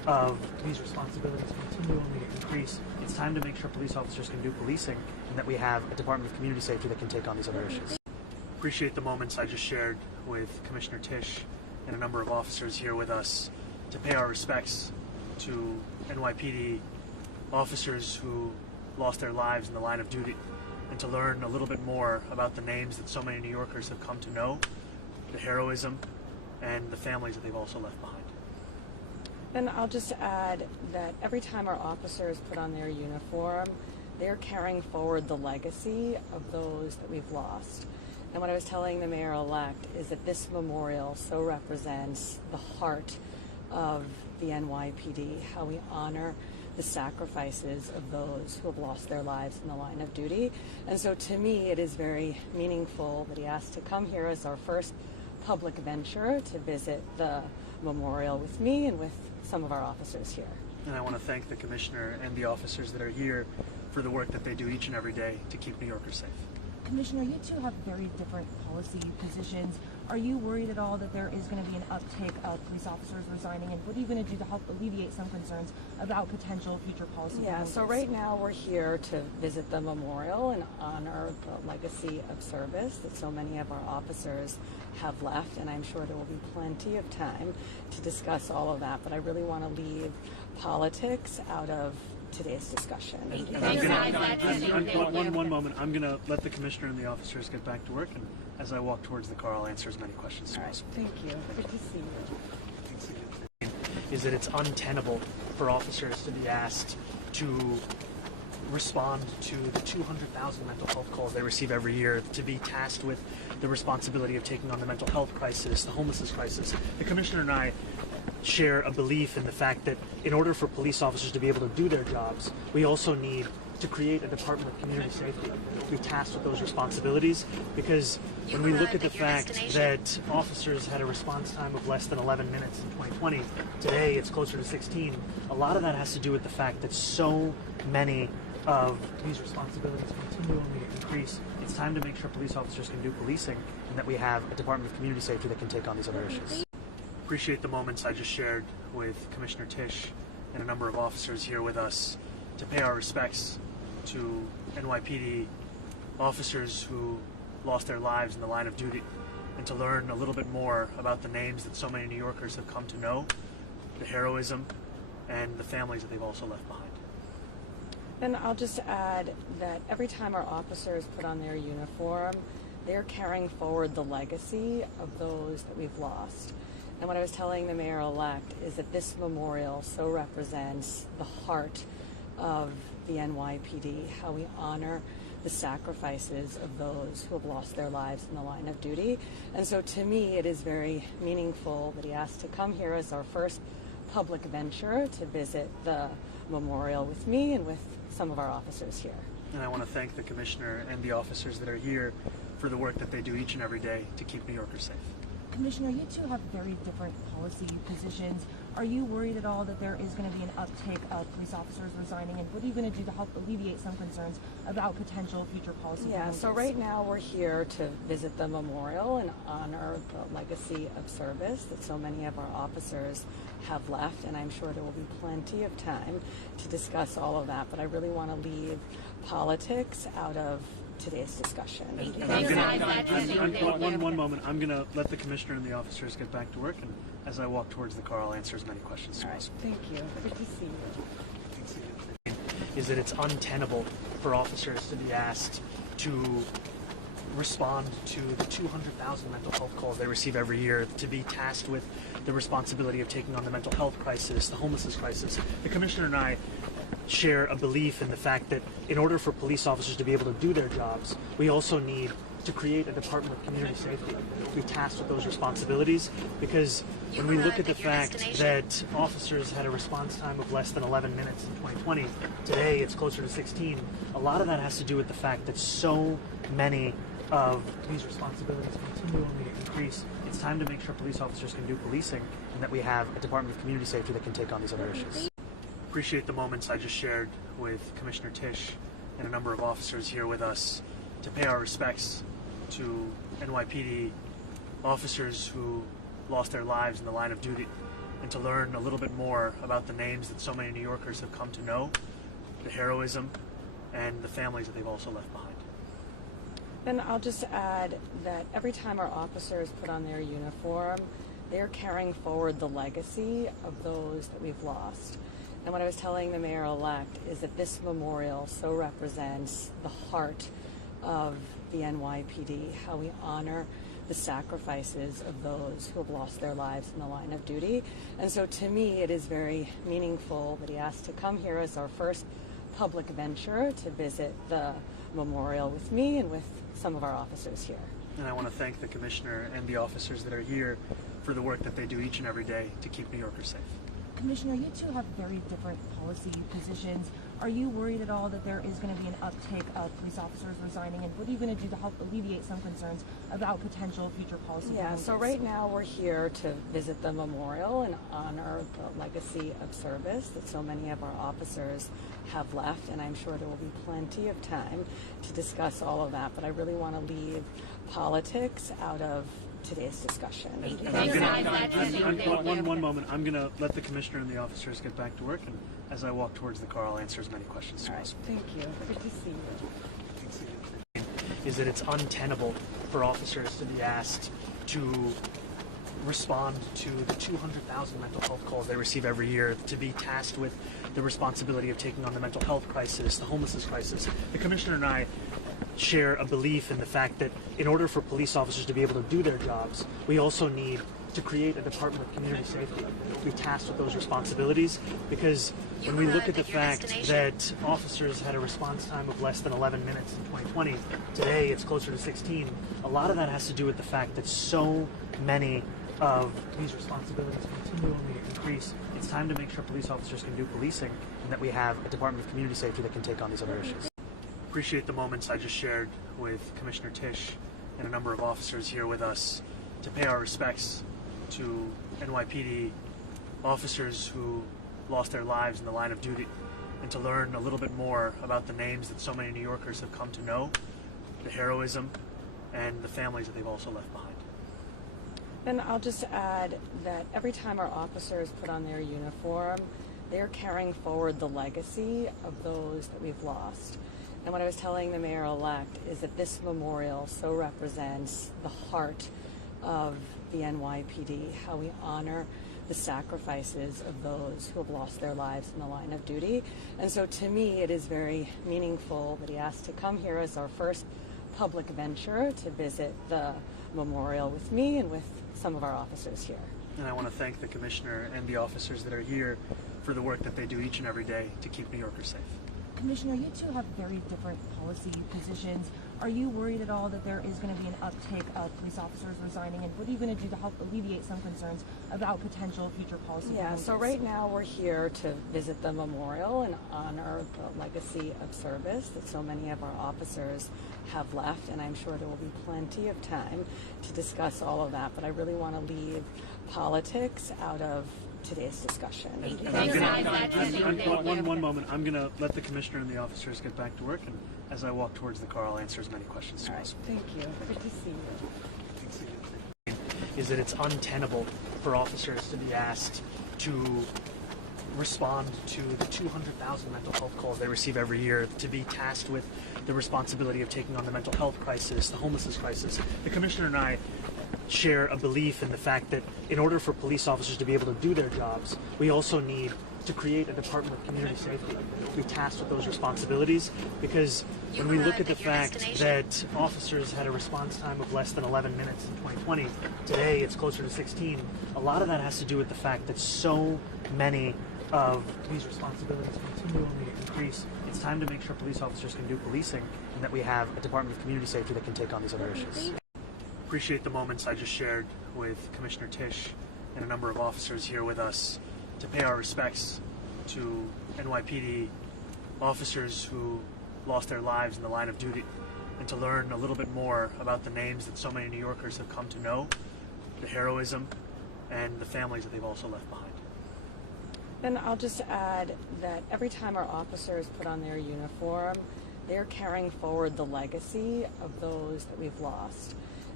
of these responsibilities continually increase, it's time to make sure police officers can do policing and that we have a Department of Community Safety that can take on these other issues. Appreciate the moments I just shared with Commissioner Tisch and a number of officers here with us to pay our respects to NYPD officers who lost their lives in the line of duty, and to learn a little bit more about the names that so many New Yorkers have come to know, the heroism, and the families that they've also left behind. And I'll just add that every time our officers put on their uniform, they're carrying forward the legacy of those that we've lost. And what I was telling the mayor-elect is that this memorial so represents the heart of the NYPD, how we honor the sacrifices of those who have lost their lives in the line of duty. And so to me, it is very meaningful that he asked to come here as our first public venture to visit the memorial with me and with some of our officers here. And I want to thank the Commissioner and the officers that are here for the work that they do each and every day to keep New Yorkers safe. Commissioner, you two have very different policy positions. Are you worried at all that there is going to be an uptick of police officers resigning, and what are you going to do to help alleviate some concerns about potential future policy proposals? So right now we're here to visit the memorial and honor the legacy of service that so many of our officers have left, and I'm sure there will be plenty of time to discuss all of that, but I really want to leave politics out of today's discussion. One moment. I'm going to let the Commissioner and the officers get back to work, and as I walk towards the car, I'll answer as many questions as possible. Thank you. Good to see you. Is that it's untenable for officers to be asked to respond to the 200,000 mental health calls they receive every year, to be tasked with the responsibility of taking on the mental health crisis, the homelessness crisis. The Commissioner and I share a belief in the fact that in order for police officers to be able to do their jobs, we also need to create a Department of Community Safety to be tasked with those responsibilities, because when we look at the fact that officers had a response time of less than 11 minutes in 2020, today it's closer to 16, a lot of that has to do with the fact that so many of these responsibilities continually increase. It's time to make sure police officers can do policing and that we have a Department of Community Safety that can take on these other issues. Appreciate the moments I just shared with Commissioner Tisch and a number of officers here with us to pay our respects to NYPD officers who lost their lives in the line of duty, and to learn a little bit more about the names that so many New Yorkers have come to know, the heroism, and the families that they've also left behind. And I'll just add that every time our officers put on their uniform, they're carrying forward the legacy of those that we've lost. And what I was telling the mayor-elect is that this memorial so represents the heart of the NYPD, how we honor the sacrifices of those who have lost their lives in the line of duty. And so to me, it is very meaningful that he asked to come here as our first public venture to visit the memorial with me and with some of our officers here. And I want to thank the Commissioner and the officers that are here for the work that they do each and every day to keep New Yorkers safe. Commissioner, you two have very different policy positions. Are you worried at all that there is going to be an uptick of police officers resigning, and what are you going to do to help alleviate some concerns about potential future policy proposals? So right now we're here to visit the memorial and honor the legacy of service that so many of our officers have left, and I'm sure there will be plenty of time to discuss all of that, but I really want to leave politics out of today's discussion. One moment. I'm going to let the Commissioner and the officers get back to work, and as I walk towards the car, I'll answer as many questions as possible. Thank you. Good to see you. Is that it's untenable for officers to be asked to respond to the 200,000 mental health calls they receive every year, to be tasked with the responsibility of taking on the mental health crisis, the homelessness crisis. The Commissioner and I share a belief in the fact that in order for police officers to be able to do their jobs, we also need to create a Department of Community Safety to be tasked with those responsibilities, because when we look at the fact that officers had a response time of less than 11 minutes in 2020, today it's closer to 16, a lot of that has to do with the fact that so many of these responsibilities continually increase. It's time to make sure police officers can do policing and that we have a Department of Community Safety that can take on these other issues. Appreciate the moments I just shared with Commissioner Tisch and a number of officers here with us to pay our respects to NYPD officers who lost their lives in the line of duty, and to learn a little bit more about the names that so many New Yorkers have come to know, the heroism, and the families that they've also left behind. And I'll just add that every time our officers put on their uniform, they're carrying forward the legacy of those that we've lost. And what I was telling the mayor-elect is that this memorial so represents the heart of the NYPD, how we honor the sacrifices of those who have lost their lives in the line of duty. And so to me, it is very meaningful that he asked to come here as our first public venture to visit the memorial with me and with some of our officers here. And I want to thank the Commissioner and the officers that are here for the work that they do each and every day to keep New Yorkers safe. Commissioner, you two have very different policy positions. Are you worried at all that there is going to be an uptake of police officers resigning, and what are you going to do to help alleviate some concerns about potential future policy Yeah, changes? so right now we're here to visit the memorial and honor the legacy of service that so many of our officers have left, and I'm sure there will be plenty of time to discuss all of that, but I really want to leave politics out of today's discussion. One moment. I'm going to let the Commissioner and the officers get back to work, and as I walk towards the car, I'll answer as many questions as possible. Thank you. Good to see you. Is that it's untenable for officers to be asked to respond to the 200,000 mental health calls they receive every year, to be tasked with the responsibility of taking on the mental health crisis, the homelessness crisis. The Commissioner and I share a belief in the fact that in order for police officers to be able to do their jobs, we also need to create a Department of Community Safety, be tasked with those responsibilities, because when we look at the fact that officers had a response time of less than 11 minutes in 2020, today it's closer to 16, a lot of that has to do with the fact that so many of these responsibilities continually increase. It's time to make sure police officers can do policing, and that we have a Department of Community Safety that can take on these other issues. Appreciate the moments I just shared with Commissioner Tisch and a number of officers here with us to pay our respects to NYPD officers who lost their lives in the line of duty, and to learn a little bit more about the names that so many New Yorkers have come to know, the heroism, and the families that they've also left behind. And I'll just add that every time our officers put on their uniform, they're carrying forward the legacy of those that we've lost. And what I was telling the mayor-elect is that this memorial so represents the heart of the NYPD, how we honor the sacrifices of those who have lost their lives in the line of duty. And so to me, it is very meaningful that he asked to come here as our first public venture to visit the memorial with me and with some of our officers here. And I want to thank the Commissioner and the officers that are here for the work that they do each and every day to keep New Yorkers safe. Commissioner, you two have very different policy positions. Are you worried at all that there is going to be an uptake of police officers resigning, and what are you going to do to help alleviate some concerns about potential future policy Yeah, changes? so right now we're here to visit the memorial and honor the legacy of service that so many of our officers have left, and I'm sure there will be plenty of time to discuss all of that, but I really want to leave politics out of today's discussion. One moment. I'm going to let the Commissioner and the officers get back to work, and as I walk towards the car, I'll answer as many questions as possible. Thank you. Good to see you. Is that it's untenable for officers to be asked to respond to the 200,000 mental health calls they receive every year, to be tasked with the responsibility of taking on the mental health crisis, the homelessness crisis. The Commissioner and I share a belief in the fact that in order for police officers to be able to do their jobs, we also need to create a Department of Community Safety, be tasked with those responsibilities, because when we look at the fact that officers had a response time of less than 11 minutes in 2020, today it's closer to 16, a lot of that has to do with the fact that so many of these responsibilities continually increase. It's time to make sure police officers can do policing, and that we have a Department of Community Safety that can take on these other issues. Appreciate the moments I just shared with Commissioner Tisch and a number of officers here with us to pay our respects to NYPD officers who lost their lives in the line of duty, and to learn a little bit more about the names that so many New Yorkers have come to know, the heroism, and the families that they've also left behind. And I'll just add that every time our officers put on their uniform, they're carrying forward the legacy of those that we've lost.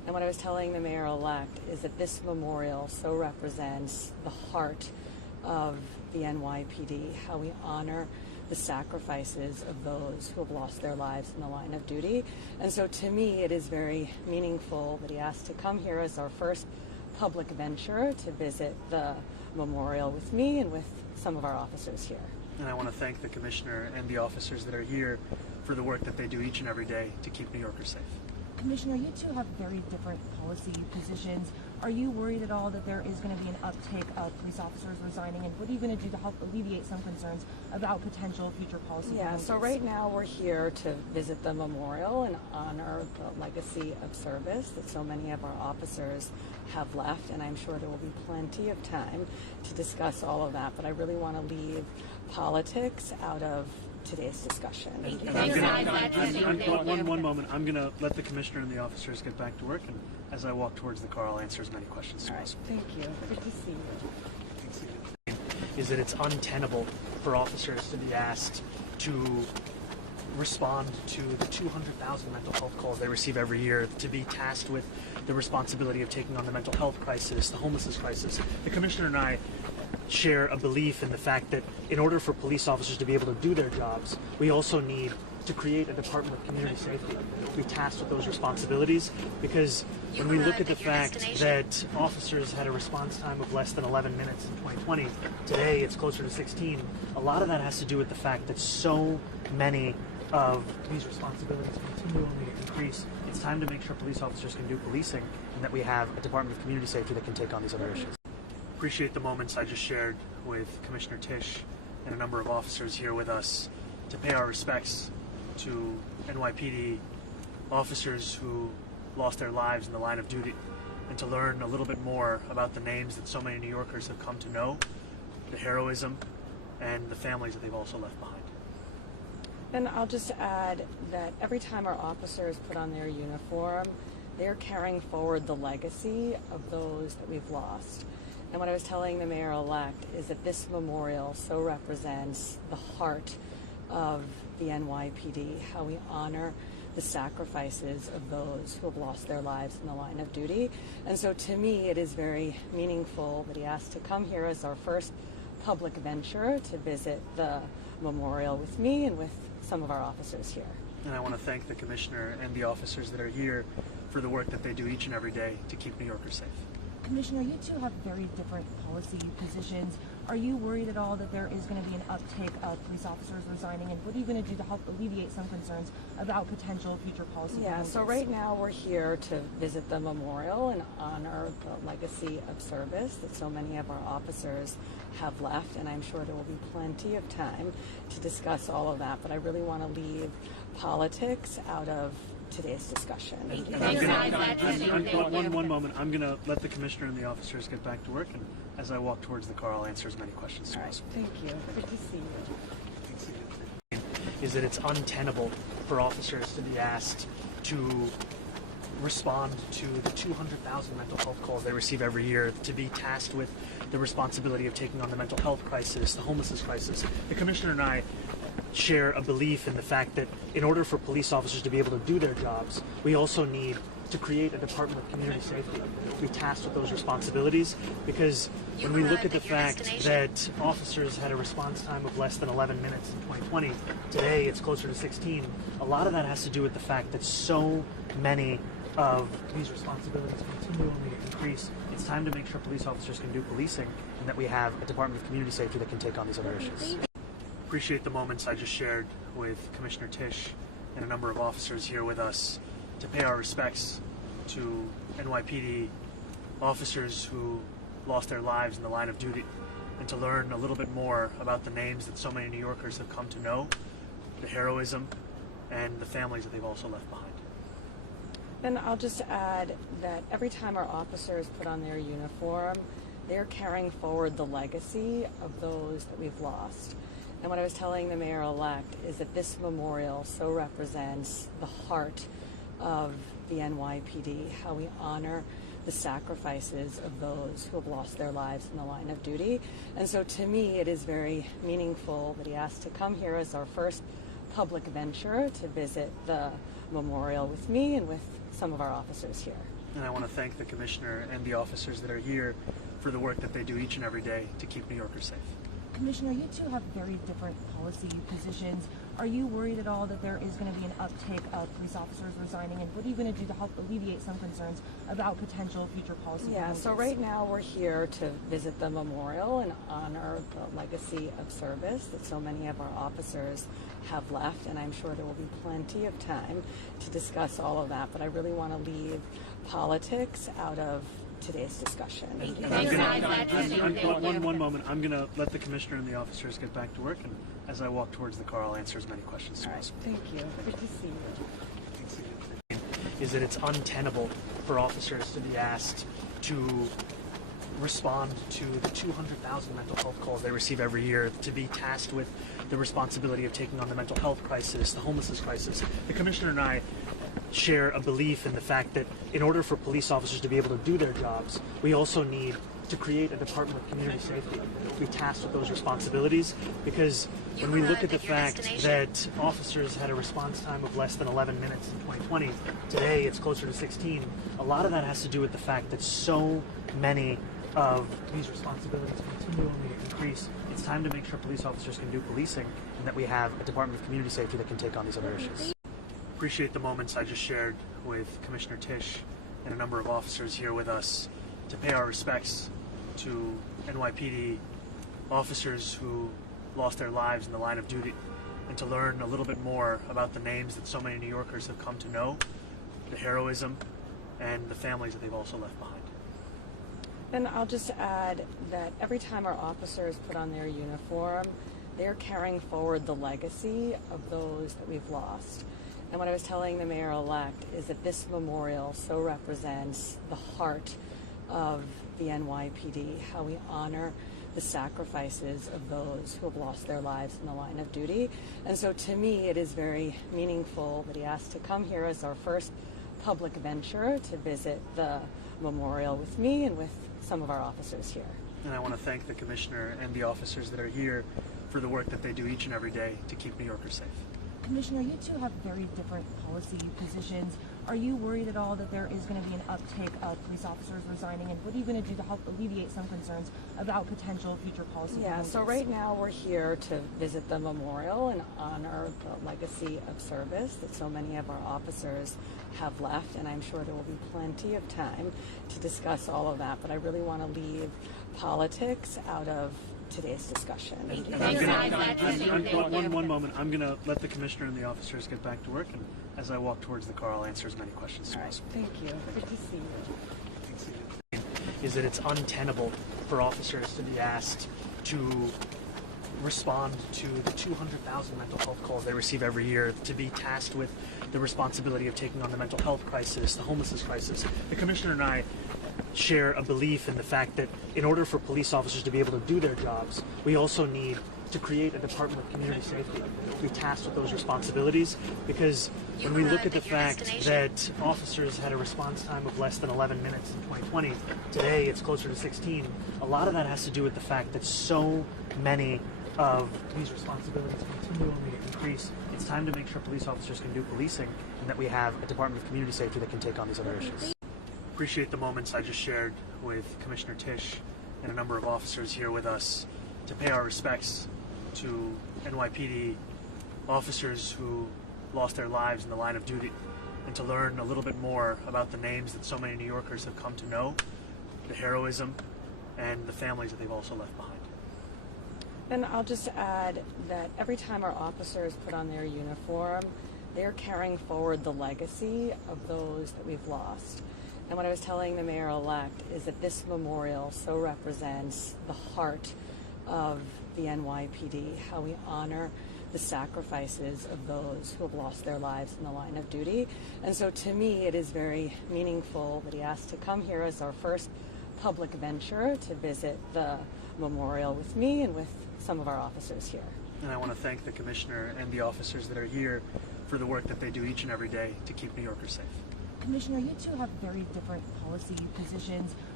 And what I was telling the mayor-elect is that this memorial so represents the heart of the NYPD, how we honor the sacrifices of those who have lost their lives in the line of duty. And so to me, it is very meaningful that he asked to come here as our first public venture to visit the memorial with me and with some of our officers here. And I want to thank the Commissioner and the officers that are here for the work that they do each and every day to keep New Yorkers safe. Commissioner, you two have very different policy positions. Are you worried at all that there is going to be an uptick of police officers resigning? And what are you going to do to help alleviate some concerns about potential future policy changes? So right now we're here to visit the memorial and honor the legacy of service that so many of our officers have left. And I'm sure there will be plenty of time to discuss all of that. But I really want to leave politics out of today's discussion. One moment. I'm going to let the Commissioner and the officers get back to work, and as I walk towards the car, I'll answer as many questions as possible. Thank you. Good to see you. Is that it's untenable for officers to be asked to respond to the 200,000 mental health calls they receive every year, to be tasked with the responsibility of taking on the mental health crisis, the homelessness crisis. The Commissioner and I share a belief in the fact that in order for police officers to be able to do their jobs, we also need to create a Department of Community Safety, be tasked with those responsibilities, because when we look at the fact that officers had a response time of less than 11 minutes in 2020, today it's closer to 16, a lot of that has to do with the fact that so many of these responsibilities continue only to increase. It's time to make sure police officers can do policing and that we have a Department of Community Safety that can take on these other issues. Appreciate the moments I just shared with Commissioner Tisch and a number of officers here with us to pay our respects to NYPD officers who lost their lives in the line of duty, and to learn a little bit more about the names that so many New Yorkers have come to know, the heroism, and the families that they've also left behind. And I'll just add that every time our officers put on their uniform, they're carrying forward the legacy of those that we've lost. And what I was telling the mayor-elect is that this memorial so represents the heart of the NYPD, how we honor the sacrifices of those who have lost their lives in the line of duty. And so to me, it is very meaningful that he asked to come here as our first public venture to visit the memorial with me and with some of our officers here. And I want to thank the Commissioner and the officers that are here for the work that they do each and every day to keep New Yorkers safe. Commissioner, you two have very different policy positions. Are you worried at all that there is going to be an uptick of police officers resigning? And what are you going to do to help alleviate some concerns about potential future policy changes? So right now we're here to visit the memorial and honor the legacy of service that so many of our officers have left. And I'm sure there will be plenty of time to discuss all of that. But I really want to leave politics out of today's discussion. One moment. I'm going to let the Commissioner and the officers get back to work, and as I walk towards the car, I'll answer as many questions as possible. Thank you. Good to see you. Is that it's untenable for officers to be asked to respond to the 200,000 mental health calls they receive every year, to be tasked with the responsibility of taking on the mental health crisis, the homelessness crisis. The Commissioner and I share a belief in the fact that in order for police officers to be able to do their jobs, we also need to create a Department of Community Safety, be tasked with those responsibilities, because when we look at the fact that officers had a response time of less than 11 minutes in 2020, today it's closer to 16, a lot of that has to do with the fact that so many of these responsibilities continue only to increase. It's time to make sure police officers can do policing and that we have a Department of Community Safety that can take on these other issues. Appreciate the moments I just shared with Commissioner Tisch and a number of officers here with us to pay our respects to NYPD officers who lost their lives in the line of duty, and to learn a little bit more about the names that so many New Yorkers have come to know, the heroism, and the families that they've also left behind. And I'll just add that every time our officers put on their uniform, they're carrying forward the legacy of those that we've lost. And what I was telling the mayor-elect is that this memorial so represents the heart of the NYPD, how we honor the sacrifices of those who have lost their lives in the line of duty. And so to me, it is very meaningful that he asked to come here as our first public venture to visit the memorial with me and with some of our officers here. And I want to thank the Commissioner and the officers that are here for the work that they do each and every day to keep New Yorkers safe. Commissioner, you two have very different policy positions. Are you worried at all that there is going to be an uptick of police officers resigning, and what are you going to do to help alleviate some concerns about potential future policy proposals? So right now we're here to visit the memorial and honor the legacy of service that so many of our officers have left, and I'm sure there will be plenty of time to discuss all of that, but I really want to leave politics out of today's discussion. One moment. I'm going to let the Commissioner and the officers get back to work, and as I walk towards the car, I'll answer as many questions as possible. Thank you. Good to see you. Is that it's untenable for officers to be asked to respond to the 200,000 mental health calls they receive every year, to be tasked with the responsibility of taking on the mental health crisis, the homelessness crisis. The Commissioner and I share a belief in the fact that in order for police officers to be able to do their jobs, we also need to create a Department of Community Safety, be tasked with those responsibilities, because when we look at the fact that officers had a response time of less than 11 minutes in 2020, today it's closer to 16, a lot of that has to do with the fact that so many of these responsibilities continually increase. It's time to make sure police officers can do policing, and that we have a Department of Community Safety that can take on these other issues. Appreciate the moments I just shared with Commissioner Tisch and a number of officers here with us to pay our respects to NYPD officers who lost their lives in the line of duty, and to learn a little bit more about the names that so many New Yorkers have come to know, the heroism, and the families that they've also left behind. And I'll just add that every time our officers put on their uniform, they're carrying forward the legacy of those that we've lost. And what I was telling the mayor-elect is that this memorial so represents the heart of the NYPD, how we honor the sacrifices of those who have lost their lives in the line of duty. And so to me, it is very meaningful that he asked to come here as our first public venture to visit the memorial with me and with some of our officers here. And I want to thank the Commissioner and the officers that are here for the work that they do each and every day to keep New Yorkers safe. Commissioner, you two have very different policy positions. Are you worried at all that there is going to be an uptick of police officers resigning, and what are you going to do to help alleviate some concerns about potential future policy proposals? So right now we're here to visit the memorial and honor the legacy of service that so many of our officers have left, and I'm sure there will be plenty of time to discuss all of that, but I really want to leave politics out of today's discussion. One moment. I'm going to let the Commissioner and the officers get back to work, and as I walk towards the car, I'll answer as many questions as possible. Thank you. Good to see you. Is that it's untenable for officers to be asked to respond to the 200,000 mental health calls they receive every year, to be tasked with the responsibility of taking on the mental health crisis, the homelessness crisis. The Commissioner and I share a belief in the fact that in order for police officers to be able to do their jobs, we also need to create a Department of Community Safety, be tasked with those responsibilities, because when we look at the fact that officers had a response time of less than 11 minutes in 2020, today it's closer to 16, a lot of that has to do with the fact that so many of these responsibilities continually increase. It's time to make sure police officers can do policing, and that we have a Department of Community Safety that can take on these other issues. Appreciate the moments I just shared with Commissioner Tisch and a number of officers here with us to pay our respects to NYPD officers who lost their lives in the line of duty, and to learn a little bit more about the names that so many New Yorkers have come to know, the heroism, and the families that they've also left behind. And I'll just add that every time our officers put on their uniform, they're carrying forward the legacy of those that we've lost. And what I was telling the mayor-elect is that this memorial so represents the heart of the NYPD, how we honor the sacrifices of those who have lost their lives in the line of duty. And so to me, it is very meaningful that he asked to come here as our first public venture to visit the memorial with me and with some of our officers here. And I want to thank the Commissioner and the officers that are here for the work that they do each and every day to keep New Yorkers safe. Commissioner, you two have very different policy positions.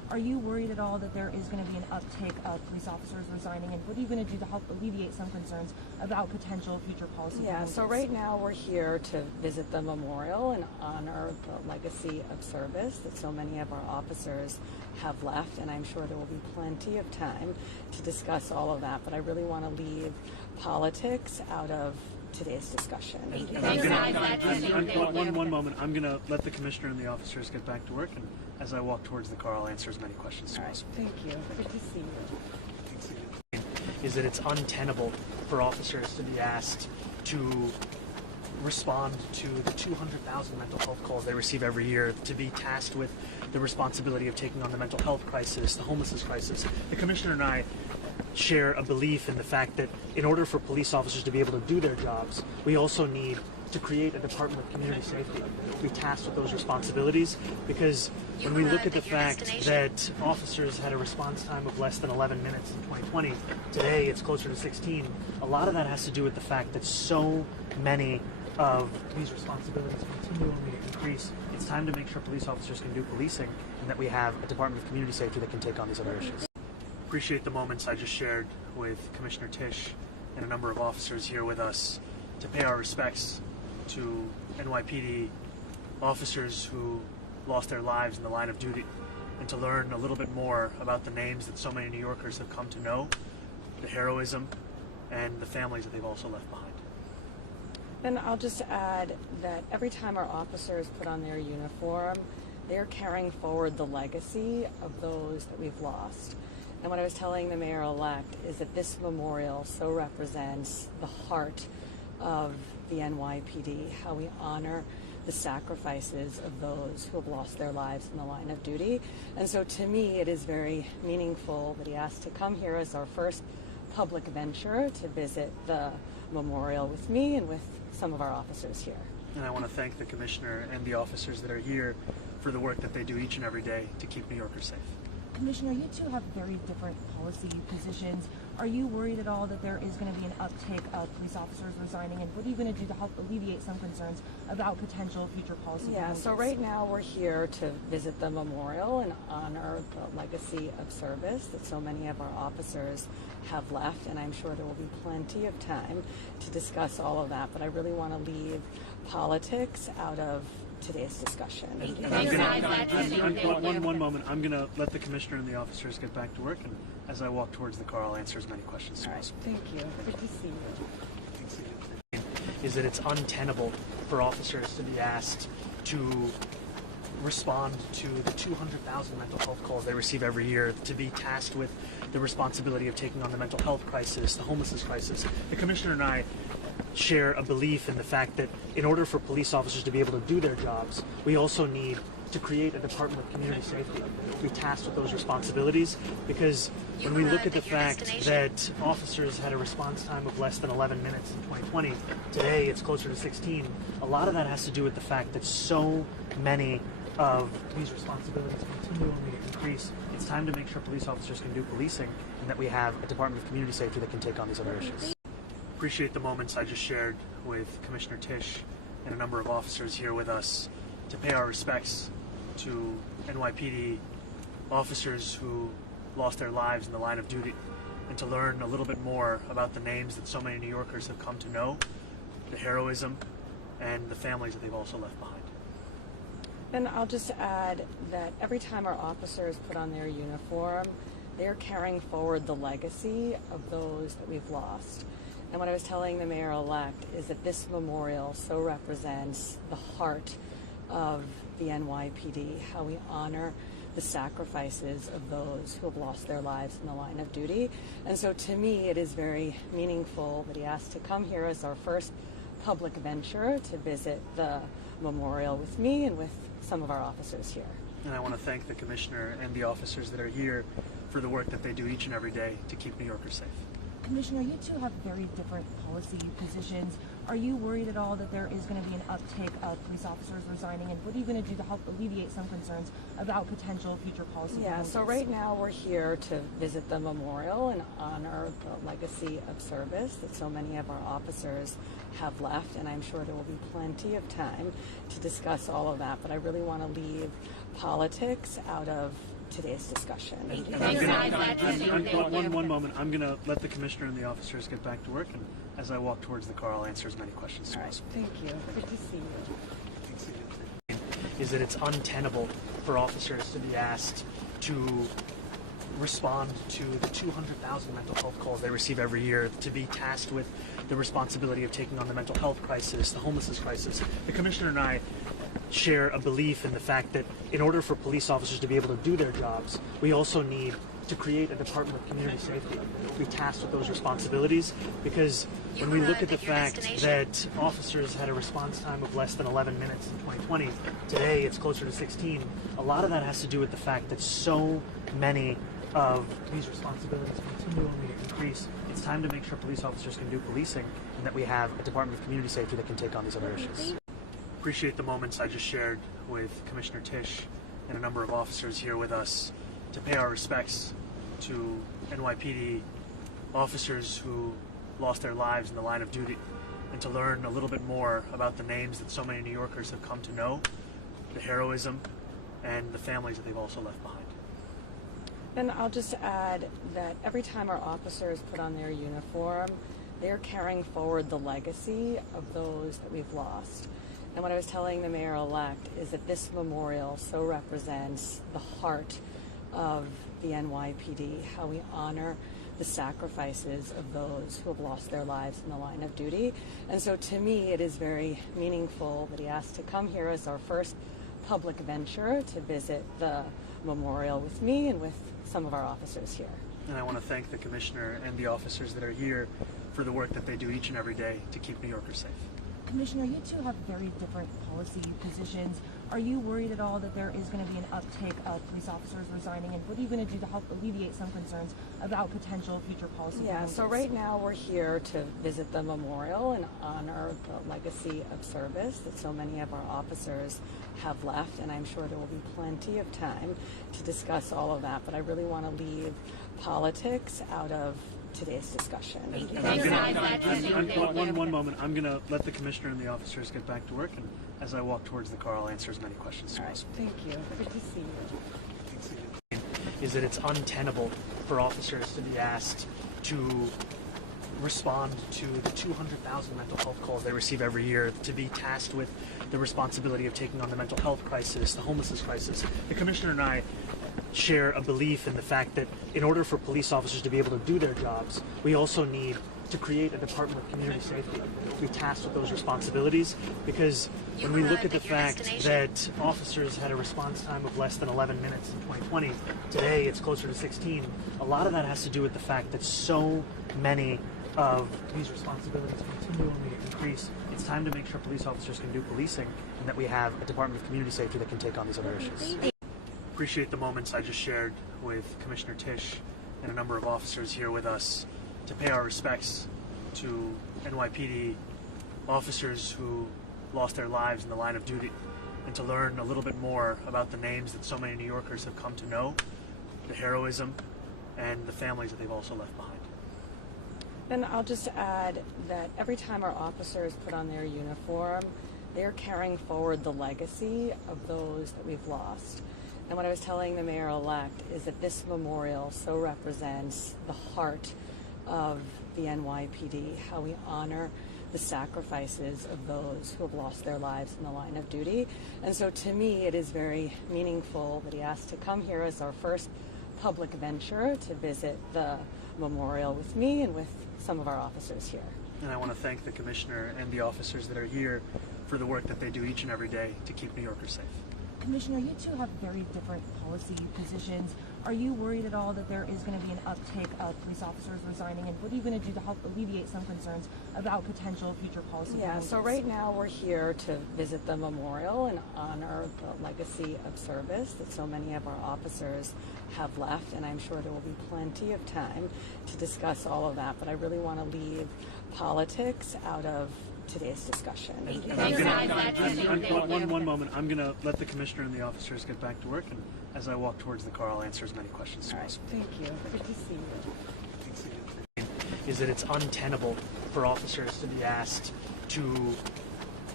Are you worried at all that there is going to be an uptick of police officers resigning, and what are you going to do to help alleviate some concerns about potential future policy Yeah, changes? so right now we're here to visit the memorial and honor the legacy of service that so many of our officers have left, and I'm sure there will be plenty of time to discuss all of that, but I really want to leave politics out of today's discussion. One moment. I'm going to let the commissioner and the officers get back to work, and as I walk towards the car, I'll answer as many questions as All right, possible. thank you. Good to see you. Is that it's untenable for officers to be asked to respond to the 200,000 mental health calls they receive every year, to be tasked with the responsibility of taking on the mental health crisis, the homelessness crisis. The commissioner and I share a belief in the fact that in order for police officers to be able to do their jobs, we also need to create a Department of Community Safety, be tasked with those responsibilities, because when we look at the fact that officers had a response time of less than 11 minutes in 2020, today it's closer to 16, a lot of that has to do with the fact that so many of these responsibilities continue only to increase. It's time to make sure police officers can do policing, and that we have a Department of Community Safety that can take on these other issues. Appreciate the moments I just shared with Commissioner Tisch and a number of officers here with us to pay our respects to NYPD officers who lost their lives in the line of duty, and to learn a little bit more about the names that so many New Yorkers have come to know, the heroism, and the families that they've also left behind. And I'll just add that every time our officers put on their uniform, they're carrying forward the legacy of those that we've lost. And what I was telling the mayor-elect is that this memorial so represents the heart of the NYPD, how we honor the sacrifices of those who have lost their lives in the line of duty. And so to me, it is very meaningful that he asked to come here as our first public venture to visit the memorial with me and with some of our officers here. And I want to thank the commissioner and the officers that are here for the work that they do each and every day to keep New Yorkers safe. Commissioner, you two have very different policy positions. Are you worried at all that there is going to be an uptick of police officers resigning, and what are you going to do to help alleviate some concerns about potential future policy Yeah, changes? so right now we're here to visit the memorial and honor the legacy of service that so many of our officers have left, and I'm sure there will be plenty of time to discuss all of that, but I really want to leave politics out of today's discussion. One moment. I'm going to let the commissioner and the officers get back to work, and as I walk towards the car, I'll answer as many questions as All right, possible. thank you. Good to see you. Is that it's untenable for officers to be asked to respond to the 200,000 mental health calls they receive every year, to be tasked with the responsibility of taking on the mental health crisis, the homelessness crisis. The commissioner and I share a belief in the fact that in order for police officers to be able to do their jobs, we also need to create a Department of Community Safety, be tasked with those responsibilities, because when we look at the fact that officers had a response time of less than 11 minutes in 2020, today it's closer to 16, a lot of that has to do with the fact that so many of these responsibilities continue only to increase. It's time to make sure police officers can do policing, and that we have a Department of Community Safety that can take on these other issues. Appreciate the moments I just shared with Commissioner Tisch and a number of officers here with us to pay our respects to NYPD officers who lost their lives in the line of duty, and to learn a little bit more about the names that so many New Yorkers have come to know, the heroism, and the families that they've also left behind. And I'll just add that every time our officers put on their uniform, they're carrying forward the legacy of those that we've lost. And what I was telling the mayor-elect is that this memorial so represents the heart of the NYPD, how we honor the sacrifices of those who have lost their lives in the line of duty. And so to me, it is very meaningful that he asked to come here as our first public venture to visit the memorial with me and with some of our officers here. And I want to thank the commissioner and the officers that are here for the work that they do each and every day to keep New Yorkers safe. Commissioner, you two have very different policy positions. Are you worried at all that there is going to be an uptick of police officers resigning, and what are you going to do to help alleviate some concerns about potential future policy Yeah, changes? so right now we're here to visit the memorial and honor the legacy of service that so many of our officers have left, and I'm sure there will be plenty of time to discuss all of that, but I really want to leave politics out of today's discussion. One moment. I'm going to let the commissioner and the officers get back to work, and as I walk towards the car, I'll answer as many questions as possible. Thank you. Good to see you. Is that it's untenable for officers to be asked to respond to the 200,000 mental health calls they receive every year, to be tasked with the responsibility of taking on the mental health crisis, the homelessness crisis. The commissioner and I share a belief in the fact that in order for police officers to be able to do their jobs, we also need to create a Department of Community Safety, be tasked with those responsibilities, because when we look at the fact that officers had a response time of less than 11 minutes in 2020, today it's closer to 16, a lot of that has to do with the fact that so many of these responsibilities continually increase. It's time to make sure police officers can do policing, and that we have a Department of Community Safety that can take on these other issues. Appreciate the moments I just shared with Commissioner Tisch and a number of officers here with us to pay our respects to NYPD officers who lost their lives in the line of duty, and to learn a little bit more about the names that so many New Yorkers have come to know, the heroism, and the families that they've also left behind. And I'll just add that every time our officers put on their uniform, they're carrying forward the legacy of those that we've lost. And what I was telling the mayor-elect is that this memorial so represents the heart of the NYPD, how we honor the sacrifices of those who have lost their lives in the line of duty. And so to me, it is very meaningful that he asked to come here as our first public venture to visit the memorial with me and with some of our officers here. And I want to thank the commissioner and the officers that are here for the work that they do each and every day to keep New Yorkers safe. Commissioner, you two have very different policy positions. Are you worried at all that there is going to be an uptick of police officers resigning, and what are you going to do to help alleviate some concerns about potential future policy changes? So right now we're here to visit the memorial and honor the legacy of service that so many of our officers have left, and I'm sure there will be plenty of time to discuss all of that, but I really want to leave politics out of today's discussion. One moment. I'm going to let the commissioner and the officers get back to work, and as I walk towards the car, I'll answer as many questions as possible. Thank you. Good to see you. Is that it's untenable for officers to be asked to respond to the 200,000 mental health calls they receive every year, to be tasked with the responsibility of taking on the mental health crisis, the homelessness crisis. The commissioner and I share a belief in the fact that in order for police officers to be able to do their jobs, we also need to create a Department of Community Safety, be tasked with those responsibilities, because when we look at the fact that officers had a response time of less than 11 minutes in 2020, today it's closer to 16, a lot of that has to do with the fact that so many of these responsibilities continually increase. It's time to make sure police officers can do policing, and that we have a Department of Community Safety that can take on these other issues. Appreciate the moments I just shared with Commissioner Tisch and a number of officers here with us to pay our respects to NYPD officers who lost their lives in the line of duty, and to learn a little bit more about the names that so many New Yorkers have come to know, the heroism, and the families that they've also left behind. And I'll just add that every time our officers put on their uniform, they're carrying forward the legacy of those that we've lost. And what I was telling the mayor-elect is that this memorial so represents the heart of the NYPD, how we honor the sacrifices of those who have lost their lives in the line of duty. And so to me, it is very meaningful that he asked to come here as our first public venture to visit the memorial with me and with some of our officers here. And I want to thank the commissioner and the officers that are here for the work that they do each and every day to keep New Yorkers safe. Commissioner, you two have very different policy positions. Are you worried at all that there is going to be an uptick of police officers resigning, and what are you going to do to help alleviate some concerns about potential future policy changes? So right now we're here to visit the memorial and honor the legacy of service that so many of our officers have left, and I'm sure there will be plenty of time to discuss all of that, but I really want to leave politics out of today's discussion. One moment. I'm going to let the commissioner and the officers get back to work, and as I walk towards the car, I'll answer as many questions as possible. Thank you. Good to see you. Is that it's untenable for officers to be asked to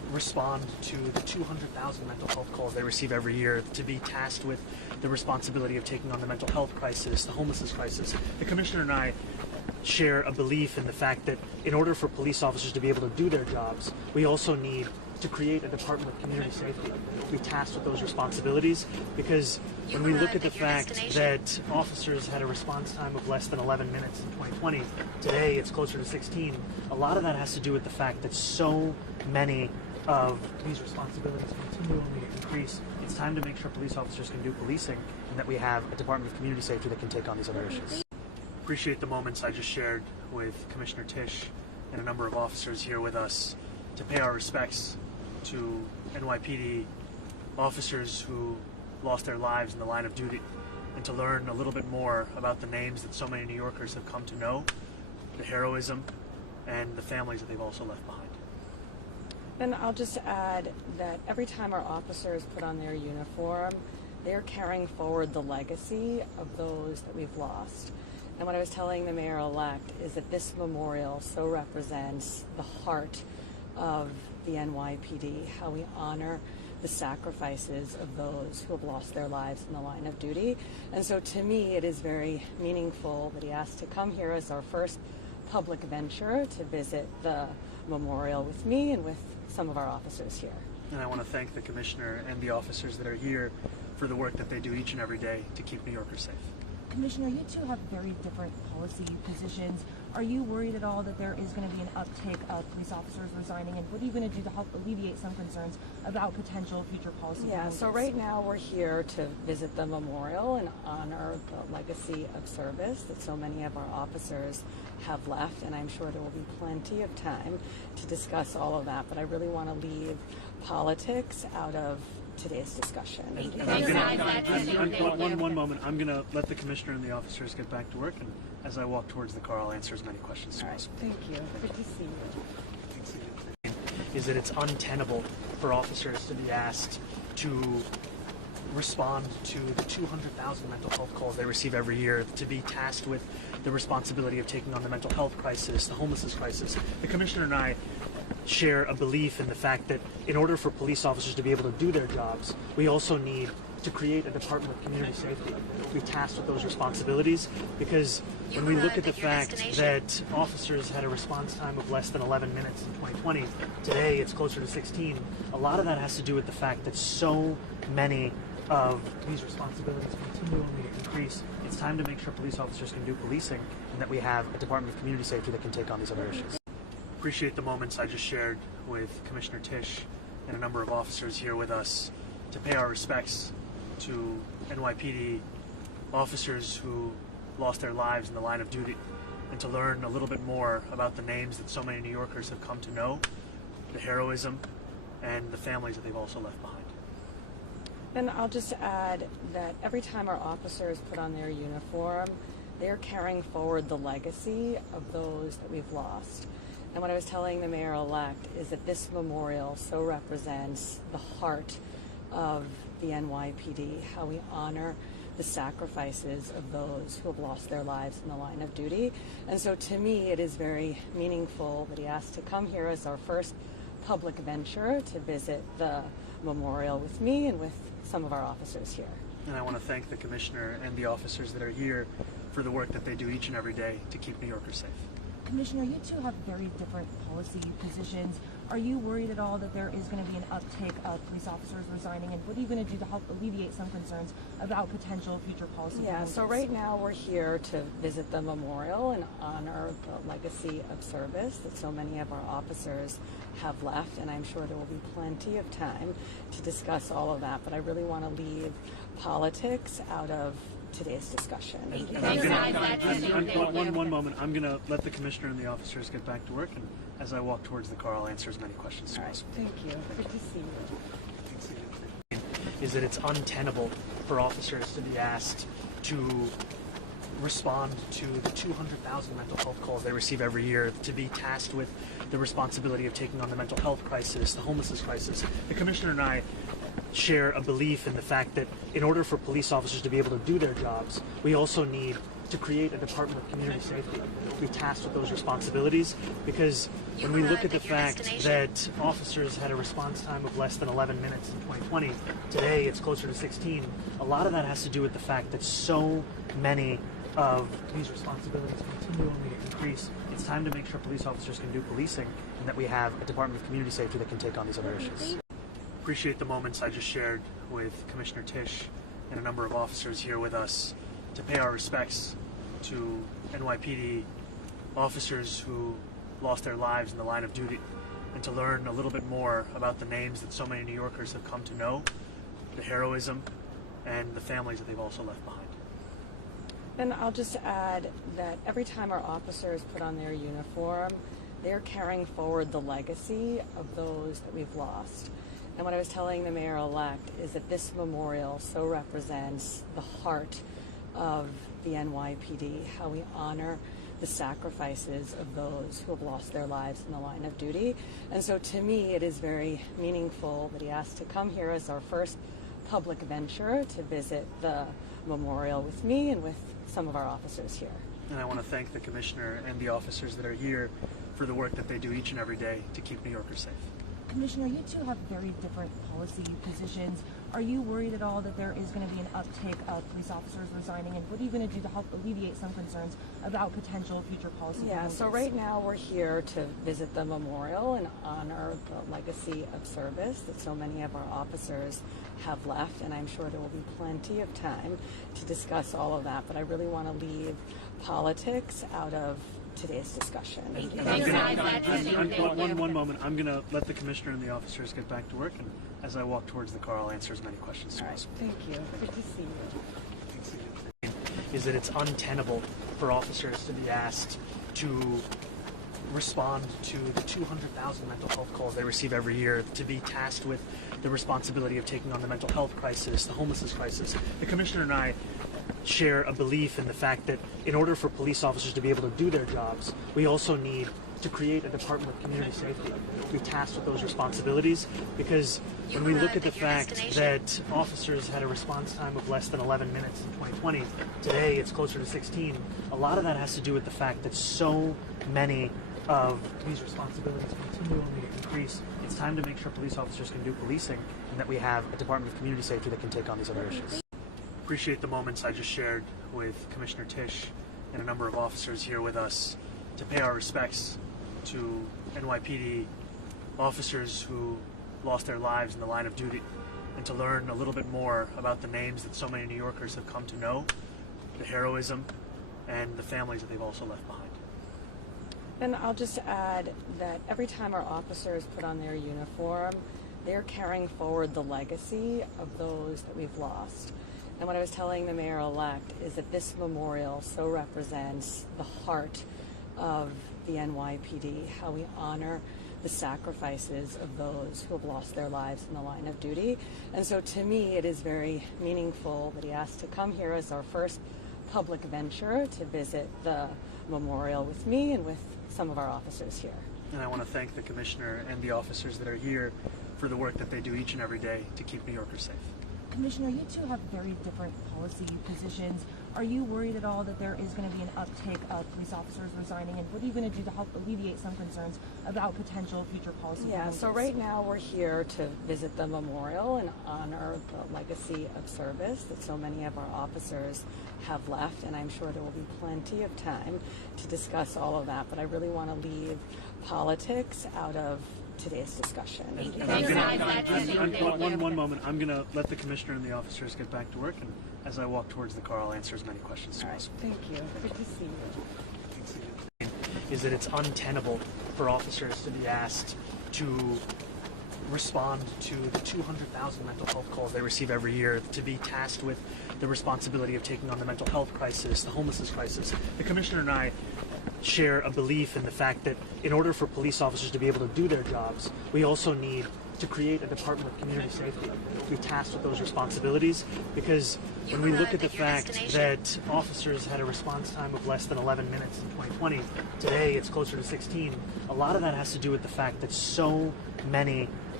respond to the 200,000 mental health calls they receive every year, to be tasked with the responsibility of taking on the mental health crisis, the homelessness crisis. The Commissioner and I share a belief in the fact that in order for police officers to be able to do their jobs, we also need to create a Department of Community Safety, be tasked with those responsibilities, because when we look at the fact that officers had a response time of less than 11 minutes in 2020, today it's closer to 16, a lot of that has to do with the fact that so many of these responsibilities continually increase. It's time to make sure police officers can do policing and that we have a Department of Community Safety that can take on these other issues. Appreciate the moments I just shared with Commissioner Tisch and a number of officers here with us to pay our respects to NYPD officers who lost their lives in the line of duty, and to learn a little bit more about the names that so many New Yorkers have come to know, the heroism, and the families that they've also left behind. And I'll just add that every time our officers put on their uniform, they're carrying forward the legacy of those that we've lost. And what I was telling the mayor-elect is that this memorial so represents the heart of the NYPD, how we honor the sacrifices of those who have lost their lives in the line of duty. And so to me, it is very meaningful that he asked to come here as our first public venture to visit the memorial with me and with some of our officers here. And I want to thank the Commissioner and the officers that are here for the work that they do each and every day to keep New Yorkers safe. Commissioner, you two have very different policy positions. Are you worried at all that there is going to be an uptick of police officers resigning, and what are you going to do to help alleviate some concerns about potential future policy Yeah, changes? so right now we're here to visit the memorial and honor the legacy of service that so many of our officers have left, and I'm sure there will be plenty of time to discuss all of that, but I really want to leave politics out of today's discussion. One moment. I'm going to let the Commissioner and the officers get back to work, and as I walk towards the car, I'll answer as many questions as possible. Thank you. Good to see you. Is that it's untenable for officers to be asked to respond to the 200,000 mental health calls they receive every year, to be tasked with the responsibility of taking on the mental health crisis, the homelessness crisis. The Commissioner and I share a belief in the fact that in order for police officers to be able to do their jobs, we also need to create a Department of Community Safety, be tasked with those responsibilities, because when we look at the fact that officers had a response time of less than 11 minutes in 2020, today it's closer to 16, a lot of that has to do with the fact that so many of these responsibilities continually increase. It's time to make sure police officers can do policing and that we have a Department of Community Safety that can take on these other issues. Appreciate the moments I just shared with Commissioner Tisch and a number of officers here with us to pay our respects to NYPD officers who lost their lives in the line of duty, and to learn a little bit more about the names that so many New Yorkers have come to know, the heroism, and the families that they've also left behind. And I'll just add that every time our officers put on their uniform, they're carrying forward the legacy of those that we've lost. And what I was telling the mayor-elect is that this memorial so represents the heart of the NYPD, how we honor the sacrifices of those who have lost their lives in the line of duty. And so to me, it is very meaningful that he asked to come here as our first public venture to visit the memorial with me and with some of our officers here. And I want to thank the Commissioner and the officers that are here for the work that they do each and every day to keep New Yorkers safe. Commissioner, you two have very different policy positions. Are you worried at all that there is going to be an uptick of police officers resigning, and what are you going to do to help alleviate some concerns about potential future policy changes? So right now we're here to visit the memorial and honor the legacy of service that so many of our officers have left, and I'm sure there will be plenty of time to discuss all of that, but I really want to leave politics out of today's discussion. One moment. I'm going to let the Commissioner and the officers get back to work, and as I walk towards the car, I'll answer as many questions as possible. Thank you. Good to see you. Is that it's untenable for officers to be asked to respond to the 200,000 mental health calls they receive every year, to be tasked with the responsibility of taking on the mental health crisis, the homelessness crisis. The Commissioner and I share a belief in the fact that in order for police officers to be able to do their jobs, we also need to create a Department of Community Safety, be tasked with those responsibilities, because when we look at the fact that officers had a response time of less than 11 minutes in 2020, today it's closer to 16, a lot of that has to do with the fact that so many of these responsibilities continually increase. It's time to make sure police officers can do policing and that we have a Department of Community Safety that can take on these other issues. Appreciate the moments I just shared with Commissioner Tisch and a number of officers here with us to pay our respects to NYPD officers who lost their lives in the line of duty, and to learn a little bit more about the names that so many New Yorkers have come to know, the heroism, and the families that they've also left behind. And I'll just add that every time our officers put on their uniform, they're carrying forward the legacy of those that we've lost. And what I was telling the mayor-elect is that this memorial so represents the heart of the NYPD, how we honor the sacrifices of those who have lost their lives in the line of duty. And so to me, it is very meaningful that he asked to come here as our first public venture to visit the memorial with me and with some of our officers here. And I want to thank the Commissioner and the officers that are here for the work that they do each and every day to keep New Yorkers safe. Commissioner, you two have very different policy positions. Are you worried at all that there is going to be an uptick of police officers resigning, and what are you going to do to help alleviate some concerns about potential future policy changes? So right now we're here to visit the memorial and honor the legacy of service that so many of our officers have left, and I'm sure there will be plenty of time to discuss all of that, but I really want to leave politics out of today's discussion. One moment. I'm going to let the Commissioner and the officers get back to work, and as I walk towards the car, I'll answer as many questions as possible. Thank you. Good to see you. Is that it's untenable for officers to be asked to respond to the 200,000 mental health calls they receive every year, to be tasked with the responsibility of taking on the mental health crisis, the homelessness crisis. The Commissioner and I share a belief in the fact that in order for police officers to be able to do their jobs, we also need to create a Department of Community Safety, be tasked with those responsibilities, because when we look at the fact that officers had a response time of less than 11 minutes in 2020, today it's closer to 16, a lot of that has to do with the fact that so many of these responsibilities continually increase. It's time to make sure police officers can do policing and that we have a Department of Community Safety that can take on these other issues. Appreciate the moments I just shared with Commissioner Tisch and a number of officers here with us to pay our respects to NYPD officers who lost their lives in the line of duty, and to learn a little bit more about the names that so many New Yorkers have come to know, the heroism, and the families that they've also left behind. And I'll just add that every time our officers put on their uniform, they're carrying forward the legacy of those that we've lost. And what I was telling the mayor-elect is that this memorial so represents the heart of the NYPD, how we honor the sacrifices of those who have lost their lives in the line of duty. And so to me, it is very meaningful that he asked to come here as our first public venture to visit the memorial with me and with some of our officers here. And I want to thank the Commissioner and the officers that are here for the work that they do each and every day to keep New Yorkers safe. Commissioner, you two have very different policy positions. Are you worried at all that there is going to be an uptick of police officers resigning, and what are you going to do to help alleviate some concerns about potential future policy changes? So right now we're here to visit the memorial and honor the legacy of service that so many of our officers have left, and I'm sure there will be plenty of time to discuss all of that, but I really want to leave politics out of today's discussion. One moment. I'm going to let the Commissioner and the officers get back to work, and as I walk towards the car, I'll answer as many questions as possible. Thank you. Good to see you. Is that it's untenable for officers to be asked to respond to the 200,000 mental health calls they receive every year, to be tasked with the responsibility of taking on the mental health crisis, the homelessness crisis. The Commissioner and I share a belief in the fact that in order for police officers to be able to do their jobs, we also need to create a Department of Community Safety, be tasked with those responsibilities, because when we look at the fact that officers had a response time of less than 11 minutes in 2020, today it's closer to 16, a lot of that has to do with the fact that so many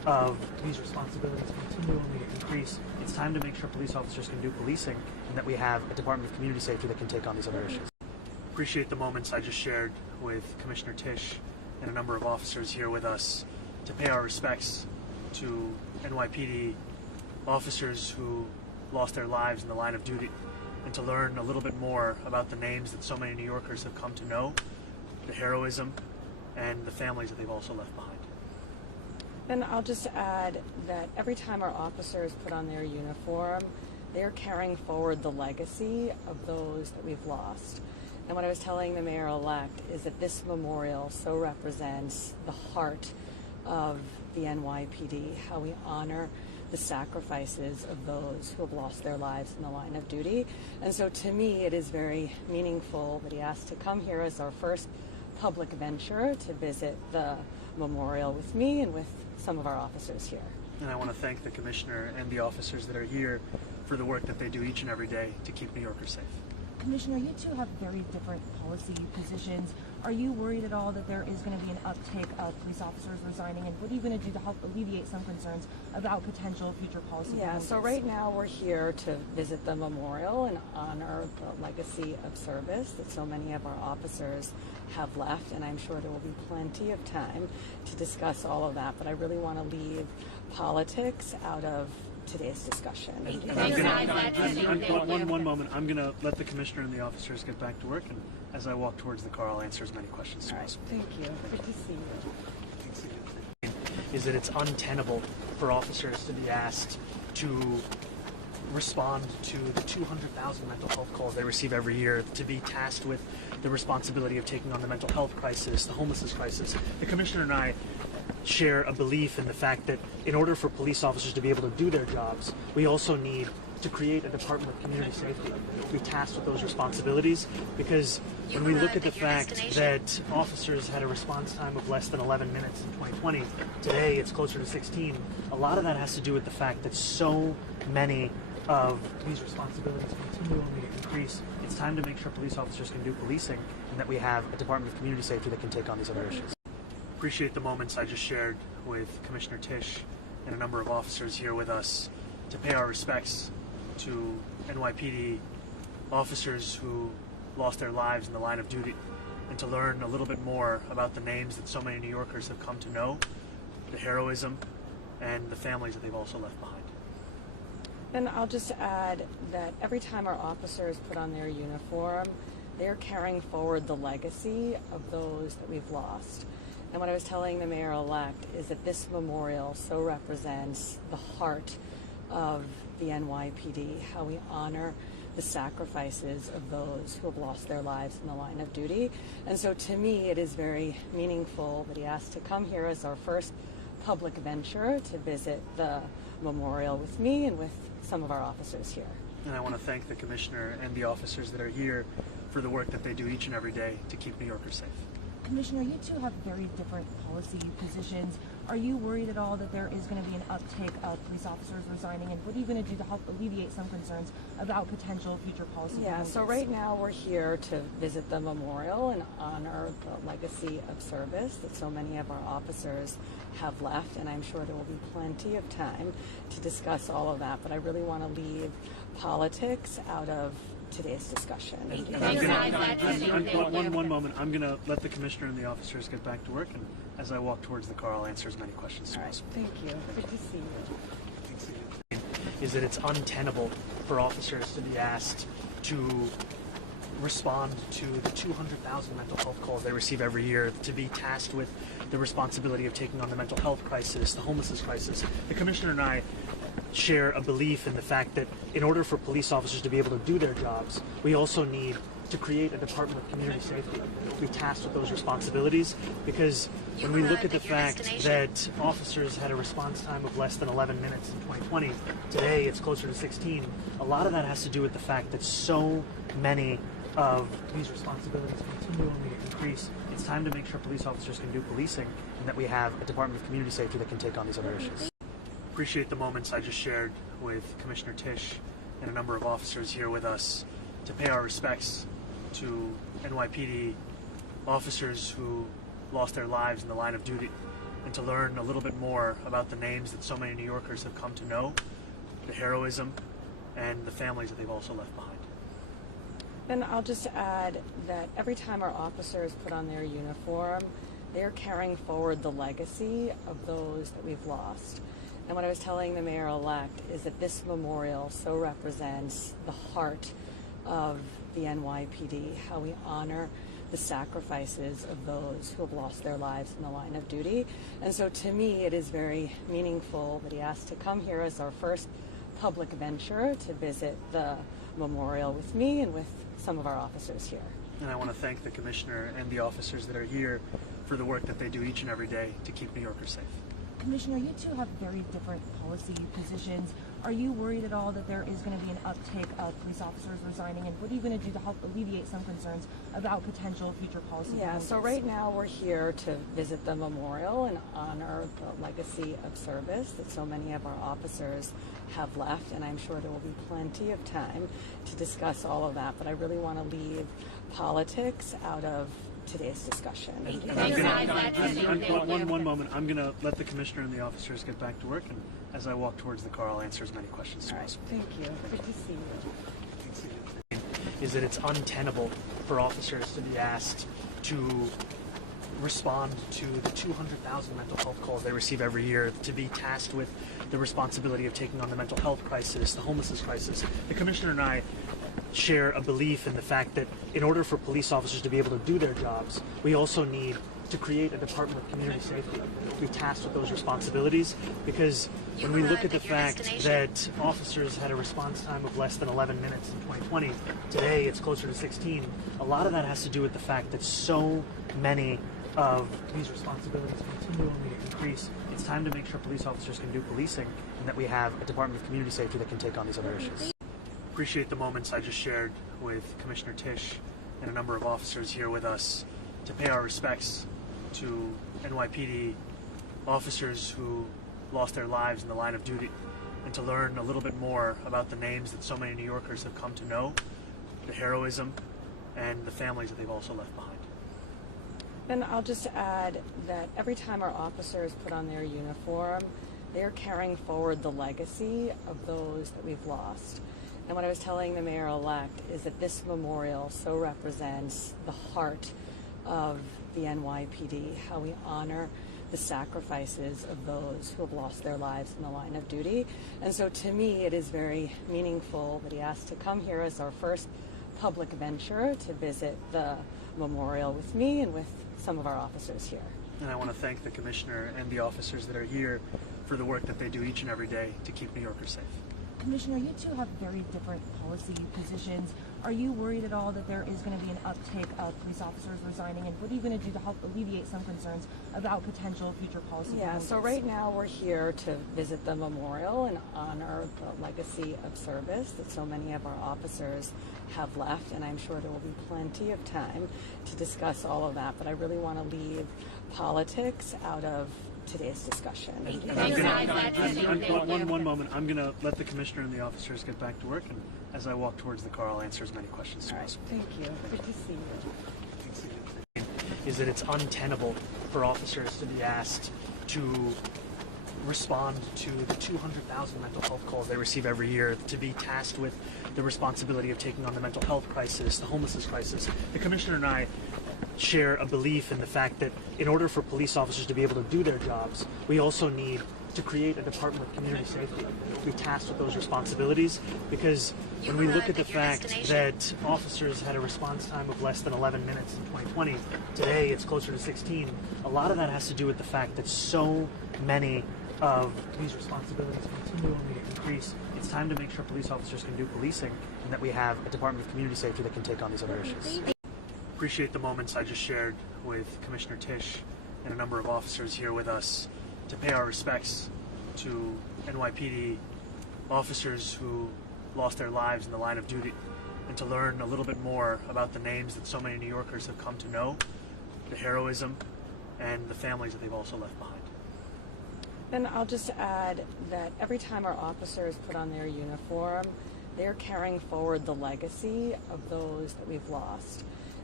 of these responsibilities continually increase, it's time to make sure police officers can do policing and that we have a Department of Community Safety that can take on these other issues. Appreciate the moments I just shared with Commissioner Tisch and a number of officers here with us to pay our respects to NYPD officers who lost their lives in the line of duty, and to learn a little bit more about the names that so many New Yorkers have come to know, the heroism, and the families that they've also left behind. And I'll just add that every time our officers put on their uniform, they're carrying forward the legacy of those that we've lost. And what I was telling the mayor-elect is that this memorial so represents the heart of the NYPD, how we honor the sacrifices of those who have lost their lives in the line of duty. And so to me, it is very meaningful that he asked to come here as our first public venture to visit the memorial with me and with some of our officers here. And I want to thank the Commissioner and the officers that are here for the work that they do each and every day to keep New Yorkers safe. Commissioner, you two have very different policy positions. Are you worried at all that there is going to be an uptick of police officers resigning? And what are you going to do to help alleviate some concerns about potential future policy changes? So right now we're here to visit the memorial and honor the legacy of service that so many of our officers have left. And I'm sure there will be plenty of time to discuss all of that. But I really want to leave politics out of today's discussion. One moment. I'm going to let the Commissioner and the officers get back to work, and as I walk towards the car, I'll answer as many questions as possible. Thank you. Good to see you. Is that it's untenable for officers to be asked to respond to the 200,000 mental health calls they receive every year, to be tasked with the responsibility of taking on the mental health crisis, the homelessness crisis. The Commissioner and I share a belief in the fact that in order for police officers to be able to do their jobs, we also need to create a Department of Community Safety, be tasked with those responsibilities, because when we look at the fact that officers had a response time of less than 11 minutes in 2020, today it's closer to 16, a lot of that has to do with the fact that so many of these responsibilities continually increase. It's time to make sure police officers can do policing and that we have a Department of Community Safety that can take on these other issues. Appreciate the moments I just shared with Commissioner Tisch and a number of officers here with us to pay our respects to NYPD officers who lost their lives in the line of duty, and to learn a little bit more about the names that so many New Yorkers have come to know, the heroism, and the families that they've also left behind. And I'll just add that every time our officers put on their uniform, they're carrying forward the legacy of those that we've lost. And what I was telling the mayor-elect is that this memorial so represents the heart of the NYPD, how we honor the sacrifices of those who have lost their lives in the line of duty. And so to me, it is very meaningful that he asked to come here as our first public venture to visit the memorial with me and with some of our officers here. And I want to thank the Commissioner and the officers that are here for the work that they do each and every day to keep New Yorkers safe. Commissioner, you two have very different policy positions. Are you worried at all that there is going to be an uptick of police officers resigning? And what are you going to do to help alleviate some concerns about potential future policy changes? So right now we're here to visit the memorial and honor the legacy of service that so many of our officers have left. And I'm sure there will be plenty of time to discuss all of that. But I really want to leave politics out of today's discussion. One moment. I'm going to let the Commissioner and the officers get back to work, and as I walk towards the car, I'll answer as many questions as possible. Thank you. Good to see you. Is that it's untenable for officers to be asked to respond to the 200,000 mental health calls they receive every year, to be tasked with the responsibility of taking on the mental health crisis, the homelessness crisis. The Commissioner and I share a belief in the fact that in order for police officers to be able to do their jobs, we also need to create a Department of Community Safety, be tasked with those responsibilities, because when we look at the fact that officers had a response time of less than 11 minutes in 2020, today it's closer to 16, a lot of that has to do with the fact that so many of these responsibilities continually increase. It's time to make sure police officers can do policing and that we have a Department of Community Safety that can take on these other issues. Appreciate the moments I just shared with Commissioner Tisch and a number of officers here with us to pay our respects to NYPD officers who lost their lives in the line of duty, and to learn a little bit more about the names that so many New Yorkers have come to know, the heroism, and the families that they've also left behind. And I'll just add that every time our officers put on their uniform, they're carrying forward the legacy of those that we've lost. And what I was telling the mayor-elect is that this memorial so represents the heart of the NYPD, how we honor the sacrifices of those who have lost their lives in the line of duty. And so to me, it is very meaningful that he asked to come here as our first public venture to visit the memorial with me and with some of our officers here. And I want to thank the Commissioner and the officers that are here for the work that they do each and every day to keep New Yorkers safe. Commissioner, you two have very different policy positions. Are you worried at all that there is going to be an uptick of police officers resigning, and what are you going to do to help alleviate some concerns about potential future policy changes? So right now we're here to visit the memorial and honor the legacy of service that so many of our officers have left, and I'm sure there will be plenty of time to discuss all of that, but I really want to leave politics out of today's discussion. One moment. I'm going to let the Commissioner and the officers get back to work, and as I walk towards the car, I'll answer as many questions as possible. Thank you. Good to see you. Is that it's untenable for officers to be asked to respond to the 200,000 mental health calls they receive every year, to be tasked with the responsibility of taking on the mental health crisis, the homelessness crisis. The Commissioner and I share a belief in the fact that in order for police officers to be able to do their jobs, we also need to create a Department of Community Safety, be tasked with those responsibilities, because when we look at the fact that officers had a response time of less than 11 minutes in 2020, today it's closer to 16, a lot of that has to do with the fact that so many of these responsibilities continually increase. It's time to make sure police officers can do policing, and that we have a Department of Community Safety that can take on these other issues. Appreciate the moments I just shared with Commissioner Tisch and a number of officers here with us to pay our respects to NYPD officers who lost their lives in the line of duty, and to learn a little bit more about the names that so many New Yorkers have come to know, the heroism, and the families that they've also left behind. And I'll just add that every time our officers put on their uniform, they're carrying forward the legacy of those that we've lost. And what I was telling the mayor-elect is that this memorial so represents the heart of the NYPD, how we honor the sacrifices of those who have lost their lives in the line of duty. And so to me, it is very meaningful that he asked to come here as our first public venture to visit the memorial with me and with some of our officers here. And I want to thank the Commissioner and the officers that are here for the work that they do each and every day to keep New Yorkers safe. Commissioner, you two have very different policy positions. Are you worried at all that there is going to be an uptick of police officers resigning, and what are you going to do to help alleviate some concerns about potential future policy changes? So right now we're here to visit the memorial and honor the legacy of service that so many of our officers have left, and I'm sure there will be plenty of time to discuss all of that, but I really want to leave politics out of today's discussion. One moment. I'm going to let the Commissioner and the officers get back to work, and as I walk towards the car, I'll answer as many questions as possible. Thank you. Good to see you. Is that it's untenable for officers to be asked to respond to the 200,000 mental health calls they receive every year, to be tasked with the responsibility of taking on the mental health crisis, the homelessness crisis. The Commissioner and I share a belief in the fact that in order for police officers to be able to do their jobs, we also need to create a Department of Community Safety, be tasked with those responsibilities, because when we look at the fact that officers had a response time of less than 11 minutes in 2020, today it's closer to 16, a lot of that has to do with the fact that so many of these responsibilities continually increase. It's time to make sure police officers can do policing, and that we have a Department of Community Safety that can take on these other issues. Appreciate the moments I just shared with Commissioner Tisch and a number of officers here with us to pay our respects to NYPD officers who lost their lives in the line of duty, and to learn a little bit more about the names that so many New Yorkers have come to know, the heroism, and the families that they've also left behind. And I'll just add that every time our officers put on their uniform, they're carrying forward the legacy of those that we've lost.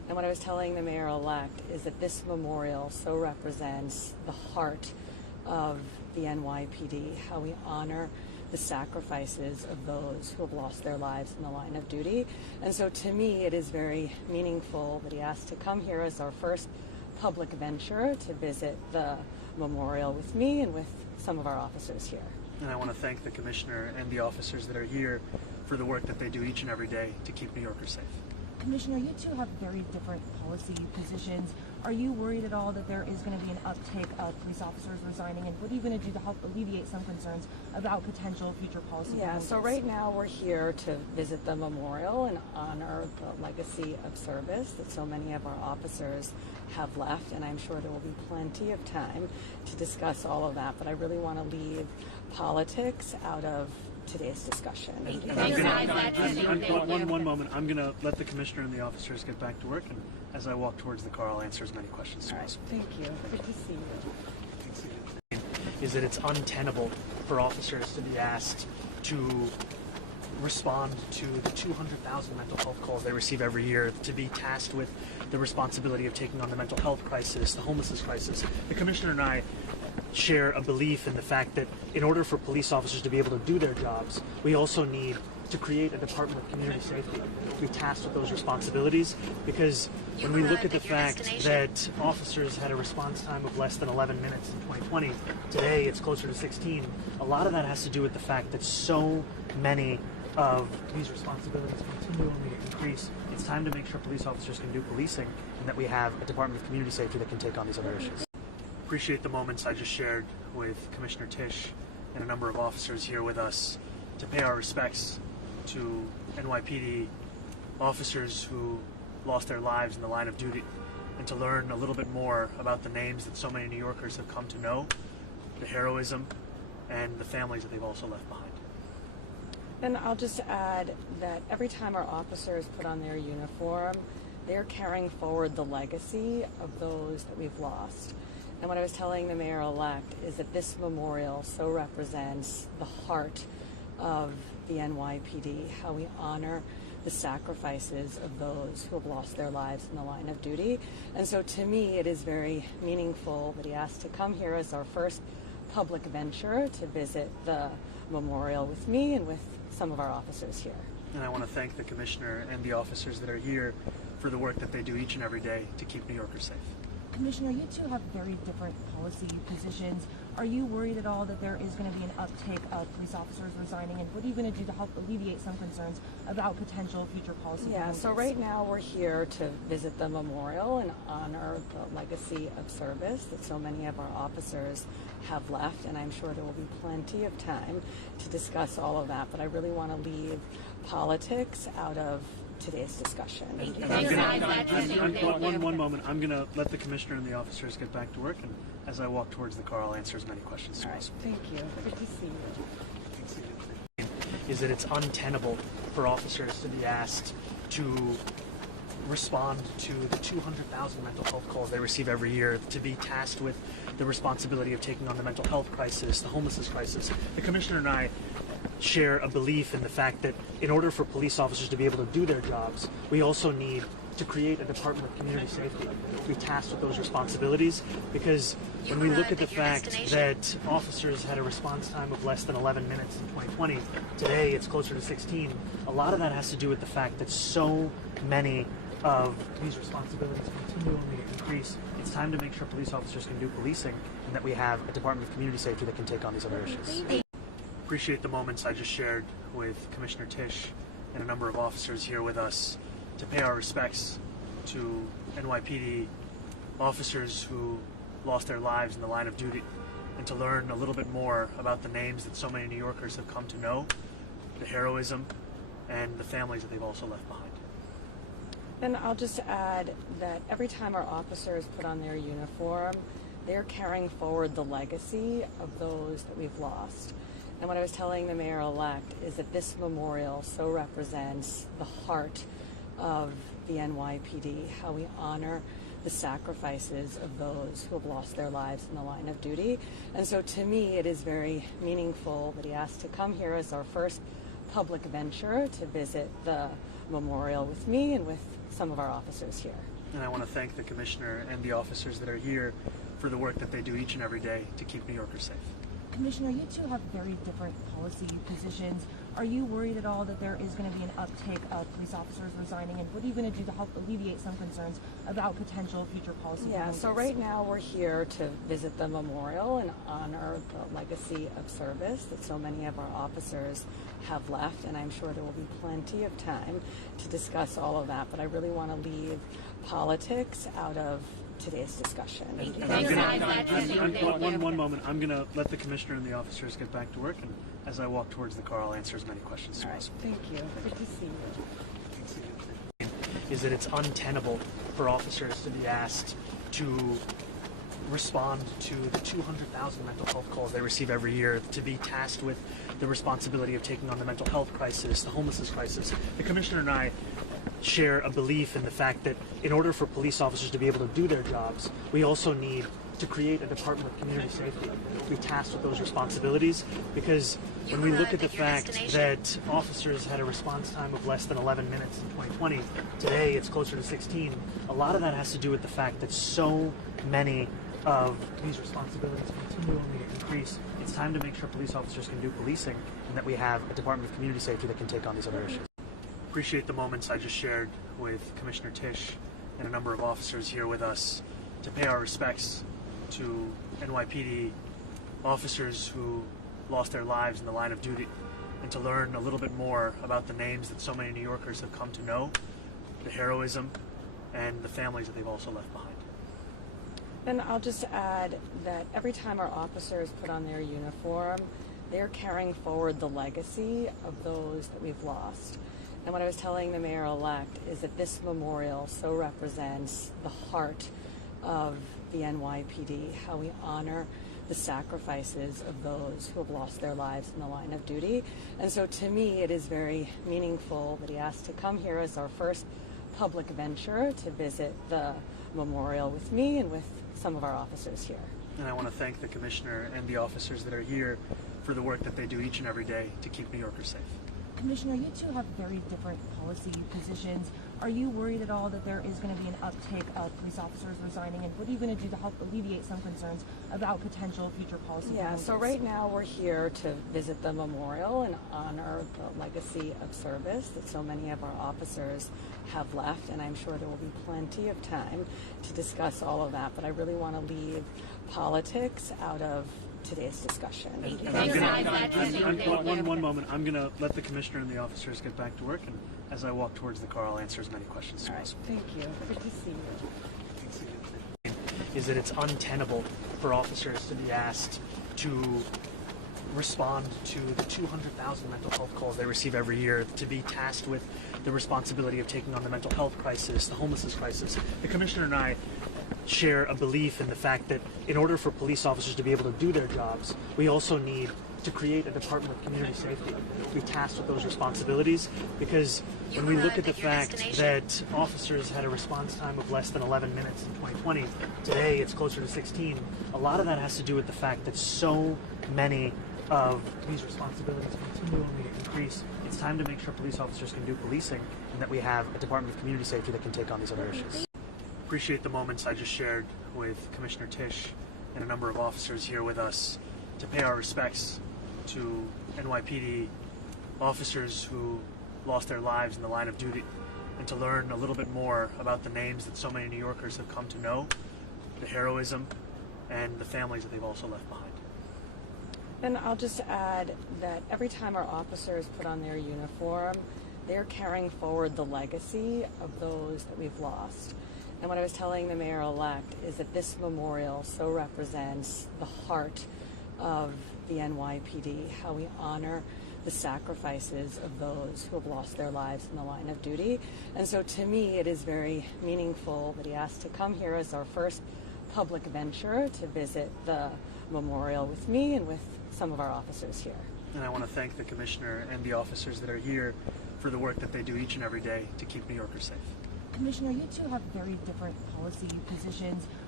And what I was telling the mayor-elect is that this memorial so represents the heart of the NYPD, how we honor the sacrifices of those who have lost their lives in the line of duty. And so to me, it is very meaningful that he asked to come here as our first public venture to visit the memorial with me and with some of our officers here. And I want to thank the Commissioner and the officers that are here for the work that they do each and every day to keep New Yorkers safe. Commissioner, you two have very different policy positions. Are you worried at all that there is going to be an uptick of police officers resigning? And what are you going to do to help alleviate some concerns about potential future policy changes? So right now we're here to visit the memorial and honor the legacy of service that so many of our officers have left, and I'm sure there will be plenty of time to discuss all of that, but I really want to leave politics out of today's discussion. One moment. I'm going to let the Commissioner and the officers get back to work, and as I walk towards the car, I'll answer as many questions as possible. Thank you. Good to see you. Is that it's untenable for officers to be asked to respond to the 200,000 mental health calls they receive every year, to be tasked with the responsibility of taking on the mental health crisis, the homelessness crisis. The Commissioner and I share a belief in the fact that in order for police officers to be able to do their jobs, we also need to create a Department of Community Safety to be tasked with those responsibilities, because when we look at the fact that officers had a response time of less than 11 minutes in 2020, today it's closer to 16, a lot of that has to do with the fact that so many of these responsibilities continually increase. It's time to make sure police officers can do policing and that we have a Department of Community Safety that can take on these other issues. Appreciate the moments I just shared with Commissioner Tisch and a number of officers here with us to pay our respects to NYPD officers who lost their lives in the line of duty, and to learn a little bit more about the names that so many New Yorkers have come to know, the heroism, and the families that they've also left behind. And I'll just add that every time our officers put on their uniform, they're carrying forward the legacy of those that we've lost. And what I was telling the mayor-elect is that this memorial so represents the heart of the NYPD, how we honor the sacrifices of those who have lost their lives in the line of duty. And so to me, it is very meaningful that he asked to come here as our first public venture to visit the memorial with me and with some of our officers here. And I want to thank the Commissioner and the officers that are here for the work that they do each and every day to keep New Yorkers safe. Commissioner, you two have very different policy positions. Are you worried at all that there is going to be an uptick of police officers resigning? And what are you going to do to help alleviate some concerns about potential future policy changes? So right now we're here to visit the memorial and honor the legacy of service that so many of our officers have left, and I'm sure there will be plenty of time to discuss all of that, but I really want to leave politics out of today's discussion. One moment. I'm going to let the Commissioner and the officers get back to work, and as I walk towards the car, I'll answer as many questions as possible. Thank you. Good to see you. Is that it's untenable for officers to be asked to respond to the 200,000 mental health calls they receive every year, to be tasked with the responsibility of taking on the mental health crisis, the homelessness crisis. The Commissioner and I share a belief in the fact that in order for police officers to be able to do their jobs, we also need to create a Department of Community Safety to be tasked with those responsibilities, because when we look at the fact that officers had a response time of less than 11 minutes in 2020, today it's closer to 16, a lot of that has to do with the fact that so many of these responsibilities continually increase. It's time to make sure police officers can do policing and that we have a Department of Community Safety that can take on these other issues. Appreciate the moments I just shared with Commissioner Tisch and a number of officers here with us to pay our respects to NYPD officers who lost their lives in the line of duty, and to learn a little bit more about the names that so many New Yorkers have come to know, the heroism, and the families that they've also left behind. And I'll just add that every time our officers put on their uniform, they're carrying forward the legacy of those that we've lost. And what I was telling the mayor-elect is that this memorial so represents the heart of the NYPD, how we honor the sacrifices of those who have lost their lives in the line of duty. And so to me, it is very meaningful that he asked to come here as our first public venture to visit the memorial with me and with some of our officers here. And I want to thank the Commissioner and the officers that are here for the work that they do each and every day to keep New Yorkers safe. Commissioner, you two have very different policy positions. Are you worried at all that there is going to be an uptick of police officers resigning, and what are you going to do to help alleviate some concerns about potential future policy changes? So right now we're here to visit the memorial and honor the legacy of service that so many of our officers have left, and I'm sure there will be plenty of time to discuss all of that, but I really want to leave politics out of today's discussion. One moment. I'm going to let the Commissioner and the officers get back to work, and as I walk towards the car, I'll answer as many questions as possible. Thank you. Good to see you. Is that it's untenable for officers to be asked to respond to the 200,000 mental health calls they receive every year, to be tasked with the responsibility of taking on the mental health crisis, the homelessness crisis. The Commissioner and I share a belief in the fact that in order for police officers to be able to do their jobs, we also need to create a Department of Community Safety, be tasked with those responsibilities, because when we look at the fact that officers had a response time of less than 11 minutes in 2020, today it's closer to 16, a lot of that has to do with the fact that so many of these responsibilities continually increase. It's time to make sure police officers can do policing, and that we have a Department of Community Safety that can take on these other issues. Appreciate the moments I just shared with Commissioner Tisch and a number of officers here with us to pay our respects to NYPD officers who lost their lives in the line of duty, and to learn a little bit more about the names that so many New Yorkers have come to know, the heroism, and the families that they've also left behind. And I'll just add that every time our officers put on their uniform, they're carrying forward the legacy of those that we've lost. And what I was telling the mayor-elect is that this memorial so represents the heart of the NYPD, how we honor the sacrifices of those who have lost their lives in the line of duty. And so to me, it is very meaningful that he asked to come here as our first public venture to visit the memorial with me and with some of our officers here. And I want to thank the Commissioner and the officers that are here for the work that they do each and every day to keep New Yorkers safe. Commissioner, you two have very different policy positions. Are you worried at all that there is going to be an uptick of police officers resigning, and what are you going to do to help alleviate some concerns about potential future policy changes? So right now we're here to visit the memorial and honor the legacy of service that so many of our officers have left, and I'm sure there will be plenty of time to discuss all of that, but I really want to leave politics out of today's discussion. One moment. I'm going to let the Commissioner and the officers get back to work, and as I walk towards the car, I'll answer as many questions as possible. Thank you. Good to see you. Is that it's untenable for officers to be asked to respond to the 200,000 mental health calls they receive every year, to be tasked with the responsibility of taking on the mental health crisis, the homelessness crisis. The Commissioner and I share a belief in the fact that in order for police officers to be able to do their jobs, we also need to create a Department of Community Safety, be tasked with those responsibilities, because when we look at the fact that officers had a response time of less than 11 minutes in 2020, today it's closer to 16, a lot of that has to do with the fact that so many of these responsibilities continually increase. It's time to make sure police officers can do policing, and that we have a Department of Community Safety that can take on these other issues. Appreciate the moments I just shared with Commissioner Tisch and a number of officers here with us to pay our respects to NYPD officers who lost their lives in the line of duty, and to learn a little bit more about the names that so many New Yorkers have come to know, the heroism, and the families that they've also left behind. And I'll just add that every time our officers put on their uniform, they're carrying forward the legacy of those that we've lost. And what I was telling the mayor-elect is that this memorial so represents the heart of the NYPD, how we honor the sacrifices of those who have lost their lives in the line of duty. And so to me, it is very meaningful that he asked to come here as our first public venture to visit the memorial with me and with some of our officers here. And I want to thank the Commissioner and the officers that are here for the work that they do each and every day to keep New Yorkers safe. Commissioner, you two have very different policy positions.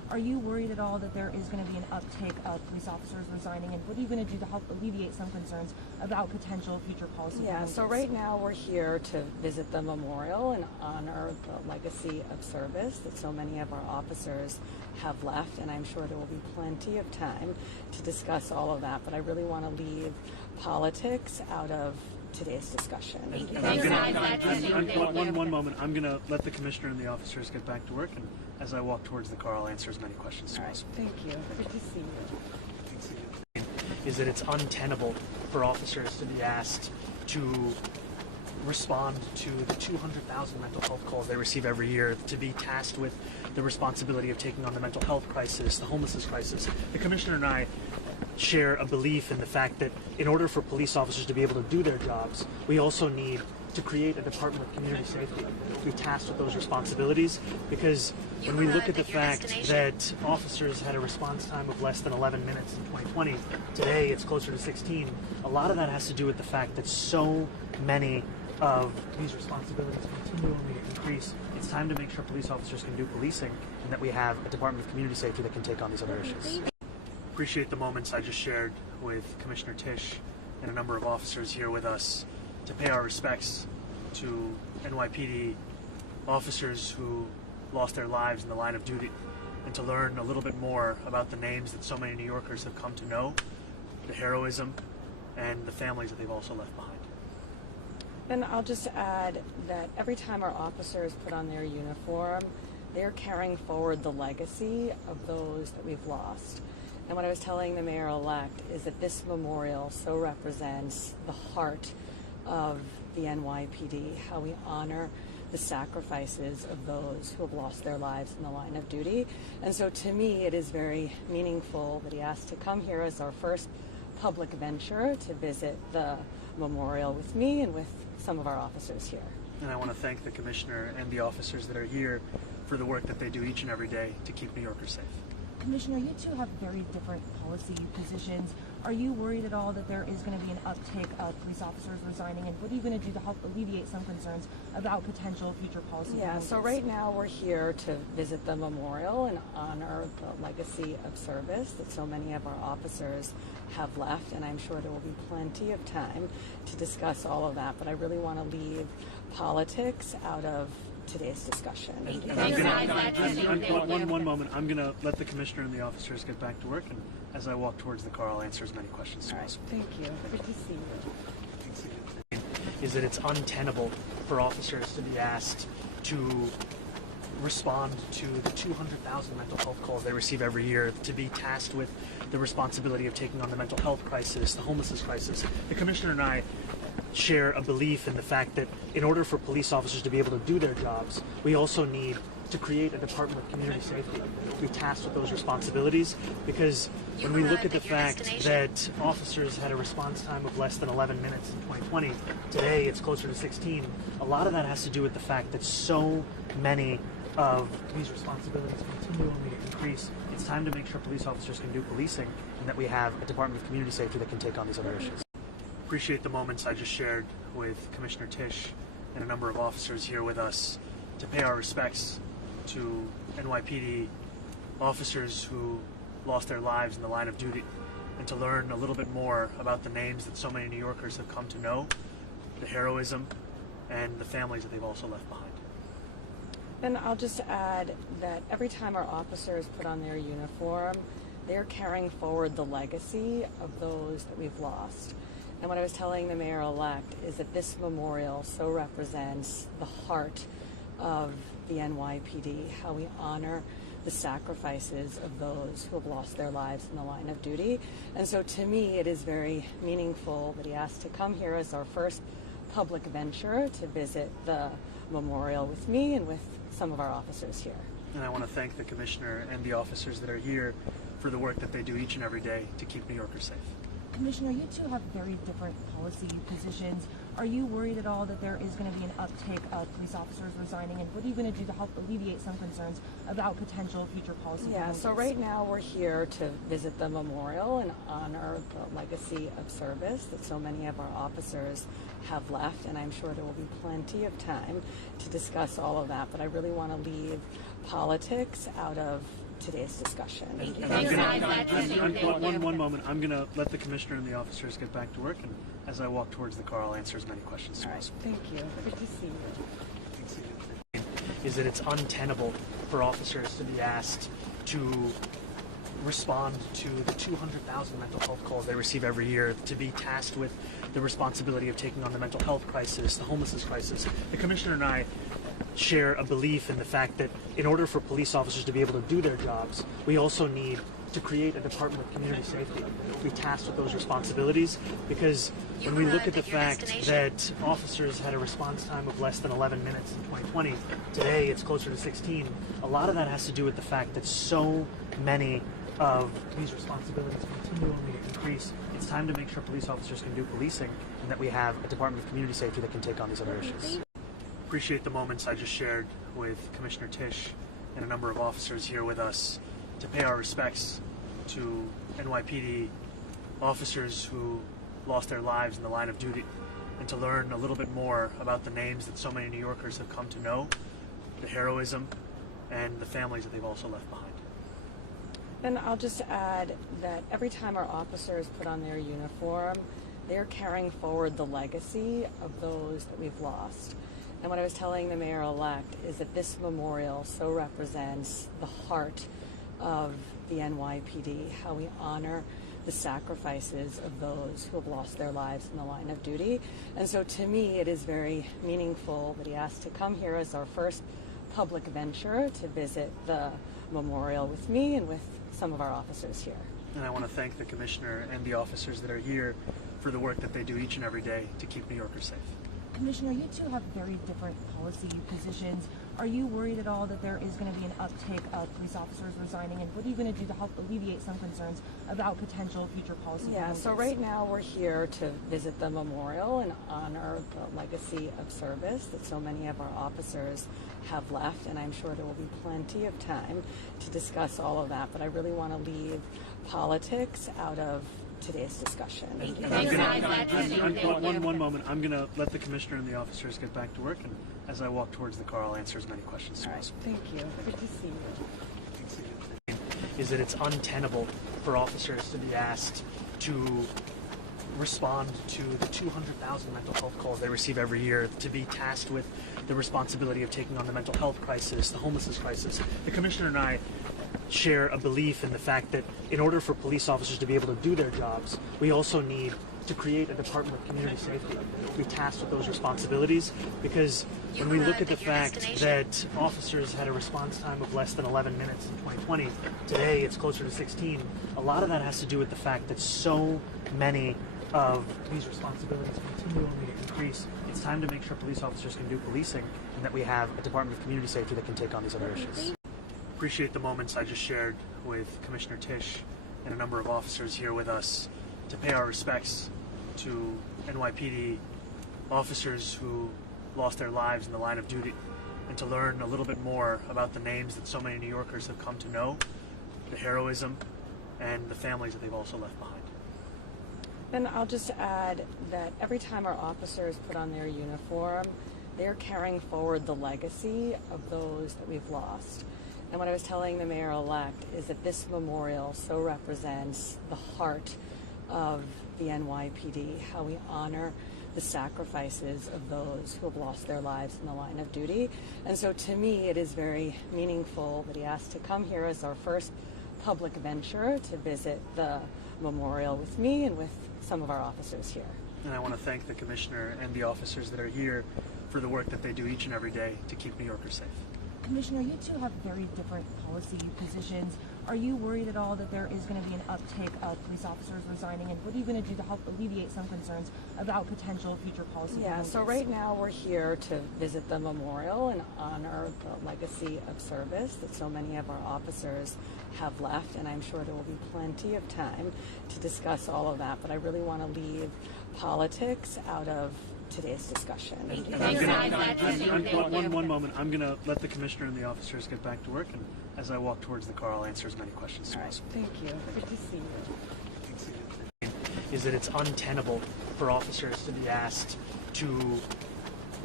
Are you worried at all that there is going to be an uptick of police officers resigning, and what are you going to do to help alleviate some concerns about potential future policy changes? So right now we're here to visit the memorial and honor the legacy of service that so many of our officers have left, and I'm sure there will be plenty of time to discuss all of that, but I really want to leave politics out of today's discussion. One moment. I'm going to let the commissioner and the officers get back to work, and as I walk towards the car, I'll answer as many questions as possible. Thank you. Good to see you. Is that it's untenable for officers to be asked to respond to the 200,000 mental health calls they receive every year, to be tasked with the responsibility of taking on the mental health crisis, the homelessness crisis. The commissioner and I share a belief in the fact that in order for police officers to be able to do their jobs, we also need to create a Department of Community Safety to be tasked with those responsibilities, because when we look at the fact that officers had a response time of less than 11 minutes in 2020, today it's closer to 16, a lot of that has to do with the fact that so many of these responsibilities continually increase. It's time to make sure police officers can do policing, and that we have a Department of Community Safety that can take on these other issues. Appreciate the moments I just shared with Commissioner Tisch and a number of officers here with us to pay our respects to NYPD officers who lost their lives in the line of duty, and to learn a little bit more about the names that so many New Yorkers have come to know, the heroism, and the families that they've also left behind. And I'll just add that every time our officers put on their uniform, they're carrying forward the legacy of those that we've lost. And what I was telling the mayor-elect is that this memorial so represents the heart of the NYPD, how we honor the sacrifices of those who have lost their lives in the line of duty. And so to me, it is very meaningful that he asked to come here as our first public venture to visit the memorial with me and with some of our officers here. And I want to thank the commissioner and the officers that are here for the work that they do each and every day to keep New Yorkers safe. Commissioner, you two have very different policy positions. Are you worried at all that there is going to be an uptick of police officers resigning, and what are you going to do to help alleviate some concerns about potential future policy changes? So right now we're here to visit the memorial and honor the legacy of service that so many of our officers have left, and I'm sure there will be plenty of time to discuss all of that, but I really want to leave politics out of today's discussion. One moment. I'm going to let the commissioner and the officers get back to work, and as I walk towards the car, I'll answer as many questions as possible. Thank you. Good to see you. Is that it's untenable for officers to be asked to respond to the 200,000 mental health calls they receive every year, to be tasked with the responsibility of taking on the mental health crisis, the homelessness crisis. The commissioner and I share a belief in the fact that in order for police officers to be able to do their jobs, we also need to create a Department of Community Safety to be tasked with those responsibilities, because when we look at the fact that officers had a response time of less than 11 minutes in 2020, today it's closer to 16, a lot of that has to do with the fact that so many of these responsibilities continually increase. It's time to make sure police officers can do policing, and that we have a Department of Community Safety that can take on these other issues. Appreciate the moments I just shared with Commissioner Tisch and a number of officers here with us to pay our respects to NYPD officers who lost their lives in the line of duty, and to learn a little bit more about the names that so many New Yorkers have come to know, the heroism, and the families that they've also left behind. And I'll just add that every time our officers put on their uniform, they're carrying forward the legacy of those that we've lost. And what I was telling the mayor-elect is that this memorial so represents the heart of the NYPD, how we honor the sacrifices of those who have lost their lives in the line of duty. And so to me, it is very meaningful that he asked to come here as our first public venture to visit the memorial with me and with some of our officers here. And I want to thank the commissioner and the officers that are here for the work that they do each and every day to keep New Yorkers safe. Commissioner, you two have very different policy positions. Are you worried at all that there is going to be an uptick of police officers resigning, and what are you going to do to help alleviate some concerns about potential future policy changes? So right now we're here to visit the memorial and honor the legacy of service that so many of our officers have left, and I'm sure there will be plenty of time to discuss all of that, but I really want to leave politics out of today's discussion. One moment. I'm going to let the commissioner and the officers get back to work, and as I walk towards the car, I'll answer as many questions as possible. Thank you. Good to see you. Is that it's untenable for officers to be asked to respond to the 200,000 mental health calls they receive every year, to be tasked with the responsibility of taking on the mental health crisis, the homelessness crisis. The commissioner and I share a belief in the fact that in order for police officers to be able to do their jobs, we also need to create a Department of Community Safety, be tasked with those responsibilities, because when we look at the fact that officers had a response time of less than 11 minutes in 2020, today it's closer to 16, a lot of that has to do with the fact that so many of these responsibilities continue only to increase. It's time to make sure police officers can do policing and that we have a Department of Community Safety that can take on these other issues. Appreciate the moments I just shared with Commissioner Tisch and a number of officers here with us to pay our respects to NYPD officers who lost their lives in the line of duty, and to learn a little bit more about the names that so many New Yorkers have come to know, the heroism, and the families that they've also left behind. And I'll just add that every time our officers put on their uniform, they're carrying forward the legacy of those that we've lost. And what I was telling the mayor-elect is that this memorial so represents the heart of the NYPD, how we honor the sacrifices of those who have lost their lives in the line of duty. And so to me, it is very meaningful that he asked to come here as our first public venture to visit the memorial with me and with some of our officers here. And I want to thank the commissioner and the officers that are here for the work that they do each and every day to keep New Yorkers safe. Commissioner, you two have very different policy positions. Are you worried at all that there is going to be an uptick of police officers resigning, and what are you going to do to help alleviate some concerns about potential future policy changes? So right now we're here to visit the memorial and honor the legacy of service that so many of our officers have left, and I'm sure there will be plenty of time to discuss all of that, but I really want to leave politics out of today's discussion. One moment. I'm going to let the commissioner and the officers get back to work, and as I walk towards the car, I'll answer as many questions as possible. Thank you. Good to see you. Is that it's untenable for officers to be asked to respond to the 200,000 mental health calls they receive every year, to be tasked with the responsibility of taking on the mental health crisis, the homelessness crisis. The commissioner and I share a belief in the fact that in order for police officers to be able to do their jobs, we also need to create a Department of Community Safety, be tasked with those responsibilities, because when we look at the fact that officers had a response time of less than 11 minutes in 2020, today it's closer to 16, a lot of that has to do with the fact that so many of these responsibilities continue only to increase. It's time to make sure police officers can do policing and that we have a Department of Community Safety that can take on these other issues. Appreciate the moments I just shared with Commissioner Tisch and a number of officers here with us to pay our respects to NYPD officers who lost their lives in the line of duty, and to learn a little bit more about the names that so many New Yorkers have come to know, the heroism, and the families that they've also left behind. And I'll just add that every time our officers put on their uniform, they're carrying forward the legacy of those that we've lost. And what I was telling the mayor-elect is that this memorial so represents the heart of the NYPD, how we honor the sacrifices of those who have lost their lives in the line of duty. And so to me, it is very meaningful that he asked to come here as our first public venture to visit the memorial with me and with some of our officers here. And I want to thank the commissioner and the officers that are here for the work that they do each and every day to keep New Yorkers safe. Commissioner, you two have very different policy positions. Are you worried at all that there is going to be an uptick of police officers resigning, and what are you going to do to help alleviate some concerns about potential future policy changes? So right now we're here to visit the memorial and honor the legacy of service that so many of our officers have left, and I'm sure there will be plenty of time to discuss all of that, but I really want to leave politics out of today's discussion. One moment. I'm going to let the commissioner and the officers get back to work, and as I walk towards the car, I'll answer as many questions as possible. Thank you. Good to see you. Is that it's untenable for officers to be asked to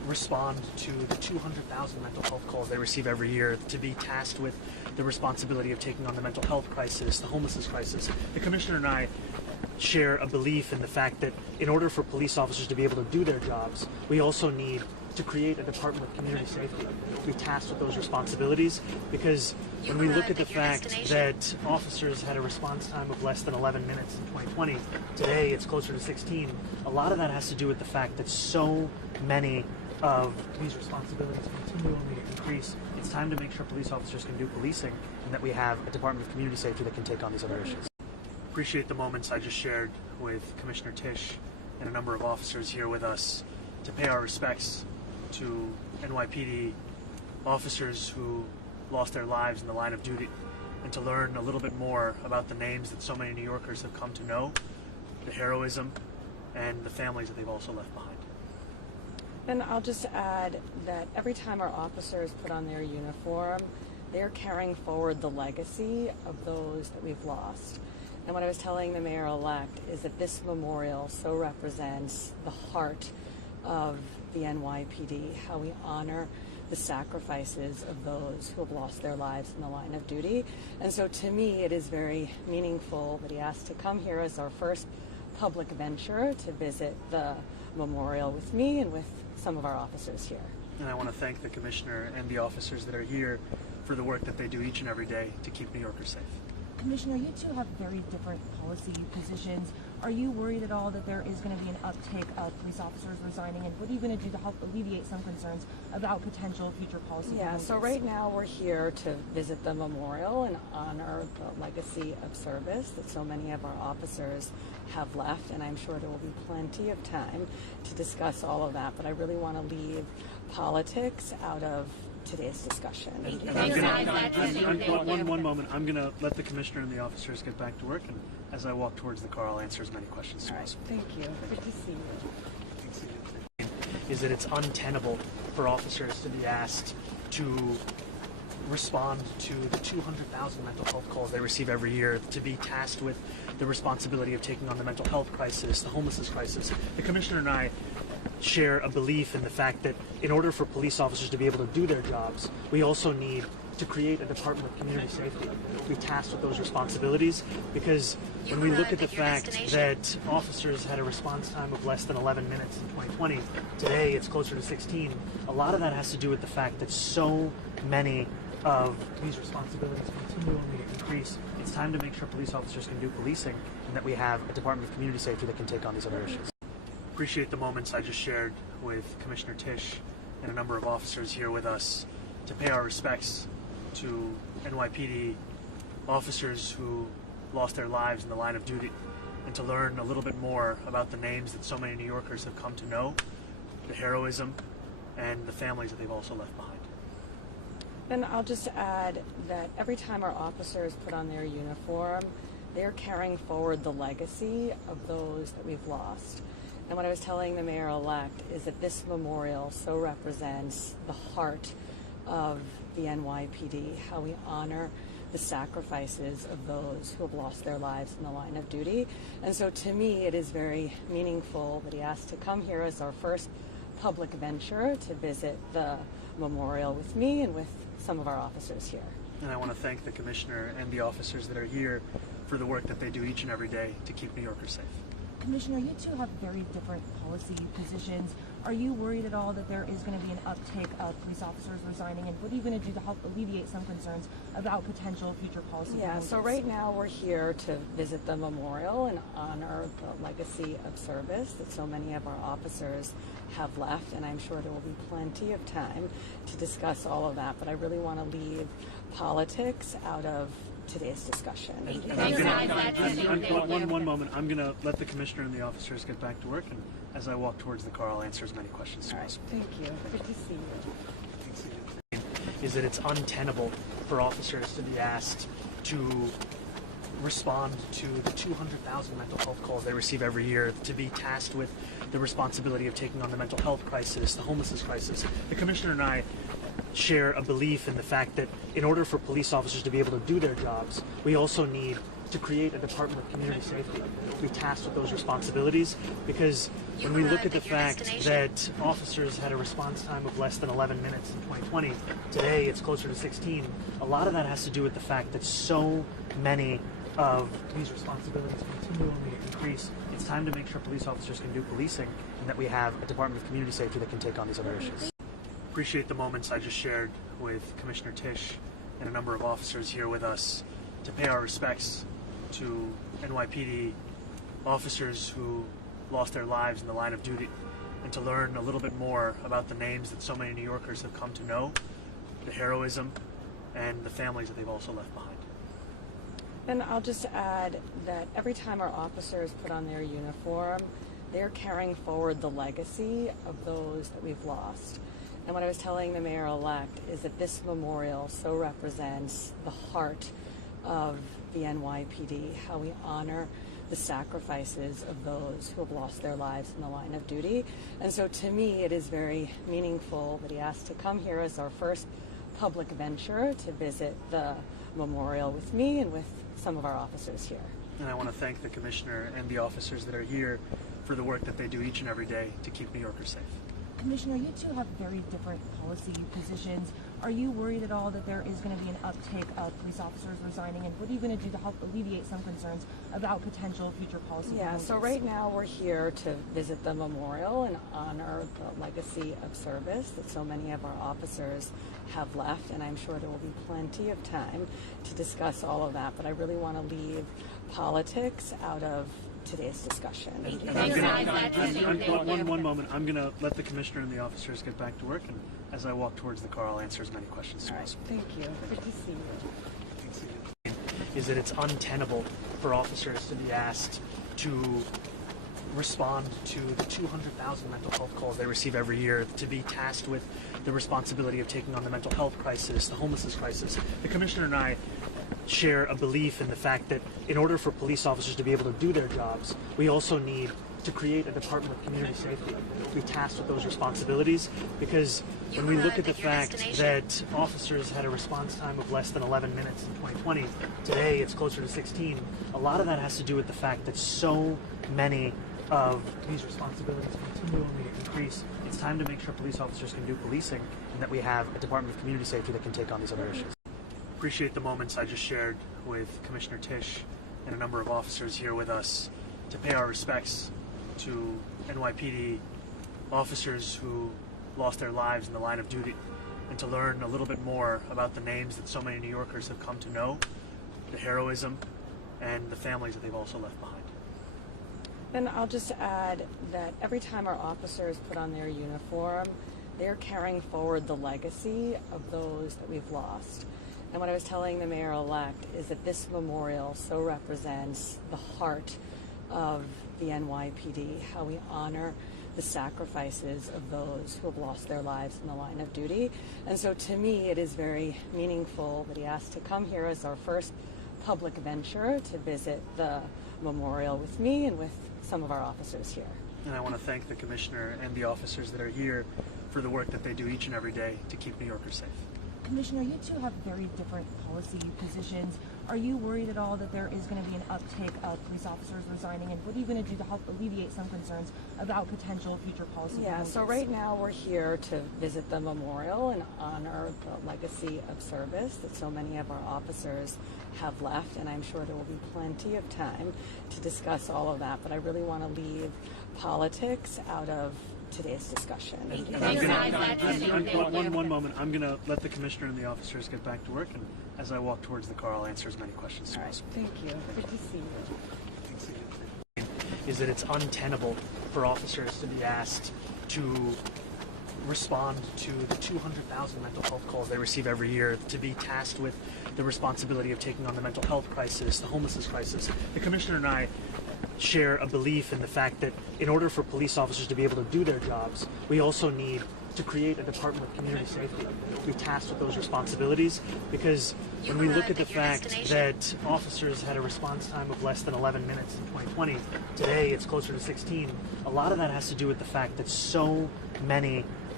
respond to the 200,000 mental health calls they receive every year, to be tasked with the responsibility of taking on the mental health crisis, the homelessness crisis. The Commissioner and I share a belief in the fact that in order for police officers to be able to do their jobs, we also need to create a Department of Community Safety, be tasked with those responsibilities, because when we look at the fact that officers had a response time of less than 11 minutes in 2020, today it's closer to 16, a lot of that has to do with the fact that so many of these responsibilities continue only to increase. It's time to make sure police officers can do policing and that we have a Department of Community Safety that can take on these other issues. Appreciate the moments I just shared with Commissioner Tisch and a number of officers here with us to pay our respects to NYPD officers who lost their lives in the line of duty, and to learn a little bit more about the names that so many New Yorkers have come to know, the heroism, and the families that they've also left behind. And I'll just add that every time our officers put on their uniform, they're carrying forward the legacy of those that we've lost. And what I was telling the mayor-elect is that this memorial so represents the heart of the NYPD, how we honor the sacrifices of those who have lost their lives in the line of duty. And so to me, it is very meaningful that he asked to come here as our first public venture to visit the memorial with me and with some of our officers here. And I want to thank the Commissioner and the officers that are here for the work that they do each and every day to keep New Yorkers safe. Commissioner, you two have very different policy positions. Are you worried at all that there is going to be an uptick of police officers resigning, and what are you going to do to help alleviate some concerns about potential future policy Yeah, changes? so right now we're here to visit the memorial and honor the legacy of service that so many of our officers have left, and I'm sure there will be plenty of time to discuss all of that, but I really want to leave politics out of today's discussion. One moment. I'm going to let the Commissioner and the officers get back to work, and as I walk towards the car, I'll answer as many questions as All right, possible. thank you. Good to see you. Is that it's untenable for officers to be asked to respond to the 200,000 mental health calls they receive every year, to be tasked with the responsibility of taking on the mental health crisis, the homelessness crisis. The Commissioner and I share a belief in the fact that in order for police officers to be able to do their jobs, we also need to create a Department of Community Safety, be tasked with those responsibilities, because when we look at the fact that officers had a response time of less than 11 minutes in 2020, today it's closer to 16, a lot of that has to do with the fact that so many of these responsibilities continue only to increase. It's time to make sure police officers can do policing and that we have a Department of Community Safety that can take on these other issues. Appreciate the moments I just shared with Commissioner Tisch and a number of officers here with us to pay our respects to NYPD officers who lost their lives in the line of duty, and to learn a little bit more about the names that so many New Yorkers have come to know, the heroism, and the families that they've also left behind. And I'll just add that every time our officers put on their uniform, they're carrying forward the legacy of those that we've lost. And what I was telling the mayor-elect is that this memorial so represents the heart of the NYPD, how we honor the sacrifices of those who have lost their lives in the line of duty. And so to me, it is very meaningful that he asked to come here as our first public venture to visit the memorial with me and with some of our officers here. And I want to thank the Commissioner and the officers that are here for the work that they do each and every day to keep New Yorkers safe. Commissioner, you two have very different policy positions. Are you worried at all that there is going to be an uptick of police officers resigning, and what are you going to do to help alleviate some concerns about potential future policy Yeah, changes? so right now we're here to visit the memorial and honor the legacy of service that so many of our officers have left, and I'm sure there will be plenty of time to discuss all of that, but I really want to leave politics out of today's discussion. One moment. I'm going to let the Commissioner and the officers get back to work, and as I walk towards the car, I'll answer as many questions as All right, possible. thank you. Good to see you. Is that it's untenable for officers to be asked to respond to the 200,000 mental health calls they receive every year, to be tasked with the responsibility of taking on the mental health crisis, the homelessness crisis. The Commissioner and I share a belief in the fact that in order for police officers to be able to do their jobs, we also need to create a Department of Community Safety, be tasked with those responsibilities, because when we look at the fact that officers had a response time of less than 11 minutes in 2020, today it's closer to 16, a lot of that has to do with the fact that so many of these responsibilities continually increase. It's time to make sure police officers can do policing and that we have a Department of Community Safety that can take on these other issues. Appreciate the moments I just shared with Commissioner Tisch and a number of officers here with us to pay our respects to NYPD officers who lost their lives in the line of duty, and to learn a little bit more about the names that so many New Yorkers have come to know, the heroism, and the families that they've also left behind. And I'll just add that every time our officers put on their uniform, they're carrying forward the legacy of those that we've lost. And what I was telling the mayor-elect is that this memorial so represents the heart of the NYPD, how we honor the sacrifices of those who have lost their lives in the line of duty. And so to me, it is very meaningful that he asked to come here as our first public venture to visit the memorial with me and with some of our officers here. And I want to thank the Commissioner and the officers that are here for the work that they do each and every day to keep New Yorkers safe. Commissioner, you two have very different policy positions. Are you worried at all that there is going to be an uptake of police officers resigning, and what are you going to do to help alleviate some concerns about potential future policy proposals? So right now we're here to visit the memorial and honor the legacy of service that so many of our officers have left, and I'm sure there will be plenty of time to discuss all of that, but I really want to leave politics out of today's discussion. One moment. I'm going to let the Commissioner and the officers get back to work, and as I walk towards the car, I'll answer as many questions as possible. Thank you. Good to see you. Is that it's untenable for officers to be asked to respond to the 200,000 mental health calls they receive every year, to be tasked with the responsibility of taking on the mental health crisis, the homelessness crisis. The Commissioner and I share a belief in the fact that in order for police officers to be able to do their jobs, we also need to create a Department of Community Safety, be tasked with those responsibilities, because when we look at the fact that officers had a response time of less than 11 minutes in 2020, today it's closer to 16, a lot of that has to do with the fact that so many of these responsibilities continually increase. It's time to make sure police officers can do policing and that we have a Department of Community Safety that can take on these other issues. Appreciate the moments I just shared with Commissioner Tisch and a number of officers here with us to pay our respects to NYPD officers who lost their lives in the line of duty, and to learn a little bit more about the names that so many New Yorkers have come to know, the heroism, and the families that they've also left behind. And I'll just add that every time our officers put on their uniform, they're carrying forward the legacy of those that we've lost. And what I was telling the mayor-elect is that this memorial so represents the heart of the NYPD, how we honor the sacrifices of those who have lost their lives in the line of duty. And so to me, it is very meaningful that he asked to come here as our first public venture to visit the memorial with me and with some of our officers here. And I want to thank the Commissioner and the officers that are here for the work that they do each and every day to keep New Yorkers safe. Commissioner, you two have very different policy positions. Are you worried at all that there is going to be an uptake of police officers resigning, and what are you going to do to help alleviate some concerns about potential future policy proposals? So right now we're here to visit the memorial and honor the legacy of service that so many of our officers have left, and I'm sure there will be plenty of time to discuss all of that, but I really want to leave politics out of today's discussion. One moment. I'm going to let the Commissioner and the officers get back to work, and as I walk towards the car, I'll answer as many questions as possible. Thank you. Good to see you. Is that it's untenable for officers to be asked to respond to the 200,000 mental health calls they receive every year, to be tasked with the responsibility of taking on the mental health crisis, the homelessness crisis. The Commissioner and I share a belief in the fact that in order for police officers to be able to do their jobs, we also need to create a Department of Community Safety, be tasked with those responsibilities, because when we look at the fact that officers had a response time of less than 11 minutes in 2020, today it's closer to 16, a lot of that has to do with the fact that so many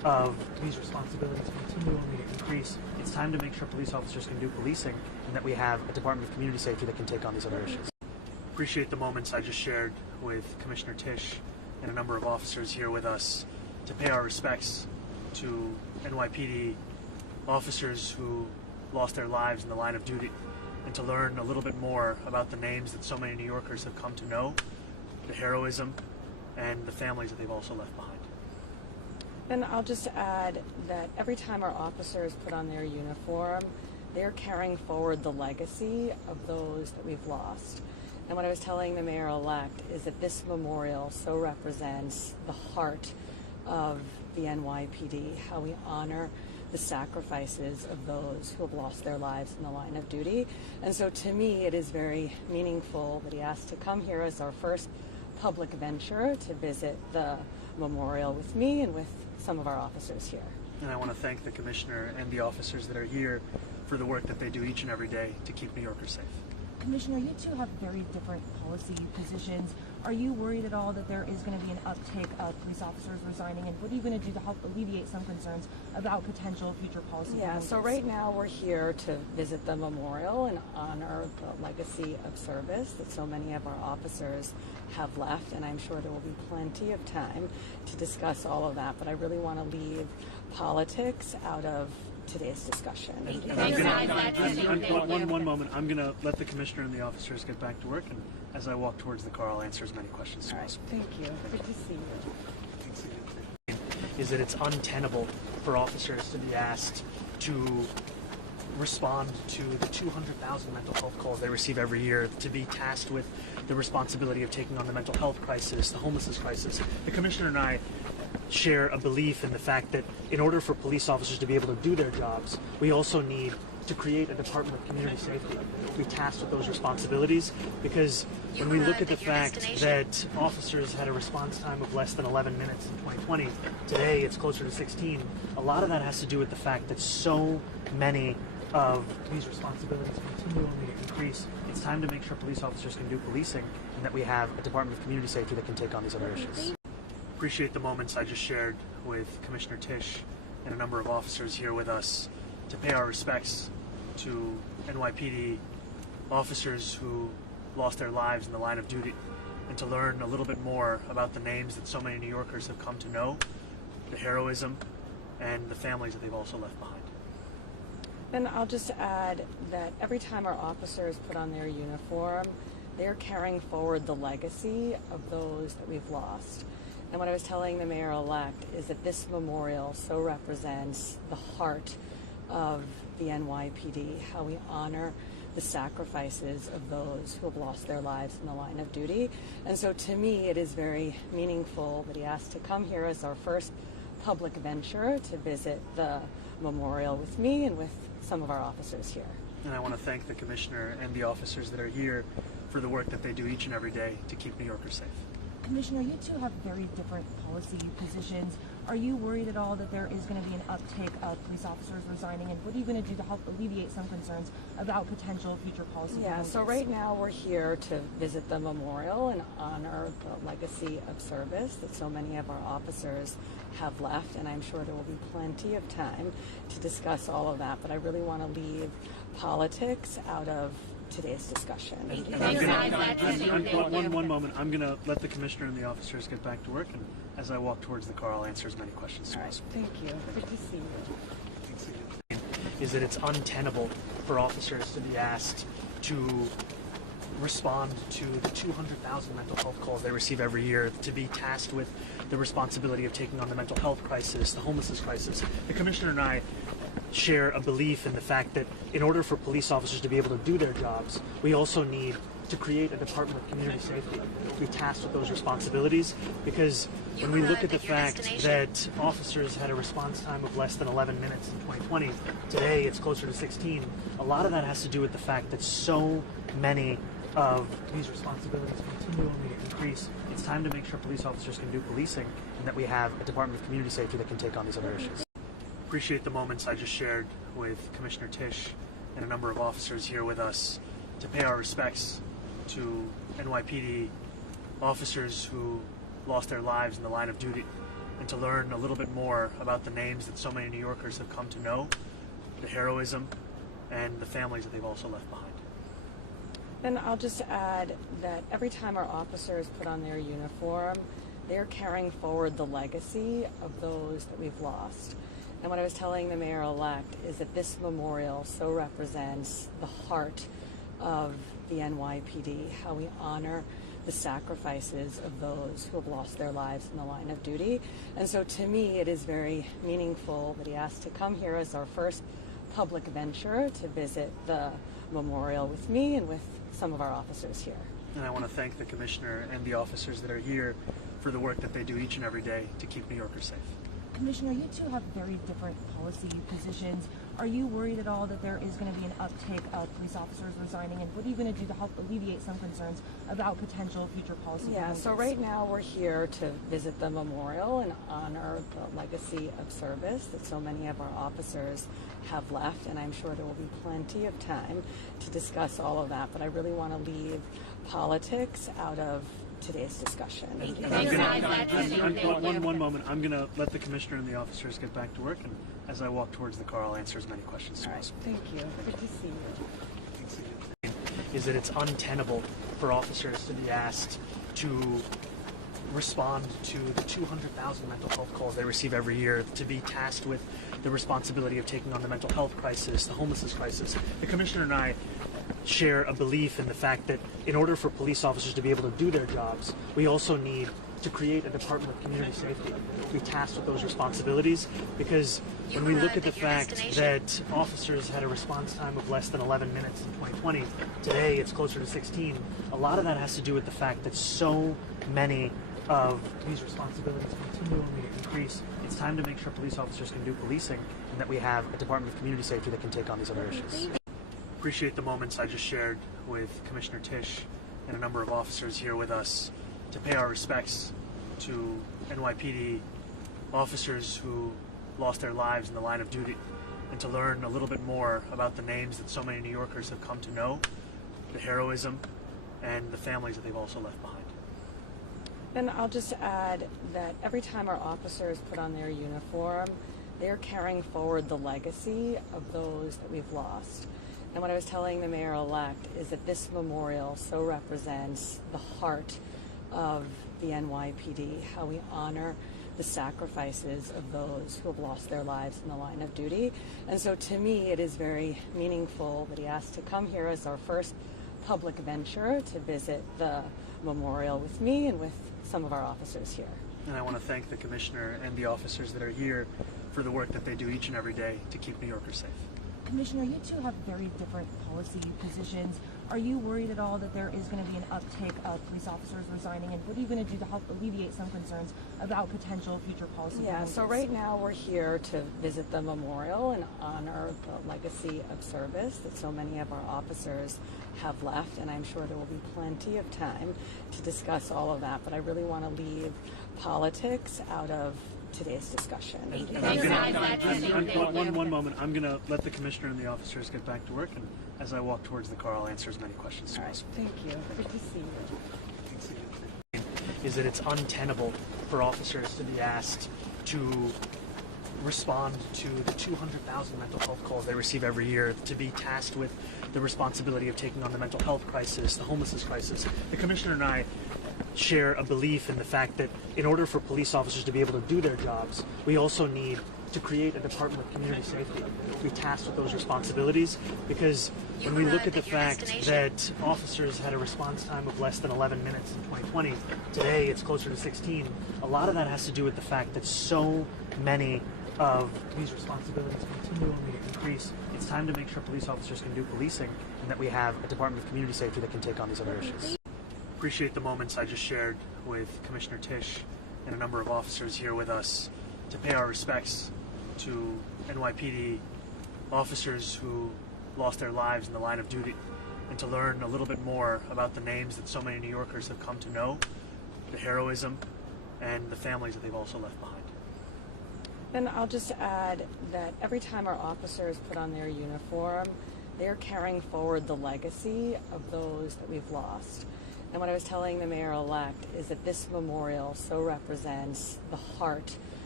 of these responsibilities continue only to increase, it's time to make sure police officers can do policing and that we have a Department of Community Safety that can take on these other issues. Appreciate the moments I just shared with Commissioner Tisch and a number of officers here with us to pay our respects to NYPD officers who lost their lives in the line of duty, and to learn a little bit more about the names that so many New Yorkers have come to know, the heroism, and the families that they've also left behind. And I'll just add that every time our officers put on their uniform, they're carrying forward the legacy of those that we've lost. And what I was telling the mayor-elect is that this memorial so represents the heart of the NYPD, how we honor the sacrifices of those who have lost their lives in the line of duty. And so to me, it is very meaningful that he asked to come here as our first public venture to visit the memorial with me and with some of our officers here. And I want to thank the Commissioner and the officers that are here for the work that they do each and every day to keep New Yorkers safe. Commissioner, you two have very different policy positions. Are you worried at all that there is going to be an uptick of police officers resigning, and what are you going to do to help alleviate some concerns about potential future policy changes? So right now we're here to visit the memorial and honor the legacy of service that so many of our officers have left, and I'm sure there will be plenty of time to discuss all of that, but I really want to leave politics out of today's discussion. One moment. I'm going to let the Commissioner and the officers get back to work, and as I walk towards the car, I'll answer as many questions as possible. Thank you. Good to see you. Is that it's untenable for officers to be asked to respond to the 200,000 mental health calls they receive every year, to be tasked with the responsibility of taking on the mental health crisis, the homelessness crisis. The Commissioner and I share a belief in the fact that in order for police officers to be able to do their jobs, we also need to create a Department of Community Safety, be tasked with those responsibilities, because when we look at the fact that officers had a response time of less than 11 minutes in 2020, today it's closer to 16, a lot of that has to do with the fact that so many of these responsibilities continue only to increase. It's time to make sure police officers can do policing and that we have a Department of Community Safety that can take on these other issues. Appreciate the moments I just shared with Commissioner Tisch and a number of officers here with us to pay our respects to NYPD officers who lost their lives in the line of duty, and to learn a little bit more about the names that so many New Yorkers have come to know, the heroism, and the families that they've also left behind. And I'll just add that every time our officers put on their uniform, they're carrying forward the legacy of those that we've lost. And what I was telling the mayor-elect is that this memorial so represents the heart of the NYPD, how we honor the sacrifices of those who have lost their lives in the line of duty. And so to me, it is very meaningful that he asked to come here as our first public venture to visit the memorial with me and with some of our officers here. And I want to thank the Commissioner and the officers that are here for the work that they do each and every day to keep New Yorkers safe. Commissioner, you two have very different policy positions. Are you worried at all that there is going to be an uptick of police officers resigning, and what are you going to do to help alleviate some concerns about potential future policy changes? So right now we're here to visit the memorial and honor the legacy of service that so many of our officers have left, and I'm sure there will be plenty of time to discuss all of that, but I really want to leave politics out of today's discussion. One moment. I'm going to let the Commissioner and the officers get back to work, and as I walk towards the car, I'll answer as many questions as possible. Thank you. Good to see you. Is that it's untenable for officers to be asked to respond to the 200,000 mental health calls they receive every year, to be tasked with the responsibility of taking on the mental health crisis, the homelessness crisis. The Commissioner and I share a belief in the fact that in order for police officers to be able to do their jobs, we also need to create a Department of Community Safety, be tasked with those responsibilities, because when we look at the fact that officers had a response time of less than 11 minutes in 2020, today it's closer to 16, a lot of that has to do with the fact that so many of these responsibilities continue only to increase. It's time to make sure police officers can do policing and that we have a Department of Community Safety that can take on these other issues. Appreciate the moments I just shared with Commissioner Tisch and a number of officers here with us to pay our respects to NYPD officers who lost their lives in the line of duty, and to learn a little bit more about the names that so many New Yorkers have come to know, the heroism, and the families that they've also left behind. And I'll just add that every time our officers put on their uniform, they're carrying forward the legacy of those that we've lost. And what I was telling the mayor-elect is that this memorial so represents the heart of the NYPD, how we honor the sacrifices of those who have lost their lives in the line of duty. And so to me, it is very meaningful that he asked to come here as our first public venture to visit the memorial with me and with some of our officers here. And I want to thank the Commissioner and the officers that are here for the work that they do each and every day to keep New Yorkers safe. Commissioner, you two have very different policy positions. Are you worried at all that there is going to be an uptick of police officers resigning, and what are you going to do to help alleviate some concerns about potential future policy? Yeah, so right now we're here to visit the memorial and honor the legacy of service that so many of our officers have left, and I'm sure there will be plenty of time to discuss all of that, but I really want to leave politics out of today's discussion. One moment. I'm going to let the Commissioner and the officers get back to work, and as I walk towards the car, I'll answer as many questions as possible. Thank you. Good to see you. Is that it's untenable for officers to be asked to respond to the 200,000 mental health calls they receive every year, to be tasked with the responsibility of taking on the mental health crisis, the homelessness crisis. The Commissioner and I share a belief in the fact that in order for police officers to be able to do their jobs, we also need to create a Department of Community Safety, be tasked with those responsibilities, because when we look at the fact that officers had a response time of less than 11 minutes in 2020, today it's closer to 16, a lot of that has to do with the fact that so many of these responsibilities continually increase. It's time to make sure police officers can do policing, and that we have a Department of Community Safety that can take on these other issues. Appreciate the moments I just shared with Commissioner Tisch and a number of officers here with us to pay our respects to NYPD officers who lost their lives in the line of duty, and to learn a little bit more about the names that so many New Yorkers have come to know, the heroism, and the families that they've also left behind. And I'll just add that every time our officers put on their uniform, they're carrying forward the legacy of those that we've lost. And what I was telling the mayor-elect is that this memorial so represents the heart of the NYPD, how we honor the sacrifices of those who have lost their lives in the line of duty. And so to me, it is very meaningful that he asked to come here as our first public venture to visit the memorial with me and with some of our officers here. And I want to thank the Commissioner and the officers that are here for the work that they do each and every day to keep New Yorkers safe. Commissioner, you two have very different policy positions. Are you worried at all that there is going to be an uptick of police officers resigning, and what are you going to do to help alleviate some concerns about potential future policy? Yeah, so right now we're here to visit the memorial and honor the legacy of service that so many of our officers have left, and I'm sure there will be plenty of time to discuss all of that, but I really want to leave politics out of today's discussion. One moment. I'm going to let the Commissioner and the officers get back to work, and as I walk towards the car, I'll answer as many questions as possible. Thank you. Good to see you. Is that it's untenable for officers to be asked to respond to the 200,000 mental health calls they receive every year, to be tasked with the responsibility of taking on the mental health crisis, the homelessness crisis. The Commissioner and I share a belief in the fact that in order for police officers to be able to do their jobs, we also need to create a Department of Community Safety, be tasked with those responsibilities, because when we look at the fact that officers had a response time of less than 11 minutes in 2020, today it's closer to 16, a lot of that has to do with the fact that so many of these responsibilities continually increase. It's time to make sure police officers can do policing, and that we have a Department of Community Safety that can take on these other issues. Appreciate the moments I just shared with Commissioner Tisch and a number of officers here with us to pay our respects to NYPD officers who lost their lives in the line of duty, and to learn a little bit more about the names that so many New Yorkers have come to know, the heroism, and the families that they've also left behind. And I'll just add that every time our officers put on their uniform, they're carrying forward the legacy of those that we've lost. And what I was telling the mayor-elect is that this memorial so represents the heart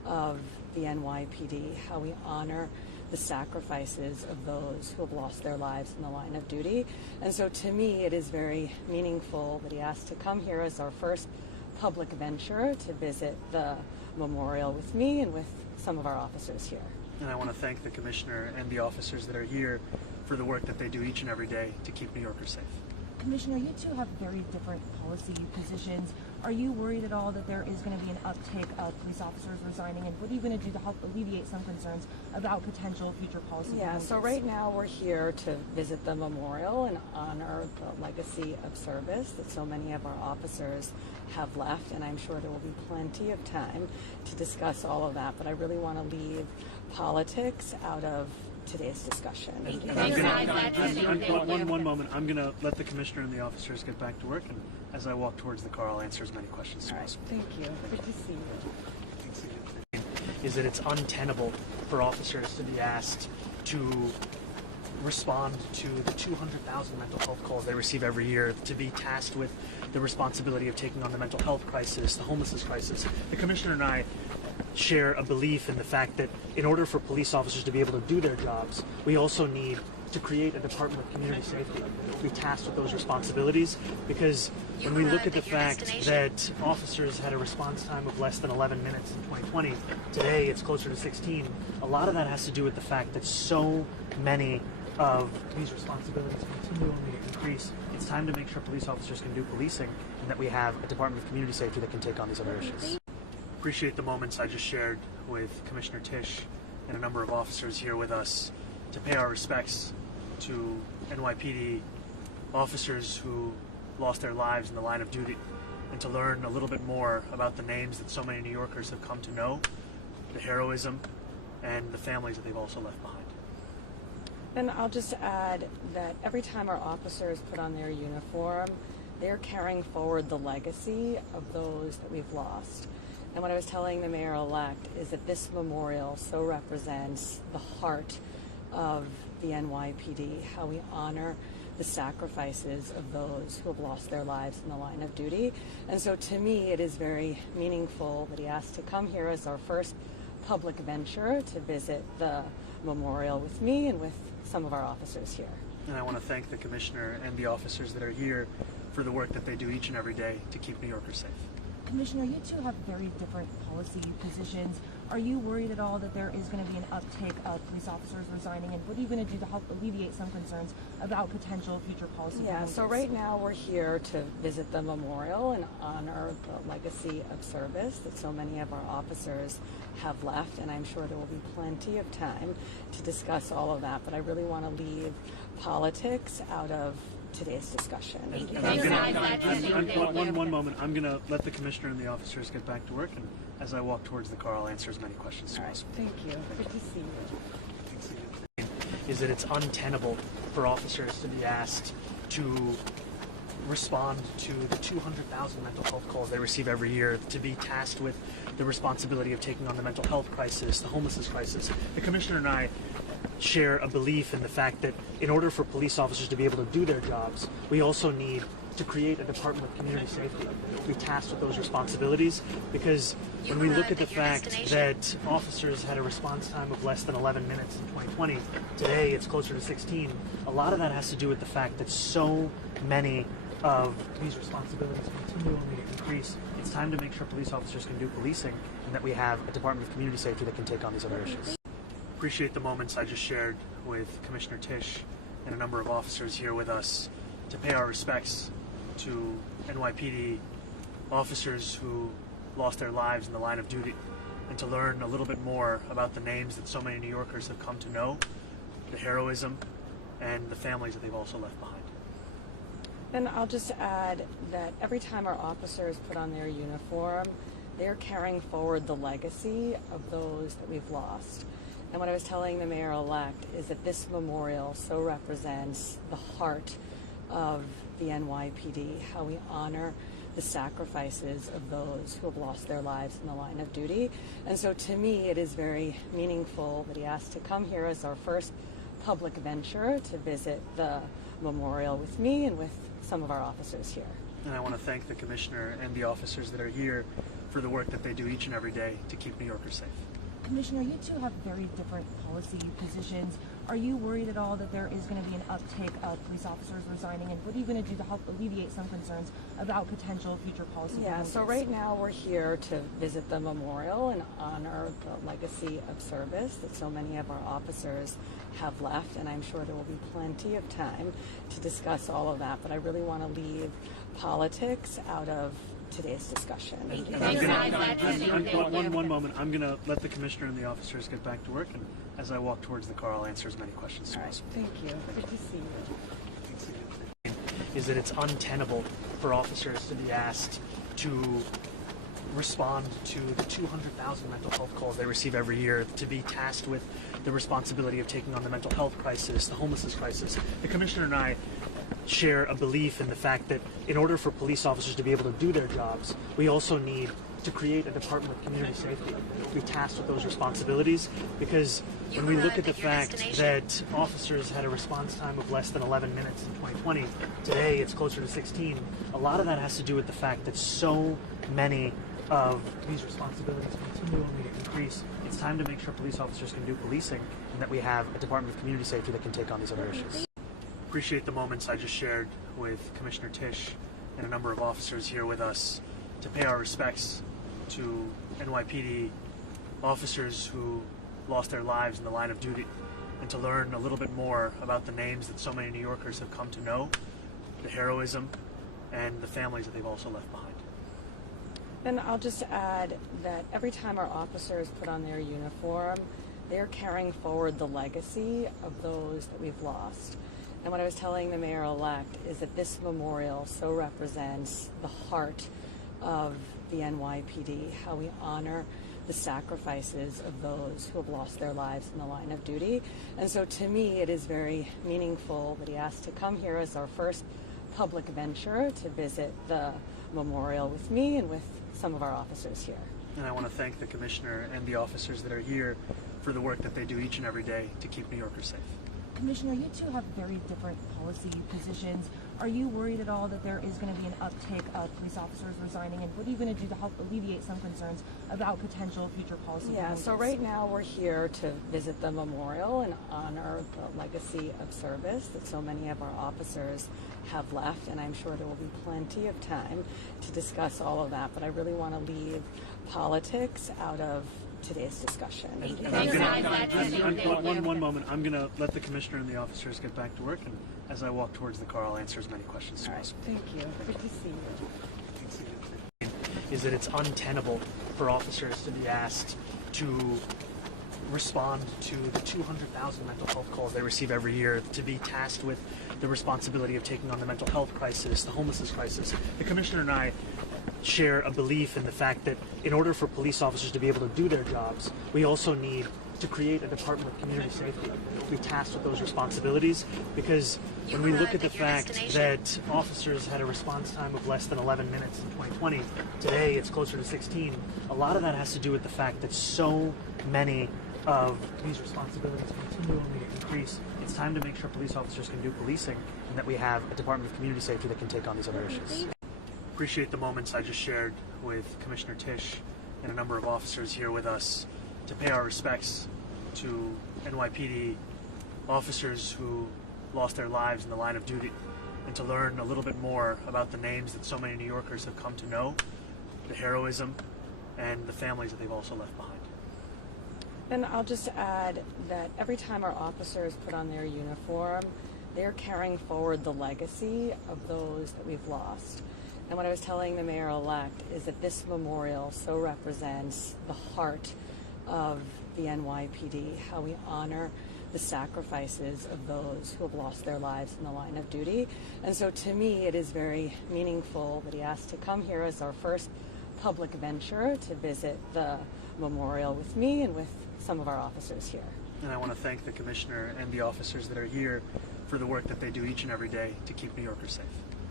of the NYPD, how we honor the sacrifices of those who have lost their lives in the line of duty. And so to me, it is very meaningful that he asked to come here as our first public venture to visit the memorial with me and with some of our officers here. And I want to thank the Commissioner and the officers that are here for the work that they do each and every day to keep New Yorkers safe. Commissioner, you two have very different policy positions. Are you worried at all that there is going to be an uptick of police officers resigning, and what are you going to do to help alleviate some concerns about potential future policy changes? So right now we're here to visit the memorial and honor the legacy of service that so many of our officers have left, and I'm sure there will be plenty of time to discuss all of that, but I really want to leave politics out of today's discussion. One moment. I'm going to let the Commissioner and the officers get back to work, and as I walk towards the car, I'll answer as many questions as possible. Thank you. Good to see you. Is that it's untenable for officers to be asked to respond to the 200,000 mental health calls they receive every year, to be tasked with the responsibility of taking on the mental health crisis, the homelessness crisis. The Commissioner and I share a belief in the fact that in order for police officers to be able to do their jobs, we also need to create a Department of Community Safety, be tasked with those responsibilities, because when we look at the fact that officers had a response time of less than 11 minutes in 2020, today it's closer to 16, a lot of that has to do with the fact that so many of these responsibilities continually increase. It's time to make sure police officers can do policing, and that we have a Department of Community Safety that can take on these other issues. Appreciate the moments I just shared with Commissioner Tisch and a number of officers here with us to pay our respects to NYPD officers who lost their lives in the line of duty, and to learn a little bit more about the names that so many New Yorkers have come to know, the heroism, and the families that they've also left behind. And I'll just add that every time our officers put on their uniform, they're carrying forward the legacy of those that we've lost. And what I was telling the mayor-elect is that this memorial so represents the heart of the NYPD, how we honor the sacrifices of those who have lost their lives in the line of duty. And so to me, it is very meaningful that he asked to come here as our first public venture to visit the memorial with me and with some of our officers here. And I want to thank the Commissioner and the officers that are here for the work that they do each and every day to keep New Yorkers safe. Commissioner, you two have very different policy positions. Are you worried at all that there is going to be an uptick of police officers resigning, and what are you going to do to help alleviate some concerns about potential future policy changes? So right now we're here to visit the memorial and honor the legacy of service that so many of our officers have left, and I'm sure there will be plenty of time to discuss all of that, but I really want to leave politics out of today's discussion. One moment. I'm going to let the Commissioner and the officers get back to work, and as I walk towards the car, I'll answer as many questions as possible. Thank you. Good to see you. Is that it's untenable for officers to be asked to respond to the 200,000 mental health calls they receive every year, to be tasked with the responsibility of taking on the mental health crisis, the homelessness crisis. The Commissioner and I share a belief in the fact that in order for police officers to be able to do their jobs, we also need to create a Department of Community Safety, be tasked with those responsibilities, because when we look at the fact that officers had a response time of less than 11 minutes in 2020, today it's closer to 16, a lot of that has to do with the fact that so many of these responsibilities continually increase. It's time to make sure police officers can do policing, and that we have a Department of Community Safety that can take on these other issues. Appreciate the moments I just shared with Commissioner Tisch and a number of officers here with us to pay our respects to NYPD officers who lost their lives in the line of duty, and to learn a little bit more about the names that so many New Yorkers have come to know, the heroism, and the families that they've also left behind. And I'll just add that every time our officers put on their uniform, they're carrying forward the legacy of those that we've lost. And what I was telling the mayor-elect is that this memorial so represents the heart of the NYPD, how we honor the sacrifices of those who have lost their lives in the line of duty. And so to me, it is very meaningful that he asked to come here as our first public venture to visit the memorial with me and with some of our officers here. And I want to thank the Commissioner and the officers that are here for the work that they do each and every day to keep New Yorkers safe. Commissioner, you two have very different policy positions. Are you worried at all that there is going to be an uptake of police officers resigning, and what are you going to do to help alleviate some concerns about potential future policy changes? So right now we're here to visit the memorial and honor the legacy of service that so many of our officers have left, and I'm sure there will be plenty of time to discuss all of that, but I really want to leave politics out of today's discussion. One moment. I'm going to let the Commissioner and the officers get back to work, and as I walk towards the car, I'll answer as many questions as possible. Thank you. Good to see you. Is that it's untenable for officers to be asked to respond to the 200,000 mental health calls they receive every year, to be tasked with the responsibility of taking on the mental health crisis, the homelessness crisis. The Commissioner and I share a belief in the fact that in order for police officers to be able to do their jobs, we also need to create a Department of Community Safety, be tasked with those responsibilities, because when we look at the fact that officers had a response time of less than 11 minutes in 2020, today it's closer to 16, a lot of that has to do with the fact that so many of these responsibilities continually increase. It's time to make sure police officers can do policing, and that we have a Department of Community Safety that can take on these other issues. Appreciate the moments I just shared with Commissioner Tisch and a number of officers here with us to pay our respects to NYPD officers who lost their lives in the line of duty, and to learn a little bit more about the names that so many New Yorkers have come to know, the heroism, and the families that they've also left behind. And I'll just add that every time our officers put on their uniform, they're carrying forward the legacy of those that we've lost. And what I was telling the mayor-elect is that this memorial so represents the heart of the NYPD, how we honor the sacrifices of those who have lost their lives in the line of duty. And so to me, it is very meaningful that he asked to come here as our first public venture to visit the memorial with me and with some of our officers here. And I want to thank the Commissioner and the officers that are here for the work that they do each and every day to keep New Yorkers safe. Commissioner, you two have very different policy positions. Are you worried at all that there is going to be an uptake of police officers resigning, and what are you going to do to help alleviate some concerns about potential future policy changes? So right now we're here to visit the memorial and honor the legacy of service that so many of our officers have left, and I'm sure there will be plenty of time to discuss all of that, but I really want to leave politics out of today's discussion. One moment. I'm going to let the Commissioner and the officers get back to work, and as I walk towards the car, I'll answer as many questions as possible. Thank you. Good to see you. Is that it's untenable for officers to be asked to respond to the 200,000 mental health calls they receive every year, to be tasked with the responsibility of taking on the mental health crisis, the homelessness crisis. The Commissioner and I share a belief in the fact that in order for police officers to be able to do their jobs, we also need to create a Department of Community Safety, be tasked with those responsibilities, because when we look at the fact that officers had a response time of less than 11 minutes in 2020, today it's closer to 16, a lot of that has to do with the fact that so many of these responsibilities continually increase. It's time to make sure police officers can do policing, and that we have a Department of Community Safety that can take on these other issues. Appreciate the moments I just shared with Commissioner Tisch and a number of officers here with us to pay our respects to NYPD officers who lost their lives in the line of duty, and to learn a little bit more about the names that so many New Yorkers have come to know, the heroism, and the families that they've also left behind. And I'll just add that every time our officers put on their uniform, they're carrying forward the legacy of those that we've lost. And what I was telling the mayor-elect is that this memorial so represents the heart of the NYPD, how we honor the sacrifices of those who have lost their lives in the line of duty. And so to me, it is very meaningful that he asked to come here as our first public venture to visit the memorial with me and with some of our officers here. And I want to thank the Commissioner and the officers that are here for the work that they do each and every day to keep New Yorkers safe.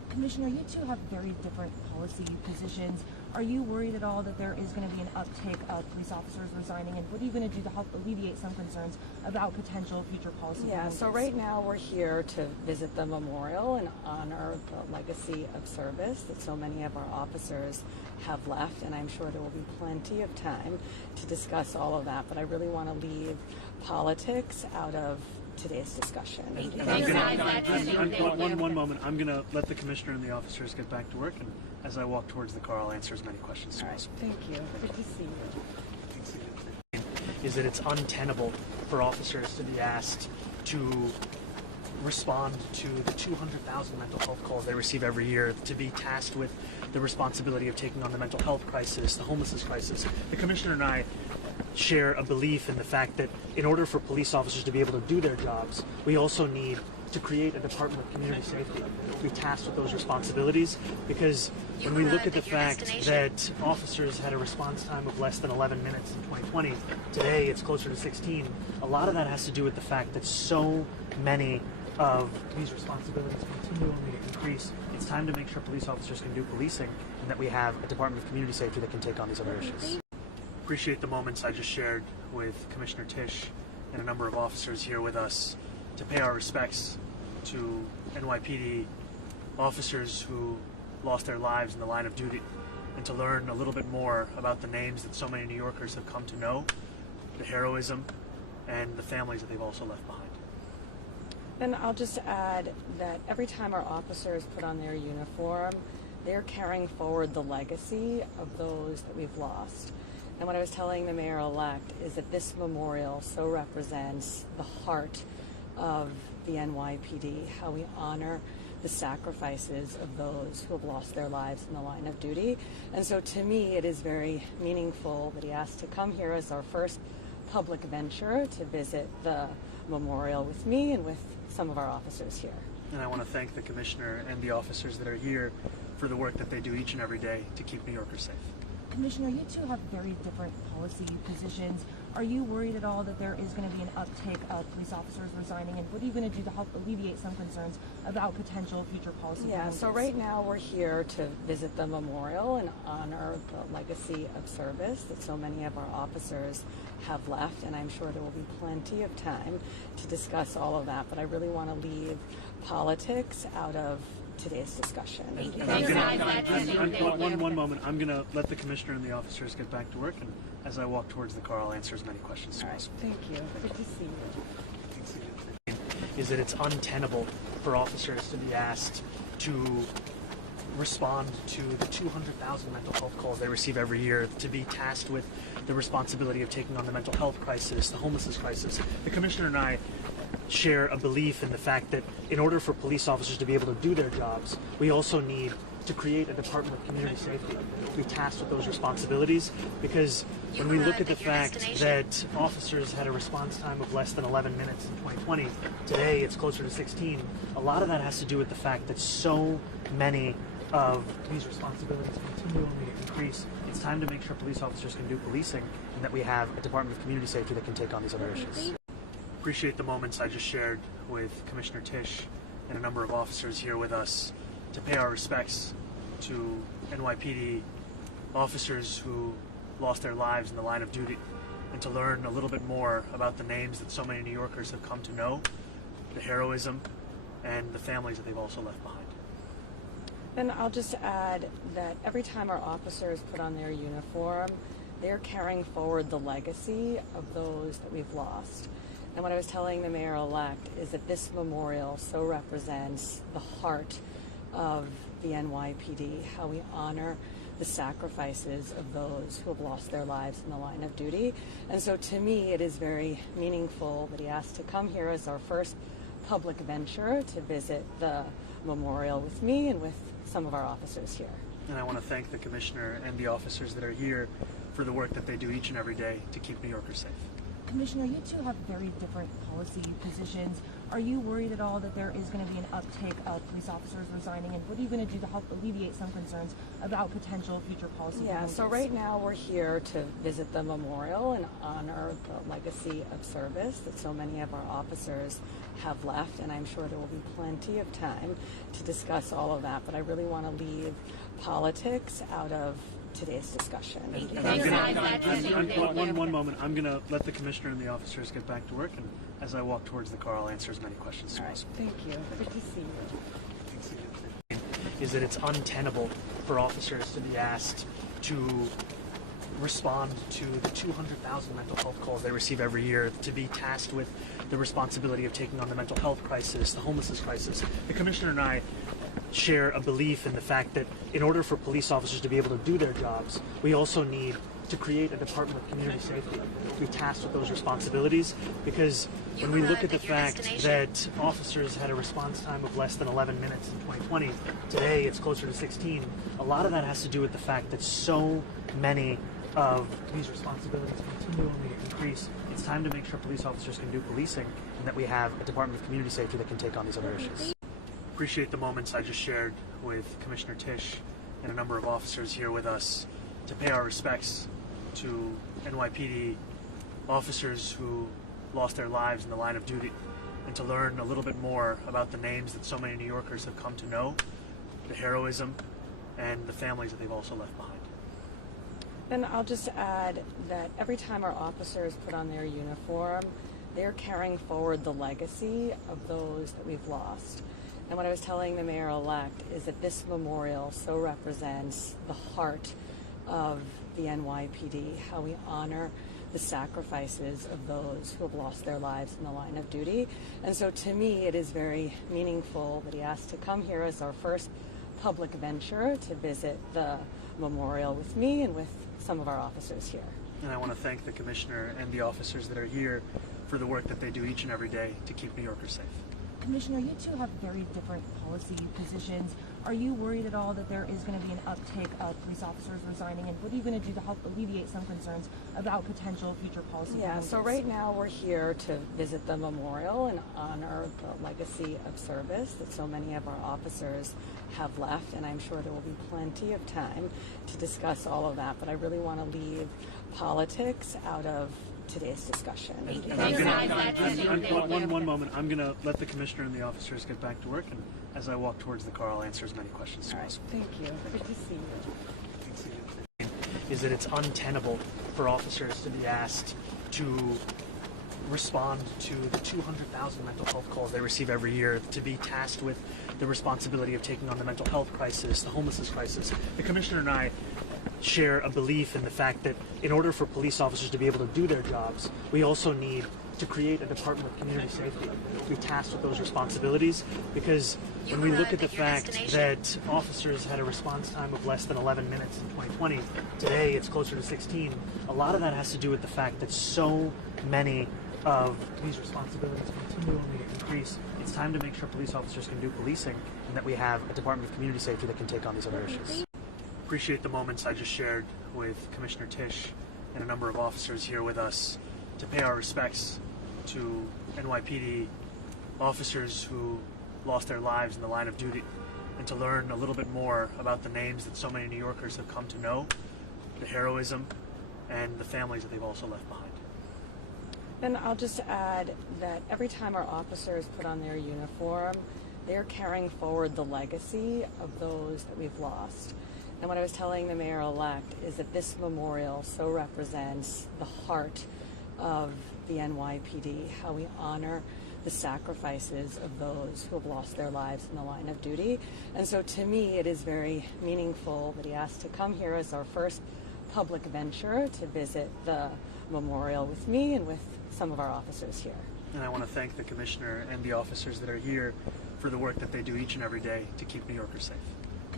Commissioner, you two have very different policy positions. Are you worried at all that there is going to be an uptick of police officers resigning, and what are you going to do to help alleviate some concerns about potential future policy changes? So right now we're here to visit the memorial and honor the legacy of service that so many of our officers have left, and I'm sure there will be plenty of time to discuss all of that, but I really want to leave politics out of today's discussion. One moment. I'm going to let the commissioner and the officers get back to work, and as I walk towards the car, I'll answer as many questions as possible. Thank you. Good to see you. Is that it's untenable for officers to be asked to respond to the 200,000 mental health calls they receive every year, to be tasked with the responsibility of taking on the mental health crisis, the homelessness crisis. The commissioner and I share a belief in the fact that in order for police officers to be able to do their jobs, we also need to create a Department of Community Safety, be tasked with those responsibilities, because when we look at the fact that officers had a response time of less than 11 minutes in 2020, today it's closer to 16, a lot of that has to do with the fact that so many of these responsibilities continually increase. It's time to make sure police officers can do policing, and that we have a Department of Community Safety that can take on these other issues. Appreciate the moments I just shared with Commissioner Tisch and a number of officers here with us to pay our respects to NYPD officers who lost their lives in the line of duty, and to learn a little bit more about the names that so many New Yorkers have come to know, the heroism, and the families that they've also left behind. And I'll just add that every time our officers put on their uniform, they're carrying forward the legacy of those that we've lost. And what I was telling the mayor-elect is that this memorial so represents the heart of the NYPD, how we honor the sacrifices of those who have lost their lives in the line of duty. And so to me, it is very meaningful that he asked to come here as our first public venture to visit the memorial with me and with some of our officers here. And I want to thank the commissioner and the officers that are here for the work that they do each and every day to keep New Yorkers safe. Commissioner, you two have very different policy positions. Are you worried at all that there is going to be an uptick of police officers resigning, and what are you going to do to help alleviate some concerns about potential future policy changes? So right now we're here to visit the memorial and honor the legacy of service that so many of our officers have left, and I'm sure there will be plenty of time to discuss all of that, but I really want to leave politics out of today's discussion. One moment. I'm going to let the commissioner and the officers get back to work, and as I walk towards the car, I'll answer as many questions as possible. Thank you. Good to see you. Is that it's untenable for officers to be asked to respond to the 200,000 mental health calls they receive every year, to be tasked with the responsibility of taking on the mental health crisis, the homelessness crisis. The commissioner and I share a belief in the fact that in order for police officers to be able to do their jobs, we also need to create a Department of Community Safety, be tasked with those responsibilities, because when we look at the fact that officers had a response time of less than 11 minutes in 2020, today it's closer to 16, a lot of that has to do with the fact that so many of these responsibilities continually increase. It's time to make sure police officers can do policing, and that we have a Department of Community Safety that can take on these other issues. Appreciate the moments I just shared with Commissioner Tisch and a number of officers here with us to pay our respects to NYPD officers who lost their lives in the line of duty, and to learn a little bit more about the names that so many New Yorkers have come to know, the heroism, and the families that they've also left behind. And I'll just add that every time our officers put on their uniform, they're carrying forward the legacy of those that we've lost. And what I was telling the mayor-elect is that this memorial so represents the heart of the NYPD, how we honor the sacrifices of those who have lost their lives in the line of duty. And so to me, it is very meaningful that he asked to come here as our first public venture to visit the memorial with me and with some of our officers here. And I want to thank the commissioner and the officers that are here for the work that they do each and every day to keep New Yorkers safe. Commissioner, you two have very different policy positions. Are you worried at all that there is going to be an uptick of police officers resigning, and what are you going to do to help alleviate some concerns about potential future policy? Yeah, so right now we're here to visit the memorial and honor the legacy of service that so many of our officers have left, and I'm sure there will be plenty of time to discuss all of that, but I really want to leave politics out of today's discussion. One moment. I'm going to let the commissioner and the officers get back to work, and as I walk towards the car, I'll answer as many questions as possible. Thank you. Good to see you. Is that it's untenable for officers to be asked to respond to the 200,000 mental health calls they receive every year, to be tasked with the responsibility of taking on the mental health crisis, the homelessness crisis. The commissioner and I share a belief in the fact that in order for police officers to be able to do their jobs, we also need to create a Department of Community Safety, be tasked with those responsibilities, because when we look at the fact that officers had a response time of less than 11 minutes in 2020, today it's closer to 16, a lot of that has to do with the fact that so many of these responsibilities continually increase. It's time to make sure police officers can do policing, and that we have a Department of Community Safety that can take on these other issues. Appreciate the moments I just shared with Commissioner Tisch and a number of officers here with us to pay our respects to NYPD officers who lost their lives in the line of duty, and to learn a little bit more about the names that so many New Yorkers have come to know, the heroism, and the families that they've also left behind. And I'll just add that every time our officers put on their uniform, they're carrying forward the legacy of those that we've lost. And what I was telling the mayor-elect is that this memorial so represents the heart of the NYPD, how we honor the sacrifices of those who have lost their lives in the line of duty. And so to me, it is very meaningful that he asked to come here as our first public venture to visit the memorial with me and with some of our officers here. And I want to thank the commissioner and the officers that are here for the work that they do each and every day to keep New Yorkers safe. Commissioner, you two have very different policy positions. Are you worried at all that there is going to be an uptick of police officers resigning, and what are you going to do to help alleviate some concerns about potential future policy? Yeah, so right now we're here to visit the memorial and honor the legacy of service that so many of our officers have left, and I'm sure there will be plenty of time to discuss all of that, but I really want to leave politics out of today's discussion. One moment. I'm going to let the commissioner and the officers get back to work, and as I walk towards the car, I'll answer as many questions as possible. Thank you. Good to see you. Is that it's untenable for officers to be asked to respond to the 200,000 mental health calls they receive every year, to be tasked with the responsibility of taking on the mental health crisis, the homelessness crisis. The commissioner and I share a belief in the fact that in order for police officers to be able to do their jobs, we also need to create a Department of Community Safety, be tasked with those responsibilities, because when we look at the fact that officers had a response time of less than 11 minutes in 2020, today it's closer to 16, a lot of that has to do with the fact that so many of these responsibilities continually increase. It's time to make sure police officers can do policing, and that we have a Department of Community Safety that can take on these other issues. Appreciate the moments I just shared with Commissioner Tisch and a number of officers here with us to pay our respects to NYPD officers who lost their lives in the line of duty, and to learn a little bit more about the names that so many New Yorkers have come to know, the heroism, and the families that they've also left behind. And I'll just add that every time our officers put on their uniform, they're carrying forward the legacy of those that we've lost. And what I was telling the mayor-elect is that this memorial so represents the heart of the NYPD, how we honor the sacrifices of those who have lost their lives in the line of duty. And so to me, it is very meaningful that he asked to come here as our first public venture to visit the memorial with me and with some of our officers here. And I want to thank the commissioner and the officers that are here for the work that they do each and every day to keep New Yorkers safe.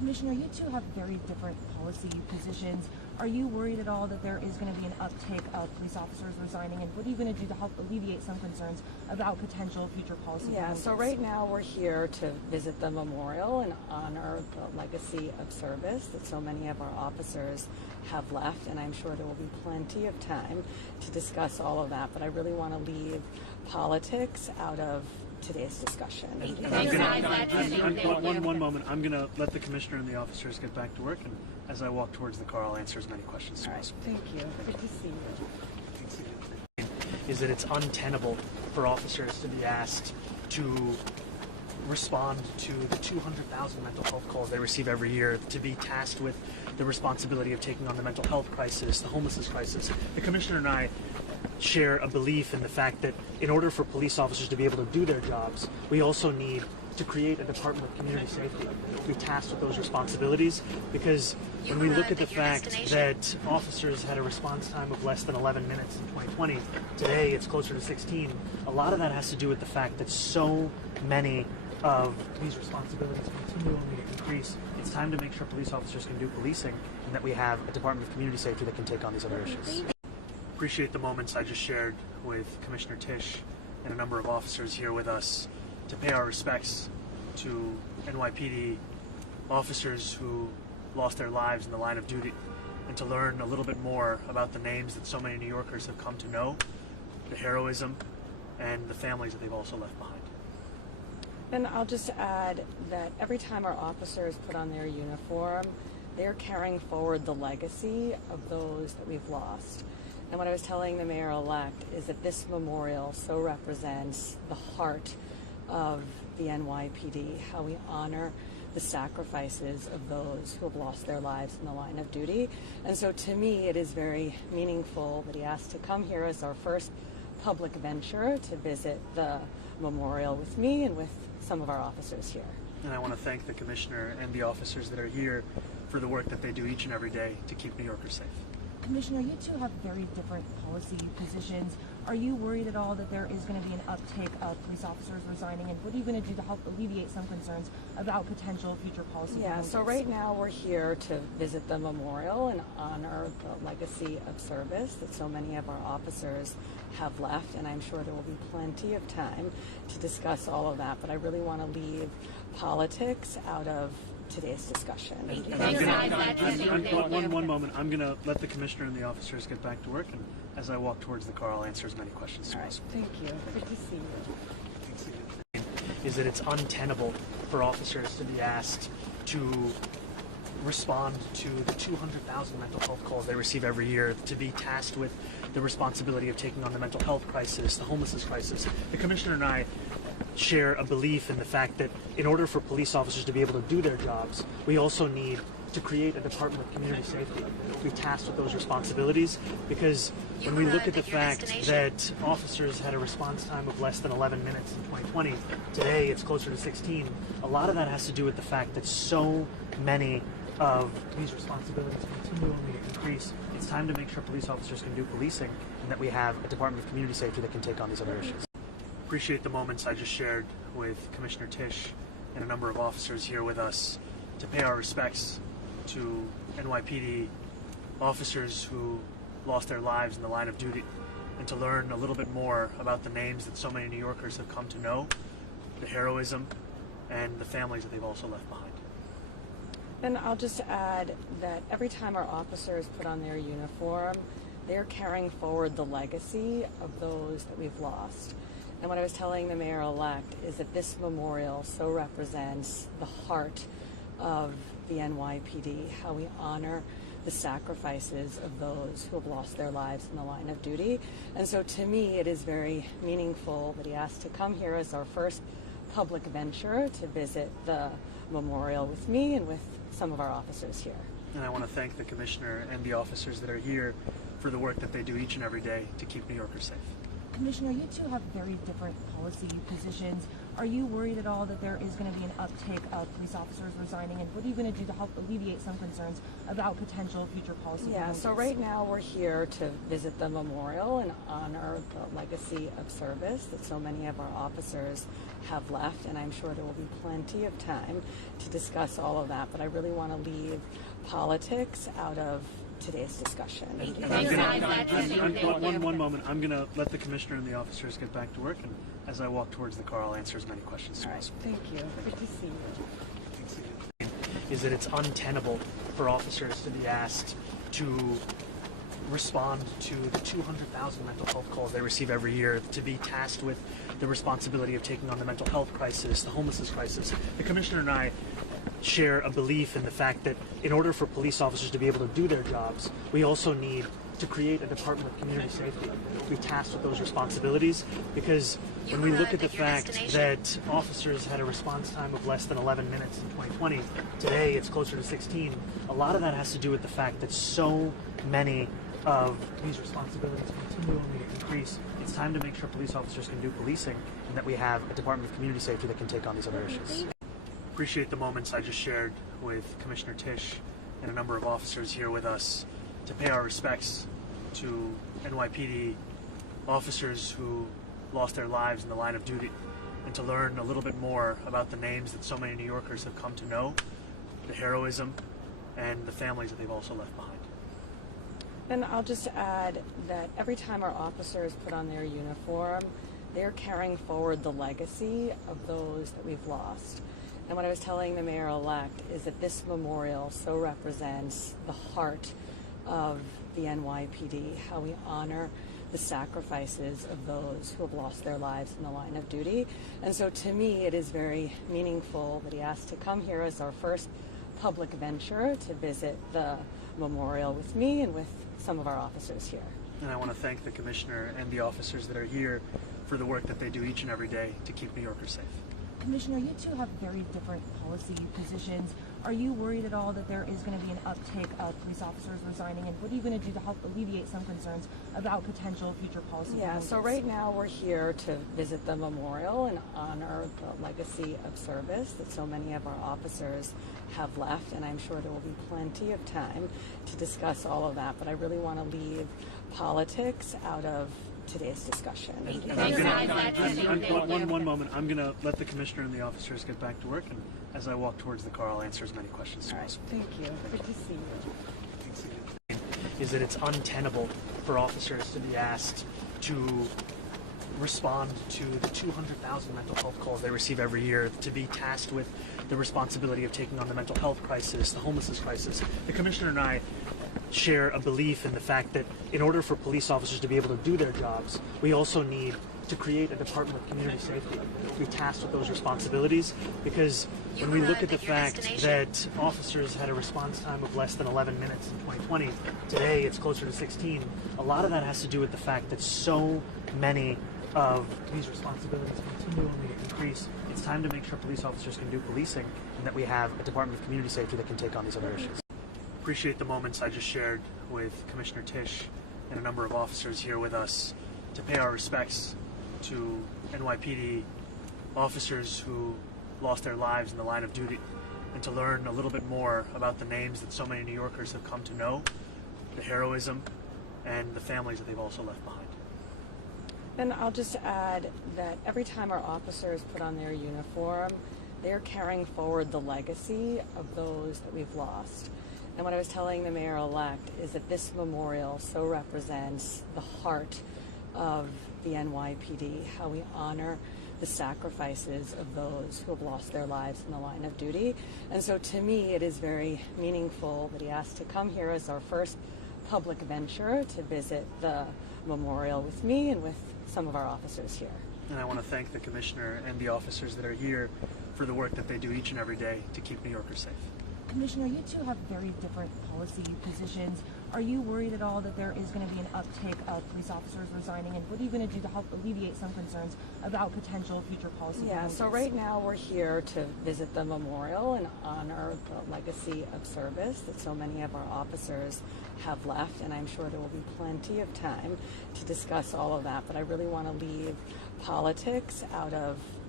Commissioner, you two have very different policy positions. Are you worried at all that there is going to be an uptake of police officers resigning, and what are you going to do to help alleviate some concerns about potential future policy Yeah, changes? so right now we're here to visit the memorial and honor the legacy of service that so many of our officers have left, and I'm sure there will be plenty of time to discuss all of that, but I really want to leave politics out of today's discussion. One moment. I'm going to let the commissioner and the officers get back to work, and as I walk towards the car, I'll answer as many questions as All right, possible. thank you. Good to see you. Is that it's untenable for officers to be asked to respond to the 200,000 mental health calls they receive every year, to be tasked with the responsibility of taking on the mental health crisis, the homelessness crisis. The commissioner and I share a belief in the fact that in order for police officers to be able to do their jobs, we also need to create a Department of Community Safety, be tasked with those responsibilities, because when we look at the fact that officers had a response time of less than 11 minutes in 2020, today it's closer to 16, a lot of that has to do with the fact that so many of these responsibilities continually increase. It's time to make sure police officers can do policing, and that we have a Department of Community Safety that can take on these other issues. Appreciate the moments I just shared with Commissioner Tisch and a number of officers here with us to pay our respects to NYPD officers who lost their lives in the line of duty, and to learn a little bit more about the names that so many New Yorkers have come to know, the heroism, and the families that they've also left behind. And I'll just add that every time our officers put on their uniform, they're carrying forward the legacy of those that we've lost. And what I was telling the mayor-elect is that this memorial so represents the heart of the NYPD, how we honor the sacrifices of those who have lost their lives in the line of duty. And so to me, it is very meaningful that he asked to come here as our first public venture to visit the memorial with me and with some of our officers here. And I want to thank the commissioner and the officers that are here for the work that they do each and every day to keep New Yorkers safe. Commissioner, you two have very different policy positions. Are you worried at all that there is going to be an uptake of police officers resigning, and what are you going to do to help alleviate some concerns about potential future policy Yeah, changes? so right now we're here to visit the memorial and honor the legacy of service that so many of our officers have left, and I'm sure there will be plenty of time to discuss all of that, but I really want to leave politics out of today's discussion. One moment. I'm going to let the commissioner and the officers get back to work, and as I walk towards the car, I'll answer as many questions as All right, possible. thank you. Good to see you. Is that it's untenable for officers to be asked to respond to the 200,000 mental health calls they receive every year, to be tasked with the responsibility of taking on the mental health crisis, the homelessness crisis. The commissioner and I share a belief in the fact that in order for police officers to be able to do their jobs, we also need to create a Department of Community Safety, be tasked with those responsibilities, because when we look at the fact that officers had a response time of less than 11 minutes in 2020, today it's closer to 16, a lot of that has to do with the fact that so many of these responsibilities continually increase. It's time to make sure police officers can do policing, and that we have a Department of Community Safety that can take on these other issues. Appreciate the moments I just shared with Commissioner Tisch and a number of officers here with us to pay our respects to NYPD officers who lost their lives in the line of duty, and to learn a little bit more about the names that so many New Yorkers have come to know, the heroism, and the families that they've also left behind. And I'll just add that every time our officers put on their uniform, they're carrying forward the legacy of those that we've lost. And what I was telling the mayor-elect is that this memorial so represents the heart of the NYPD, how we honor the sacrifices of those who have lost their lives in the line of duty. And so to me, it is very meaningful that he asked to come here as our first public venture to visit the memorial with me and with some of our officers here. And I want to thank the commissioner and the officers that are here for the work that they do each and every day to keep New Yorkers safe. Commissioner, you two have very different policy positions. Are you worried at all that there is going to be an uptick of police officers resigning? And what are you going to do to help alleviate some concerns about potential future policy Yeah, changes? so right now we're here to visit the memorial and honor the legacy of service that so many of our officers have left, and I'm sure there will be plenty of time to discuss all of that, but I really want to leave politics out of today's discussion. One moment. I'm going to let the commissioner and the officers get back to work, and as I walk towards the car, I'll answer as many questions as All right, possible. thank you. Good to see you. Is that it's untenable for officers to be asked to respond to the 200,000 mental health calls they receive every year, to be tasked with the responsibility of taking on the mental health crisis, the homelessness crisis. The commissioner and I share a belief in the fact that in order for police officers to be able to do their jobs, we also need to create a Department of Community Safety, be tasked with those responsibilities, because when we look at the fact that officers had a response time of less than 11 minutes in 2020, today it's closer to 16, a lot of that has to do with the fact that so many of these responsibilities continually increase. It's time to make sure police officers can do policing, and that we have a Department of Community Safety that can take on these other issues. Appreciate the moments I just shared with Commissioner Tisch and a number of officers here with us to pay our respects to NYPD officers who lost their lives in the line of duty, and to learn a little bit more about the names that so many New Yorkers have come to know, the heroism, and the families that they've also left behind. And I'll just add that every time our officers put on their uniform, they're carrying forward the legacy of those that we've lost. And what I was telling the mayor-elect is that this memorial so represents the heart of the NYPD, how we honor the sacrifices of those who have lost their lives in the line of duty. And so to me, it is very meaningful that he asked to come here as our first public venture to visit the memorial with me and with some of our officers here. And I want to thank the commissioner and the officers that are here for the work that they do each and every day to keep New Yorkers safe. Commissioner, you two have very different policy positions. Are you worried at all that there is going to be an uptick of police officers resigning? And what are you going to do to help alleviate some concerns about potential future policy Yeah, changes? so right now we're here to visit the memorial and honor the legacy of service that so many of our officers have left, and I'm sure there will be plenty of time to discuss all of that, but I really want to leave politics out of today's discussion. One moment. I'm going to let the commissioner and the officers get back to work, and as I walk towards the car, I'll answer as many questions as All right, possible. thank you. Good to see you. Is that it's untenable for officers to be asked to respond to the 200,000 mental health calls they receive every year, to be tasked with the responsibility of taking on the mental health crisis, the homelessness crisis. The commissioner and I share a belief in the fact that in order for police officers to be able to do their jobs, we also need to create a Department of Community Safety, be tasked with those responsibilities, because when we look at the fact that officers had a response time of less than 11 minutes in 2020, today it's closer to 16, a lot of that has to do with the fact that so many of these responsibilities continually increase. It's time to make sure police officers can do policing, and that we have a Department of Community Safety that can take on these other issues. Appreciate the moments I just shared with Commissioner Tisch and a number of officers here with us to pay our respects to NYPD officers who lost their lives in the line of duty, and to learn a little bit more about the names that so many New Yorkers have come to know, the heroism, and the families that they've also left behind. And I'll just add that every time our officers put on their uniform, they're carrying forward the legacy of those that we've lost. And what I was telling the mayor-elect is that this memorial so represents the heart of the NYPD, how we honor the sacrifices of those who have lost their lives in the line of duty. And so to me, it is very meaningful that he asked to come here as our first public venture to visit the memorial with me and with some of our officers here. And I want to thank the commissioner and the officers that are here for the work that they do each and every day to keep New Yorkers safe. Commissioner, you two have very different policy positions. Are you worried at all that there is going to be an uptick of police officers resigning? And what are you going to do to help alleviate some concerns about potential future policy Yeah, changes? so right now we're here to visit the memorial and honor the legacy of service that so many of our officers have left, and I'm sure there will be plenty of time to discuss all of that, but I really want to leave politics out of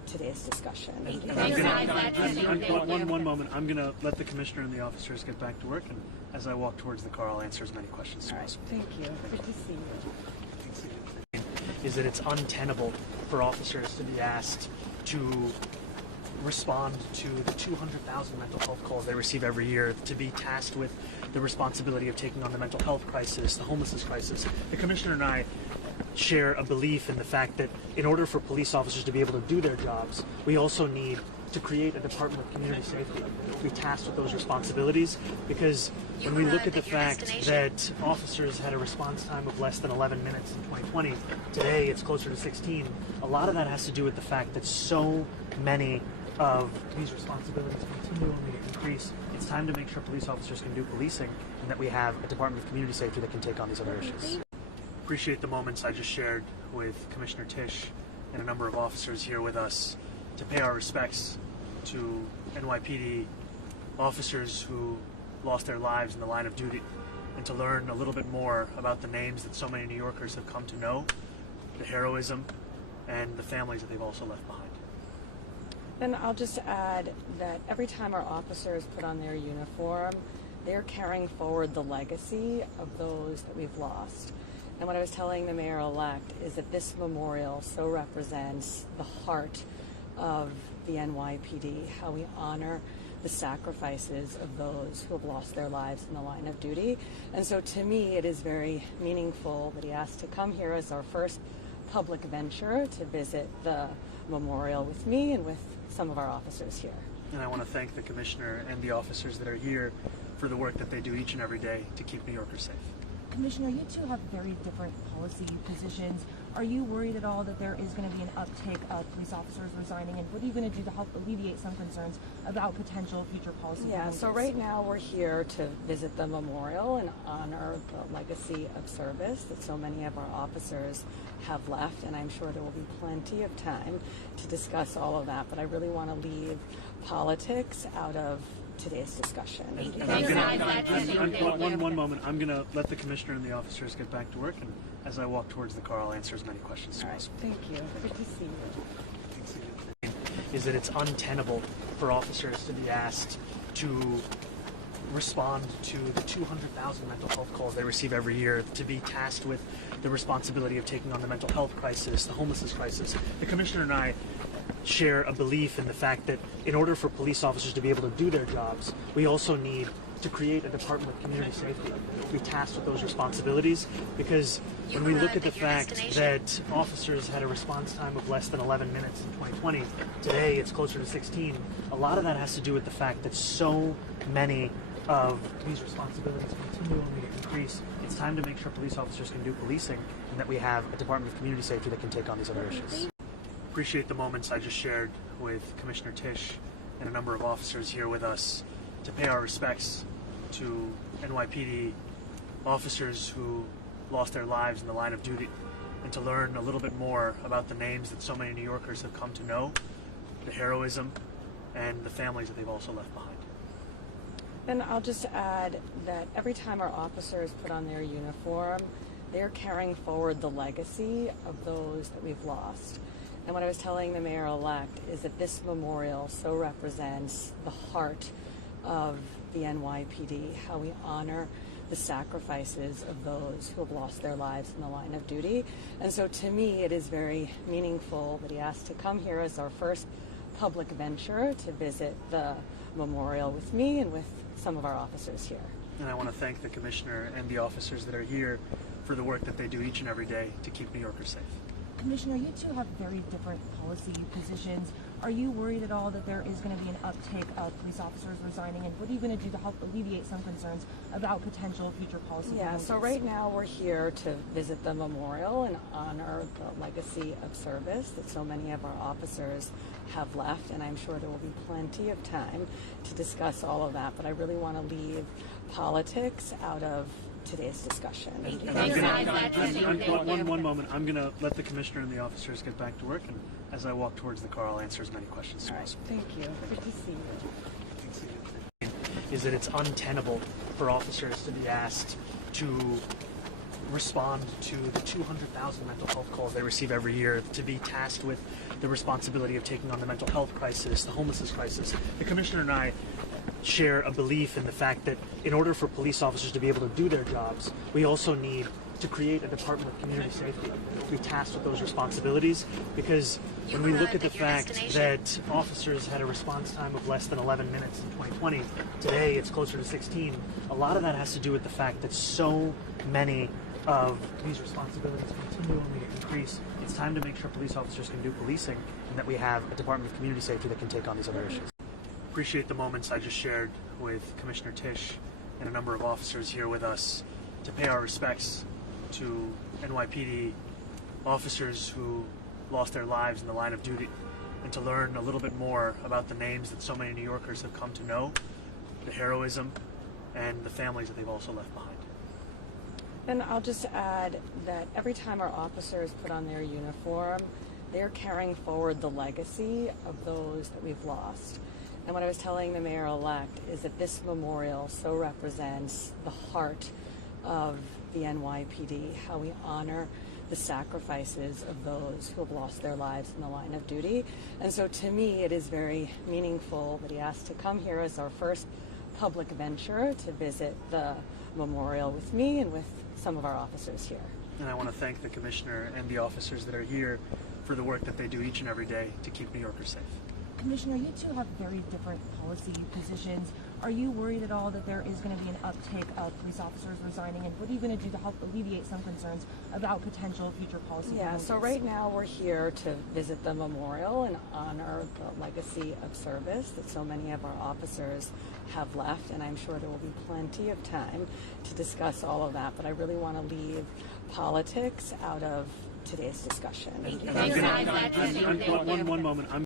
today's discussion. One moment. I'm going to let the commissioner and the officers get back to work, and as I walk towards the car, I'll answer as many questions as possible. Thank you. Good to see you. Is that it's untenable for officers to be asked to respond to the 200,000 mental health calls they receive every year, to be tasked with the responsibility of taking on the mental health crisis, the homelessness crisis. The commissioner and I share a belief in the fact that in order for police officers to be able to do their jobs, we also need to create a Department of Community Safety, be tasked with those responsibilities, because when we look at the fact that officers had a response time of less than 11 minutes in 2020, today it's closer to 16, a lot of that has to do with the fact that so many of these responsibilities continually increase. It's time to make sure police officers can do policing, and that we have a Department of Community Safety that can take on these other issues. Appreciate the moments I just shared with Commissioner Tisch and a number of officers here with us to pay our respects to NYPD officers who lost their lives in the line of duty, and to learn a little bit more about the names that so many New Yorkers have come to know, the heroism, and the families that they've also left behind. And I'll just add that every time our officers put on their uniform, they're carrying forward the legacy of those that we've lost. And what I was telling the mayor-elect is that this memorial so represents the heart of the NYPD, how we honor the sacrifices of those who have lost their lives in the line of duty. And so to me, it is very meaningful that he asked to come here as our first public venture to visit the memorial with me and with some of our officers here. And I want to thank the commissioner and the officers that are here for the work that they do each and every day to keep New Yorkers safe. Commissioner, you two have very different policy positions. Are you worried at all that there is going to be an uptick of police officers resigning, and what are you going to do to help alleviate some concerns about potential future policy changes? So right now we're here to visit the memorial and honor the legacy of service that so many of our officers have left, and I'm sure there will be plenty of time to discuss all of that, but I really want to leave politics out of today's discussion. One moment. I'm going to let the commissioner and the officers get back to work, and as I walk towards the car, I'll answer as many questions as possible. Thank you. Good to see you. Is that it's untenable for officers to be asked to respond to the 200,000 mental health calls they receive every year, to be tasked with the responsibility of taking on the mental health crisis, the homelessness crisis. The commissioner and I share a belief in the fact that in order for police officers to be able to do their jobs, we also need to create a Department of Community Safety, be tasked with those responsibilities, because when we look at the fact that officers had a response time of less than 11 minutes in 2020, today it's closer to 16, a lot of that has to do with the fact that so many of these responsibilities continually increase. It's time to make sure police officers can do policing, and that we have a Department of Community Safety that can take on these other issues. Appreciate the moments I just shared with Commissioner Tisch and a number of officers here with us to pay our respects to NYPD officers who lost their lives in the line of duty, and to learn a little bit more about the names that so many New Yorkers have come to know, the heroism, and the families that they've also left behind. And I'll just add that every time our officers put on their uniform, they're carrying forward the legacy of those that we've lost. And what I was telling the mayor-elect is that this memorial so represents the heart of the NYPD, how we honor the sacrifices of those who have lost their lives in the line of duty. And so to me, it is very meaningful that he asked to come here as our first public venture to visit the memorial with me and with some of our officers here. And I want to thank the commissioner and the officers that are here for the work that they do each and every day to keep New Yorkers safe. Commissioner, you two have very different policy positions. Are you worried at all that there is going to be an uptick of police officers resigning, and what are you going to do to help alleviate some concerns about potential future policy changes? So right now we're here to visit the memorial and honor the legacy of service that so many of our officers have left, and I'm sure there will be plenty of time to discuss all of that, but I really want to leave politics out of today's discussion. One moment. I'm going to let the commissioner and the officers get back to work, and as I walk towards the car, I'll answer as many questions as possible. Thank you. Good to see you. Is that it's untenable for officers to be asked to respond to the 200,000 mental health calls they receive every year, to be tasked with the responsibility of taking on the mental health crisis, the homelessness crisis. The commissioner and I share a belief in the fact that in order for police officers to be able to do their jobs, we also need to create a Department of Community Safety to be tasked with those responsibilities, because when we look at the fact that officers had a response time of less than 11 minutes in 2020, today it's closer to 16, a lot of that has to do with the fact that so many of these responsibilities continually increase. It's time to make sure police officers can do policing and that we have a Department of Community Safety that can take on these other issues. Appreciate the moments I just shared with Commissioner Tisch and a number of officers here with us to pay our respects to NYPD officers who lost their lives in the line of duty, and to learn a little bit more about the names that so many New Yorkers have come to know, the heroism, and the families that they've also left behind. And I'll just add that every time our officers put on their uniform, they're carrying forward the legacy of those that we've lost. And what I was telling the mayor-elect is that this memorial so represents the heart of the NYPD, how we honor the sacrifices of those who have lost their lives in the line of duty. And so to me, it is very meaningful that he asked to come here as our first public venture to visit the memorial with me and with some of our officers here. And I want to thank the commissioner and the officers that are here for the work that they do each and every day to keep New Yorkers safe. Commissioner, you two have very different policy positions. Are you worried at all that there is going to be an uptick of police officers resigning, and what are you going to do to help alleviate some concerns about potential future policy proposals? So right now we're here to visit the memorial and honor the legacy of service that so many of our officers have left, and I'm sure there will be plenty of time to discuss all of that, but I really want to leave politics out of today's discussion. One moment.